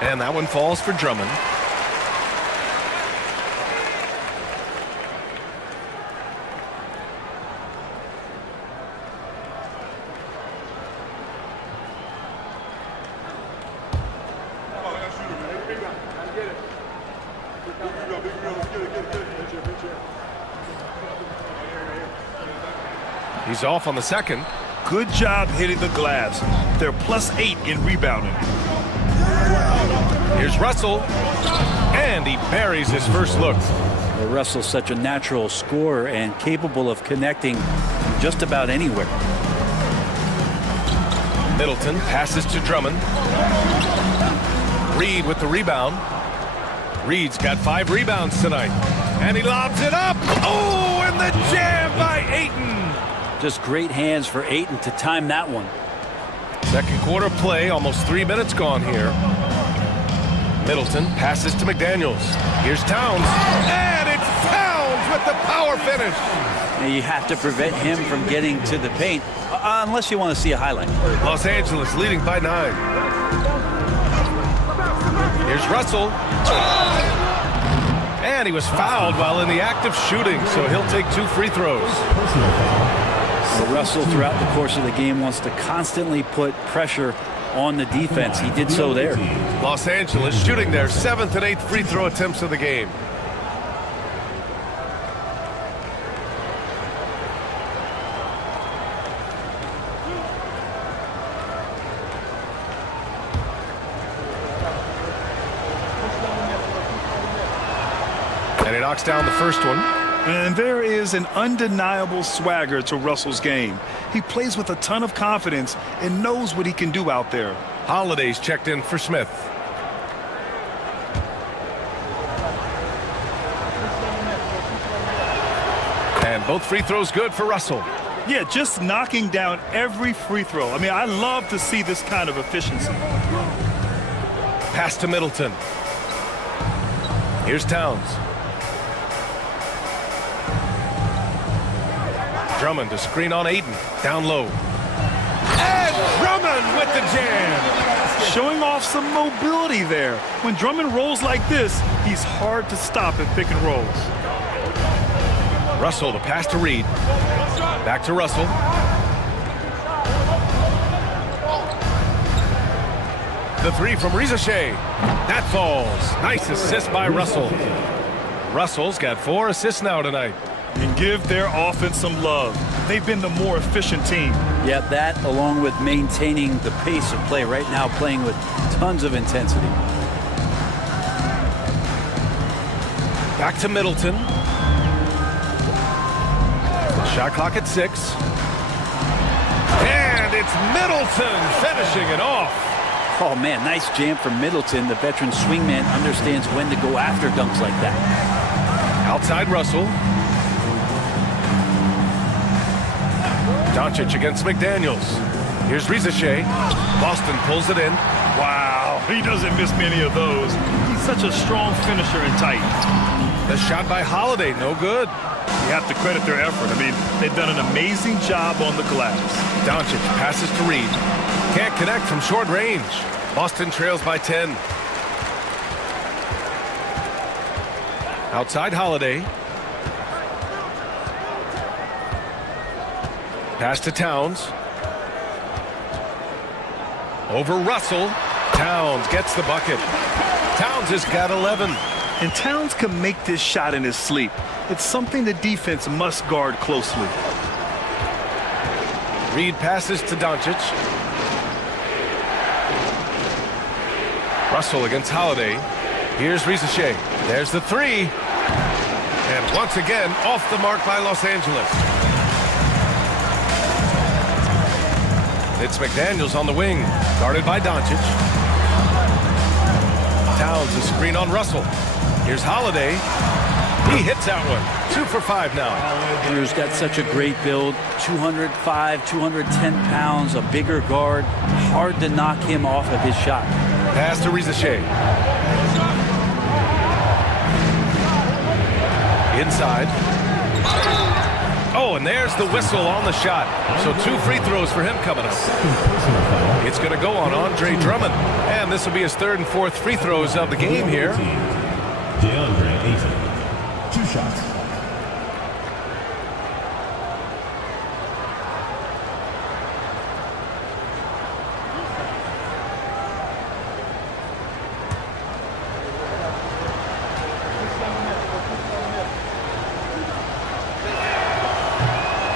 And that one falls for Drummond. He's off on the second. Good job hitting the glass. They're +8 in rebounding. Here's Russell. And he buries his first look. Well, Russell's such a natural scorer and capable of connecting just about anywhere. Middleton passes to Drummond. Reed with the rebound. Reed's got 5 rebounds tonight. And he lobs it up. Oh, and the jam by Ayton. Just great hands for Ayton to time that one. Second quarter play, almost 3 minutes gone here. Middleton passes to McDaniels. Here's Towns. And it's Towns with the power finish. Now you have to prevent him from getting to the paint, unless you want to see a highlight. Los Angeles leading by 9. Here's Russell. And he was fouled while in the act of shooting, so he'll take 2 free throws. Well, Russell, throughout the course of the game, wants to constantly put pressure on the defense. He did so there. Los Angeles shooting their 7th and 8th free throw attempts of the game. And he knocks down the first one. And there is an undeniable swagger to Russell's game. He plays with a ton of confidence and knows what he can do out there. Holiday's checked in for Smith. And both free throws good for Russell. Yeah, just knocking down every free throw. I mean, I love to see this kind of efficiency. Pass to Middleton. Here's Towns. Drummond to screen on Ayton. Down low. And Drummond with the jam. Showing off some mobility there. When Drummond rolls like this, he's hard to stop in pick and rolls. Russell to pass to Reed. Back to Russell. The 3 from Rizachet. That falls. Nice assist by Russell. Russell's got 4 assists now tonight. and give their offense some love. They've been the more efficient team. Yeah, that along with maintaining the pace of play right now, playing with tons of intensity. Back to Middleton. Shot clock at 6. And it's Middleton finishing it off. Oh, man, nice jam from Middleton. The veteran swingman understands when to go after dunks like that. Outside Russell. Doncic against McDaniels. Here's Rizachet. Boston pulls it in. Wow, he doesn't miss many of those. He's such a strong finisher and tight. The shot by Holiday, no good. You have to credit their effort. I mean, they've done an amazing job on the glass. Doncic passes to Reed. Can't connect from short range. Boston trails by 10. Outside Holiday. Pass to Towns. Over Russell. Towns gets the bucket. Towns has got 11. And Towns can make this shot in his sleep. It's something the defense must guard closely. Reed passes to Doncic. Russell against Holiday. Here's Rizachet. There's the 3. And once again, off the mark by Los Angeles. It's McDaniels on the wing, guarded by Doncic. Towns a screen on Russell. Here's Holiday. He hits that one. 2 for 5 now. Drew's got such a great build. 205, 210 pounds, a bigger guard. Hard to knock him off of his shot. Pass to Rizachet. Inside. Oh, and there's the whistle on the shot. So 2 free throws for him coming up. It's going to go on Andre Drummond. And this will be his 3rd and 4th free throws of the game here. DeAndre Ayton, 2 shots.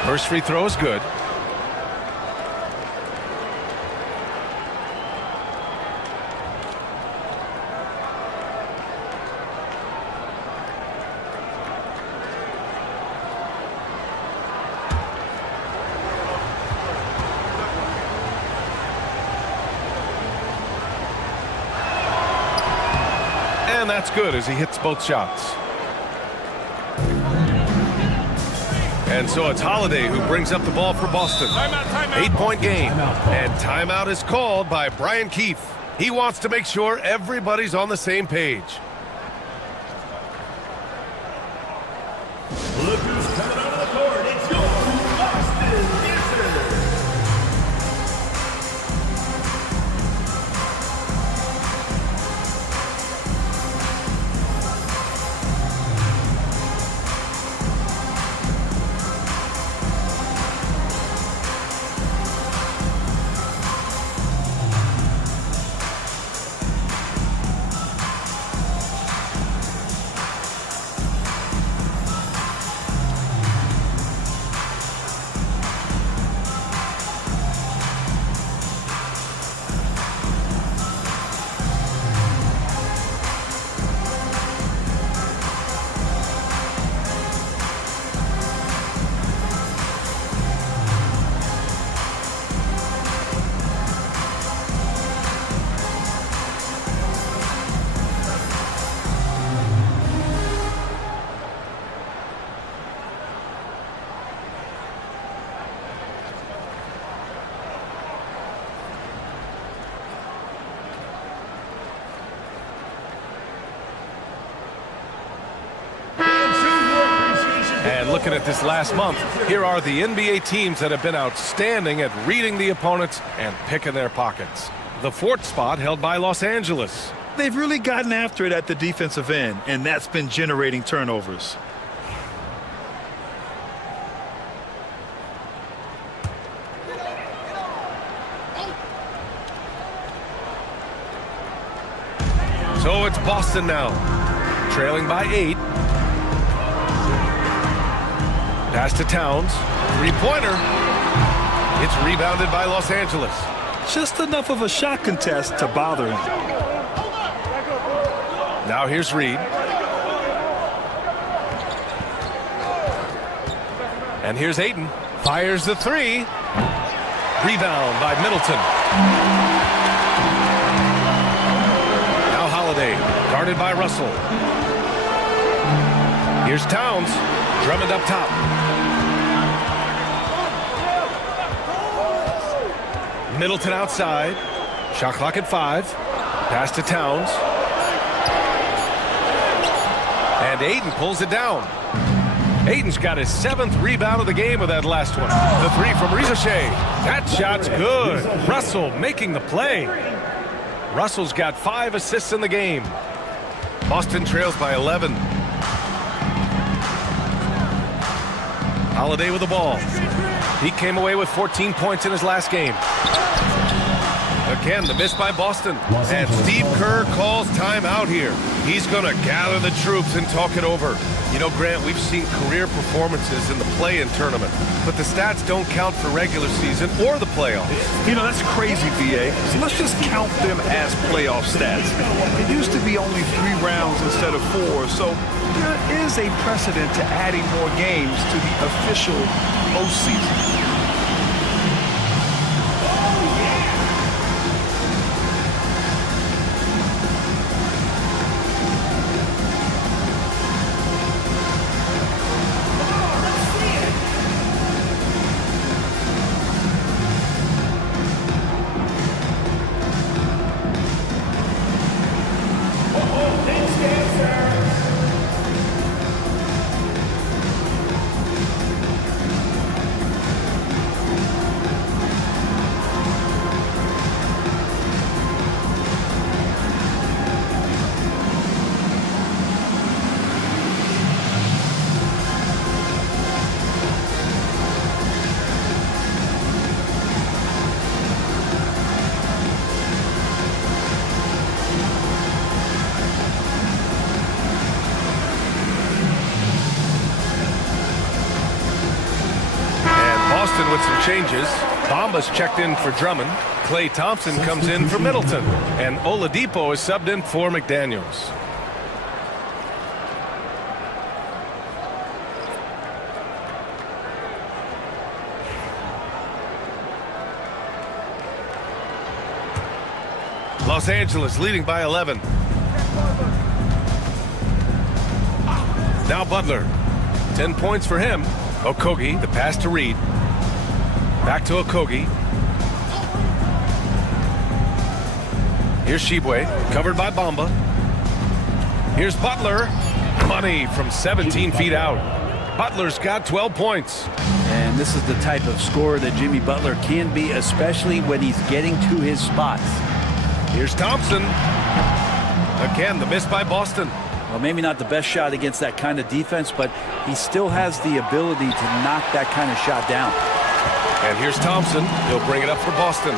First free throw is good. And that's good as he hits both shots. And so it's Holiday who brings up the ball for Boston. 8-point game. And timeout is called by Brian Keefe. He wants to make sure everybody's on the same page. Look who's coming out of the court. It's your Boston Wizards. And looking at this last month, here are the NBA teams that have been outstanding at reading the opponents and picking their pockets. The 4th spot held by Los Angeles. They've really gotten after it at the defensive end, and that's been generating turnovers. So it's Boston now, trailing by 8. Pass to Towns. Three-pointer. It's rebounded by Los Angeles. Just enough of a shot contest to bother him. Now here's Reed. And here's Ayton. Fires the three. Rebound by Middleton. Now Holiday, guarded by Russell. Here's Towns. Drummond up top. Middleton outside. Shot clock at 5. Pass to Towns. And Ayton pulls it down. Ayton's got his 7th rebound of the game with that last one. The three from Ricochet. That shot's good. Russell making the play. Russell's got 5 assists in the game. Boston trails by 11. Holiday with the ball. He came away with 14 points in his last game. Again, the miss by Boston. And Steve Kerr calls timeout here. He's going to gather the troops and talk it over. You know, Grant, we've seen career performances in the play-in tournament, but the stats don't count for regular season or the playoffs. You know, that's crazy, VA. So let's just count them as playoff stats. It used to be only 3 rounds instead of 4, so there is a precedent to adding more games to the official postseason. With some changes. Bamba's checked in for Drummond. Klay Thompson comes in for Middleton. And Oladipo is subbed in for McDaniels. Los Angeles leading by 11. Now Butler. 10 points for him. Okogie, the pass to Reed. Back to Okogie. Here's Shibwe, covered by Bamba. Here's Butler. Money from 17 feet out. Butler's got 12 points. And this is the type of scorer that Jimmy Butler can be, especially when he's getting to his spots. Here's Thompson. Again, the miss by Boston. Well, maybe not the best shot against that kind of defense, but he still has the ability to knock that kind of shot down. And here's Thompson. He'll bring it up for Boston.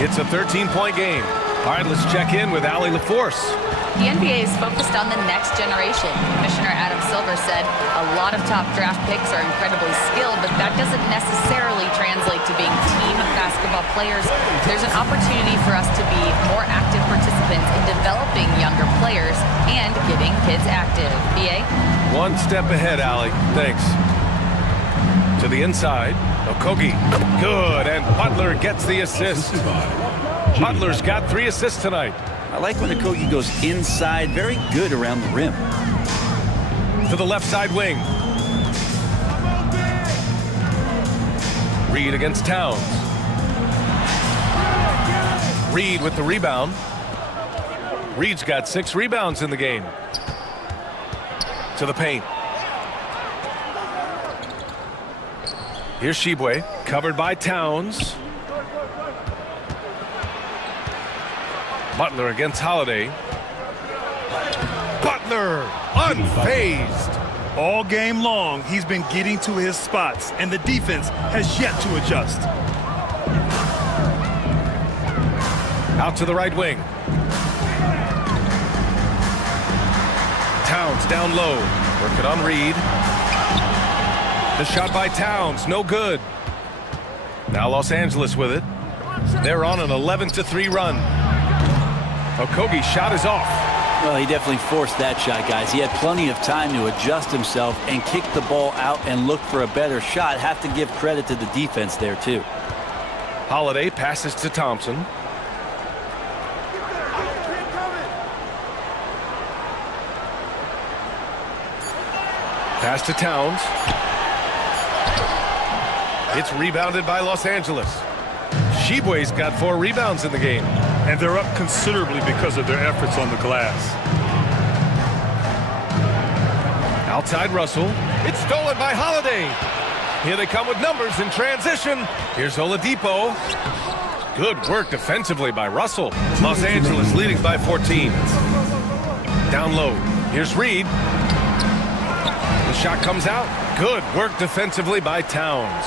It's a 13-point game. All right, let's check in with Allie LaForce. The NBA is focused on the next generation. Commissioner Adam Silver said a lot of top draft picks are incredibly skilled, but that doesn't necessarily translate to being team basketball players. There's an opportunity for us to be more active participants in developing younger players and getting kids active. BA? One step ahead, Allie. Thanks. To the inside. Okogie, good, and Butler gets the assist. Butler's got 3 assists tonight. I like when Okogie goes inside, very good around the rim. To the left side wing. Reed against Towns. Reed with the rebound. Reed's got 6 rebounds in the game. To the paint. Here's Shibwe, covered by Towns. Butler against Holiday. Butler, unfazed. All game long, he's been getting to his spots, and the defense has yet to adjust. Out to the right wing. Towns down low. Work it on Reed. The shot by Towns, no good. Now Los Angeles with it. They're on an 11-3 run. Okogie's shot is off. Well, he definitely forced that shot, guys. He had plenty of time to adjust himself and kick the ball out and look for a better shot. Have to give credit to the defense there, too. Holiday passes to Thompson. Pass to Towns. It's rebounded by Los Angeles. Tshiebwe's got 4 rebounds in the game. And they're up considerably because of their efforts on the glass. Outside Russell. It's stolen by Holiday. Here they come with numbers in transition. Here's Oladipo. Good work defensively by Russell. Los Angeles leading by 14. Down low. Here's Reed. The shot comes out. Good work defensively by Towns.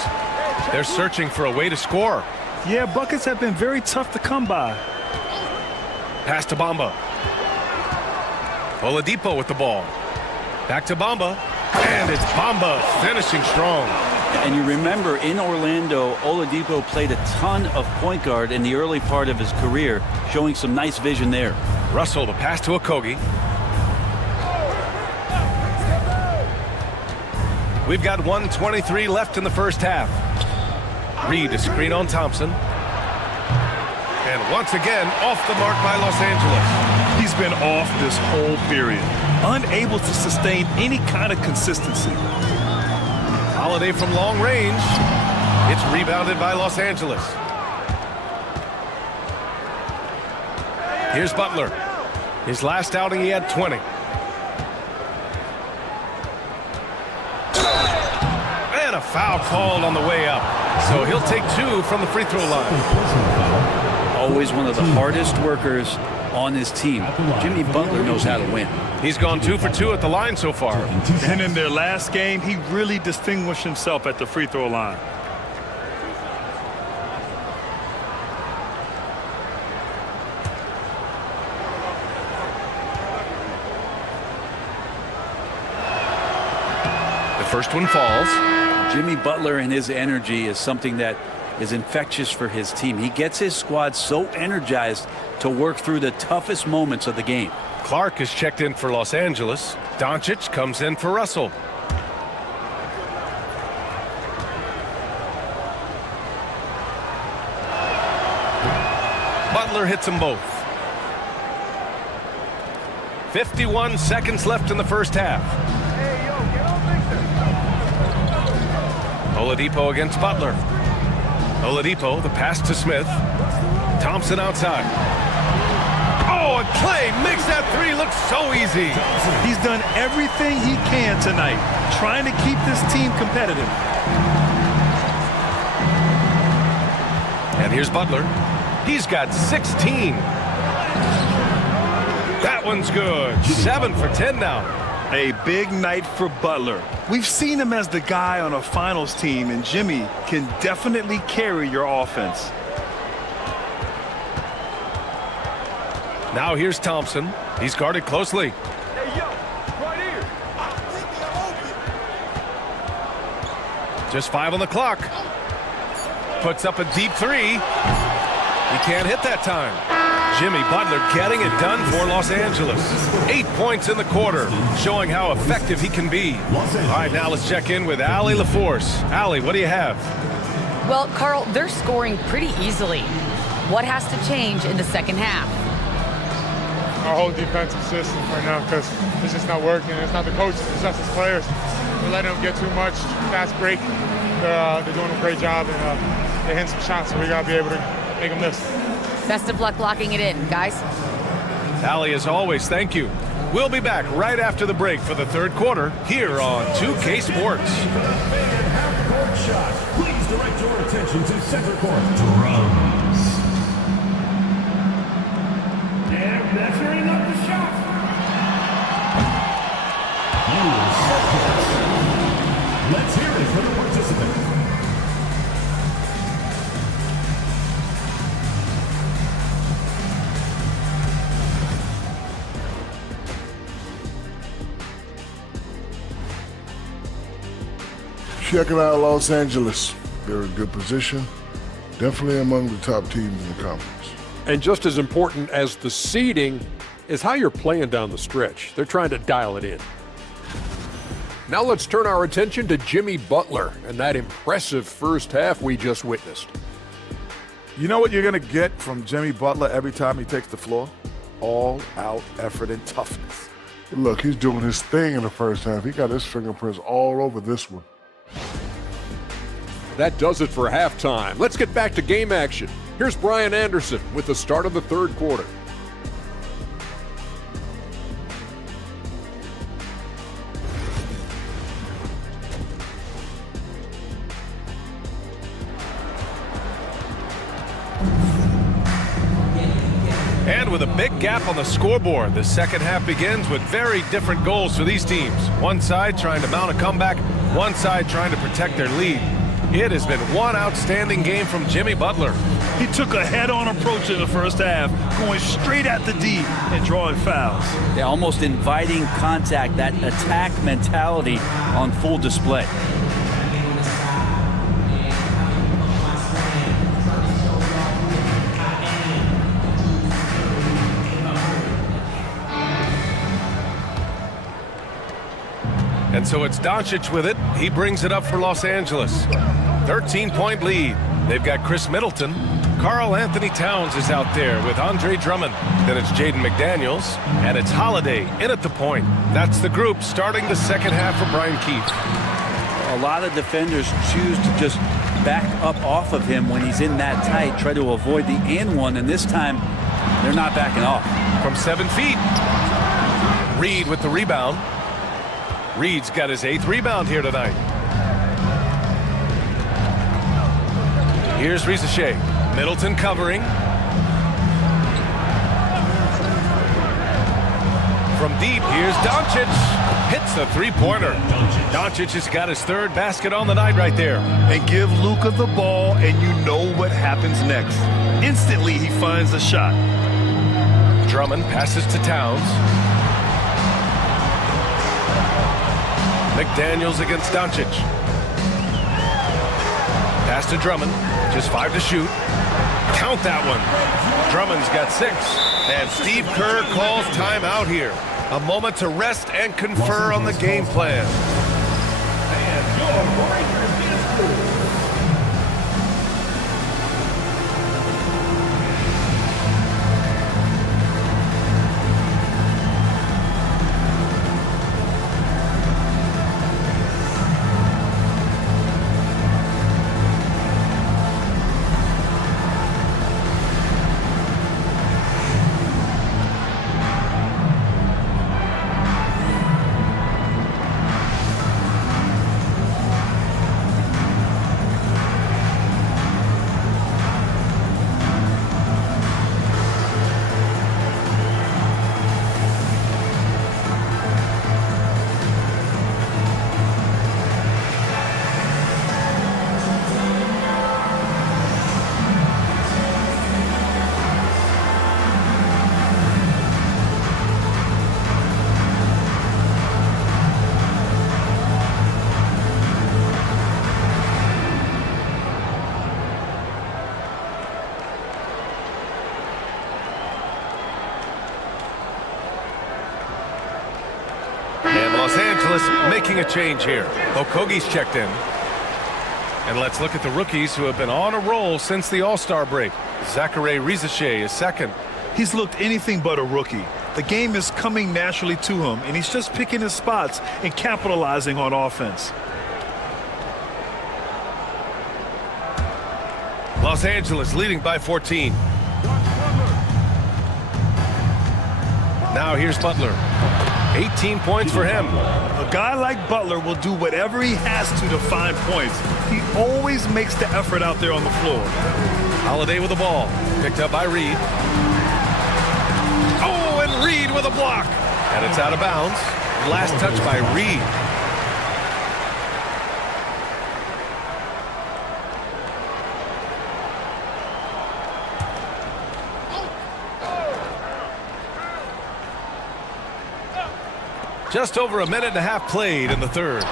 They're searching for a way to score. Yeah, buckets have been very tough to come by. Pass to Bamba. Oladipo with the ball. Back to Bamba. And it's Bamba finishing strong. And you remember in Orlando, Oladipo played a ton of point guard in the early part of his career, showing some nice vision there. Russell, the pass to Okogie. We've got 1:23 left in the first half. Reed, a screen on Thompson. And once again, off the mark by Los Angeles. He's been off this whole period, unable to sustain any kind of consistency. Holiday from long range. It's rebounded by Los Angeles. Here's Butler. His last outing, he had 20. And a foul called on the way up. So he'll take 2 from the free throw line. Always one of the hardest workers on his team. Jimmy Butler knows how to win. He's gone 2 for 2 at the line so far. And in their last game, he really distinguished himself at the free throw line. The first one falls. Jimmy Butler and his energy is something that is infectious for his team. He gets his squad so energized to work through the toughest moments of the game. Clark is checked in for Los Angeles. Doncic comes in for Russell. Butler hits them both. 51 seconds left in the first half. Oladipo against Butler. Oladipo, the pass to Smith. Thompson outside. Oh, and Clay makes that 3 look so easy. He's done everything he can tonight, trying to keep this team competitive. And here's Butler. He's got 16. That one's good. 7 for 10 now. A big night for Butler. We've seen him as the guy on a finals team, and Jimmy can definitely carry your offense. Now here's Thompson. He's guarded closely. Just 5 on the clock. Puts up a deep 3. He can't hit that time. Jimmy Butler getting it done for Los Angeles. 8 points in the quarter, showing how effective he can be. All right, now let's check in with Allie LaForce. Allie, what do you have? Well, Carl, they're scoring pretty easily. What has to change in the second half? Our whole defensive system right now, because it's just not working. It's not the coaches, it's just the players. We're letting them get too much fast break. They're doing a great job, and they're hitting some shots, so we got to be able to make them miss. Best of luck locking it in, guys. Allie, as always, thank you. We'll be back right after the break for the third quarter here on 2K Sports. Half-court shot. Please direct your attention to center court. Drums. And measuring up the shot. Let's hear it for the participant. checking out Los Angeles. They're in good position, definitely among the top teams in the conference. And just as important as the seeding is how you're playing down the stretch. They're trying to dial it in. Now let's turn our attention to Jimmy Butler and that impressive first half we just witnessed. You know what you're going to get from Jimmy Butler every time he takes the floor? All-out effort and toughness. Look, he's doing his thing in the first half. He got his fingerprints all over this one. That does it for halftime. Let's get back to game action. Here's Brian Anderson with the start of the third quarter. And with a big gap on the scoreboard, the second half begins with very different goals for these teams. One side trying to mount a comeback, one side trying to protect their lead. It has been one outstanding game from Jimmy Butler. He took a head-on approach in the first half, going straight at the D and drawing fouls. They're almost inviting contact, that attack mentality on full display. And so it's Doncic with it. He brings it up for Los Angeles. 13-point lead. They've got Chris Middleton. Karl Anthony Towns is out there with Andre Drummond. Then it's Jaden McDaniels. And it's Holiday in at the point. That's the group starting the second half for Brian Keefe. A lot of defenders choose to just back up off of him when he's in that tight, try to avoid the and one, and this time they're not backing off. From 7 feet. Reed with the rebound. Reed's got his 8th rebound here tonight. Here's Rizachet. Middleton covering. From deep, here's Doncic. Hits the three-pointer. Doncic has got his 3rd basket on the night right there. And give Luka the ball, and you know what happens next. Instantly, he finds the shot. Drummond passes to Towns. McDaniels against Doncic. Pass to Drummond. Just 5 to shoot. Count that one. Drummond's got 6. And Steve Kerr calls timeout here. A moment to rest and confer on the game plan. And your breaker is through. Los Angeles making a change here. Okogie's checked in. And let's look at the rookies who have been on a roll since the All-Star break. Zachary Rizachet is second. He's looked anything but a rookie. The game is coming naturally to him, and he's just picking his spots and capitalizing on offense. Los Angeles leading by 14. Now here's Butler. 18 points for him. A guy like Butler will do whatever he has to find points. He always makes the effort out there on the floor. Holiday with the ball. Picked up by Reed. Oh, and Reed with a block. And it's out of bounds. Last touch by Reed. Just over a minute and a half played in the third.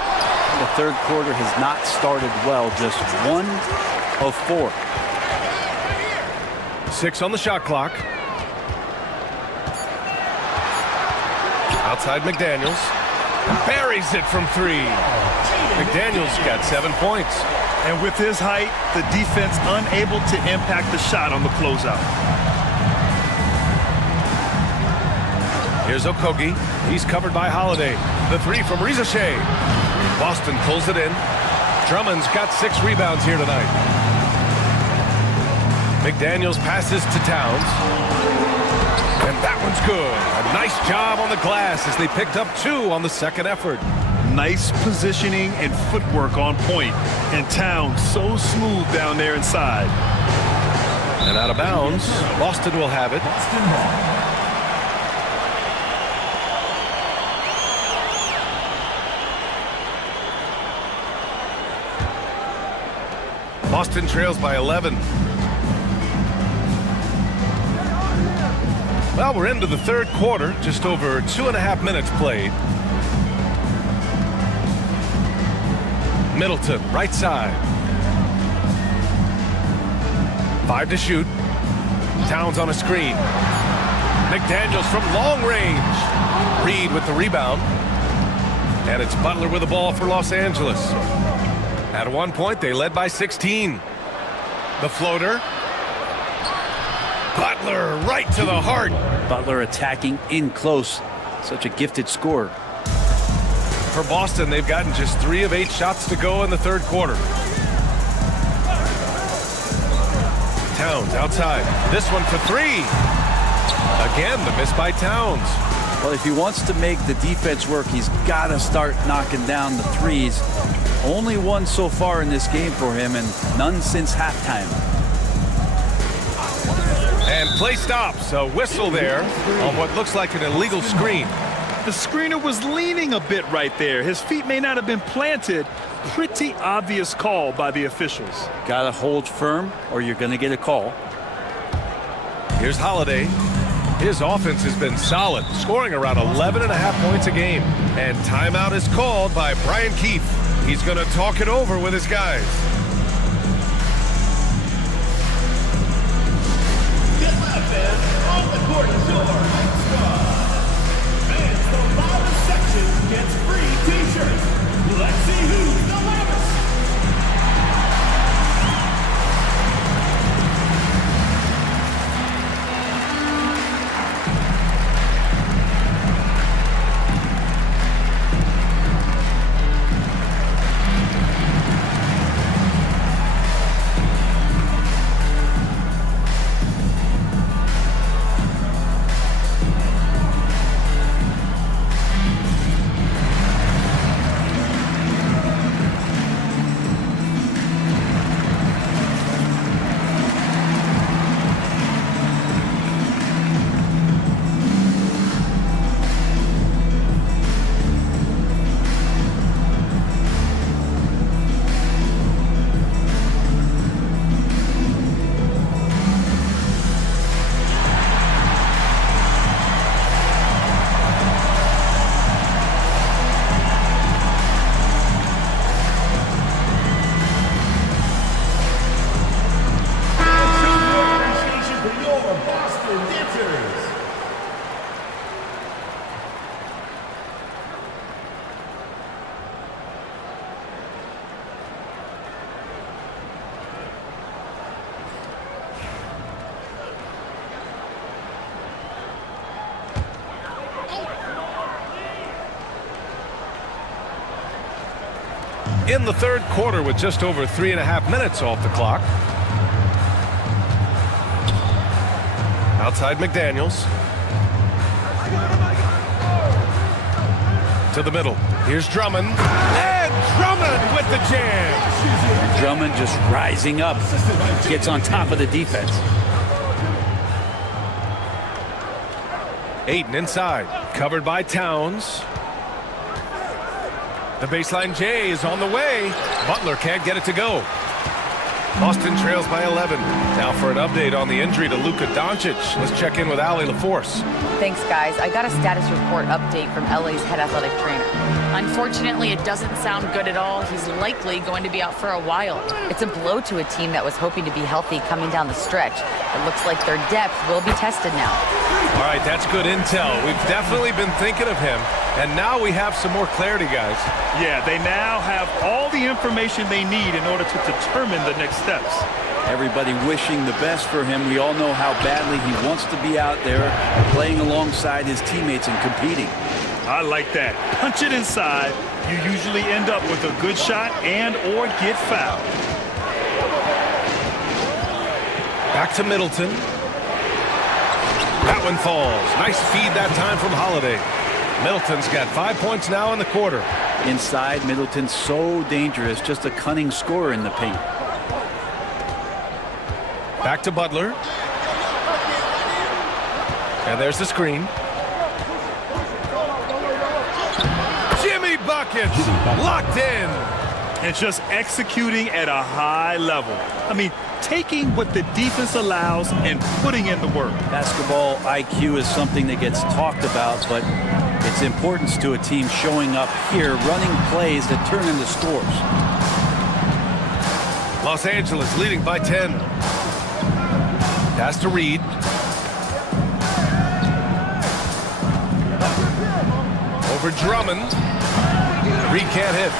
The third quarter has not started well, just 1 of 4. 6 on the shot clock. Outside McDaniels. Buries it from 3. McDaniels got 7 points. And with his height, the defense unable to impact the shot on the closeout. Here's Okogie. He's covered by Holiday. The 3 from Rizashea. Boston pulls it in. Drummond's got 6 rebounds here tonight. McDaniels passes to Towns. And that one's good. A nice job on the glass as they picked up 2 on the second effort. Nice positioning and footwork on point. And Towns so smooth down there inside. And out of bounds, Boston will have it. Boston trails by 11. Well, we're into the third quarter, just over 2.5 minutes played. Middleton, right side. 5 to shoot. Towns on a screen. McDaniels from long range. Reed with the rebound. And it's Butler with the ball for Los Angeles. At one point, they led by 16. The floater. Butler right to the heart. Butler attacking in close. Such a gifted scorer. For Boston, they've gotten just 3 of 8 shots to go in the third quarter. Towns outside. This one for 3. Again, the miss by Towns. Well, if he wants to make the defense work, he's got to start knocking down the threes. Only 1 so far in this game for him, and none since halftime. And play stops. A whistle there on what looks like an illegal screen. The screener was leaning a bit right there. His feet may not have been planted. Pretty obvious call by the officials. Got to hold firm or you're going to get a call. Here's Holiday. His offense has been solid, scoring around 11.5 points a game. And timeout is called by Brian Keefe. He's going to talk it over with his guys. Get loud, fans. On the court is your fans, the loudest section gets free t-shirts. Let's see who's the loudest. In the third quarter with just over 3.5 minutes off the clock. Outside McDaniels. To the middle. Here's Drummond. And Drummond with the jam. Drummond just rising up. Gets on top of the defense. Ayton inside. Covered by Towns. The baseline J is on the way. Butler can't get it to go. Boston trails by 11. Now for an update on the injury to Luka Doncic. Let's check in with Allie LaForce. Thanks, guys. I got a status report update from LA's head athletic trainer. Unfortunately, it doesn't sound good at all. He's likely going to be out for a while. It's a blow to a team that was hoping to be healthy coming down the stretch. It looks like their depth will be tested now. All right, that's good intel. We've definitely been thinking of him, and now we have some more clarity, guys. Yeah, they now have all the information they need in order to determine the next steps. Everybody wishing the best for him. We all know how badly he wants to be out there playing alongside his teammates and competing. I like that. Punch it inside. You usually end up with a good shot and or get fouled. Back to Middleton. That one falls. Nice feed that time from Holiday. Middleton's got 5 points now in the quarter. Inside, Middleton's so dangerous. Just a cunning scorer in the paint. Back to Butler. And there's the screen. Jimmy Buckets locked in. And just executing at a high level. I mean, taking what the defense allows and putting in the work. Basketball IQ is something that gets talked about, but its importance to a team showing up here, running plays that turn into scores. Los Angeles leading by 10. Pass to Reed. Over Drummond. Reed can't hit.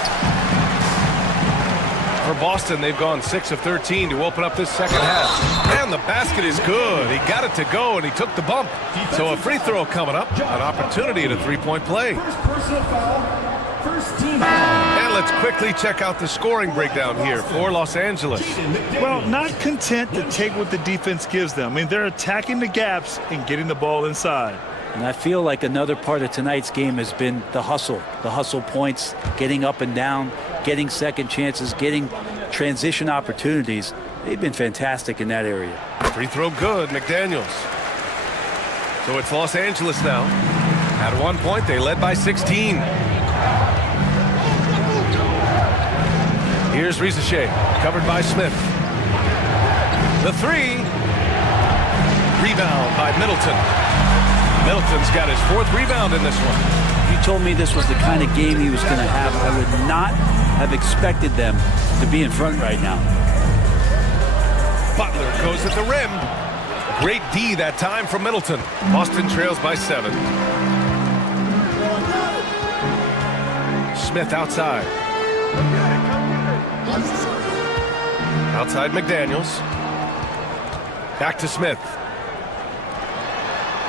For Boston, they've gone 6 of 13 to open up this second half. And the basket is good. He got it to go, and he took the bump. So a free throw coming up. An opportunity at a three-point play. And let's quickly check out the scoring breakdown here for Los Angeles. Well, not content to take what the defense gives them. I mean, they're attacking the gaps and getting the ball inside. And I feel like another part of tonight's game has been the hustle points, getting up and down, getting second chances, getting transition opportunities. They've been fantastic in that area. Free throw good, McDaniels. So it's Los Angeles now. At one point, they led by 16. Here's Rizachet, covered by Smith. The three. Rebound by Middleton. Middleton's got his 4th rebound in this one. If you told me this was the kind of game he was going to have, I would not have expected them to be in front right now. Butler goes at the rim. Great D that time from Middleton. Boston trails by 7. Smith outside. Outside McDaniels. Back to Smith.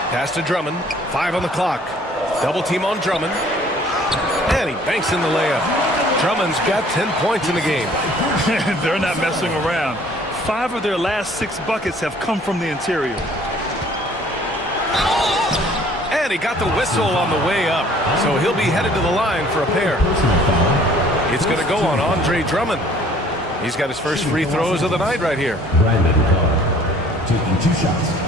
Pass to Drummond. 5 on the clock. Double team on Drummond. And he banks in the layup. Drummond's got 10 points in the game. They're not messing around. 5 of their last 6 buckets have come from the interior. And he got the whistle on the way up. So he'll be headed to the line for a pair. It's going to go on Andre Drummond. He's got his first free throws of the night right here. Brandon Clark taking 2 shots.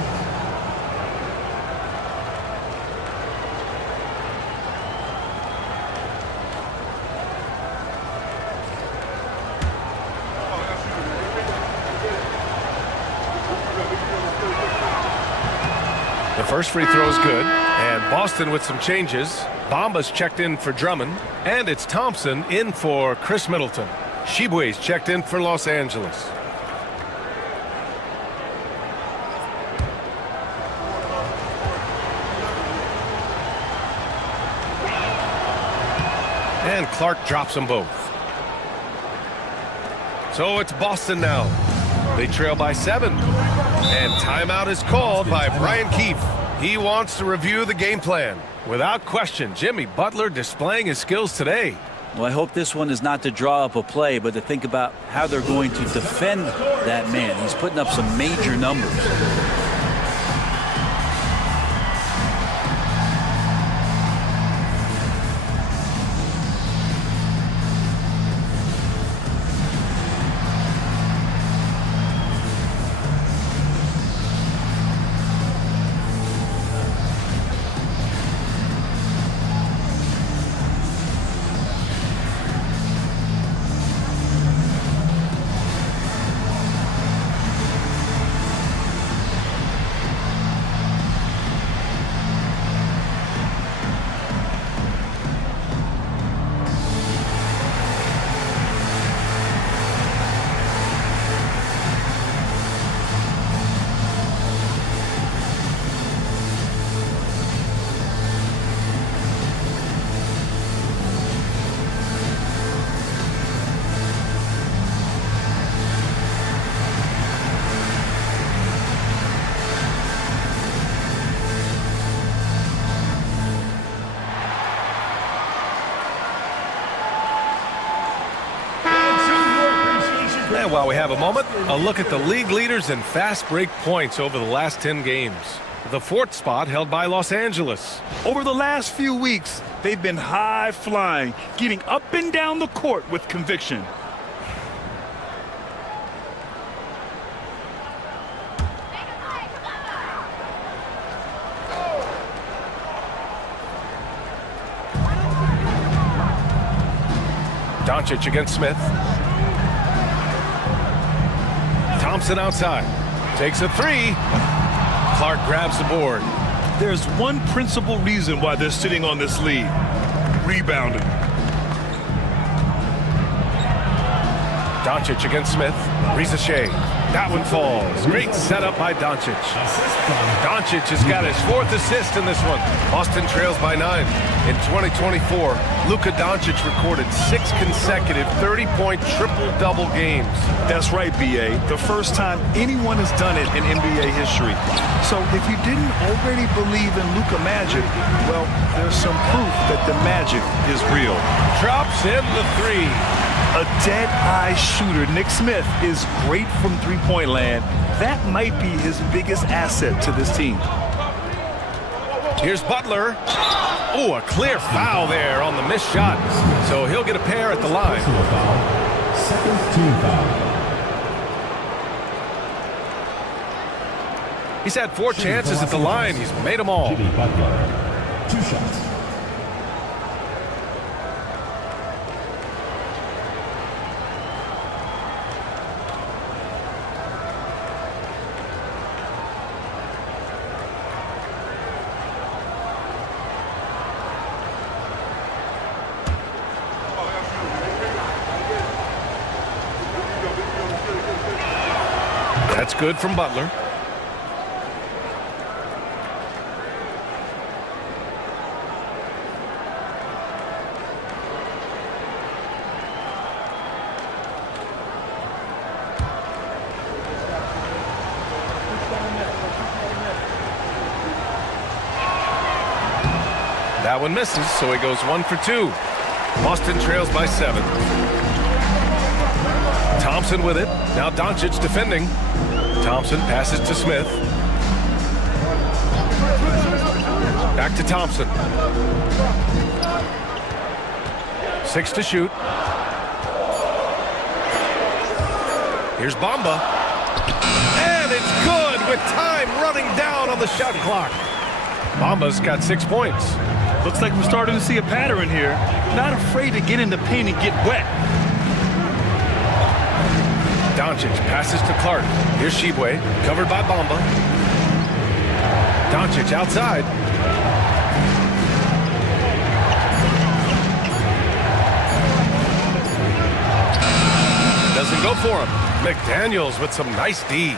The first free throw is good, and Boston with some changes. Bamba's checked in for Drummond, and it's Thompson in for Chris Middleton. Shibwe's checked in for Los Angeles. And Clark drops them both. So it's Boston now. They trail by 7. And timeout is called by Brian Keefe. He wants to review the game plan. Without question, Jimmy Butler displaying his skills today. Well, I hope this one is not to draw up a play, but to think about how they're going to defend that man. He's putting up some major numbers. And while we have a moment, a look at the league leaders in fast break points over the last 10 games. The 4th spot held by Los Angeles. Over the last few weeks, they've been high flying, getting up and down the court with conviction. Doncic against Smith. Thompson outside. Takes a 3. Clark grabs the board. There's one principal reason why they're sitting on this lead. Rebounding. Doncic against Smith. Ricochet. That one falls. Great setup by Doncic. Doncic has got his 4th assist in this one. Boston trails by 9. In 2024, Luka Doncic recorded 6 consecutive 30-point triple-double games. That's right, B.A. The first time anyone has done it in NBA history. So if you didn't already believe in Luka Magic, well, there's some proof that the magic is real. Drops in the 3. A dead-eye shooter, Nick Smith, is great from three-point land. That might be his biggest asset to this team. Here's Butler. Oh, a clear foul there on the missed shot. So he'll get a pair at the line. Second team foul. He's had 4 chances at the line. He's made them all. Jimmy Butler, 2 shots. That's good from Butler. That one misses, so he goes 1 for 2. Boston trails by 7. Thompson with it. Now Doncic defending. Thompson passes to Smith. Back to Thompson. 6 to shoot. Here's Bamba. And it's good with time running down on the shot clock. Bamba's got 6 points. Looks like we're starting to see a pattern here. Not afraid to get in the paint and get wet. Doncic passes to Clark. Here's Shibwe, covered by Bamba. Doncic outside. Doesn't go for him. McDaniels with some nice D.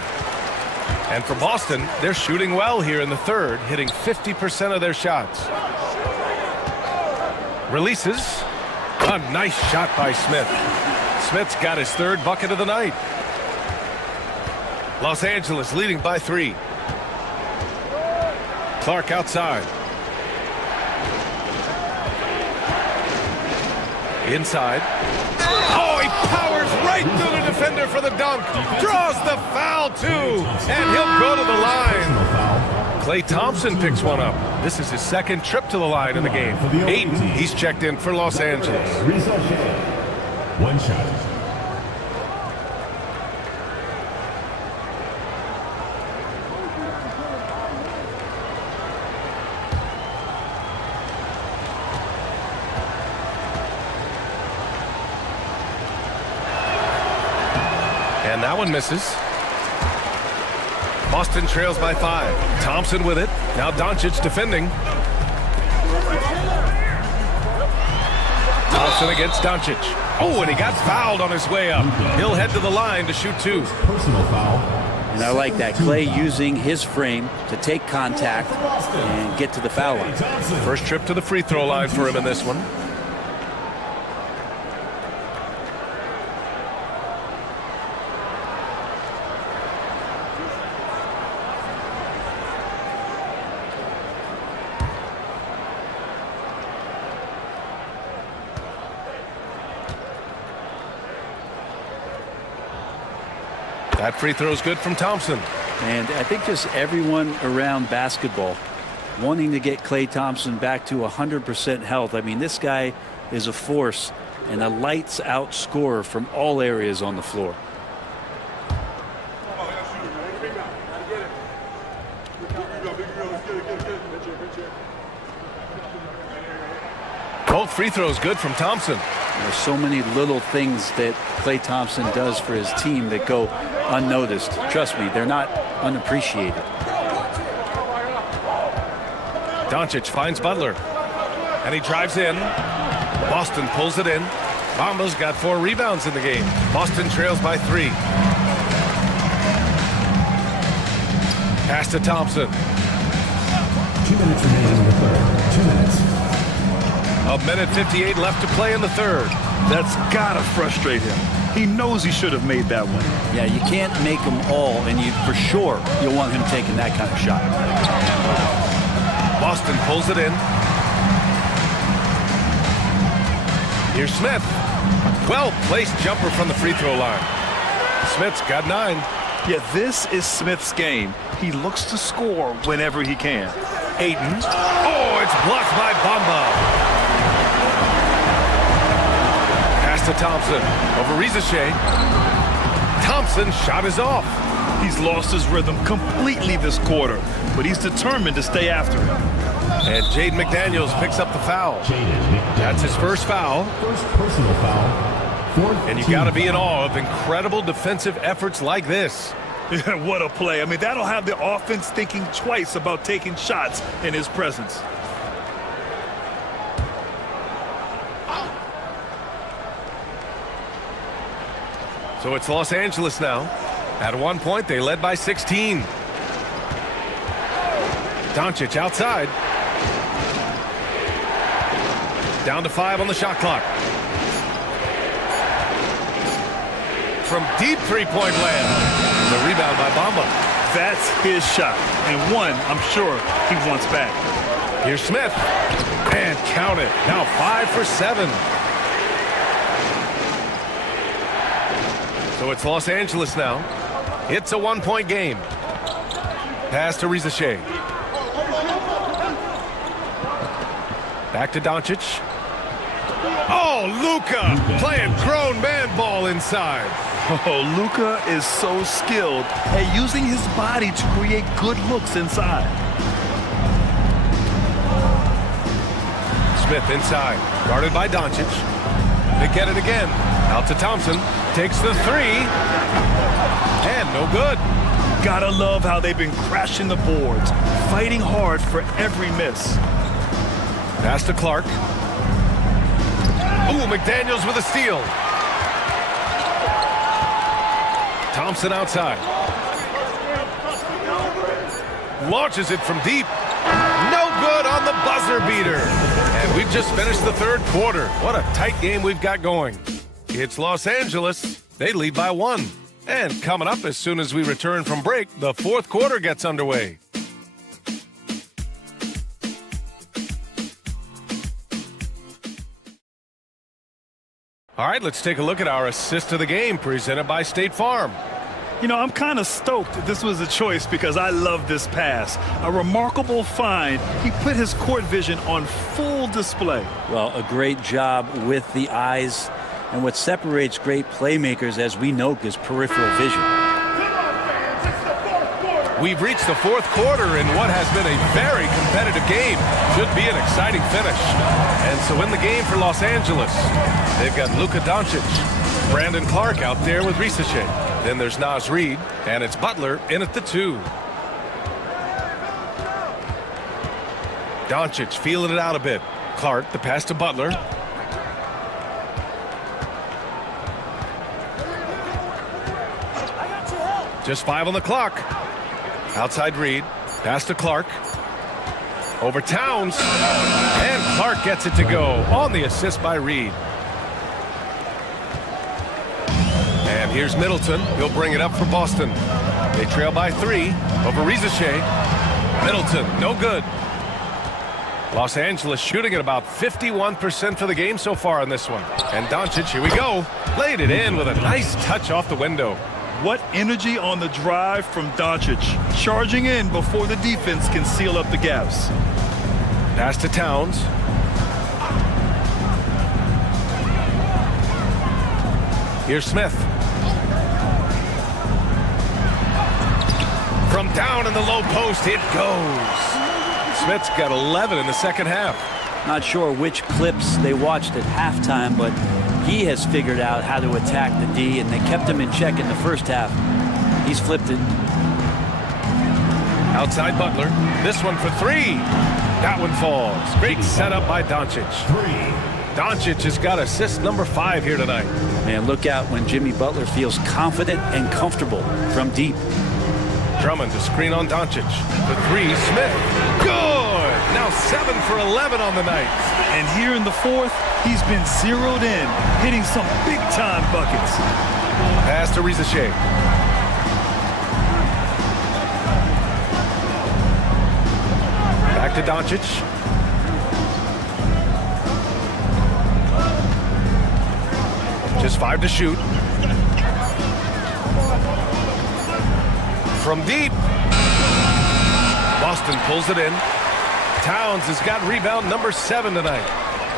And for Boston, they're shooting well here in the 3rd, hitting 50% of their shots. Releases. A nice shot by Smith. Smith's got his 3rd bucket of the night. Los Angeles leading by 3. Clark outside. Inside. Oh, he powers right through the defender for the dunk. Draws the foul, too. And he'll go to the line. Klay Thompson picks one up. This is his 2nd trip to the line in the game. Ayton, he's checked in for Los Angeles. 1 shot. And that one misses. Boston trails by 5. Thompson with it. Now Doncic defending. Thompson against Doncic. Oh, and he got fouled on his way up. He'll head to the line to shoot 2. Personal foul. And I like that. Klay using his frame to take contact and get to the foul line. First trip to the free throw line for him in this one. That free throw is good from Thompson. And I think just everyone around basketball wanting to get Klay Thompson back to 100% health. I mean, this guy is a force and a lights out scorer from all areas on the floor. Both free throws good from Thompson. There's so many little things that Klay Thompson does for his team that go unnoticed. Trust me, they're not unappreciated. Doncic finds Butler, and he drives in. Boston pulls it in. Bamba's got 4 rebounds in the game. Boston trails by 3. Pass to Thompson. 2 minutes remaining in the third. 2 minutes. A minute 58 left to play in the third. That's gotta frustrate him. He knows he should have made that one. Yeah, you can't make them all, and you for sure you'll want him taking that kind of shot. Boston pulls it in. Here's Smith. Well-placed jumper from the free throw line. Smith's got 9. Yeah, this is Smith's game. He looks to score whenever he can. Ayton. Oh, it's blocked by Bamba. Pass to Thompson. Over Rizachet. Thompson's shot is off. He's lost his rhythm completely this quarter, but he's determined to stay after him. And Jaden McDaniels picks up the foul. That's his first foul. First personal foul. And you got to be in awe of incredible defensive efforts like this. Yeah, what a play. I mean, that'll have the offense thinking twice about taking shots in his presence. So it's Los Angeles now. At one point, they led by 16. Doncic outside. Down to 5 on the shot clock. From deep three-point land. The rebound by Bamba. That's his shot, and one I'm sure he wants back. Here's Smith. And count it. Now 5 for 7. So it's Los Angeles now. It's a 1-point game. Pass to Rizachet. Back to Doncic. Oh, Luka playing grown man ball inside. Oh, Luka is so skilled at using his body to create good looks inside. Smith inside, guarded by Doncic. They get it again. Out to Thompson. Takes the 3. And no good. Gotta love how they've been crashing the boards, fighting hard for every miss. Pass to Clark. Ooh, McDaniels with a steal. Thompson outside. Launches it from deep. No good on the buzzer beater. And we've just finished the third quarter. What a tight game we've got going. It's Los Angeles. They lead by 1. And coming up as soon as we return from break, the fourth quarter gets underway. All right, let's take a look at our assist of the game presented by State Farm. You know, I'm kind of stoked that this was a choice because I love this pass. A remarkable find. He put his court vision on full display. Well, a great job with the eyes. And what separates great playmakers, as we know, is peripheral vision. We've reached the fourth quarter in what has been a very competitive game. Should be an exciting finish. And so in the game for Los Angeles, they've got Luka Doncic, Brandon Clark out there with Rizachet. Then there's Naz Reid, and it's Butler in at the 2. Doncic feeling it out a bit. Clark, the pass to Butler. Just 5 on the clock. Outside Reid. Pass to Clark. Over Towns. And Clark gets it to go on the assist by Reid. And here's Middleton. He'll bring it up for Boston. They trail by 3 over Rizachet. Middleton, no good. Los Angeles shooting at about 51% for the game so far on this one. And Doncic, here we go. Laid it in with a nice touch off the window. What energy on the drive from Doncic. Charging in before the defense can seal up the gaps. Pass to Towns. Here's Smith. From down in the low post, it goes. Smith's got 11 in the second half. Not sure which clips they watched at halftime, but he has figured out how to attack the D, and they kept him in check in the first half. He's flipped it. Outside Butler. This one for three. That one falls. Great setup by Doncic. Doncic has got assist number 5 here tonight. Man, look out when Jimmy Butler feels confident and comfortable from deep. Drummond to screen on Doncic. For 3, Smith. Good! Now 7 for 11 on the night. And here in the fourth, he's been zeroed in, hitting some big-time buckets. Pass to Rizachet. Back to Doncic. Just 5 to shoot. From deep. Boston pulls it in. Towns has got rebound number 7 tonight.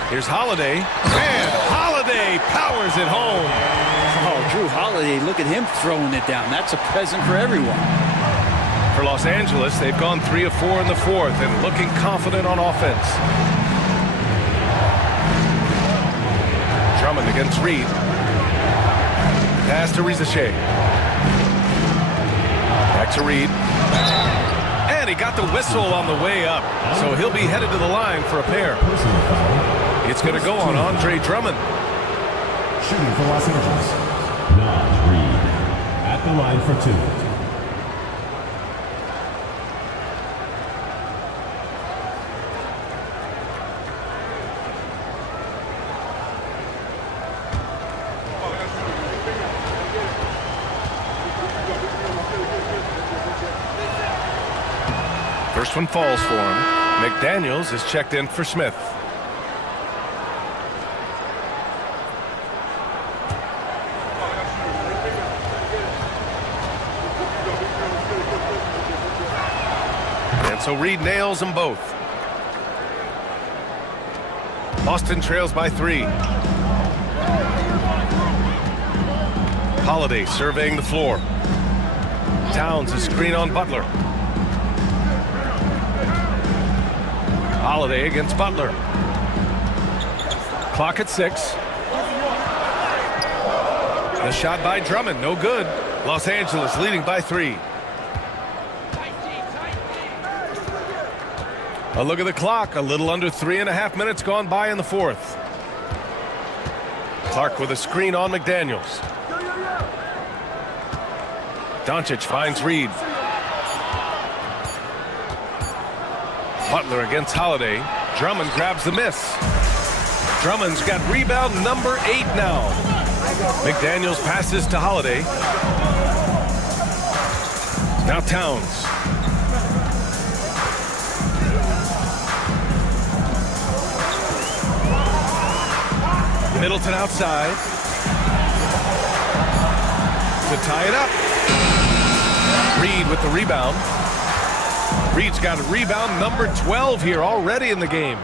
Here's Holiday. And Holiday powers it home. Oh, Drew Holiday, look at him throwing it down. That's a present for everyone. For Los Angeles, they've gone 3 of 4 in the fourth and looking confident on offense. Drummond against Reed. Pass to Rizachet. Back to Reed. And he got the whistle on the way up. So he'll be headed to the line for a pair. It's going to go on Andre Drummond. Shooting for Los Angeles. Not Reed. At the line for 2. First one falls for him. McDaniels is checked in for Smith. And so Reed nails them both. Boston trails by 3. Holiday surveying the floor. Towns is screen on Butler. Holiday against Butler. Clock at 6. The shot by Drummond, no good. Los Angeles leading by 3. A look at the clock, a little under 3.5 minutes gone by in the fourth. Clark with a screen on McDaniels. Doncic finds Reed. Butler against Holiday. Drummond grabs the miss. Drummond's got rebound number 8 now. McDaniels passes to Holiday. Now Towns. Middleton outside. To tie it up. Reed with the rebound. Reed's got a rebound number 12 here already in the game.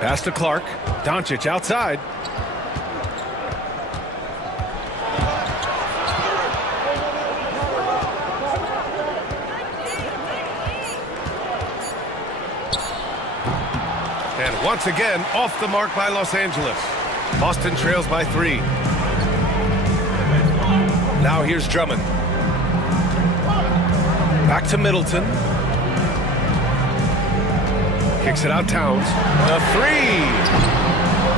Pass to Clark. Doncic outside. And once again, off the mark by Los Angeles. Boston trails by 3. Now here's Drummond. Back to Middleton. Kicks it out Towns. A 3.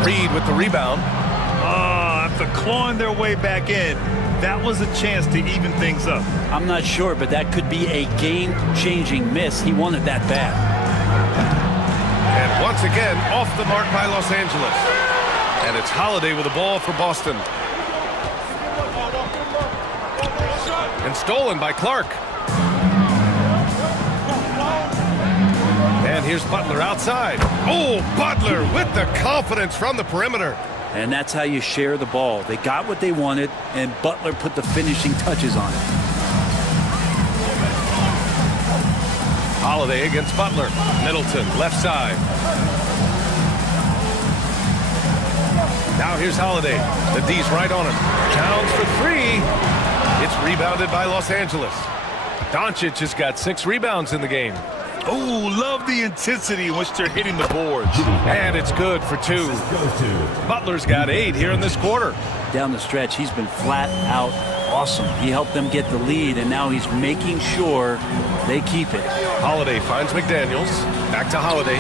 Reed with the rebound. After clawing their way back in, that was a chance to even things up. I'm not sure, but that could be a game-changing miss. He wanted that bad. And once again, off the mark by Los Angeles. And it's Holiday with the ball for Boston. And stolen by Clark. And here's Butler outside. Oh, Butler with the confidence from the perimeter. And that's how you share the ball. They got what they wanted, and Butler put the finishing touches on it. Holiday against Butler. Middleton, left side. Now here's Holiday. The D's right on him. Towns for three. It's rebounded by Los Angeles. Doncic has got 6 rebounds in the game. Oh, love the intensity in which they're hitting the boards. And it's good for 2. Butler's got 8 here in this quarter. Down the stretch, he's been flat out awesome. He helped them get the lead, and now he's making sure they keep it. Holiday finds McDaniels. Back to Holiday.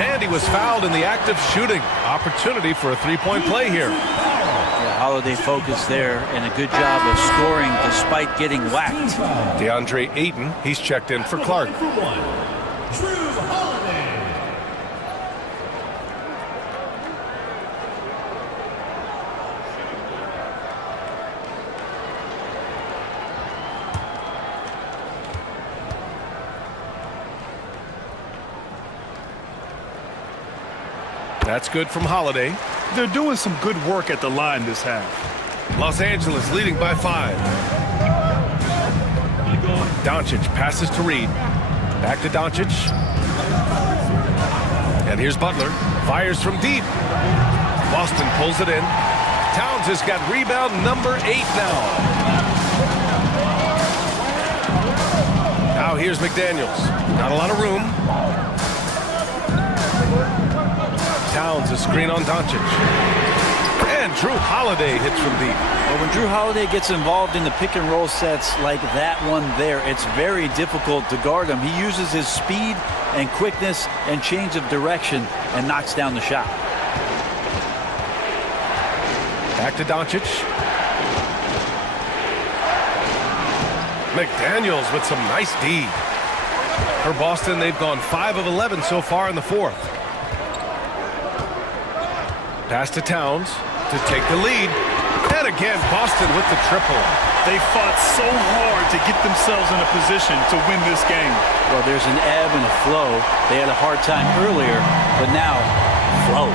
And he was fouled in the act of shooting. Opportunity for a 3-point play here. Yeah, Holiday focused there, and a good job of scoring despite getting whacked. DeAndre Ayton, he's checked in for Clark. That's good from Holiday. They're doing some good work at the line this half. Los Angeles leading by 5. Doncic passes to Reed. Back to Doncic. And here's Butler. Fires from deep. Boston pulls it in. Towns has got rebound number 8 now. Now here's McDaniels. Not a lot of room. Towns a screen on Doncic. And Drew Holiday hits from deep. Well, when Drew Holiday gets involved in the pick and roll sets like that one there, it's very difficult to guard him. He uses his speed and quickness and change of direction and knocks down the shot. Back to Doncic. McDaniels with some nice D. For Boston, they've gone 5 of 11 so far in the 4th. Pass to Towns to take the lead. And again, Boston with the triple. They fought so hard to get themselves in a position to win this game. Well, there's an ebb and a flow. They had a hard time earlier, but now, flow.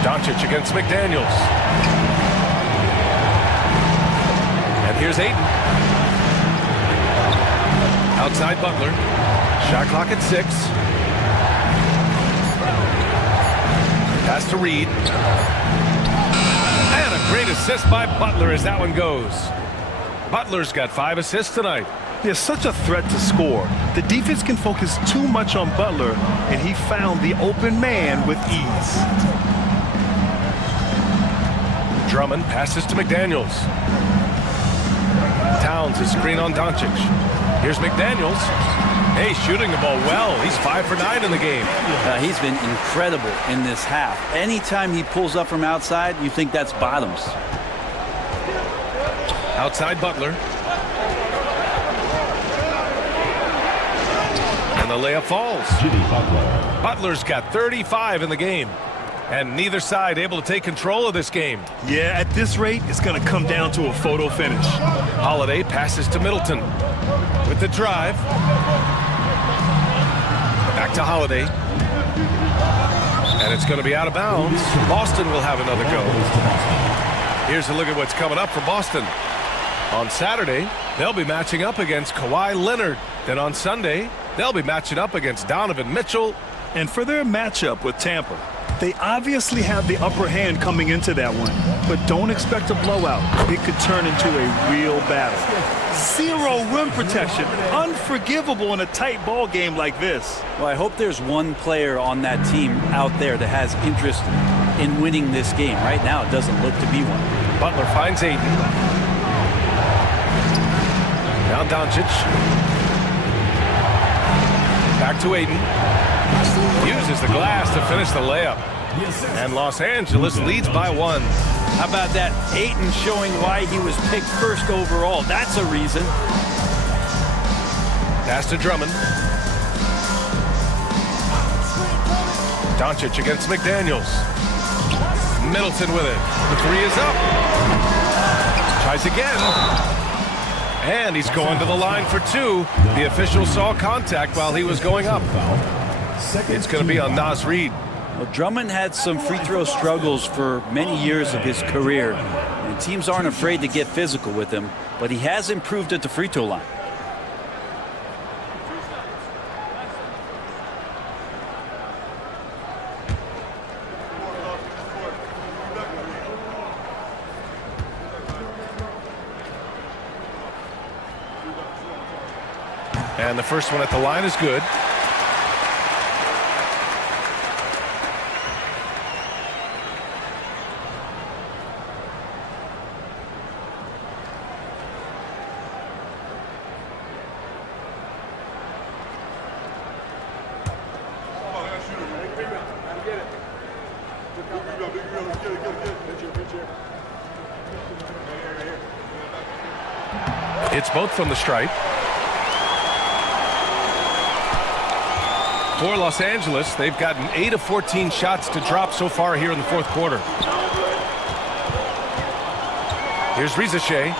Doncic against McDaniels. And here's Ayton. Outside Butler. Shot clock at 6. Pass to Reed. And a great assist by Butler as that one goes. Butler's got 5 assists tonight. They're such a threat to score. The defense can focus too much on Butler, and he found the open man with ease. Drummond passes to McDaniels. Towns is screen on Doncic. Here's McDaniels. Hey, shooting the ball well. He's 5 for 9 in the game. He's been incredible in this half. Anytime he pulls up from outside, you think that's bottoms. Outside Butler. And the layup falls. Butler's got 35 in the game. And neither side able to take control of this game. Yeah, at this rate, it's going to come down to a photo finish. Holiday passes to Middleton. With the drive. Back to Holiday. And it's going to be out of bounds. Boston will have another go. Here's a look at what's coming up for Boston. On Saturday, they'll be matching up against Kawhi Leonard. Then on Sunday, they'll be matching up against Donovan Mitchell. And for their matchup with Tampa, they obviously have the upper hand coming into that one, but don't expect a blowout. It could turn into a real battle. 0 rim protection. Unforgivable in a tight ball game like this. Well, I hope there's one player on that team out there that has interest in winning this game. Right now, it doesn't look to be one. Butler finds Ayton. Now Doncic. Back to Ayton. Uses the glass to finish the layup. And Los Angeles leads by 1. How about that? Ayton showing why he was picked first overall. That's a reason. Pass to Drummond. Doncic against McDaniels. Middleton with it. The 3 is up. Tries again. And he's going to the line for 2. The official saw contact while he was going up. It's going to be on Naz Reid. Well, Drummond had some free throw struggles for many years of his career, and teams aren't afraid to get physical with him, but he has improved at the free throw line. And the first one at the line is good. It's both from the stripe. For Los Angeles, they've gotten 8 of 14 shots to drop so far here in the fourth quarter. Here's Rizachet.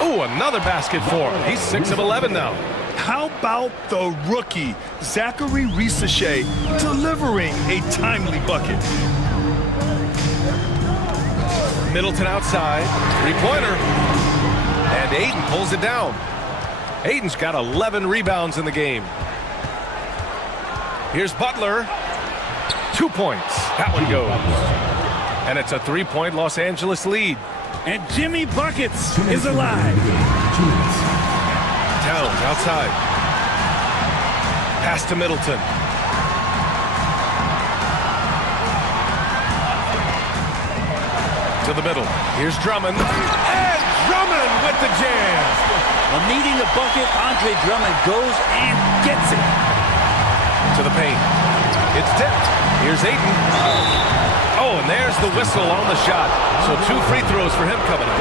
Oh, another basket for him. He's 6 of 11 now. How about the rookie, Zachary Rizachet, delivering a timely bucket? Middleton outside. Three-pointer. And Ayton pulls it down. Ayton's got 11 rebounds in the game. Here's Butler. 2 points. That one goes. And it's a 3-point Los Angeles lead. And Jimmy Buckets is alive. Towns outside. Pass to Middleton. To the middle. Here's Drummond. And Drummond with the jam. Well, needing a bucket, Andre Drummond goes and gets it. To the paint. It's tipped. Here's Ayton. Oh, and there's the whistle on the shot. So 2 free throws for him coming up.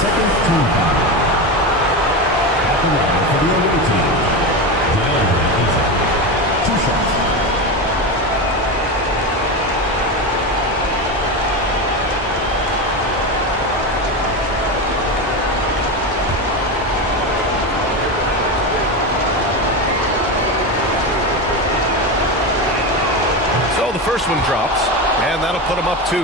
Second team foul. At the line for the away team. DeAndre Ayton. 2 shots. So the first one drops, and that'll put him up 2.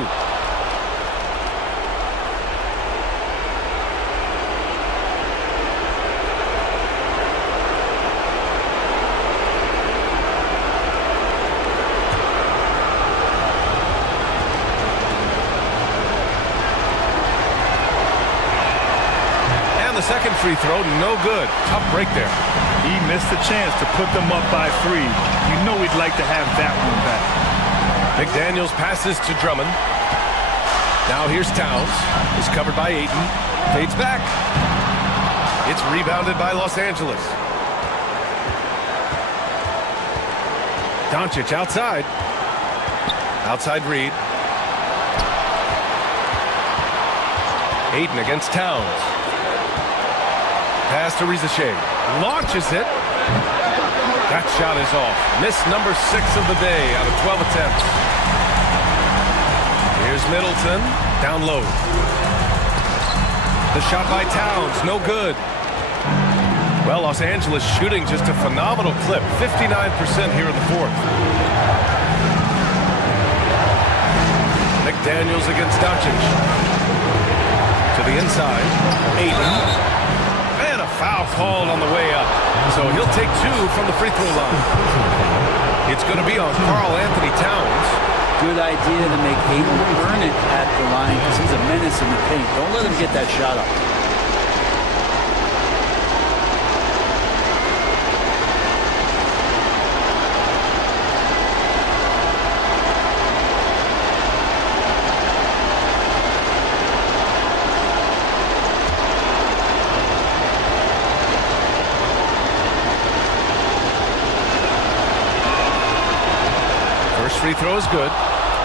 And the second free throw, no good. Tough break there. He missed the chance to put them up by 3. You know he'd like to have that one back. McDaniels passes to Drummond. Now here's Towns. He's covered by Ayton. Fades back. It's rebounded by Los Angeles. Doncic outside. Outside Reid. Ayton against Towns. Pass to Rizachet. Launches it. That shot is off. Miss number 6 of the day out of 12 attempts. Here's Middleton. Down low. The shot by Towns. No good. Well, Los Angeles shooting just a phenomenal clip. 59% here in the fourth. McDaniels against Doncic. To the inside. Ayton. And a foul called on the way up. So he'll take 2 from the free throw line. It's going to be on Karl Anthony Towns. Good idea to make Ayton earn it at the line because he's a menace in the paint. Don't let him get that shot up. Free throw is good,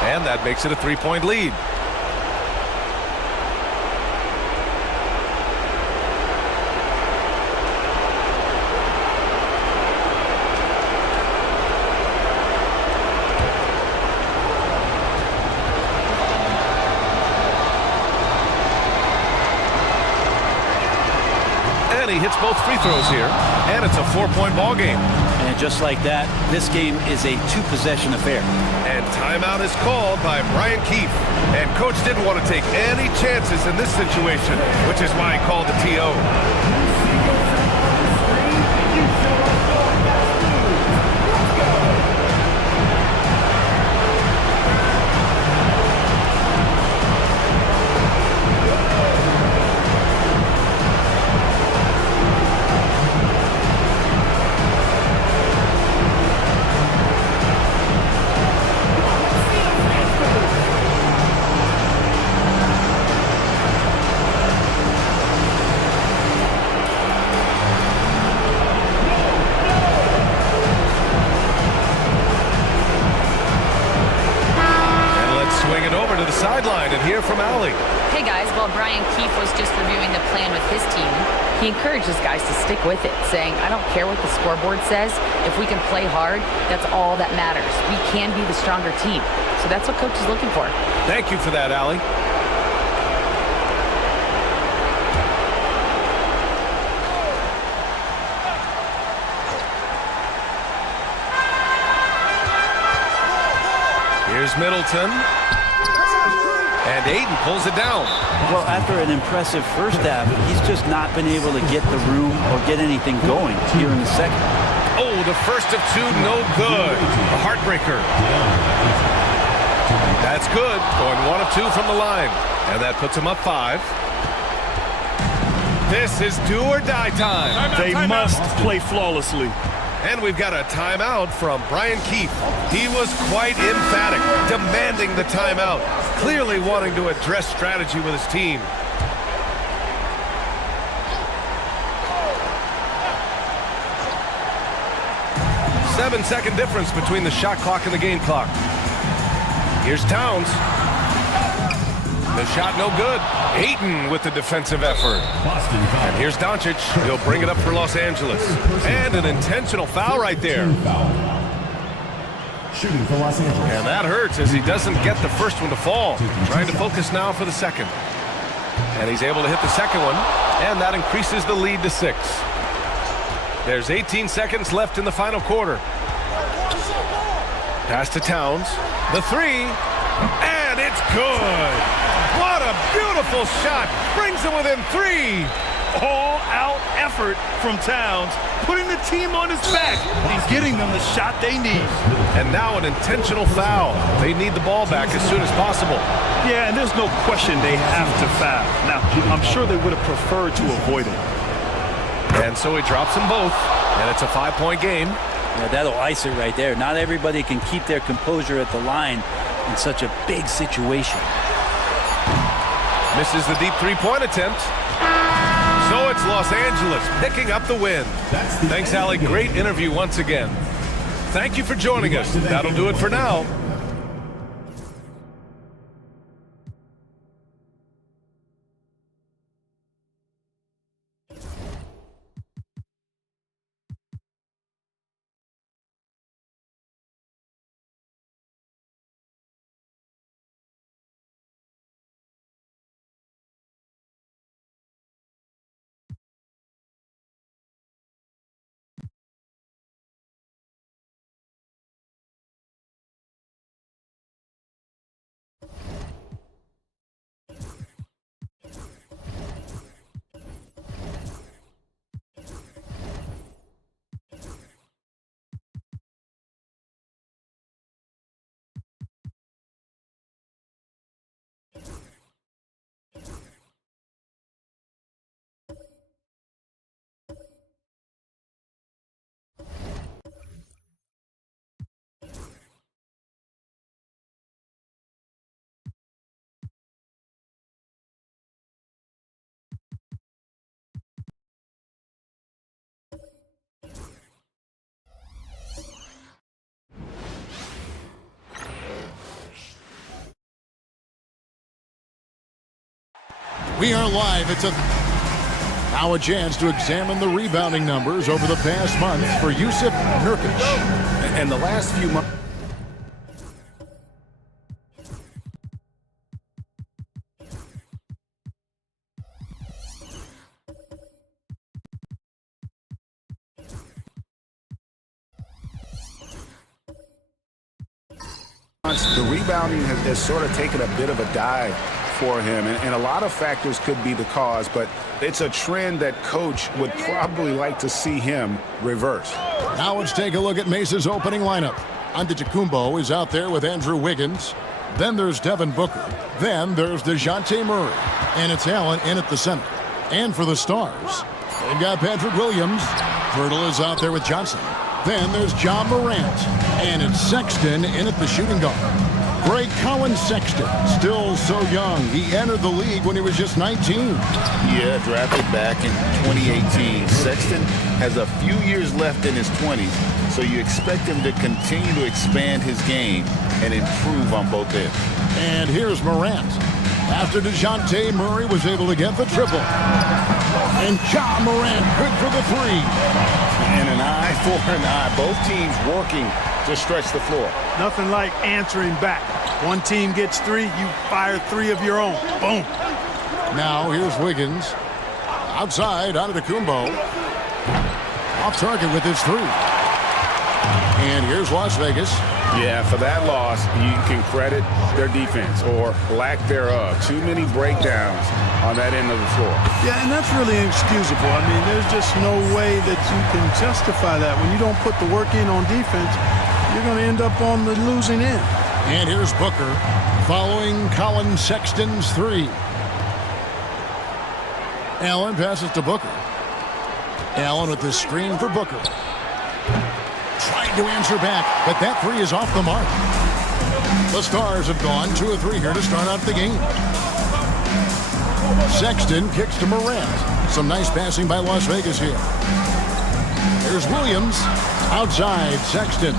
and that makes it a 3-point lead. And he hits both free throws here, and it's a 4-point ball game. And just like that, this game is a two-possession affair. And timeout is called by Brian Keefe. And coach didn't want to take any chances in this situation, which is why he called the TO. Sideline and hear from Allie. Hey guys, while Brian Keefe was just reviewing the plan with his team, he encourages guys to stick with it, saying, I don't care what the scoreboard says. If we can play hard, that's all that matters. We can be the stronger team. So that's what coach is looking for. Thank you for that, Allie. Here's Middleton. And Ayton pulls it down. Well, after an impressive first half, he's just not been able to get the room or get anything going here in the second. Oh, the first of two, no good. A heartbreaker. That's good. Going 1 of 2 from the line. And that puts him up 5. This is do or die time. They must play flawlessly. And we've got a timeout from Brian Keefe. He was quite emphatic, demanding the timeout, clearly wanting to address strategy with his team. Seven-second difference between the shot clock and the game clock. Here's Towns. The shot no good. Ayton with the defensive effort. And here's Doncic. He'll bring it up for Los Angeles. And an intentional foul right there. Shooting for Los Angeles. And that hurts as he doesn't get the first one to fall. Trying to focus now for the second. And he's able to hit the second one. And that increases the lead to 6. There's 18 seconds left in the final quarter. Pass to Towns. The 3. And it's good. What a beautiful shot. Brings them within 3. All-out effort from Towns, putting the team on his back. He's getting them the shot they need. And now an intentional foul. They need the ball back as soon as possible. Yeah, and there's no question they have to foul. Now, I'm sure they would have preferred to avoid it. And so he drops them both, and it's a 5-point game. Yeah, that'll ice it right there. Not everybody can keep their composure at the line in such a big situation. Misses the deep three-point attempt. So it's Los Angeles picking up the win. Thanks, Allie. Great interview once again. Thank you for joining us. That'll do it for now. We are live. It's now a chance to examine the rebounding numbers over the past month for Jusuf Nurkic. And the last few months. defense. The rebounding has sort of taken a bit of a dive for him, and a lot of factors could be the cause, but it's a trend that coach would probably like to see him reverse. Now let's take a look at Mesa's opening lineup. Antetokounmpo is out there with Andrew Wiggins. Then there's Devin Booker. Then there's DeJounte Murray. And it's Allen in at the center. And for the Stars, they've got Patrick Williams. Pirtle is out there with Johnson. Then there's John Morant. And it's Sexton in at the shooting guard. Great Colin Sexton, still so young. He entered the league when he was just 19. Yeah, drafted back in 2018. Sexton has a few years left in his 20s, so you expect him to continue to expand his game and improve on both ends. And here's Morant. After DeJounte Murray was able to get the triple. And John Morant good for the three. And an eye for an eye. Both teams working to stretch the floor. Nothing like answering back. One team gets 3, you fire 3 of your own. Boom. Now here's Wiggins. Outside, Antetokounmpo. Off target with his 3. And here's Las Vegas. Yeah, for that loss, you can credit their defense or lack thereof. Too many breakdowns on that end of the floor. Yeah, and that's really inexcusable. I mean, there's just no way that you can justify that. When you don't put the work in on defense, you're going to end up on the losing end. And here's Booker following Colin Sexton's 3. Allen passes to Booker. Allen with the screen for Booker. Trying to answer back, but that 3 is off the mark. The Stars have gone 2 of 3 here to start out the game. Sexton kicks to Morant. Some nice passing by Las Vegas here. Here's Williams. Outside, Sexton.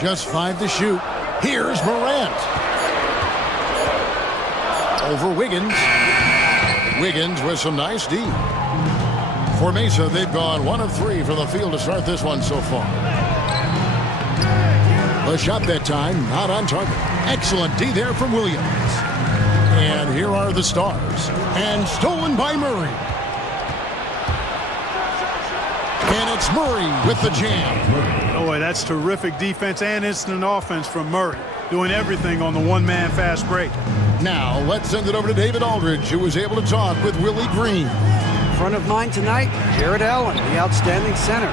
Just 5 to shoot. Here's Morant. Over Wiggins. Wiggins with some nice D. For Mesa, they've gone 1 of 3 from the field to start this one so far. The shot that time, not on target. Excellent D there from Williams. And here are the Stars. And stolen by Murray. And it's Murray with the jam. Boy, that's terrific defense and instant offense from Murray. Doing everything on the one-man fast break. Now, let's send it over to David Aldridge, who was able to talk with Willie Green. Front of mind tonight, Jared Allen, the outstanding center.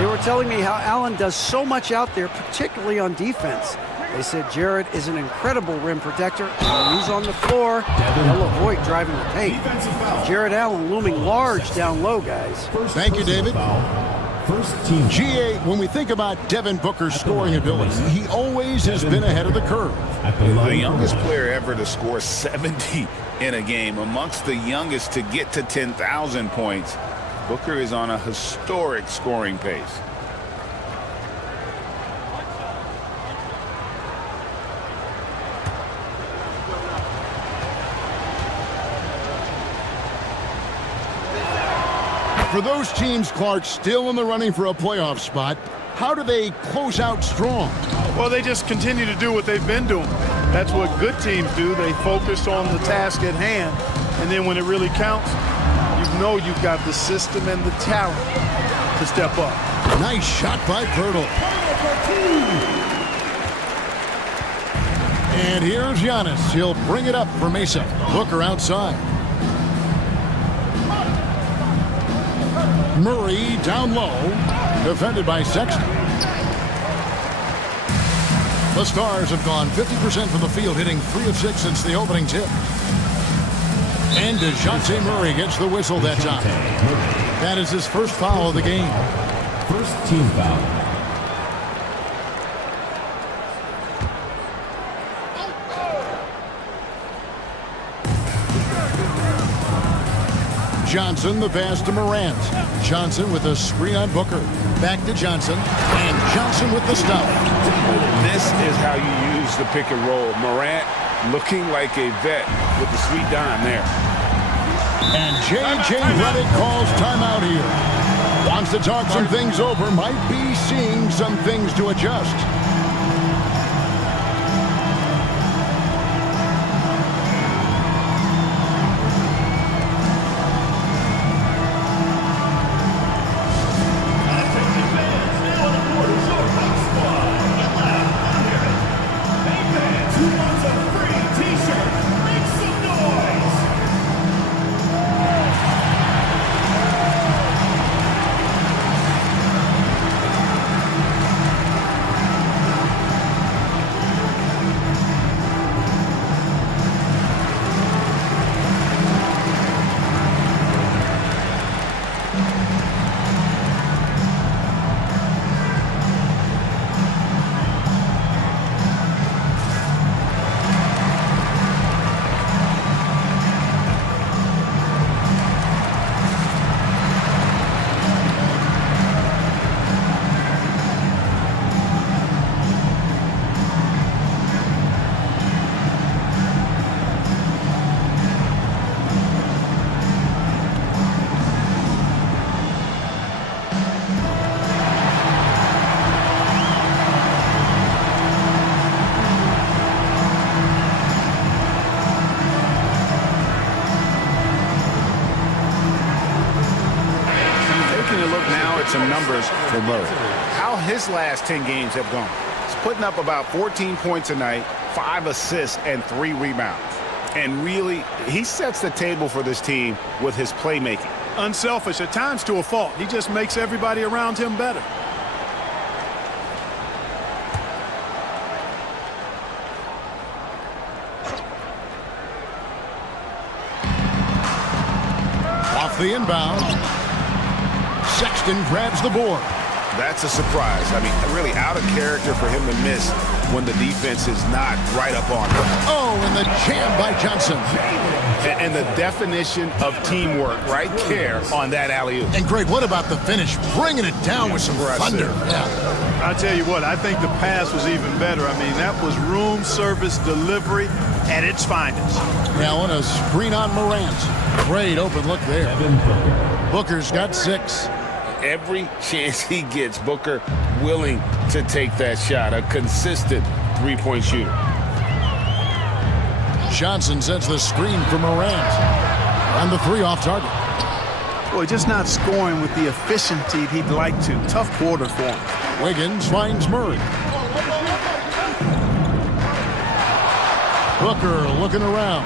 They were telling me how Allen does so much out there, particularly on defense. They said Jared is an incredible rim protector, and when he's on the floor, he'll avoid driving the paint. Jared Allen looming large down low, guys. Thank you, David. GA, when we think about Devin Booker's scoring ability, he always has been ahead of the curve. The youngest player ever to score 70 in a game, amongst the youngest to get to 10,000 points. Booker is on a historic scoring pace. For those teams, Clark, still in the running for a playoff spot, how do they close out strong? Well, they just continue to do what they've been doing. That's what good teams do. They focus on the task at hand, and then when it really counts, you know you've got the system and the talent to step up. Nice shot by Pirtle. And here's Giannis. He'll bring it up for Mesa. Booker outside. Murray down low, defended by Sexton. The Stars have gone 50% from the field, hitting 3 of 6 since the opening tip. And DeJounte Murray gets the whistle that time. That is his first foul of the game. First team foul. Johnson, the pass to Morant. Johnson with a screen on Booker. Back to Johnson. And Johnson with the stop. This is how you use the pick and roll. Morant looking like a vet with the sweet dime there. And J.J. Redick calls timeout here. Wants to talk some things over. Might be seeing some things to adjust. some numbers for Murray. How his last 10 games have gone. He's putting up about 14 points a night, 5 assists, and 3 rebounds. And really, he sets the table for this team with his playmaking. Unselfish at times to a fault. He just makes everybody around him better. Off the inbound. Sexton grabs the board. That's a surprise. I mean, really out of character for him to miss when the defense is not right up on him. Oh, and the jam by Johnson. And the definition of teamwork right there on that alley-oop. And Greg, what about the finish? Bringing it down with some thunder. Yeah. I tell you what, I think the pass was even better. I mean, that was room service delivery at its finest. Now on a screen on Morant. Great open look there. Booker's got 6. Every chance he gets, Booker willing to take that shot. A consistent three-point shooter. Johnson sets the screen for Morant. And the 3 off target. Boy, just not scoring with the efficiency he'd like to. Tough quarter for him. Wiggins finds Murray. Booker looking around.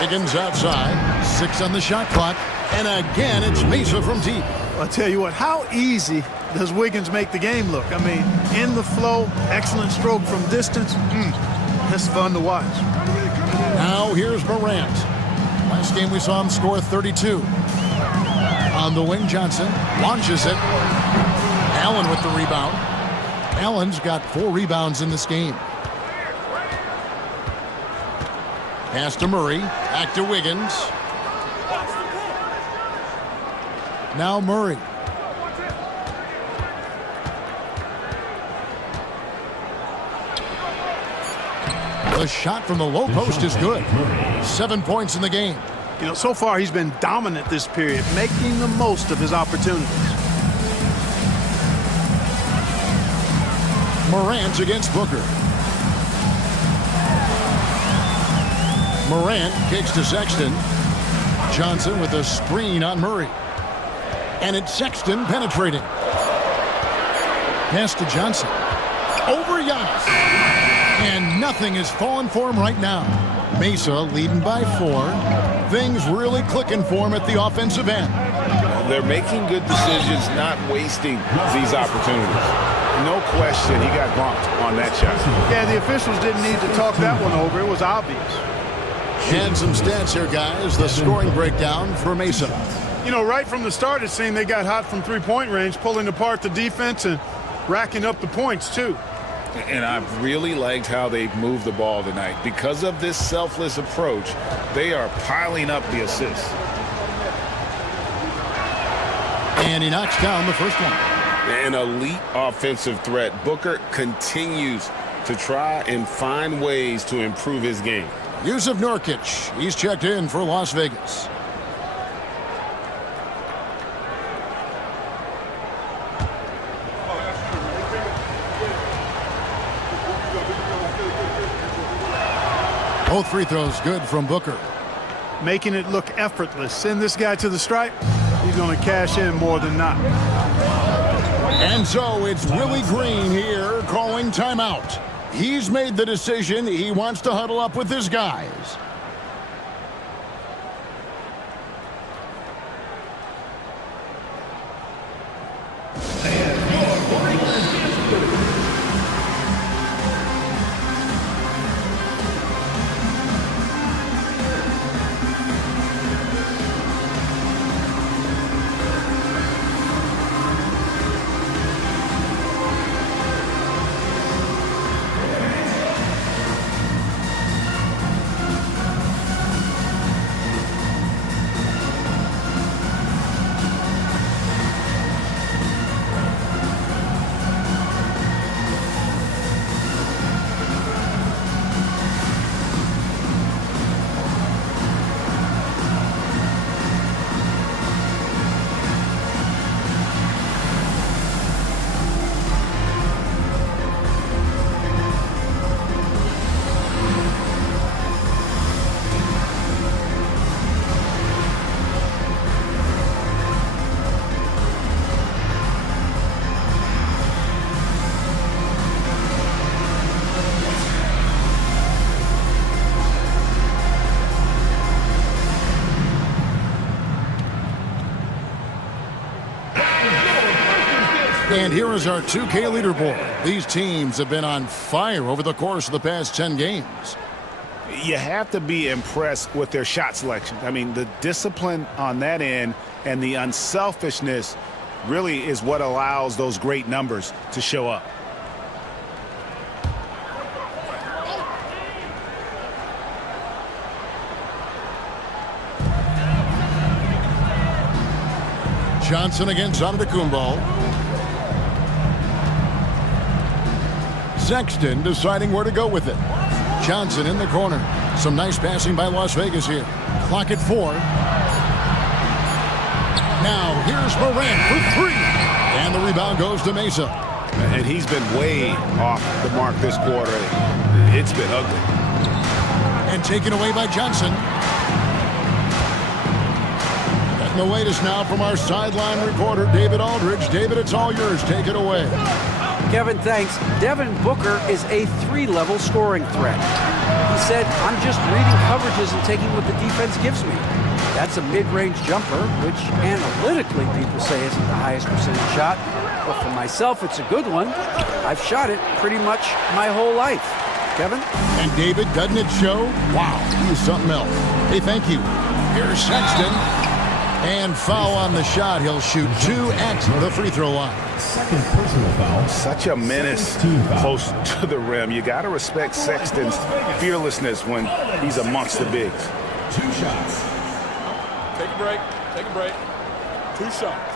Wiggins outside. 6 on the shot clock. And again, it's Mesa from deep. I'll tell you what, how easy does Wiggins make the game look? I mean, in the flow, excellent stroke from distance. That's fun to watch. Now here's Morant. Last game we saw him score 32. On the wing, Johnson launches it. Allen with the rebound. Allen's got 4 rebounds in this game. Pass to Murray. Back to Wiggins. Now Murray. The shot from the low post is good. 7 points in the game. You know, so far he's been dominant this period, making the most of his opportunities. Morant against Booker. Morant kicks to Sexton. Johnson with a screen on Murray. And it's Sexton penetrating. Pass to Johnson. Over Giannis. And nothing is falling for him right now. Mesa leading by 4. Things really clicking for him at the offensive end. They're making good decisions, not wasting these opportunities. No question, he got bumped on that shot. Yeah, the officials didn't need to talk that one over. It was obvious. And some stats here, guys. The scoring breakdown for Mesa. You know, right from the start, it seemed they got hot from three-point range, pulling apart the defense and racking up the points, too. And I've really liked how they've moved the ball tonight. Because of this selfless approach, they are piling up the assists. And he knocks down the first one. An elite offensive threat. Booker continues to try and find ways to improve his game. Yusuf Nurkic, he's checked in for Las Vegas. Both free throws good from Booker. Making it look effortless. Send this guy to the stripe. He's going to cash in more than not. And so it's Willie Green here calling timeout. He's made the decision. He wants to huddle up with his guys. And here is our 2K leaderboard. These teams have been on fire over the course of the past 10 games. You have to be impressed with their shot selection. I mean, the discipline on that end and the unselfishness really is what allows those great numbers to show up. Johnson against Antetokounmpo. Sexton deciding where to go with it. Johnson in the corner. Some nice passing by Las Vegas here. Clock at 4. Now here's Morant for 3. And the rebound goes to Mesa. And he's been way off the mark this quarter. It's been ugly. And taken away by Johnson. And the latest now from our sideline reporter, David Aldridge. David, it's all yours. Take it away. Kevin, thanks. Devin Booker is a 3-level scoring threat. He said, I'm just reading coverages and taking what the defense gives me. That's a mid-range jumper, which analytically people say isn't the highest percentage shot. But for myself, it's a good one. I've shot it pretty much my whole life. Kevin? And David, doesn't it show? Wow, he's something else. Hey, thank you. Here's Sexton. And foul on the shot. He'll shoot 2 at the free throw line. Second personal foul. Such a menace close to the rim. You got to respect Sexton's fearlessness when he's amongst the bigs. 2 shots. Take a break. Take a break. 2 shots.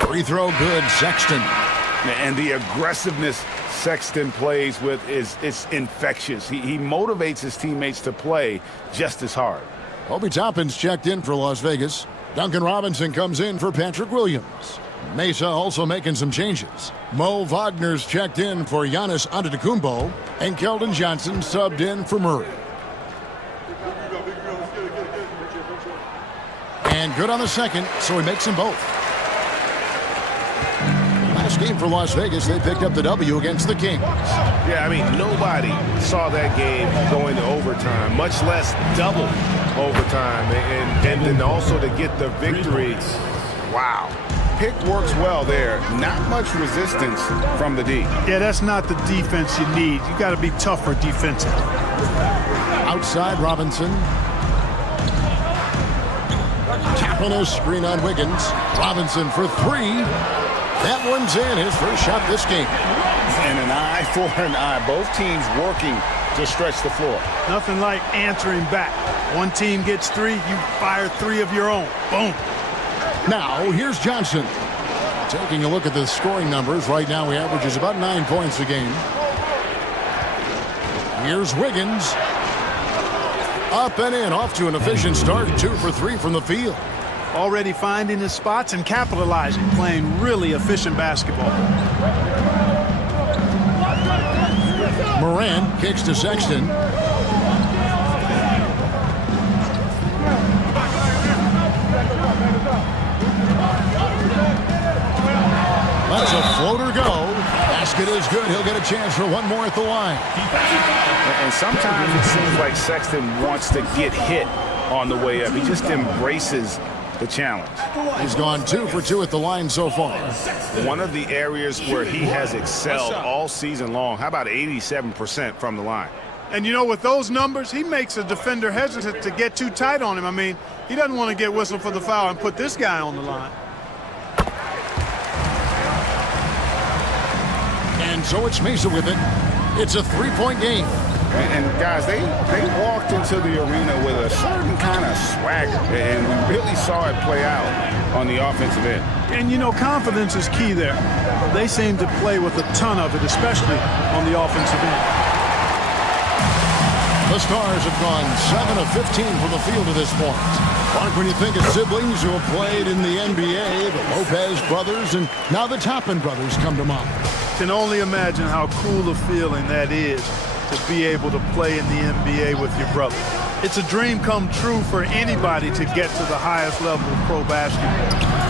Free throw good, Sexton. And the aggressiveness Sexton plays with is infectious. He motivates his teammates to play just as hard. Obi Toppin's checked in for Las Vegas. Duncan Robinson comes in for Patrick Williams. Mesa also making some changes. Mo Wagner's checked in for Giannis Antetokounmpo. And Keldon Johnson subbed in for Murray. And good on the second, so he makes them both. Last game for Las Vegas, they picked up the W against the Kings. Yeah, I mean, nobody saw that game going to overtime, much less double overtime. And then also to get the victory. Wow. Pick works well there. Not much resistance from the D. Yeah, that's not the defense you need. You got to be tougher defensively. Outside Robinson. Tapping a screen on Wiggins. Robinson for 3. That one's in, his first shot this game. And an eye for an eye. Both teams working to stretch the floor. Nothing like answering back. One team gets 3, you fire 3 of your own. Boom. Now, here's Johnson. Taking a look at the scoring numbers. Right now, he averages about 9 points a game. Here's Wiggins. Up and in, off to an efficient start. 2 for 3 from the field. Already finding his spots and capitalizing, playing really efficient basketball. Morant kicks to Sexton. That's a floater go. Basket is good. He'll get a chance for one more at the line. And sometimes it seems like Sexton wants to get hit on the way up. He just embraces the challenge. He's gone 2 for 2 at the line so far. One of the areas where he has excelled all season long. How about 87% from the line? And you know, with those numbers, he makes a defender hesitant to get too tight on him. I mean, he doesn't want to get whistled for the foul and put this guy on the line. And so it's Mesa with it. It's a 3-point game. And guys, they walked into the arena with a certain kind of swagger, and we really saw it play out on the offensive end. And you know, confidence is key there. They seem to play with a ton of it, especially on the offensive end. The Stars have gone 7 of 15 from the field to this point. Mark, when you think of siblings who have played in the NBA, the Lopez brothers, and now the Toppin brothers come to mind. Can only imagine how cool a feeling that is to be able to play in the NBA with your brother. It's a dream come true for anybody to get to the highest level of pro basketball.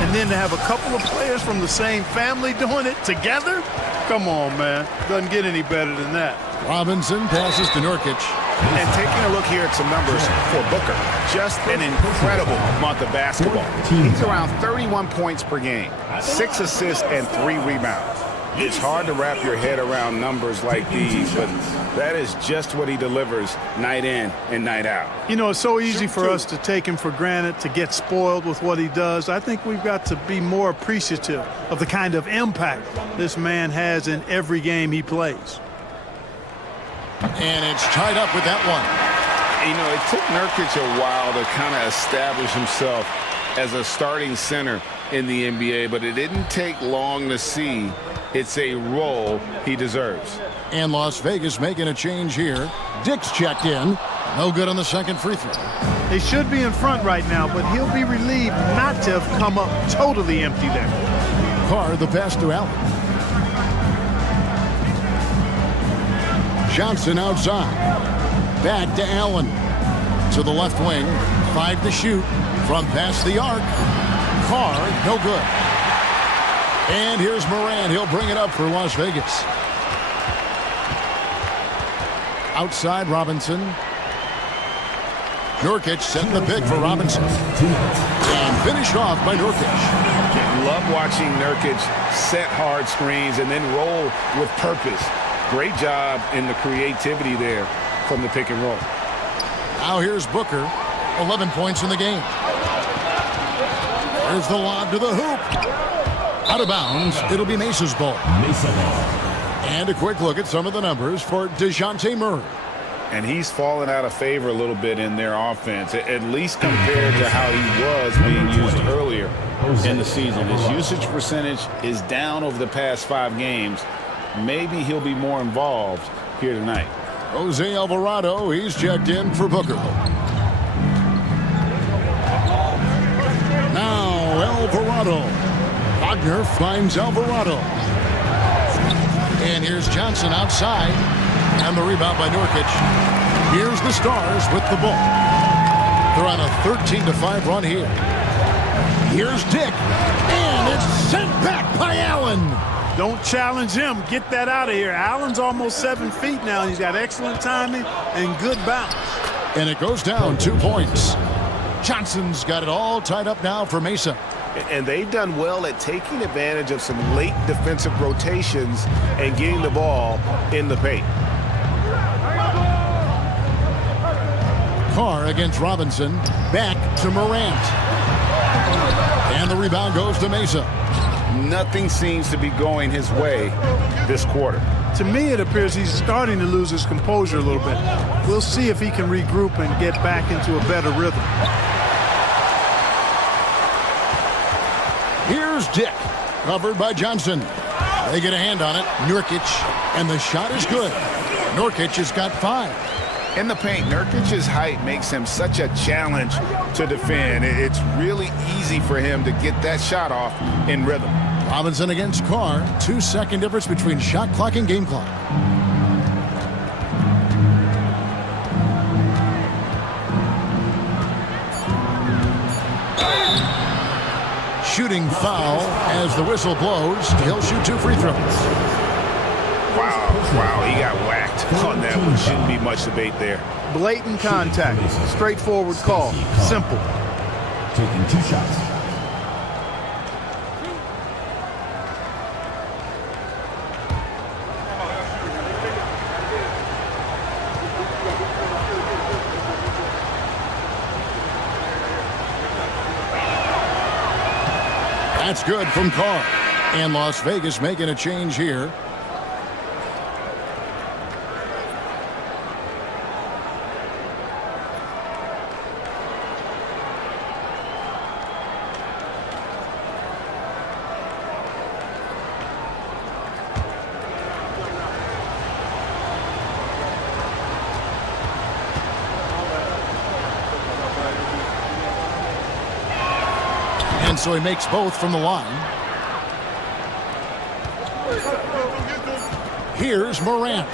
And then to have a couple of players from the same family doing it together? Come on, man. Doesn't get any better than that. Robinson passes to Nurkic. And taking a look here at some numbers for Booker. Just an incredible month of basketball. He's around 31 points per game, 6 assists and 3 rebounds. It's hard to wrap your head around numbers like these, but that is just what he delivers night in and night out. You know, it's so easy for us to take him for granted, to get spoiled with what he does. I think we've got to be more appreciative of the kind of impact this man has in every game he plays. And it's tied up with that one. You know, it took Nurkic a while to kind of establish himself as a starting center in the NBA, but it didn't take long to see it's a role he deserves. And Las Vegas making a change here. Dick's checked in. No good on the second free throw. They should be in front right now, but he'll be relieved not to have come up totally empty there. Carr, the pass to Allen. Johnson outside. Back to Allen. To the left wing. 5 to shoot. From past the arc. Carr, no good. And here's Morant. He'll bring it up for Las Vegas. Outside Robinson. Nurkic setting the pick for Robinson. And finished off by Nurkic. Love watching Nurkic set hard screens and then roll with purpose. Great job in the creativity there from the pick and roll. Now here's Booker. 11 points in the game. There's the lob to the hoop. Out of bounds. It'll be Mesa's ball. And a quick look at some of the numbers for DeJounte Murray. And he's fallen out of favor a little bit in their offense, at least compared to how he was being used earlier in the season. His usage percentage is down over the past 5 games. Maybe he'll be more involved here tonight. Jose Alvarado, he's checked in for Booker. Now Alvarado. Wagner finds Alvarado. And here's Johnson outside. And the rebound by Nurkic. Here's the Stars with the ball. They're on a 13-5 run here. Here's Dick. And it's sent back by Allen. Don't challenge him. Get that out of here. Allen's almost 7 feet now. And he's got excellent timing and good bounce. And it goes down 2 points. Johnson's got it all tied up now for Mesa. And they've done well at taking advantage of some late defensive rotations and getting the ball in the paint. Carr against Robinson. Back to Morant. And the rebound goes to Mesa. Nothing seems to be going his way this quarter. To me, it appears he's starting to lose his composure a little bit. We'll see if he can regroup and get back into a better rhythm. Here's Dick, covered by Johnson. They get a hand on it. Nurkic, and the shot is good. Nurkic has got 5. In the paint, Nurkic's height makes him such a challenge to defend. It's really easy for him to get that shot off in rhythm. Robinson against Carr. 2-second difference between shot clock and game clock. Shooting foul as the whistle blows. He'll shoot 2 free throws. Wow, he got whacked on that one. Shouldn't be much debate there. Blatant contact. Straightforward call. Simple. Taking 2 shots. That's good from Carr. And Las Vegas making a change here. And so he makes both from the line. Here's Morant.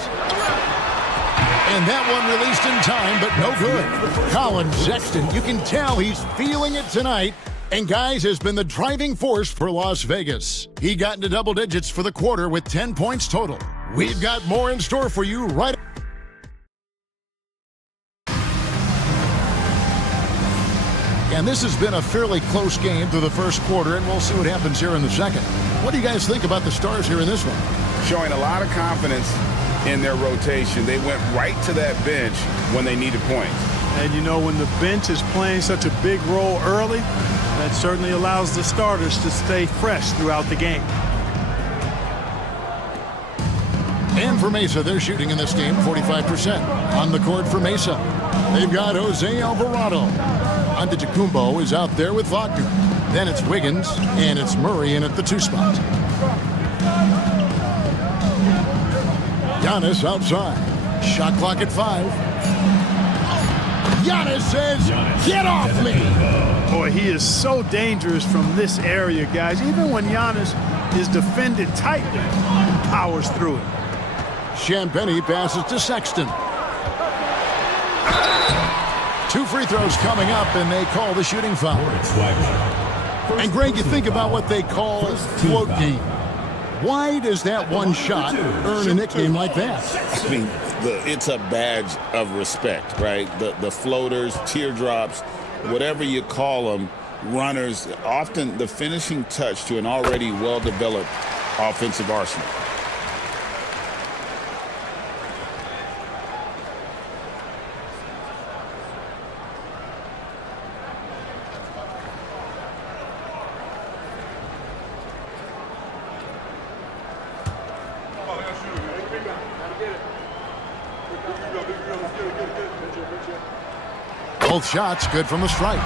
And that one released in time, but no good. Colin Sexton, you can tell he's feeling it tonight. And, guys, has been the driving force for Las Vegas. He got into double digits for the quarter with 10 points total. We've got more in store for you right And this has been a fairly close game through the first quarter, and we'll see what happens here in the second. What do you guys think about the Stars here in this one? Showing a lot of confidence in their rotation. They went right to that bench when they needed points. And you know, when the bench is playing such a big role early, that certainly allows the starters to stay fresh throughout the game. And for Mesa, they're shooting in this game 45%. On the court for Mesa, they've got Jose Alvarado. Antetokounmpo is out there with Wagner. Then it's Wiggins, and it's Murray in at the 2 spot. Giannis outside. Shot clock at 5. Giannis says, get off me! Boy, he is so dangerous from this area, guys. Even when Giannis is defended tightly, he powers through it. Champagnie passes to Sexton. 2 free throws coming up, and they call the shooting foul. And Greg, you think about what they call float game. Why does that one shot earn a nickname like that? I mean, it's a badge of respect, right? The floaters, teardrops, whatever you call them, runners, often the finishing touch to an already well-developed offensive arsenal. Both shots good from the stripe.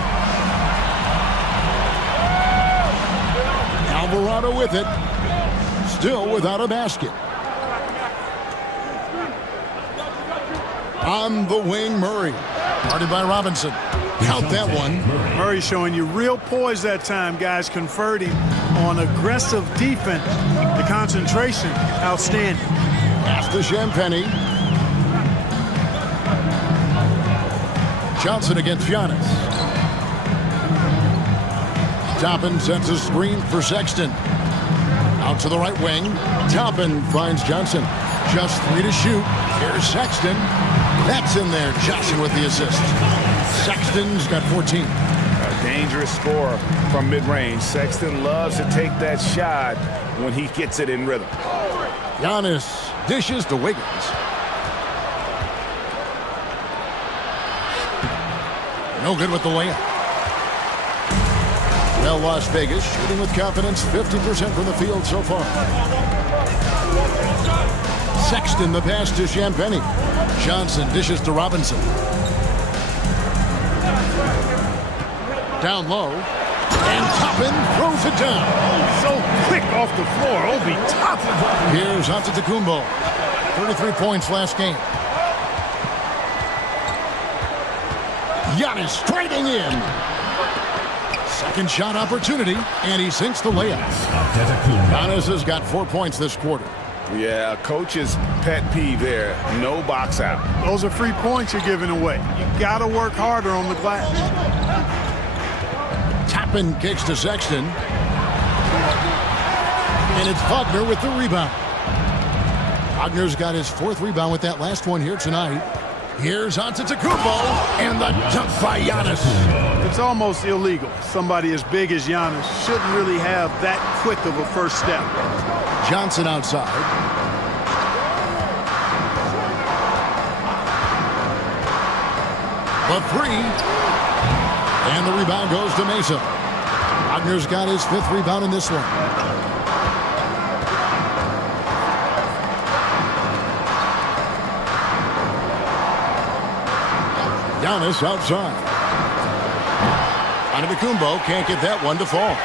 Alvarado with it. Still without a basket. On the wing, Murray. Guarded by Robinson. Count that one. Murray showing you real poise that time, guys, converting on aggressive defense. The concentration, outstanding. Pass to Champagnie. Johnson against Giannis. Toppin sets a screen for Sexton. Out to the right wing. Toppin finds Johnson. Just 3 to shoot. Here's Sexton. That's in there. Johnson with the assist. Sexton's got 14. A dangerous score from mid-range. Sexton loves to take that shot when he gets it in rhythm. Giannis dishes to Wiggins. No good with the layup. Well, Las Vegas shooting with confidence, 50% from the field so far. Sexton the pass to Champagnie. Johnson dishes to Robinson. Down low. And Toppin throws it down. So quick off the floor, Obi Toppin. Here's Antetokounmpo. 33 points last game. Giannis striding in. Second shot opportunity, and he sinks the layup. Giannis has got 4 points this quarter. Yeah, coach's pet peeve there. No box out. Those are free points you're giving away. You got to work harder on the glass. Toppin kicks to Sexton. And it's Wagner with the rebound. Wagner's got his 4th rebound with that last one here tonight. Here's Antetokounmpo, and the dunk by Giannis. It's almost illegal. Somebody as big as Giannis shouldn't really have that quick of a first step. Johnson outside. The 3. And the rebound goes to Mesa. Wagner's got his 5th rebound in this one. Giannis outside. Antetokounmpo can't get that one to fall.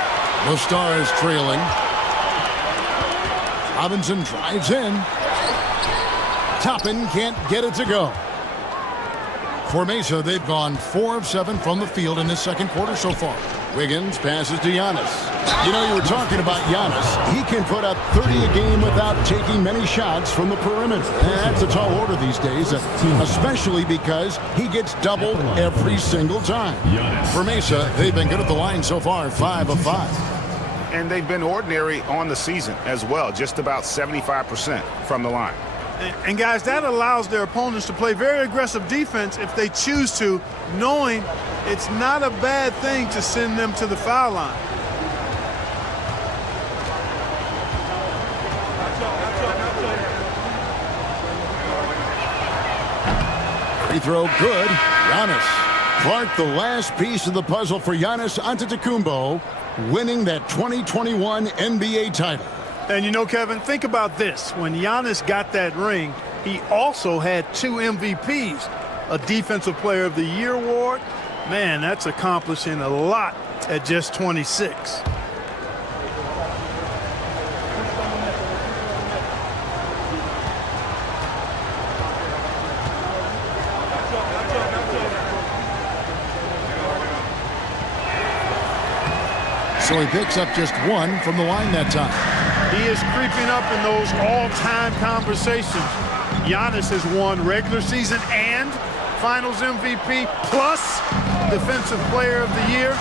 The Stars trailing. Robinson drives in. Toppin can't get it to go. For Mesa, they've gone 4 of 7 from the field in this second quarter so far. Wiggins passes to Giannis. You know, you were talking about Giannis. He can put up 30 a game without taking many shots from the perimeter. That's a tall order these days, especially because he gets doubled every single time. For Mesa, they've been good at the line so far, 5 of 5. And they've been ordinary on the season as well, just about 75% from the line. And guys, that allows their opponents to play very aggressive defense if they choose to, knowing it's not a bad thing to send them to the foul line. Free throw good. Giannis. Clark, the last piece of the puzzle for Giannis Antetokounmpo, winning that 2021 NBA title. And you know, Kevin, think about this. When Giannis got that ring, he also had 2 MVPs, a Defensive Player of the Year award. Man, that's accomplishing a lot at just 26. So he picks up just 1 from the line that time. He is creeping up in those all-time conversations. Giannis has won regular season and Finals MVP plus Defensive Player of the Year.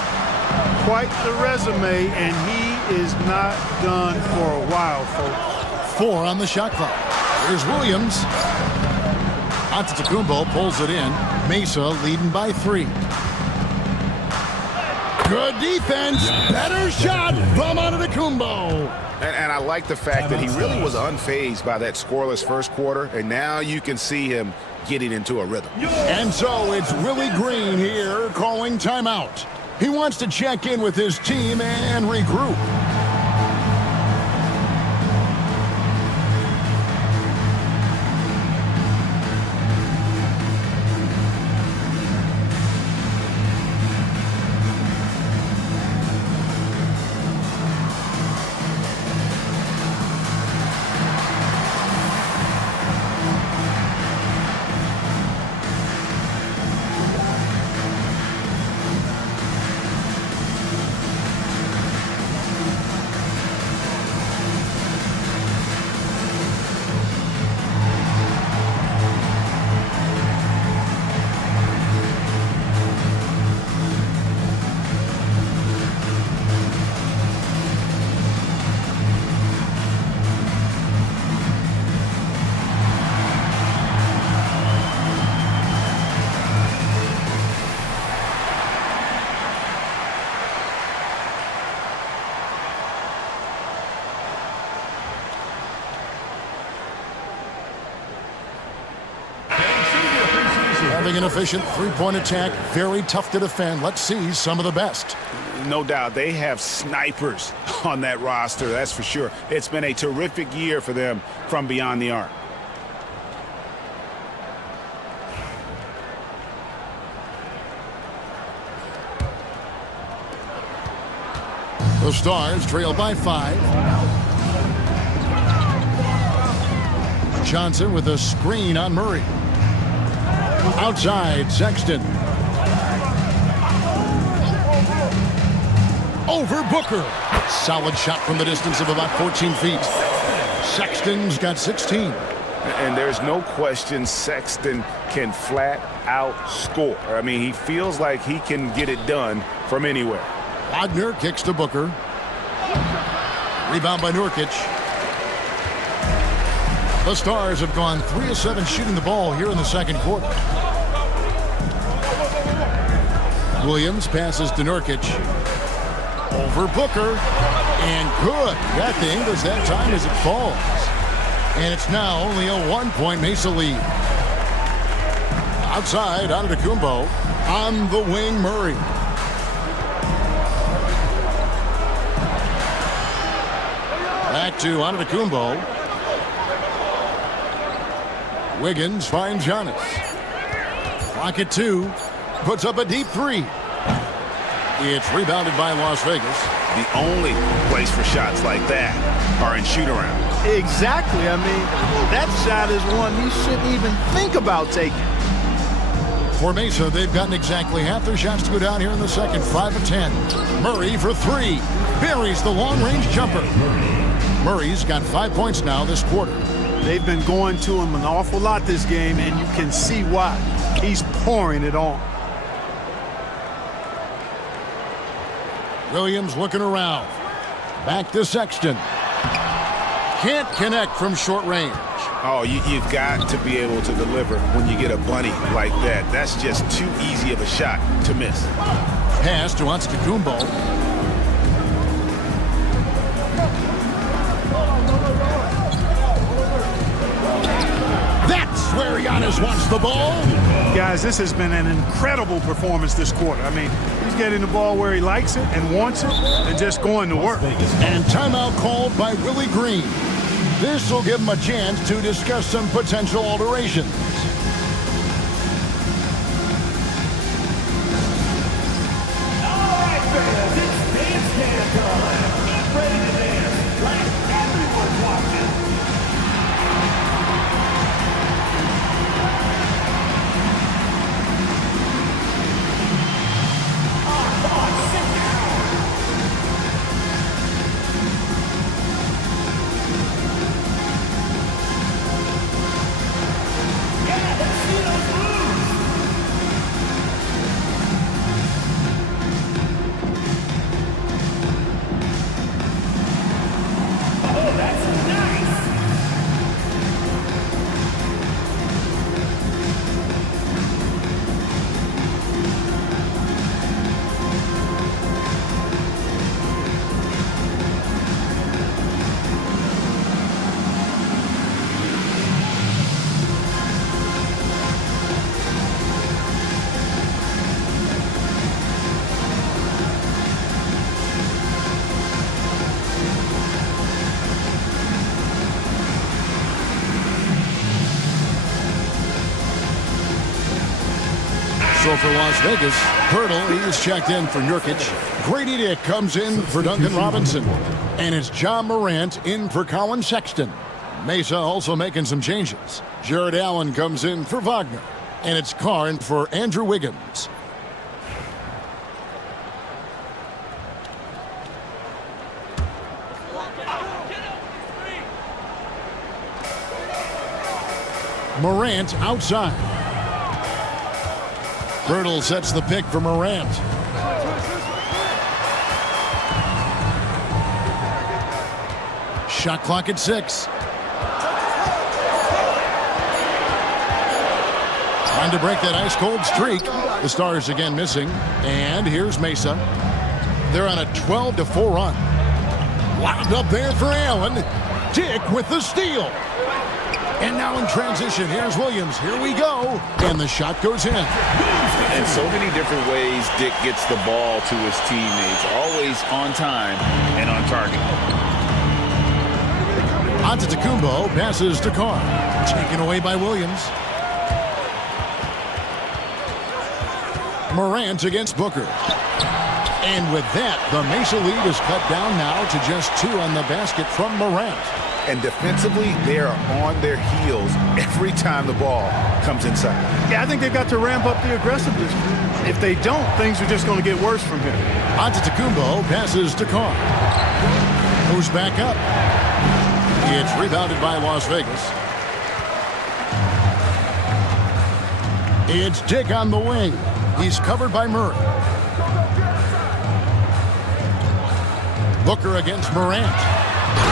Quite the resume, and he is not done for a while, folks. 4 on the shot clock. Here's Williams. Antetokounmpo pulls it in. Mesa leading by 3. Good defense. Better shot from Antetokounmpo. And I like the fact that he really was unfazed by that scoreless first quarter, and now you can see him getting into a rhythm. And so it's Willie Green here calling timeout. He wants to check in with his team and regroup. Having an efficient three-point attack, very tough to defend. Let's see some of the best. No doubt they have snipers on that roster, that's for sure. It's been a terrific year for them from beyond the arc. The Stars trail by 5. Johnson with a screen on Murray. Outside, Sexton. Over Booker. Solid shot from the distance of about 14 feet. Sexton's got 16. And there's no question Sexton can flat out score. I mean, he feels like he can get it done from anywhere. Wagner kicks to Booker. Rebound by Nurkic. The Stars have gone 3 of 7 shooting the ball here in the second quarter. Williams passes to Nurkic. Over Booker. And good. Got the English that time as it falls. And it's now only a 1-point Mesa lead. Outside, Antetokounmpo. On the wing, Murray. Back to Antetokounmpo. Wiggins finds Giannis. Clock at 2. Puts up a deep 3. It's rebounded by Las Vegas. The only place for shots like that are in shoot-around. Exactly. I mean, that shot is one he shouldn't even think about taking. For Mesa, they've gotten exactly half their shots to go down here in the second. 5 of 10. Murray for 3. Buries the long-range jumper. Murray's got 5 points now this quarter. They've been going to him an awful lot this game, and you can see why. He's pouring it on. Williams looking around. Back to Sexton. can't connect from short range. Oh, you've got to be able to deliver when you get a bunny like that. That's just too easy of a shot to miss. Pass to Antetokounmpo. That's where Giannis wants the ball. Guys, this has been an incredible performance this quarter. I mean, he's getting the ball where he likes it and wants it and just going to work. And timeout called by Willie Green. This will give him a chance to discuss some potential alterations. So for Las Vegas, Pirtle, he's checked in for Nurkic. Grady Dick comes in for Duncan Robinson. And it's John Morant in for Colin Sexton. Mesa also making some changes. Jared Allen comes in for Wagner. And it's Carr in for Andrew Wiggins. Morant outside. Pirtle sets the pick for Morant. Shot clock at 6. Trying to break that ice-cold streak. The Stars again missing. And here's Mesa. They're on a 12-4 run. Wound up there for Allen. Dick with the steal. And now in transition, here's Williams. Here we go. And the shot goes in. And so many different ways Dick gets the ball to his teammates. Always on time and on target. Antetokounmpo passes to Carr. Taken away by Williams. Morant against Booker. And with that, the Mesa lead is cut down now to just 2 on the basket from Morant. And defensively, they are on their heels every time the ball comes inside. Yeah, I think they've got to ramp up the aggressiveness. If they don't, things are just going to get worse from here. Antetokounmpo passes to Carr. Moves back up. It's rebounded by Las Vegas. It's Dick on the wing. He's covered by Murray. Booker against Morant.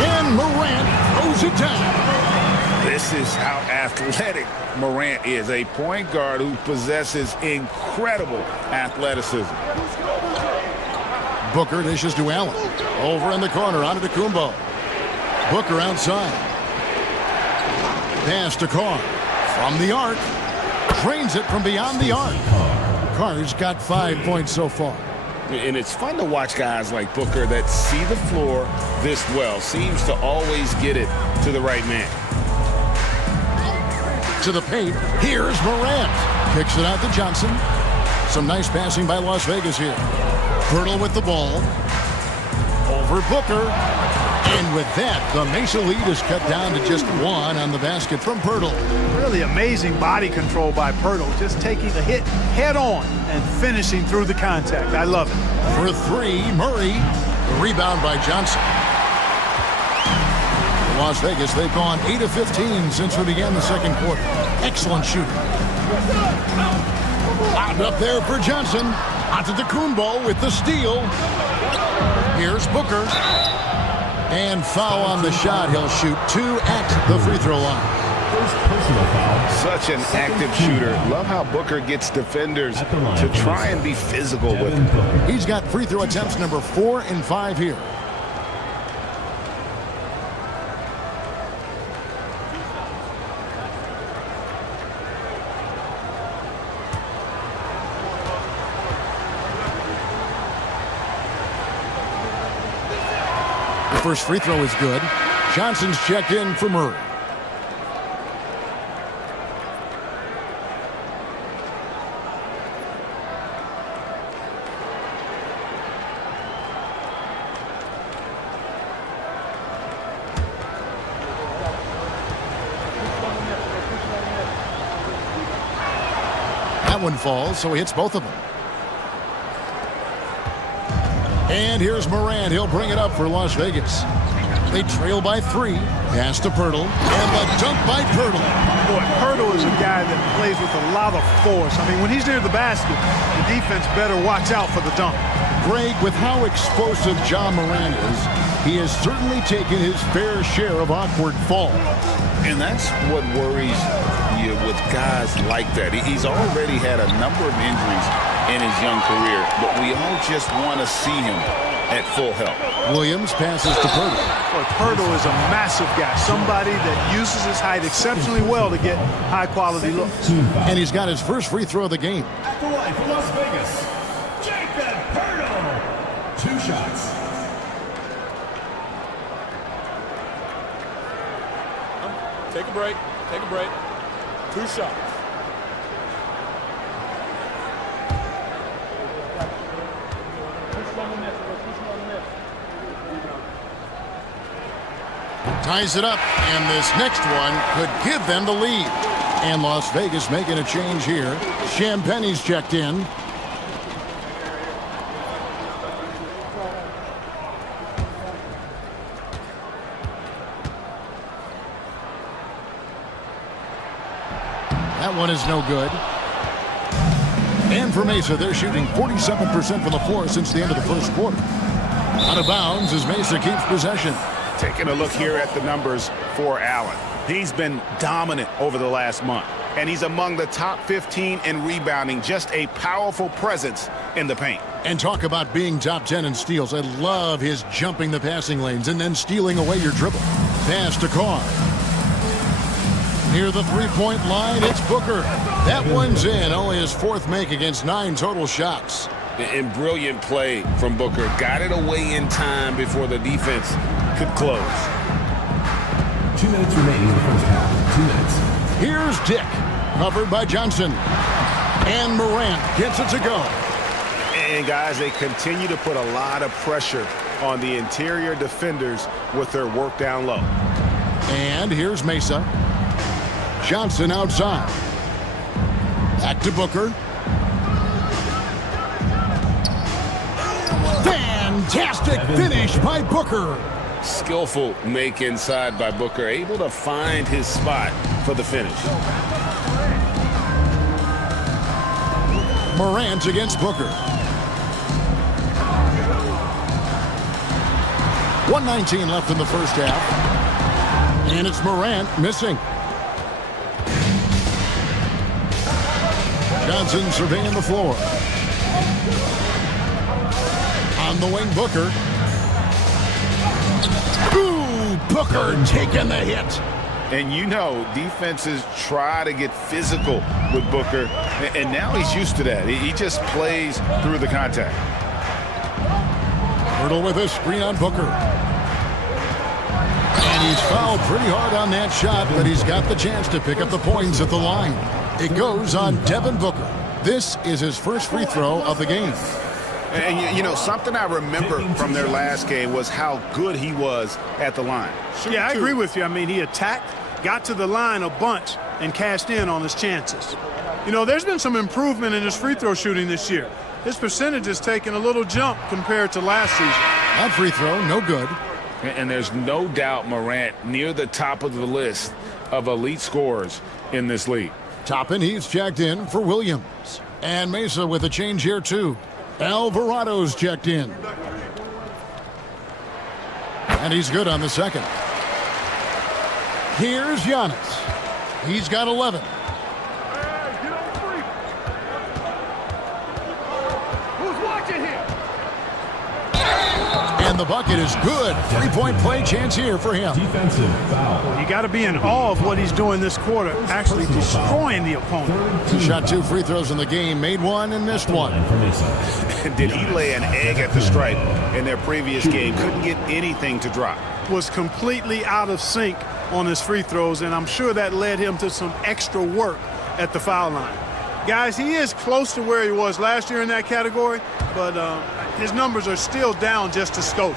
And Morant throws it down. This is how athletic Morant is. A point guard who possesses incredible athleticism. Booker dishes to Allen. Over in the corner, Antetokounmpo. Booker outside. Pass to Carr. From the arc. Drains it from beyond the arc. Carr's got 5 points so far. And it's fun to watch guys like Booker that see the floor this well. Seems to always get it to the right man. To the paint. Here's Morant. Kicks it out to Johnson. Some nice passing by Las Vegas here. Pirtle with the ball. Over Booker. And with that, the Mesa lead is cut down to just 1 on the basket from Pirtle. Really amazing body control by Pirtle. Just taking the hit head on and finishing through the contact. I love it. For 3, Murray. The rebound by Johnson. Las Vegas, they've gone 8 of 15 since we began the second quarter. Excellent shooting. Wound up there for Johnson. Antetokounmpo with the steal. Here's Booker. And foul on the shot. He'll shoot 2 at the free throw line. First personal foul. Such an active shooter. Love how Booker gets defenders to try and be physical with him. He's got free throw attempts number 4 and 5 here. The first free throw is good. Johnson's checked in for Murray. That one falls, so he hits both of them. And here's Morant. He'll bring it up for Las Vegas. They trail by 3. Pass to Pirtle. And the dunk by Pirtle. Boy, Pirtle is a guy that plays with a lot of force. I mean, when he's near the basket, the defense better watch out for the dunk. Greg, with how explosive John Morant is, he has certainly taken his fair share of awkward falls. And that's what worries you with guys like that. He's already had a number of injuries in his young career, but we all just want to see him at full health. Williams passes to Pirtle. Boy, Pirtle is a massive guy, somebody that uses his height exceptionally well to get high-quality looks. And he's got his first free throw of the game. At the line for Las Vegas, Jacob Pirtle. 2 shots. Take a break. Take a break. 2 shots. Ties it up, and this next one could give them the lead. And Las Vegas making a change here. Champagne's checked in. That one is no good. And for Mesa, they're shooting 47% from the floor since the end of the first quarter. Out of bounds as Mesa keeps possession. Taking a look here at the numbers for Allen. He's been dominant over the last month, and he's among the top 15 in rebounding. Just a powerful presence in the paint. And talk about being top 10 in steals. I love his jumping the passing lanes and then stealing away your dribble. Pass to Carr. Near the three-point line, it's Booker. That one's in. Only his 4th make against 9 total shots. And brilliant play from Booker. Got it away in time before the defense could close. 2 minutes remaining in the first half. 2 minutes. Here's Dick, covered by Johnson. And Morant gets it to go. And guys, they continue to put a lot of pressure on the interior defenders with their work down low. And here's Mesa. Johnson outside. Back to Booker. Fantastic finish by Booker. Skillful make inside by Booker. Able to find his spot for the finish. Morant against Booker. 1:19 left in the first half. And it's Morant missing. Johnson surveying the floor. On the wing, Booker. Ooh, Booker taking the hit. And you know, defenses try to get physical with Booker, and now he's used to that. He just plays through the contact. Pirtle with a screen on Booker. And he's fouled pretty hard on that shot, but he's got the chance to pick up the points at the line. It goes on Devin Booker. This is his first free throw of the game. And, you know, something I remember from their last game was how good he was at the line. Yeah, I agree with you. I mean, he attacked, got to the line a bunch, and cashed in on his chances. You know, there's been some improvement in his free throw shooting this year. His percentage has taken a little jump compared to last season. That free throw, no good. And there's no doubt Morant near the top of the list of elite scorers in this league. Toppin, he's checked in for Williams. And Mesa with a change here, too. Alvarado's checked in. And he's good on the second. Here's Giannis. He's got 11. And the bucket is good. 3-point play chance here for him. Defensive foul. You got to be in awe of what he's doing this quarter, actually destroying the opponent. He shot 2 free throws in the game, made 1 and missed 1. Did he lay an egg at the stripe in their previous game? Couldn't get anything to drop. Was completely out of sync on his free throws, and I'm sure that led him to some extra work at the foul line. Guys, he is close to where he was last year in that category, but his numbers are still down just a skosh.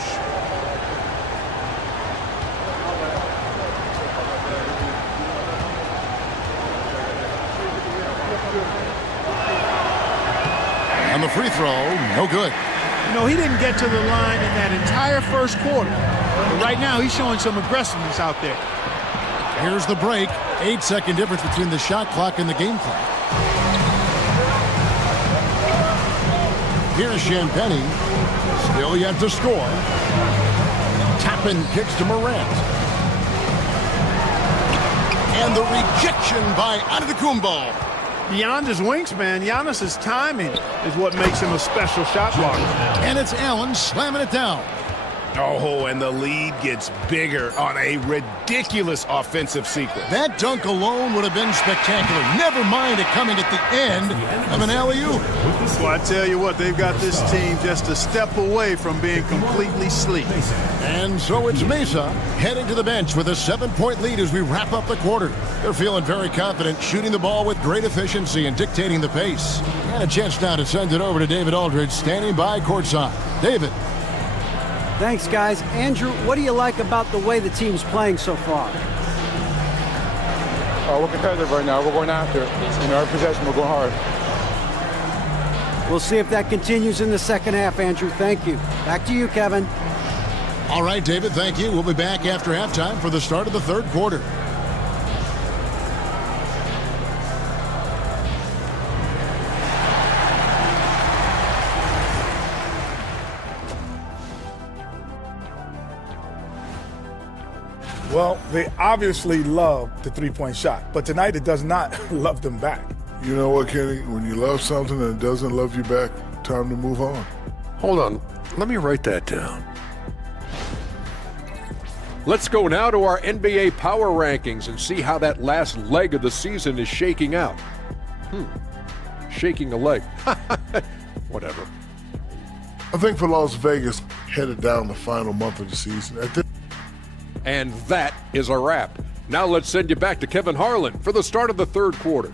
And the free throw, no good. You know, he didn't get to the line in that entire first quarter. But right now, he's showing some aggressiveness out there. Here's the break. 8-second difference between the shot clock and the game clock. Here's Champagny. Still yet to score. Tappan kicks to Morant. And the rejection by Antetokounmpo. Beyond his wingspan, Giannis's timing is what makes him a special shot blocker. And it's Allen slamming it down. Oh, and the lead gets bigger on a ridiculous offensive sequence. That dunk alone would have been spectacular. Never mind it coming at the end of an alley-oop. Well, I tell you what, they've got this team just a step away from being completely sleep. And so it's Mesa heading to the bench with a 7-point lead as we wrap up the quarter. They're feeling very confident, shooting the ball with great efficiency and dictating the pace. And a chance now to send it over to David Aldridge, standing by courtside. David. Thanks, guys. Andrew, what do you like about the way the team's playing so far? We're competitive right now. We're going after it. Every possession, we're going hard. We'll see if that continues in the second half, Andrew. Thank you. Back to you, Kevin. All right, David, thank you. We'll be back after halftime for the start of the third quarter. Well, they obviously love the three-point shot, but tonight it does not love them back. You know what, Kenny? When you love something and it doesn't love you back, time to move on. Hold on. Let me write that down. Let's go now to our NBA power rankings and see how that last leg of the season is shaking out. Shaking a leg. Whatever. I think for Las Vegas, headed down the final month of the season. And that is a wrap. Now let's send you back to Kevin Harlan for the start of the third quarter.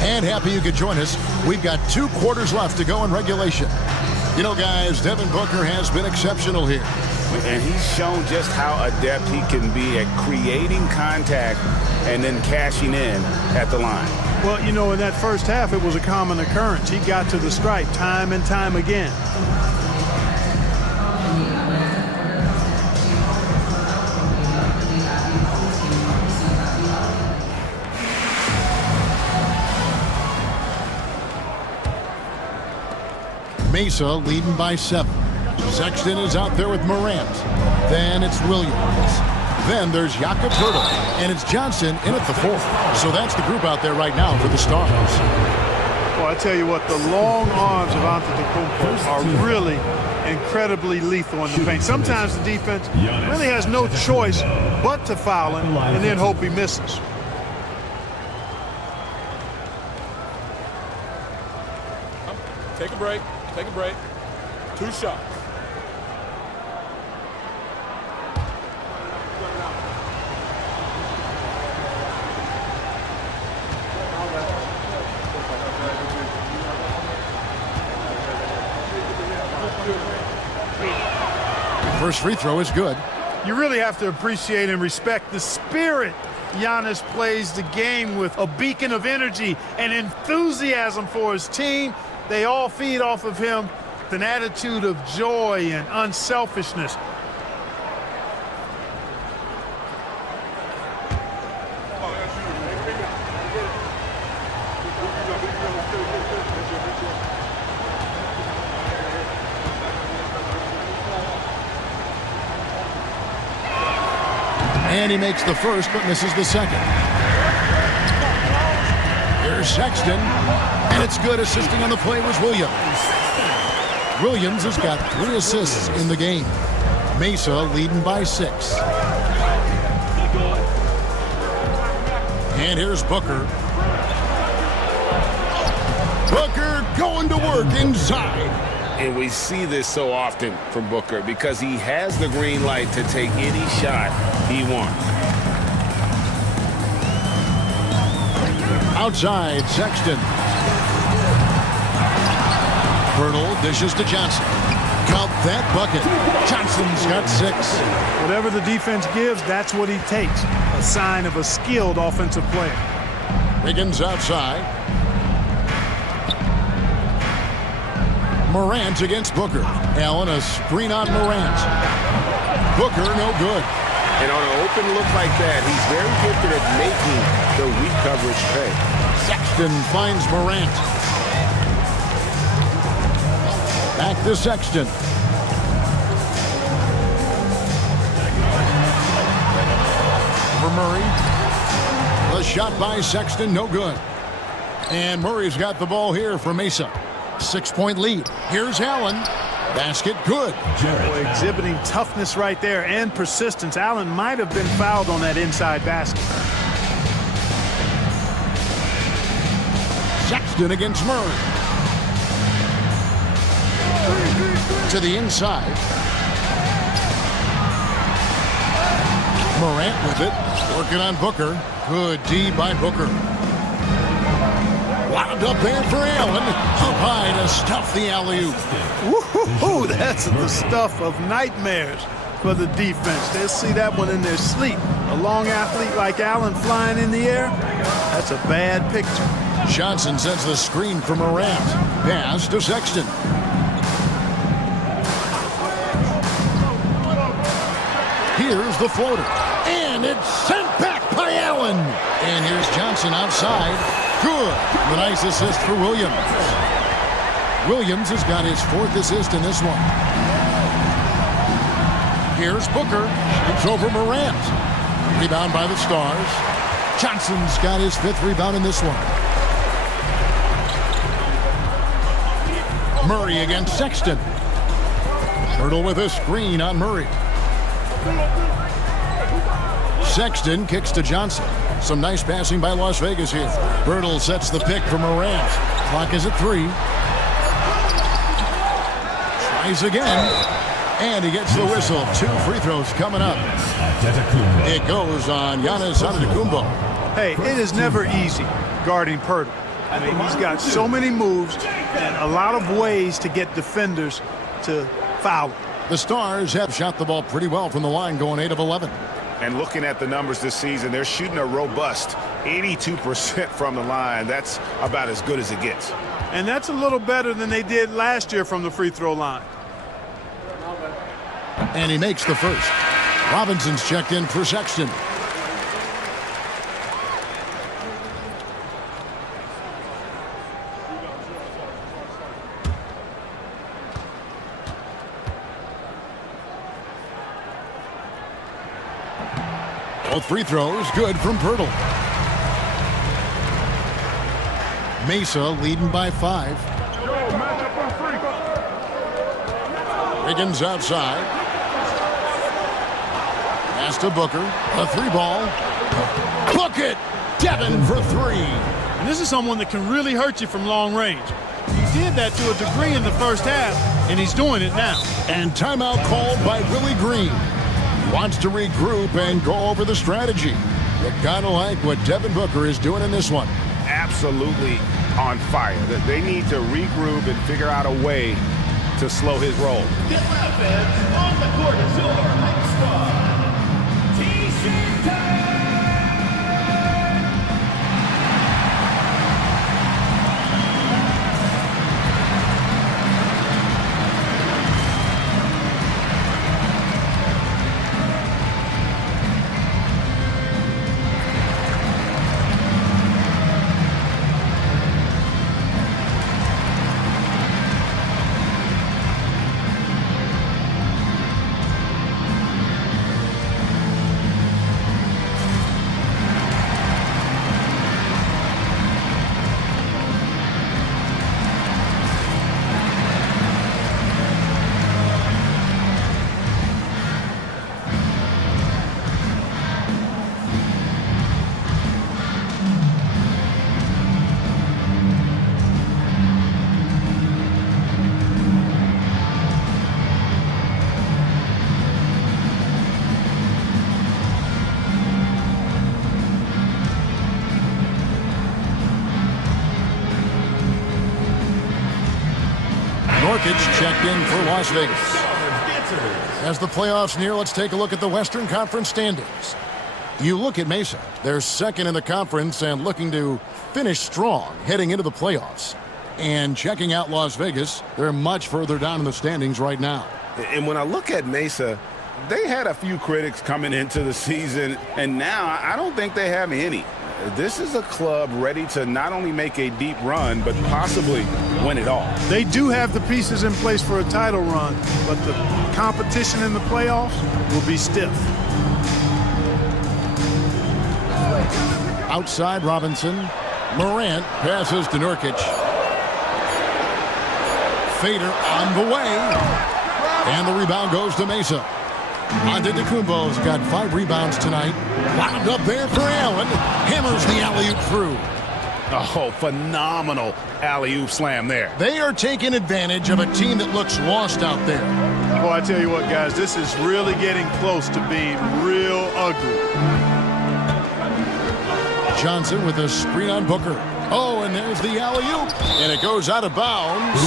And happy you could join us. We've got 2 quarters left to go in regulation. You know, guys, Devin Booker has been exceptional here. And he's shown just how adept he can be at creating contact and then cashing in at the line. Well, you know, in that first half, it was a common occurrence. He got to the stripe time and time again. Mesa leading by 7. Sexton is out there with Morant. Then it's Williams. Then there's Jakob Poeltl. And it's Johnson in at the 4th. So that's the group out there right now for the Stars. Well, I tell you what, the long arms of Antetokounmpo are really incredibly lethal in the paint. Sometimes the defense really has no choice but to foul him and then hope he misses. Take a break. Take a break. 2 shots. First free throw is good. You really have to appreciate and respect the spirit Giannis plays the game with, a beacon of energy and enthusiasm for his team. They all feed off of him with an attitude of joy and unselfishness. And he makes the first but misses the second. Here's Sexton. And it's good. Assisting on the play was Williams. Williams has got 3 assists in the game. Mesa leading by 6. And here's Booker. Booker going to work inside. And we see this so often from Booker because he has the green light to take any shot he wants. Outside, Sexton. Pirtle dishes to Johnson. Count that bucket. Johnson's got 6. Whatever the defense gives, that's what he takes. A sign of a skilled offensive player. Higgins outside. Morant against Booker. Allen a screen on Morant. Booker no good. And on an open look like that, he's very gifted at making the weak coverage pay. Sexton finds Morant. Back to Sexton. For Murray. The shot by Sexton, no good. And Murray's got the ball here for Mesa. 6-point lead. Here's Allen. Basket good. Boy, exhibiting toughness right there and persistence. Allen might have been fouled on that inside basket. Sexton against Murray. To the inside. Morant with it. Working on Booker. Good D by Booker. Wound up there for Allen. Up high to stuff the alley-oop. Woo-hoo-hoo, that's the stuff of nightmares for the defense. They'll see that one in their sleep. A long athlete like Allen flying in the air, that's a bad picture. Johnson sends the screen for Morant. Pass to Sexton. Here's the floater. And it's sent back by Allen. And here's Johnson outside. Good. The nice assist for Williams. Williams has got his 4th assist in this one. Here's Booker. It's over Morant. Rebound by the Stars. Johnson's got his 5th rebound in this one. Murray against Sexton. Pirtle with a screen on Murray. Sexton kicks to Johnson. Some nice passing by Las Vegas here. Pirtle sets the pick for Morant. Clock is at 3. Tries again. And he gets the whistle. 2 free throws coming up. It goes on Giannis Antetokounmpo. Hey, it is never easy guarding Pirtle. I mean, he's got so many moves and a lot of ways to get defenders to foul. The Stars have shot the ball pretty well from the line, going 8 of 11. And looking at the numbers this season, they're shooting a robust 82% from the line. That's about as good as it gets. And that's a little better than they did last year from the free throw line. And he makes the first. Robinson's checked in for Sexton. Both free throws good from Pirtle. Mesa leading by 5. Higgins outside. Pass to Booker. A 3-ball. Book it! Devin for 3. And this is someone that can really hurt you from long range. He did that to a degree in the first half, and he's doing it now. And timeout called by Willie Green. Wants to regroup and go over the strategy. You gotta like what Devin Booker is doing in this one. Absolutely on fire. They need to regroup and figure out a way to slow his roll. This offense on the court is your home squad. Nurkic checked in for Las Vegas. As the playoffs near, let's take a look at the Western Conference standings. You look at Mesa. They're second in the conference and looking to finish strong heading into the playoffs. And checking out Las Vegas, they're much further down in the standings right now. And when I look at Mesa, they had a few critics coming into the season, and now I don't think they have any. This is a club ready to not only make a deep run, but possibly win it all. They do have the pieces in place for a title run, but the competition in the playoffs will be stiff. Outside Robinson. Morant passes to Nurkic. Fader on the way. And the rebound goes to Mesa. Antetokounmpo's got 5 rebounds tonight. Wound up there for Allen. Hammers the alley-oop through. Oh, phenomenal alley-oop slam there. They are taking advantage of a team that looks lost out there. Boy, I tell you what, guys, this is really getting close to being real ugly. Johnson with a screen on Booker. Oh, and there's the alley-oop. And it goes out of bounds.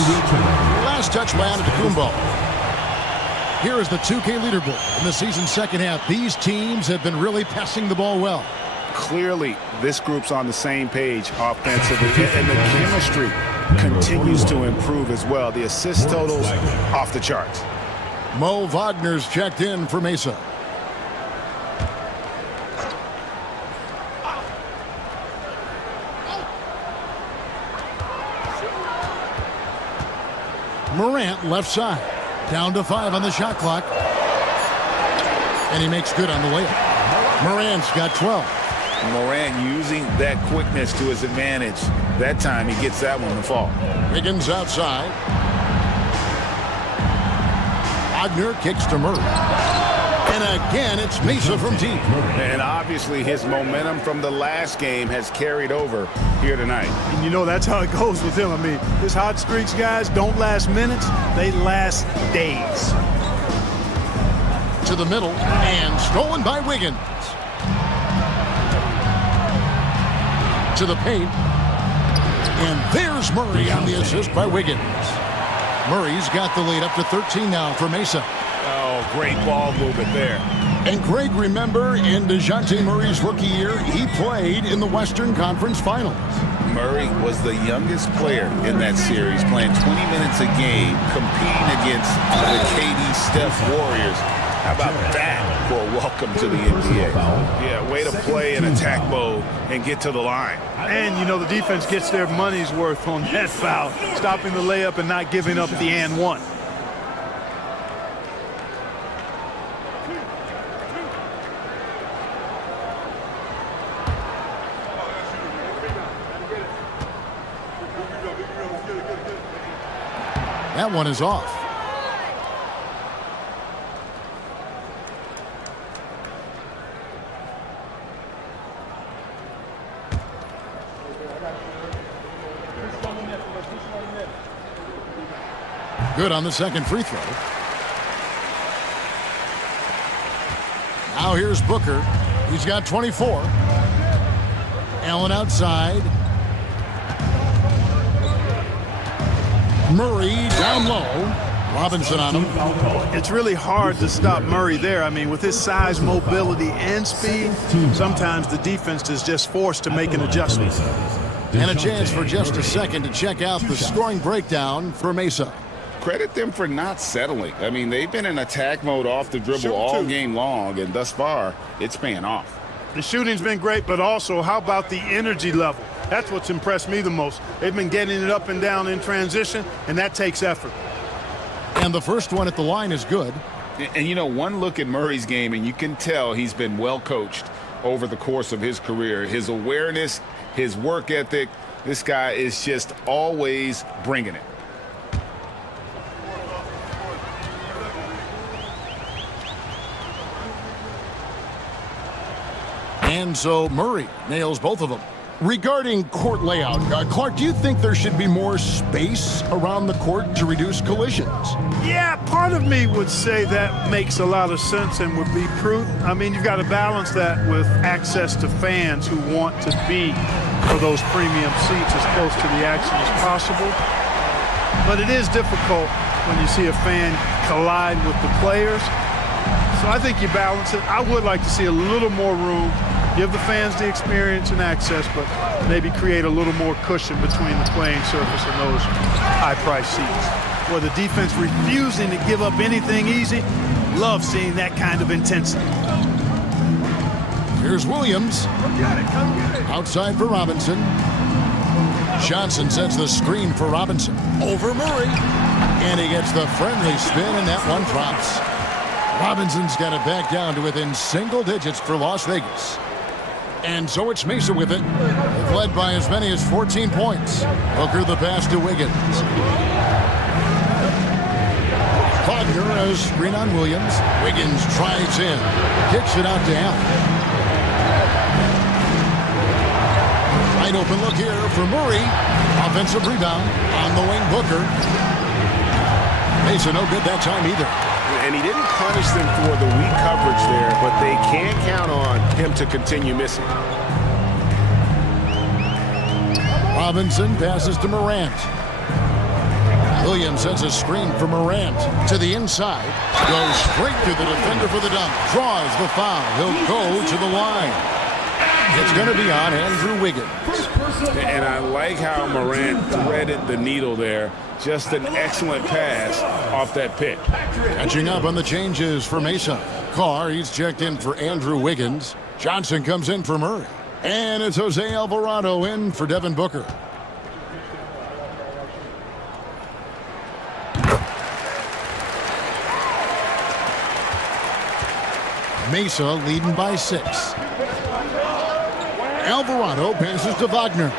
Last touch by Antetokounmpo. Here is the 2K leaderboard in the season's second half. These teams have been really passing the ball well. Clearly, this group's on the same page offensively, and the chemistry continues to improve as well. The assist totals off the charts. Mo Wagner's checked in for Mesa. Morant left side. Down to 5 on the shot clock. And he makes good on the layup. Morant's got 12. Morant using that quickness to his advantage. That time he gets that one to fall. Wiggins outside. Wagner kicks to Murray. And again, it's Mesa from deep. And obviously his momentum from the last game has carried over here tonight. And you know that's how it goes with him. I mean, his hot streaks, guys, don't last minutes. They last days. To the middle and stolen by Wiggins. To the paint. And there's Murray on the assist by Wiggins. Murray's got the lead up to 13 now for Mesa. Oh, great ball movement there. And Greg, remember, in DeJounte Murray's rookie year, he played in the Western Conference Finals. Murray was the youngest player in that series, playing 20 minutes a game, competing against the KD Steph Warriors. How about that for a welcome to the NBA? Yeah, way to play in attack mode and get to the line. And, you know, the defense gets their money's worth on that foul, stopping the layup and not giving up the and one. That one is off. Good on the second free throw. Now here's Booker. He's got 24. Allen outside. Murray down low. Robinson on him. It's really hard to stop Murray there. I mean, with his size, mobility, and speed, sometimes the defense is just forced to make an adjustment. And a chance for just a second to check out the scoring breakdown for Mesa. Credit them for not settling. I mean, they've been in attack mode off the dribble all game long, and thus far, it's paying off. The shooting's been great, but also, how about the energy level? That's what's impressed me the most. They've been getting it up and down in transition, and that takes effort. And the first one at the line is good. And you know, one look at Murray's game, and you can tell he's been well coached over the course of his career. His awareness, his work ethic, this guy is just always bringing it. And so Murray nails both of them. Regarding court layout, Clark, do you think there should be more space around the court to reduce collisions? Yeah, part of me would say that makes a lot of sense and would be prudent. I mean, you've got to balance that with access to fans who want to be for those premium seats as close to the action as possible. But it is difficult when you see a fan collide with the players. So I think you balance it. I would like to see a little more room, give the fans the experience and access, but maybe create a little more cushion between the playing surface and those high-priced seats. For the defense refusing to give up anything easy, love seeing that kind of intensity. Here's Williams. Outside for Robinson. Johnson sets the screen for Robinson. Over Murray. And he gets the friendly spin, and that one drops. Robinson's got it back down to within single digits for Las Vegas. And so it's Mesa with it. They've led by as many as 14 points. Booker the pass to Wiggins. Wagner has screen on Williams. Wiggins drives in. Kicks it out to Allen. Wide open look here for Murray. Offensive rebound on the wing, Booker. Mesa no good that time either. And he didn't punish them for the weak coverage there, but they can't count on him to continue missing. Robinson passes to Morant. Williams sends a screen for Morant to the inside. Goes straight through the defender for the dunk. Draws the foul. He'll go to the line. It's going to be on Andrew Wiggins. And I like how Morant threaded the needle there. Just an excellent pass off that pick. Catching up on the changes for Mesa. Carr, he's checked in for Andrew Wiggins. Johnson comes in for Murray. And it's Jose Alvarado in for Devin Booker. Mesa leading by 6. Alvarado passes to Wagner.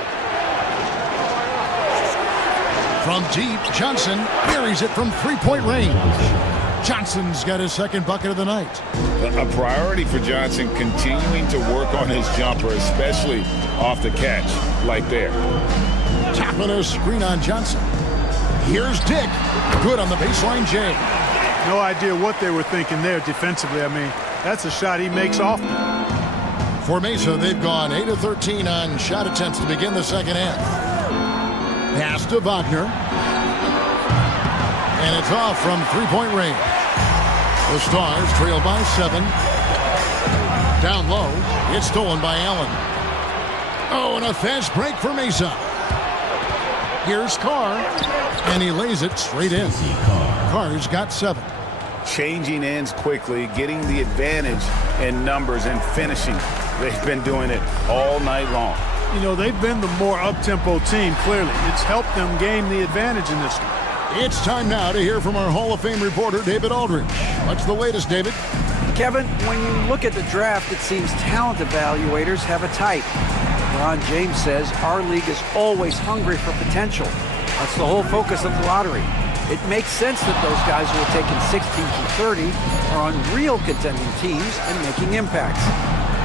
From deep, Johnson buries it from three-point range. Johnson's got his second bucket of the night. A priority for Johnson continuing to work on his jumper, especially off the catch, like there. Tapping a screen on Johnson. Here's Dick. Good on the baseline, Jay. No idea what they were thinking there defensively. I mean, that's a shot he makes often. For Mesa, they've gone 8 of 13 on shot attempts to begin the second half. Pass to Wagner. And it's off from three-point range. The Stars trail by 7. Down low. It's stolen by Allen. Oh, and a fast break for Mesa. Here's Carr. And he lays it straight in. Carr's got 7. Changing ends quickly, getting the advantage in numbers and finishing. They've been doing it all night long. You know, they've been the more up-tempo team, clearly. It's helped them gain the advantage in this one. It's time now to hear from our Hall of Fame reporter, David Aldridge. What's the latest, David? Kevin, when you look at the draft, it seems talent evaluators have a type. LeBron James says our league is always hungry for potential. That's the whole focus of the lottery. It makes sense that those guys who are taken 16 through 30 are on real contending teams and making impacts.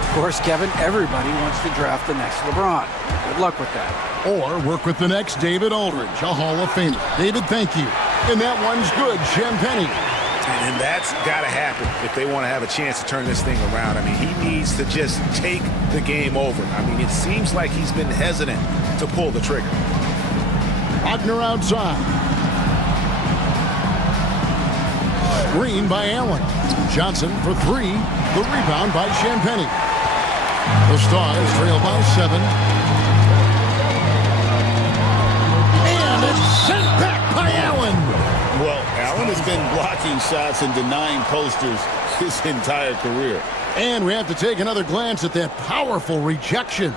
Of course, Kevin, everybody wants to draft the next LeBron. Good luck with that. Or work with the next David Aldridge, a Hall of Famer. David, thank you. And that one's good, Champagne. And that's got to happen if they want to have a chance to turn this thing around. I mean, he needs to just take the game over. I mean, it seems like he's been hesitant to pull the trigger. Wagner outside. Screen by Allen. Johnson for 3. The rebound by Champagne. The Stars trail by 7. And it's sent back by Allen. Well, Allen has been blocking shots and denying posters his entire career. And we have to take another glance at that powerful rejection.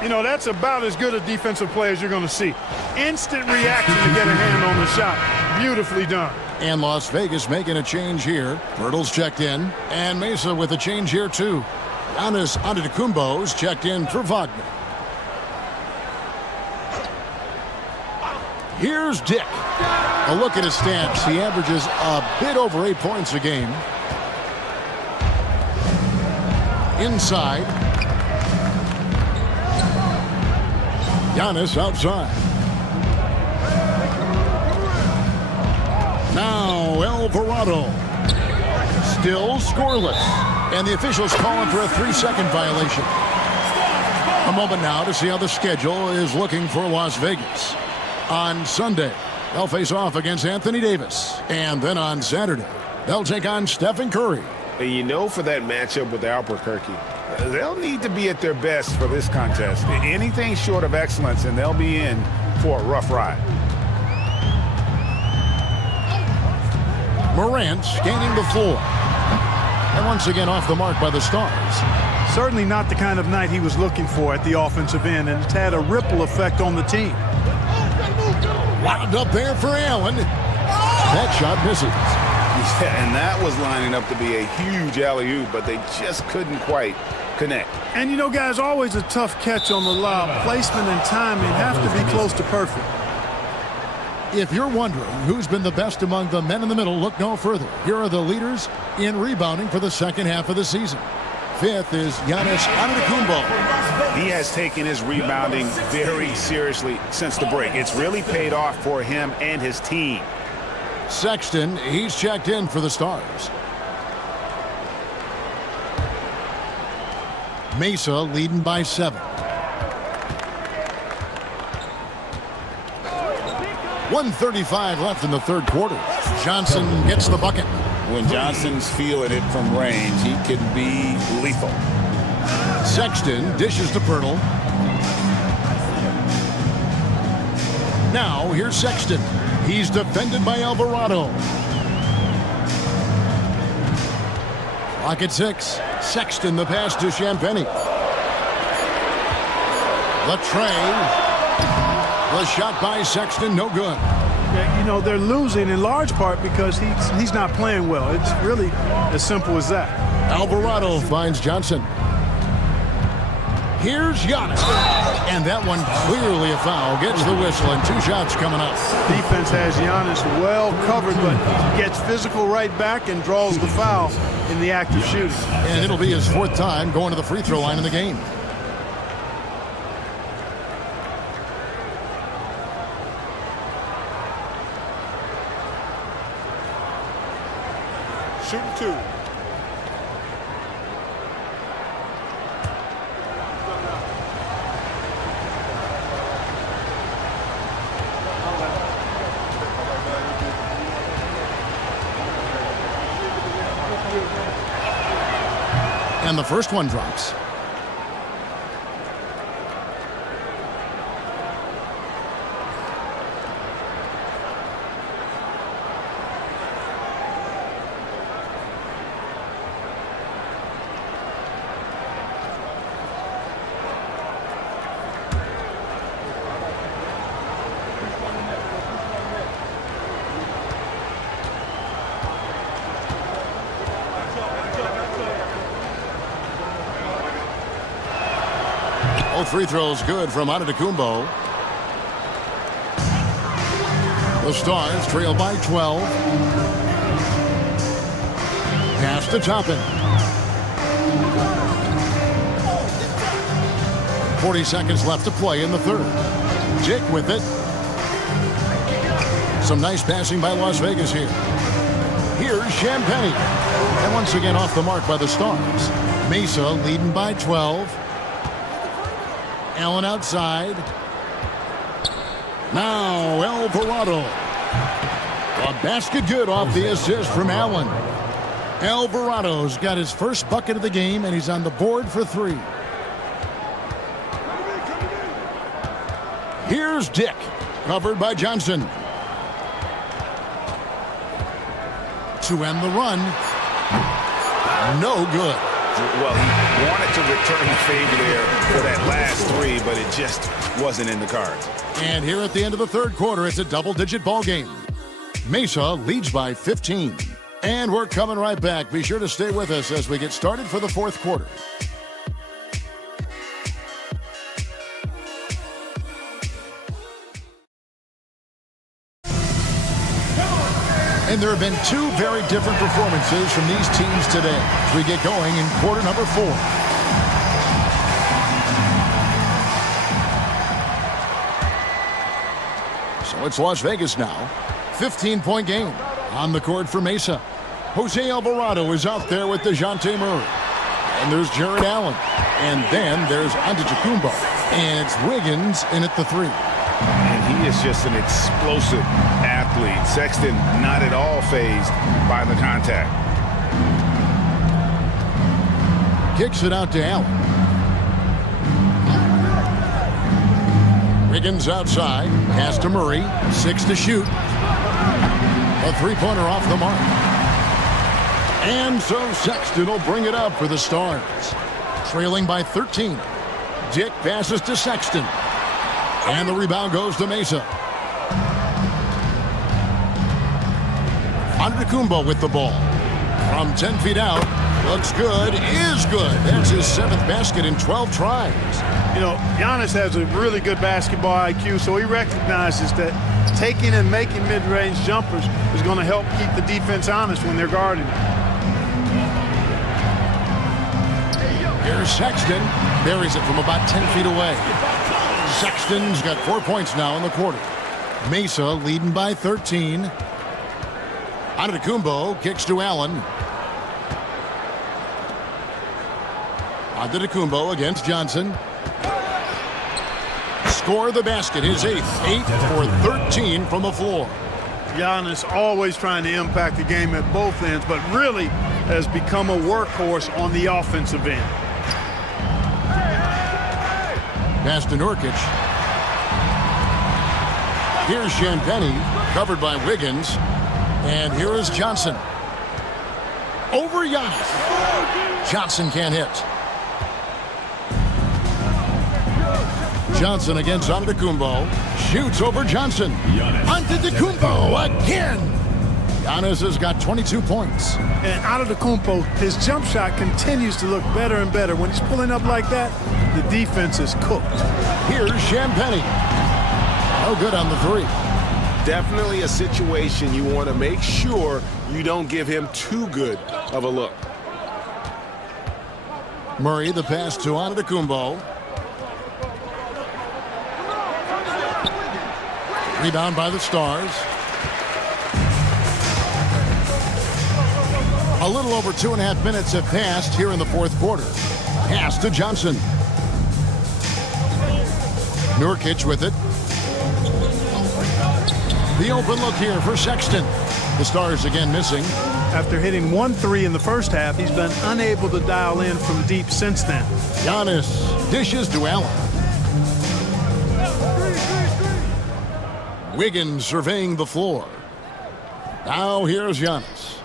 You know, that's about as good a defensive play as you're going to see. Instant reaction to get a hand on the shot. Beautifully done. And Las Vegas making a change here. Bertles checked in. And Mesa with a change here, too. Giannis Antetokounmpo's checked in for Wagner. Here's Dick. A look at his stats. He averages a bit over 8 points a game. Inside. Giannis outside. Now Alvarado. Still scoreless. And the officials calling for a 3-second violation. A moment now to see how the schedule is looking for Las Vegas. On Sunday, They'll face off against Anthony Davis. And then on Saturday, they'll take on Stephen Curry. And you know, for that matchup with Albuquerque, they'll need to be at their best for this contest. Anything short of excellence, and they'll be in for a rough ride. Morant scanning the floor. And once again off the mark by the Stars. Certainly not the kind of night he was looking for at the offensive end, and it's had a ripple effect on the team. Wound up there for Allen. That shot misses. Yeah, and that was lining up to be a huge alley-oop, but they just couldn't quite connect. And you know, guys, always a tough catch on the lob. Placement and timing have to be close to perfect. If you're wondering who's been the best among the men in the middle, look no further. Here are the leaders in rebounding for the second half of the season. Fifth is Giannis Antetokounmpo. He has taken his rebounding very seriously since the break. It's really paid off for him and his team. Sexton, he's checked in for the Stars. Mesa leading by 7. 1:35 left in the third quarter. Johnson gets the bucket. When Johnson's feeling it from range, he can be lethal. Sexton dishes to Pirtle. Now here's Sexton. He's defended by Alvarado. Clock at 6. Sexton the pass to Champagnie. The tray. The shot by Sexton, no good. Yeah, you know, they're losing in large part because he's not playing well. It's really as simple as that. Alvarado finds Johnson. Here's Giannis. And that one clearly a foul. Gets the whistle and 2 shots coming up. Defense has Giannis well covered, but gets physical right back and draws the foul in the act of shooting. And it'll be his 4th time going to the free throw line in the game. Shooting 2. And the first one drops. Both free throws good from Antetokounmpo. The Stars trail by 12. Pass to Toppin. 40 seconds left to play in the third. Jake with it. Some nice passing by Las Vegas here. Here's Champagnie. And once again off the mark by the Stars. Mesa leading by 12. Allen outside. Now Alvarado. A basket good off the assist from Allen. Alvarado's got his first bucket of the game, and he's on the board for 3. Here's Dick, covered by Johnson. To end the run. No good. Well, he wanted to return the favor there for that last 3, but it just wasn't in the cards. And here at the end of the third quarter, it's a double-digit ball game. Mesa leads by 15. And we're coming right back. Be sure to stay with us as we get started for the fourth quarter. And there have been 2 very different performances from these teams today as we get going in quarter number 4. So it's Las Vegas now. 15-point game on the court for Mesa. Jose Alvarado is out there with DeJounte Murray. And there's Jared Allen. And then there's Antetokounmpo. And it's Wiggins in at the 3. And he is just an explosive athlete. Sexton not at all fazed by the contact. Kicks it out to Allen. Wiggins outside. Pass to Murray. 6 to shoot. A three-pointer off the mark. And so Sexton will bring it up for the Stars. Trailing by 13. Dick passes to Sexton. And the rebound goes to Mesa. Antetokounmpo with the ball. From 10 feet out. Looks good. Is good. That's his 7th basket in 12 tries. You know, Giannis has a really good basketball IQ, so he recognizes that taking and making mid-range jumpers is going to help keep the defense honest when they're guarding. Here's Sexton. Buries it from about 10 feet away. Sexton's got 4 points now in the quarter. Mesa leading by 13. Antetokounmpo kicks to Allen. Antetokounmpo against Johnson. Score the basket, his 8th. 8 for 13 from the floor. Giannis always trying to impact the game at both ends, but really has become a workhorse on the offensive end. Pass to Nurkic. Here's Champagny, covered by Wiggins. And here is Johnson. Over Giannis. Johnson can't hit. Johnson against Antetokounmpo. Shoots over Johnson. Antetokounmpo again. Giannis has got 22 points. And Antetokounmpo, his jump shot continues to look better and better. When he's pulling up like that, the defense is cooked. Here's Champagny. No good on the three. Definitely a situation you want to make sure you don't give him too good of a look. Murray, the pass to Antetokounmpo. Rebound by the Stars. A little over 2.5 minutes have passed here in the fourth quarter. Pass to Johnson. Nurkic with it. The open look here for Sexton. The Stars again missing. After hitting 1 3 in the first half, he's been unable to dial in from deep since then. Giannis dishes to Allen. Wiggins surveying the floor. Now here's Giannis.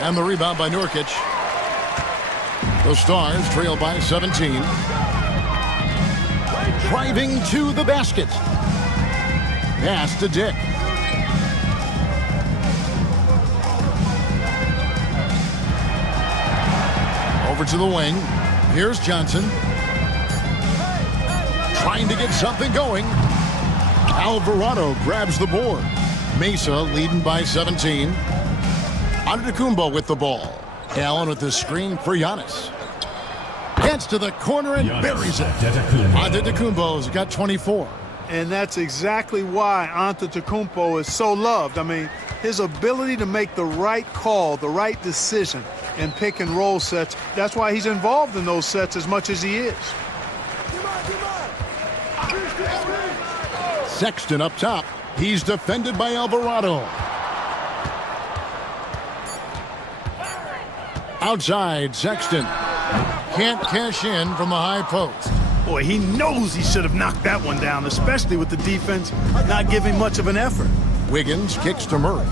And the rebound by Nurkic. The Stars trail by 17. Driving to the basket. Pass to Dick. Over to the wing. Here's Johnson. Trying to get something going. Alvarado grabs the board. Mesa leading by 17. Antetokounmpo with the ball. Allen with the screen for Giannis. Gets to the corner and buries it. Antetokounmpo's got 24. And that's exactly why Antetokounmpo is so loved. I mean, his ability to make the right call, the right decision in pick and roll sets, that's why he's involved in those sets as much as he is. Sexton up top. He's defended by Alvarado. Outside, Sexton. Can't cash in from the high post. Boy, he knows he should have knocked that one down, especially with the defense not giving much of an effort. Wiggins kicks to Murray.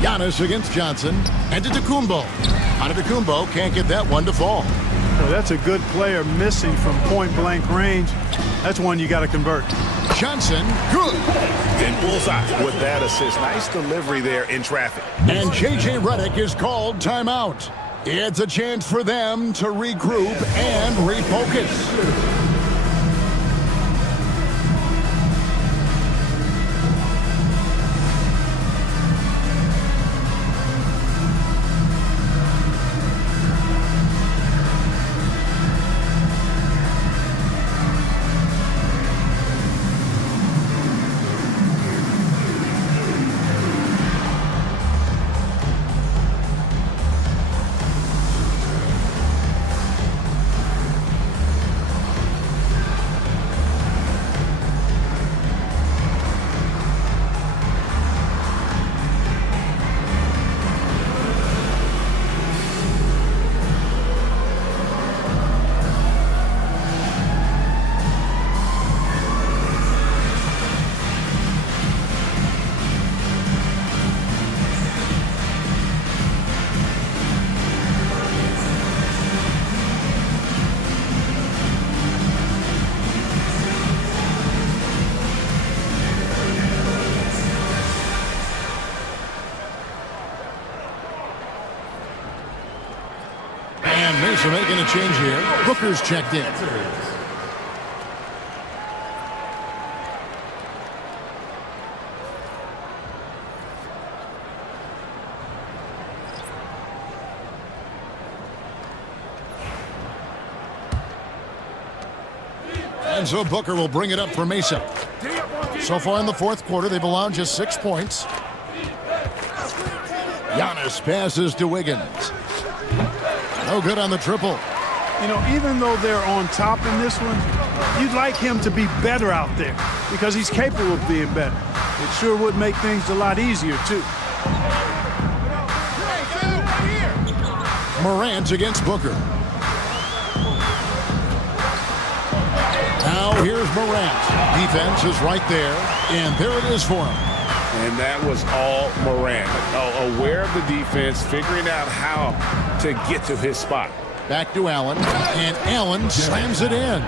Giannis against Johnson. Antetokounmpo. Antetokounmpo can't get that one to fall. Well, that's a good player missing from point-blank range. That's one you got to convert. Johnson, good. And bullseye with that assist. Nice delivery there in traffic. And J.J. Redick is called timeout. It's a chance for them to regroup and refocus. And Mesa making a change here. Booker's checked in. And so Booker will bring it up for Mesa. So far in the fourth quarter, they've allowed just 6 points. Giannis passes to Wiggins. No good on the triple. You know, even though they're on top in this one, you'd like him to be better out there because he's capable of being better. It sure would make things a lot easier, too. Morant against Booker. Now here's Morant. Defense is right there, and there it is for him. And that was all Morant. Aware of the defense, figuring out how to get to his spot. Back to Allen, and Allen slams it in.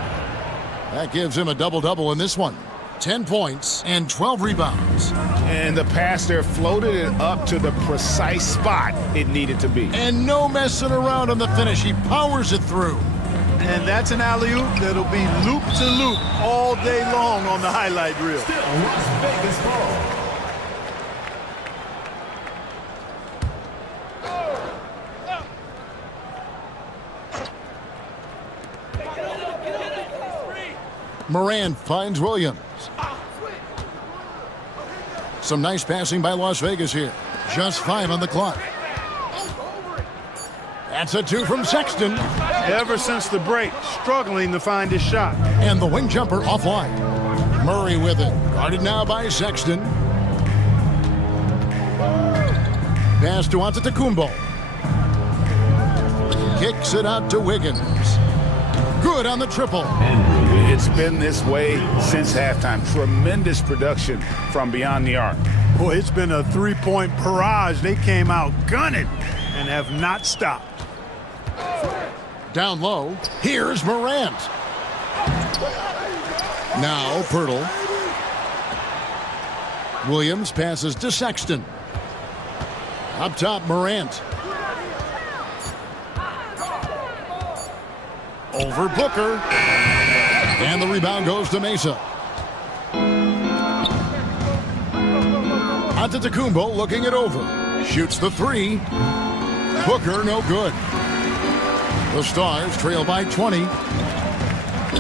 That gives him a double-double in this one. 10 points and 12 rebounds. And the pass there floated it up to the precise spot it needed to be. And no messing around on the finish. He powers it through. And that's an alley-oop that'll be loop to loop all day long on the highlight reel. Still Las Vegas ball. Morant finds Williams. Some nice passing by Las Vegas here. Just 5 on the clock. That's a 2 from Sexton. Ever since the break, struggling to find his shot. And the wing jumper offline. Murray with it. Guarded now by Sexton. Pass to Antetokounmpo. Kicks it out to Wiggins. Good on the triple. It's been this way since halftime. Tremendous production from beyond the arc. Boy, it's been a three-point barrage. They came out gunning and have not stopped. Down low, here's Morant. Now Pirtle. Williams passes to Sexton. Up top, Morant. Over Booker. And the rebound goes to Mesa. Antetokounmpo looking it over. Shoots the 3. Booker, no good. The Stars trail by 20.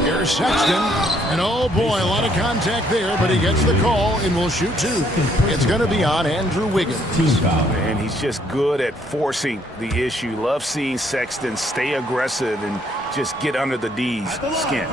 Here's Sexton. And oh boy, a lot of contact there, but he gets the call and will shoot 2. It's going to be on Andrew Wiggins. And he's just good at forcing the issue. Love seeing Sexton stay aggressive and just get under the D's skin.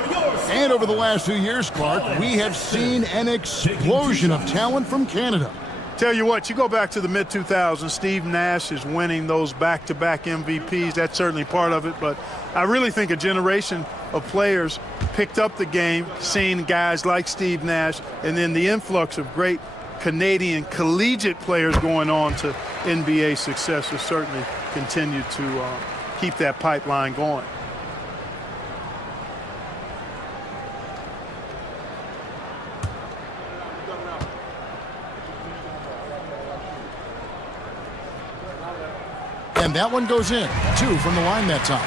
And over the last 2 years, Clark, we have seen an explosion of talent from Canada. Tell you what, you go back to the mid-2000s, Steve Nash is winning those back-to-back MVPs. That's certainly part of it, but I really think a generation of players picked up the game, seeing guys like Steve Nash, and then the influx of great Canadian collegiate players going on to NBA success has certainly continued to keep that pipeline going. And that one goes in. 2 from the line that time.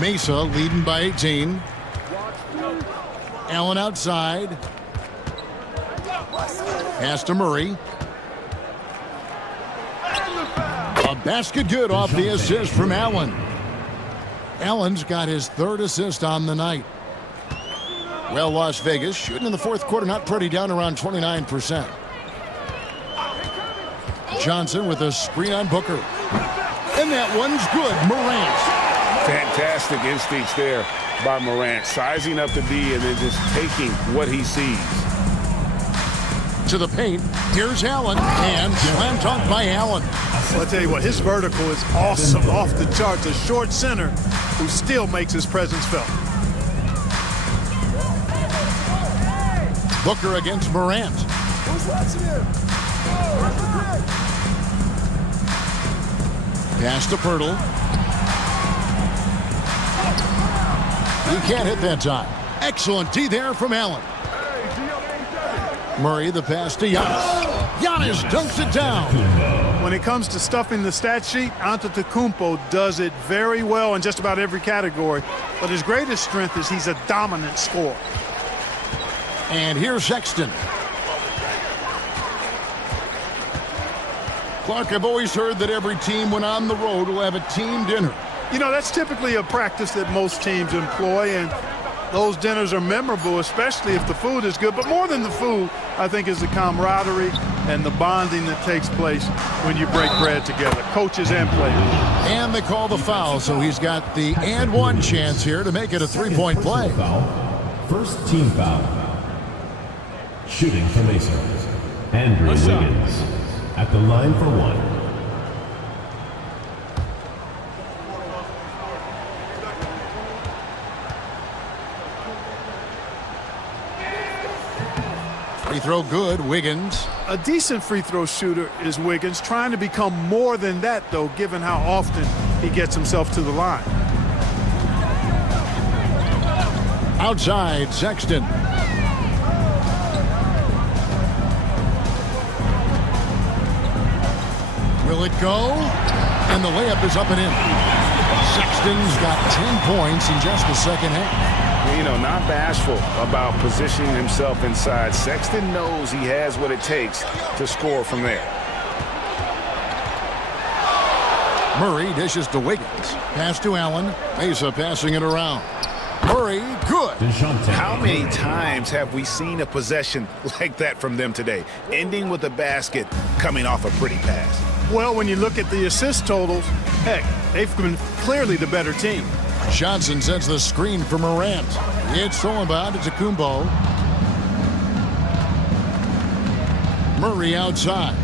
Mesa leading by 18. Allen outside. Pass to Murray. A basket good off the assist from Allen. Allen's got his 3rd assist on the night. Well, Las Vegas shooting in the fourth quarter, not pretty, down around 29%. Johnson with a screen on Booker. And that one's good. Morant. Fantastic instincts there by Morant. Sizing up the D and then just taking what he sees. To the paint. Here's Allen. And slam dunk by Allen. Well, I'll tell you what, his vertical is awesome, off the charts. A short center who still makes his presence felt. Booker against Morant. Who's watching him? Pass to Pirtle. He can't hit that time. Excellent D there from Allen. Murray, the pass to Giannis. Giannis dunks it down. When it comes to stuffing the stat sheet, Antetokounmpo does it very well in just about every category. But his greatest strength is he's a dominant scorer. And here's Sexton. Clark, I've always heard that every team when on the road will have a team dinner. You know, that's typically a practice that most teams employ, and those dinners are memorable, especially if the food is good. But more than the food, I think, is the camaraderie and the bonding that takes place when you break bread together, coaches and players. And they call the foul, so he's got the and one chance here to make it a three-point play. First team foul. Shooting for Mesa. Andrew Wiggins at the line for one. Free throw good, Wiggins. A decent free throw shooter is Wiggins, trying to become more than that, though, given how often he gets himself to the line. Outside, Sexton. Will it go? And the layup is up and in. Sexton's got 10 points in just the second half. You know, not bashful about positioning himself inside. Sexton knows he has what it takes to score from there. Murray dishes to Wiggins. Pass to Allen. Mesa passing it around. Murray, good. How many times have we seen a possession like that from them today, ending with a basket coming off a pretty pass? Well, when you look at the assist totals, heck, they've been clearly the better team. Johnson sends the screen for Morant. It's thrown by Antetokounmpo. Murray outside.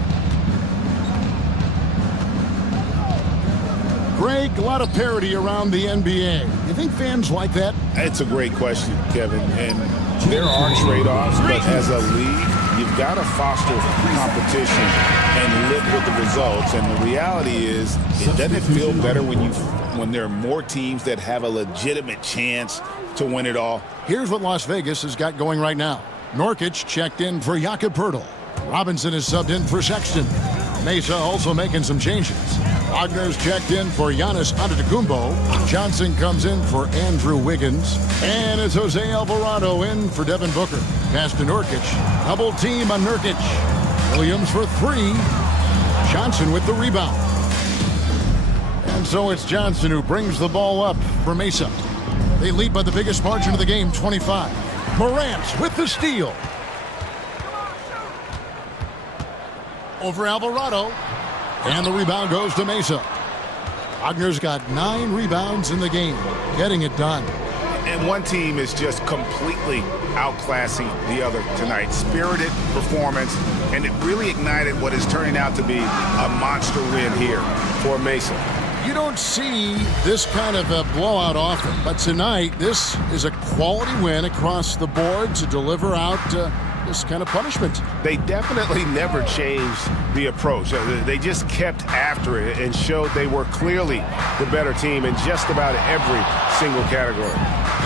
Greg, a lot of parity around the NBA. You think fans like that? It's a great question, Kevin. And there are trade-offs, but as a league, you've got to foster competition and live with the results. And the reality is, it doesn't feel better when there are more teams that have a legitimate chance to win it all. Here's what Las Vegas has got going right now. Nurkic checked in for Jakob Poeltl. Robinson is subbed in for Sexton. Mesa also making some changes. Wagner's checked in for Giannis Antetokounmpo. Johnson comes in for Andrew Wiggins. And it's Jose Alvarado in for Devin Booker. Pass to Nurkic. Double team on Nurkic. Williams for three. Johnson with the rebound. And so it's Johnson who brings the ball up for Mesa. They lead by the biggest margin of the game, 25. Morant with the steal. Over Alvarado. And the rebound goes to Mesa. Wagner's got 9 rebounds in the game, getting it done. And one team is just completely outclassing the other tonight. Spirited performance, and it really ignited what is turning out to be a monster win here for Mesa. You don't see this kind of a blowout often, but tonight this is a quality win across the board to deliver out this kind of punishment. They definitely never changed the approach. They just kept after it and showed they were clearly the better team in just about every single category.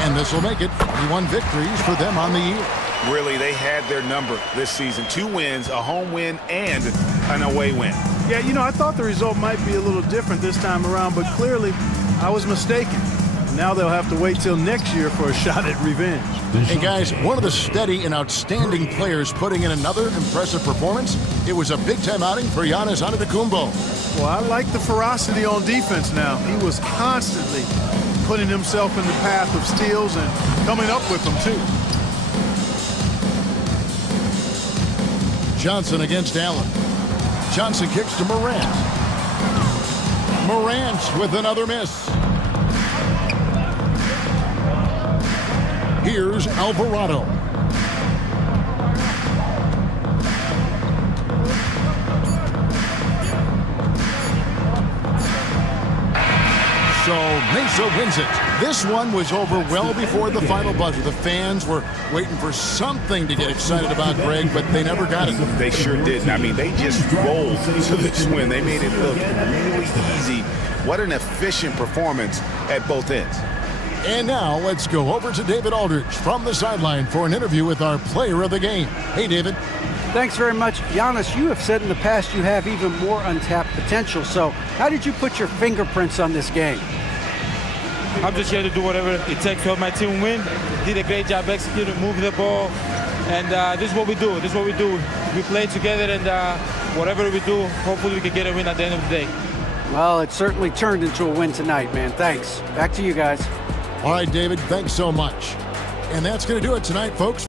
And this will make it 21 victories for them on the year. Really, they had their number this season. 2 wins, a home win, and an away win. Yeah, you know, I thought the result might be a little different this time around, but clearly I was mistaken. Now they'll have to wait till next year for a shot at revenge. Hey guys, one of the steady and outstanding players putting in another impressive performance. It was a big-time outing for Giannis Antetokounmpo. Well, I like the ferocity on defense now. He was constantly putting himself in the path of steals and coming up with them too. Johnson against Allen. Johnson kicks to Morant. Morant with another miss. Here's Alvarado. So Mesa wins it. This one was over well before the final buzzer. The fans were waiting for something to get excited about, Greg, but they never got it. They sure didn't. I mean, they just rolled to this win. They made it look really easy. What an efficient performance at both ends. And now let's go over to David Aldridge from the sideline for an interview with our player of the game. Hey, David. Thanks very much. Giannis, you have said in the past you have even more untapped potential. So how did you put your fingerprints on this game? I'm just here to do whatever it takes to help my team win. Did a great job executing, moving the ball. And this is what we do. This is what we do. We play together, and whatever we do, hopefully we can get a win at the end of the day. Well, it certainly turned into a win tonight, man. Thanks. Back to you guys. All right, David, thanks so much. And that's going to do it tonight, folks.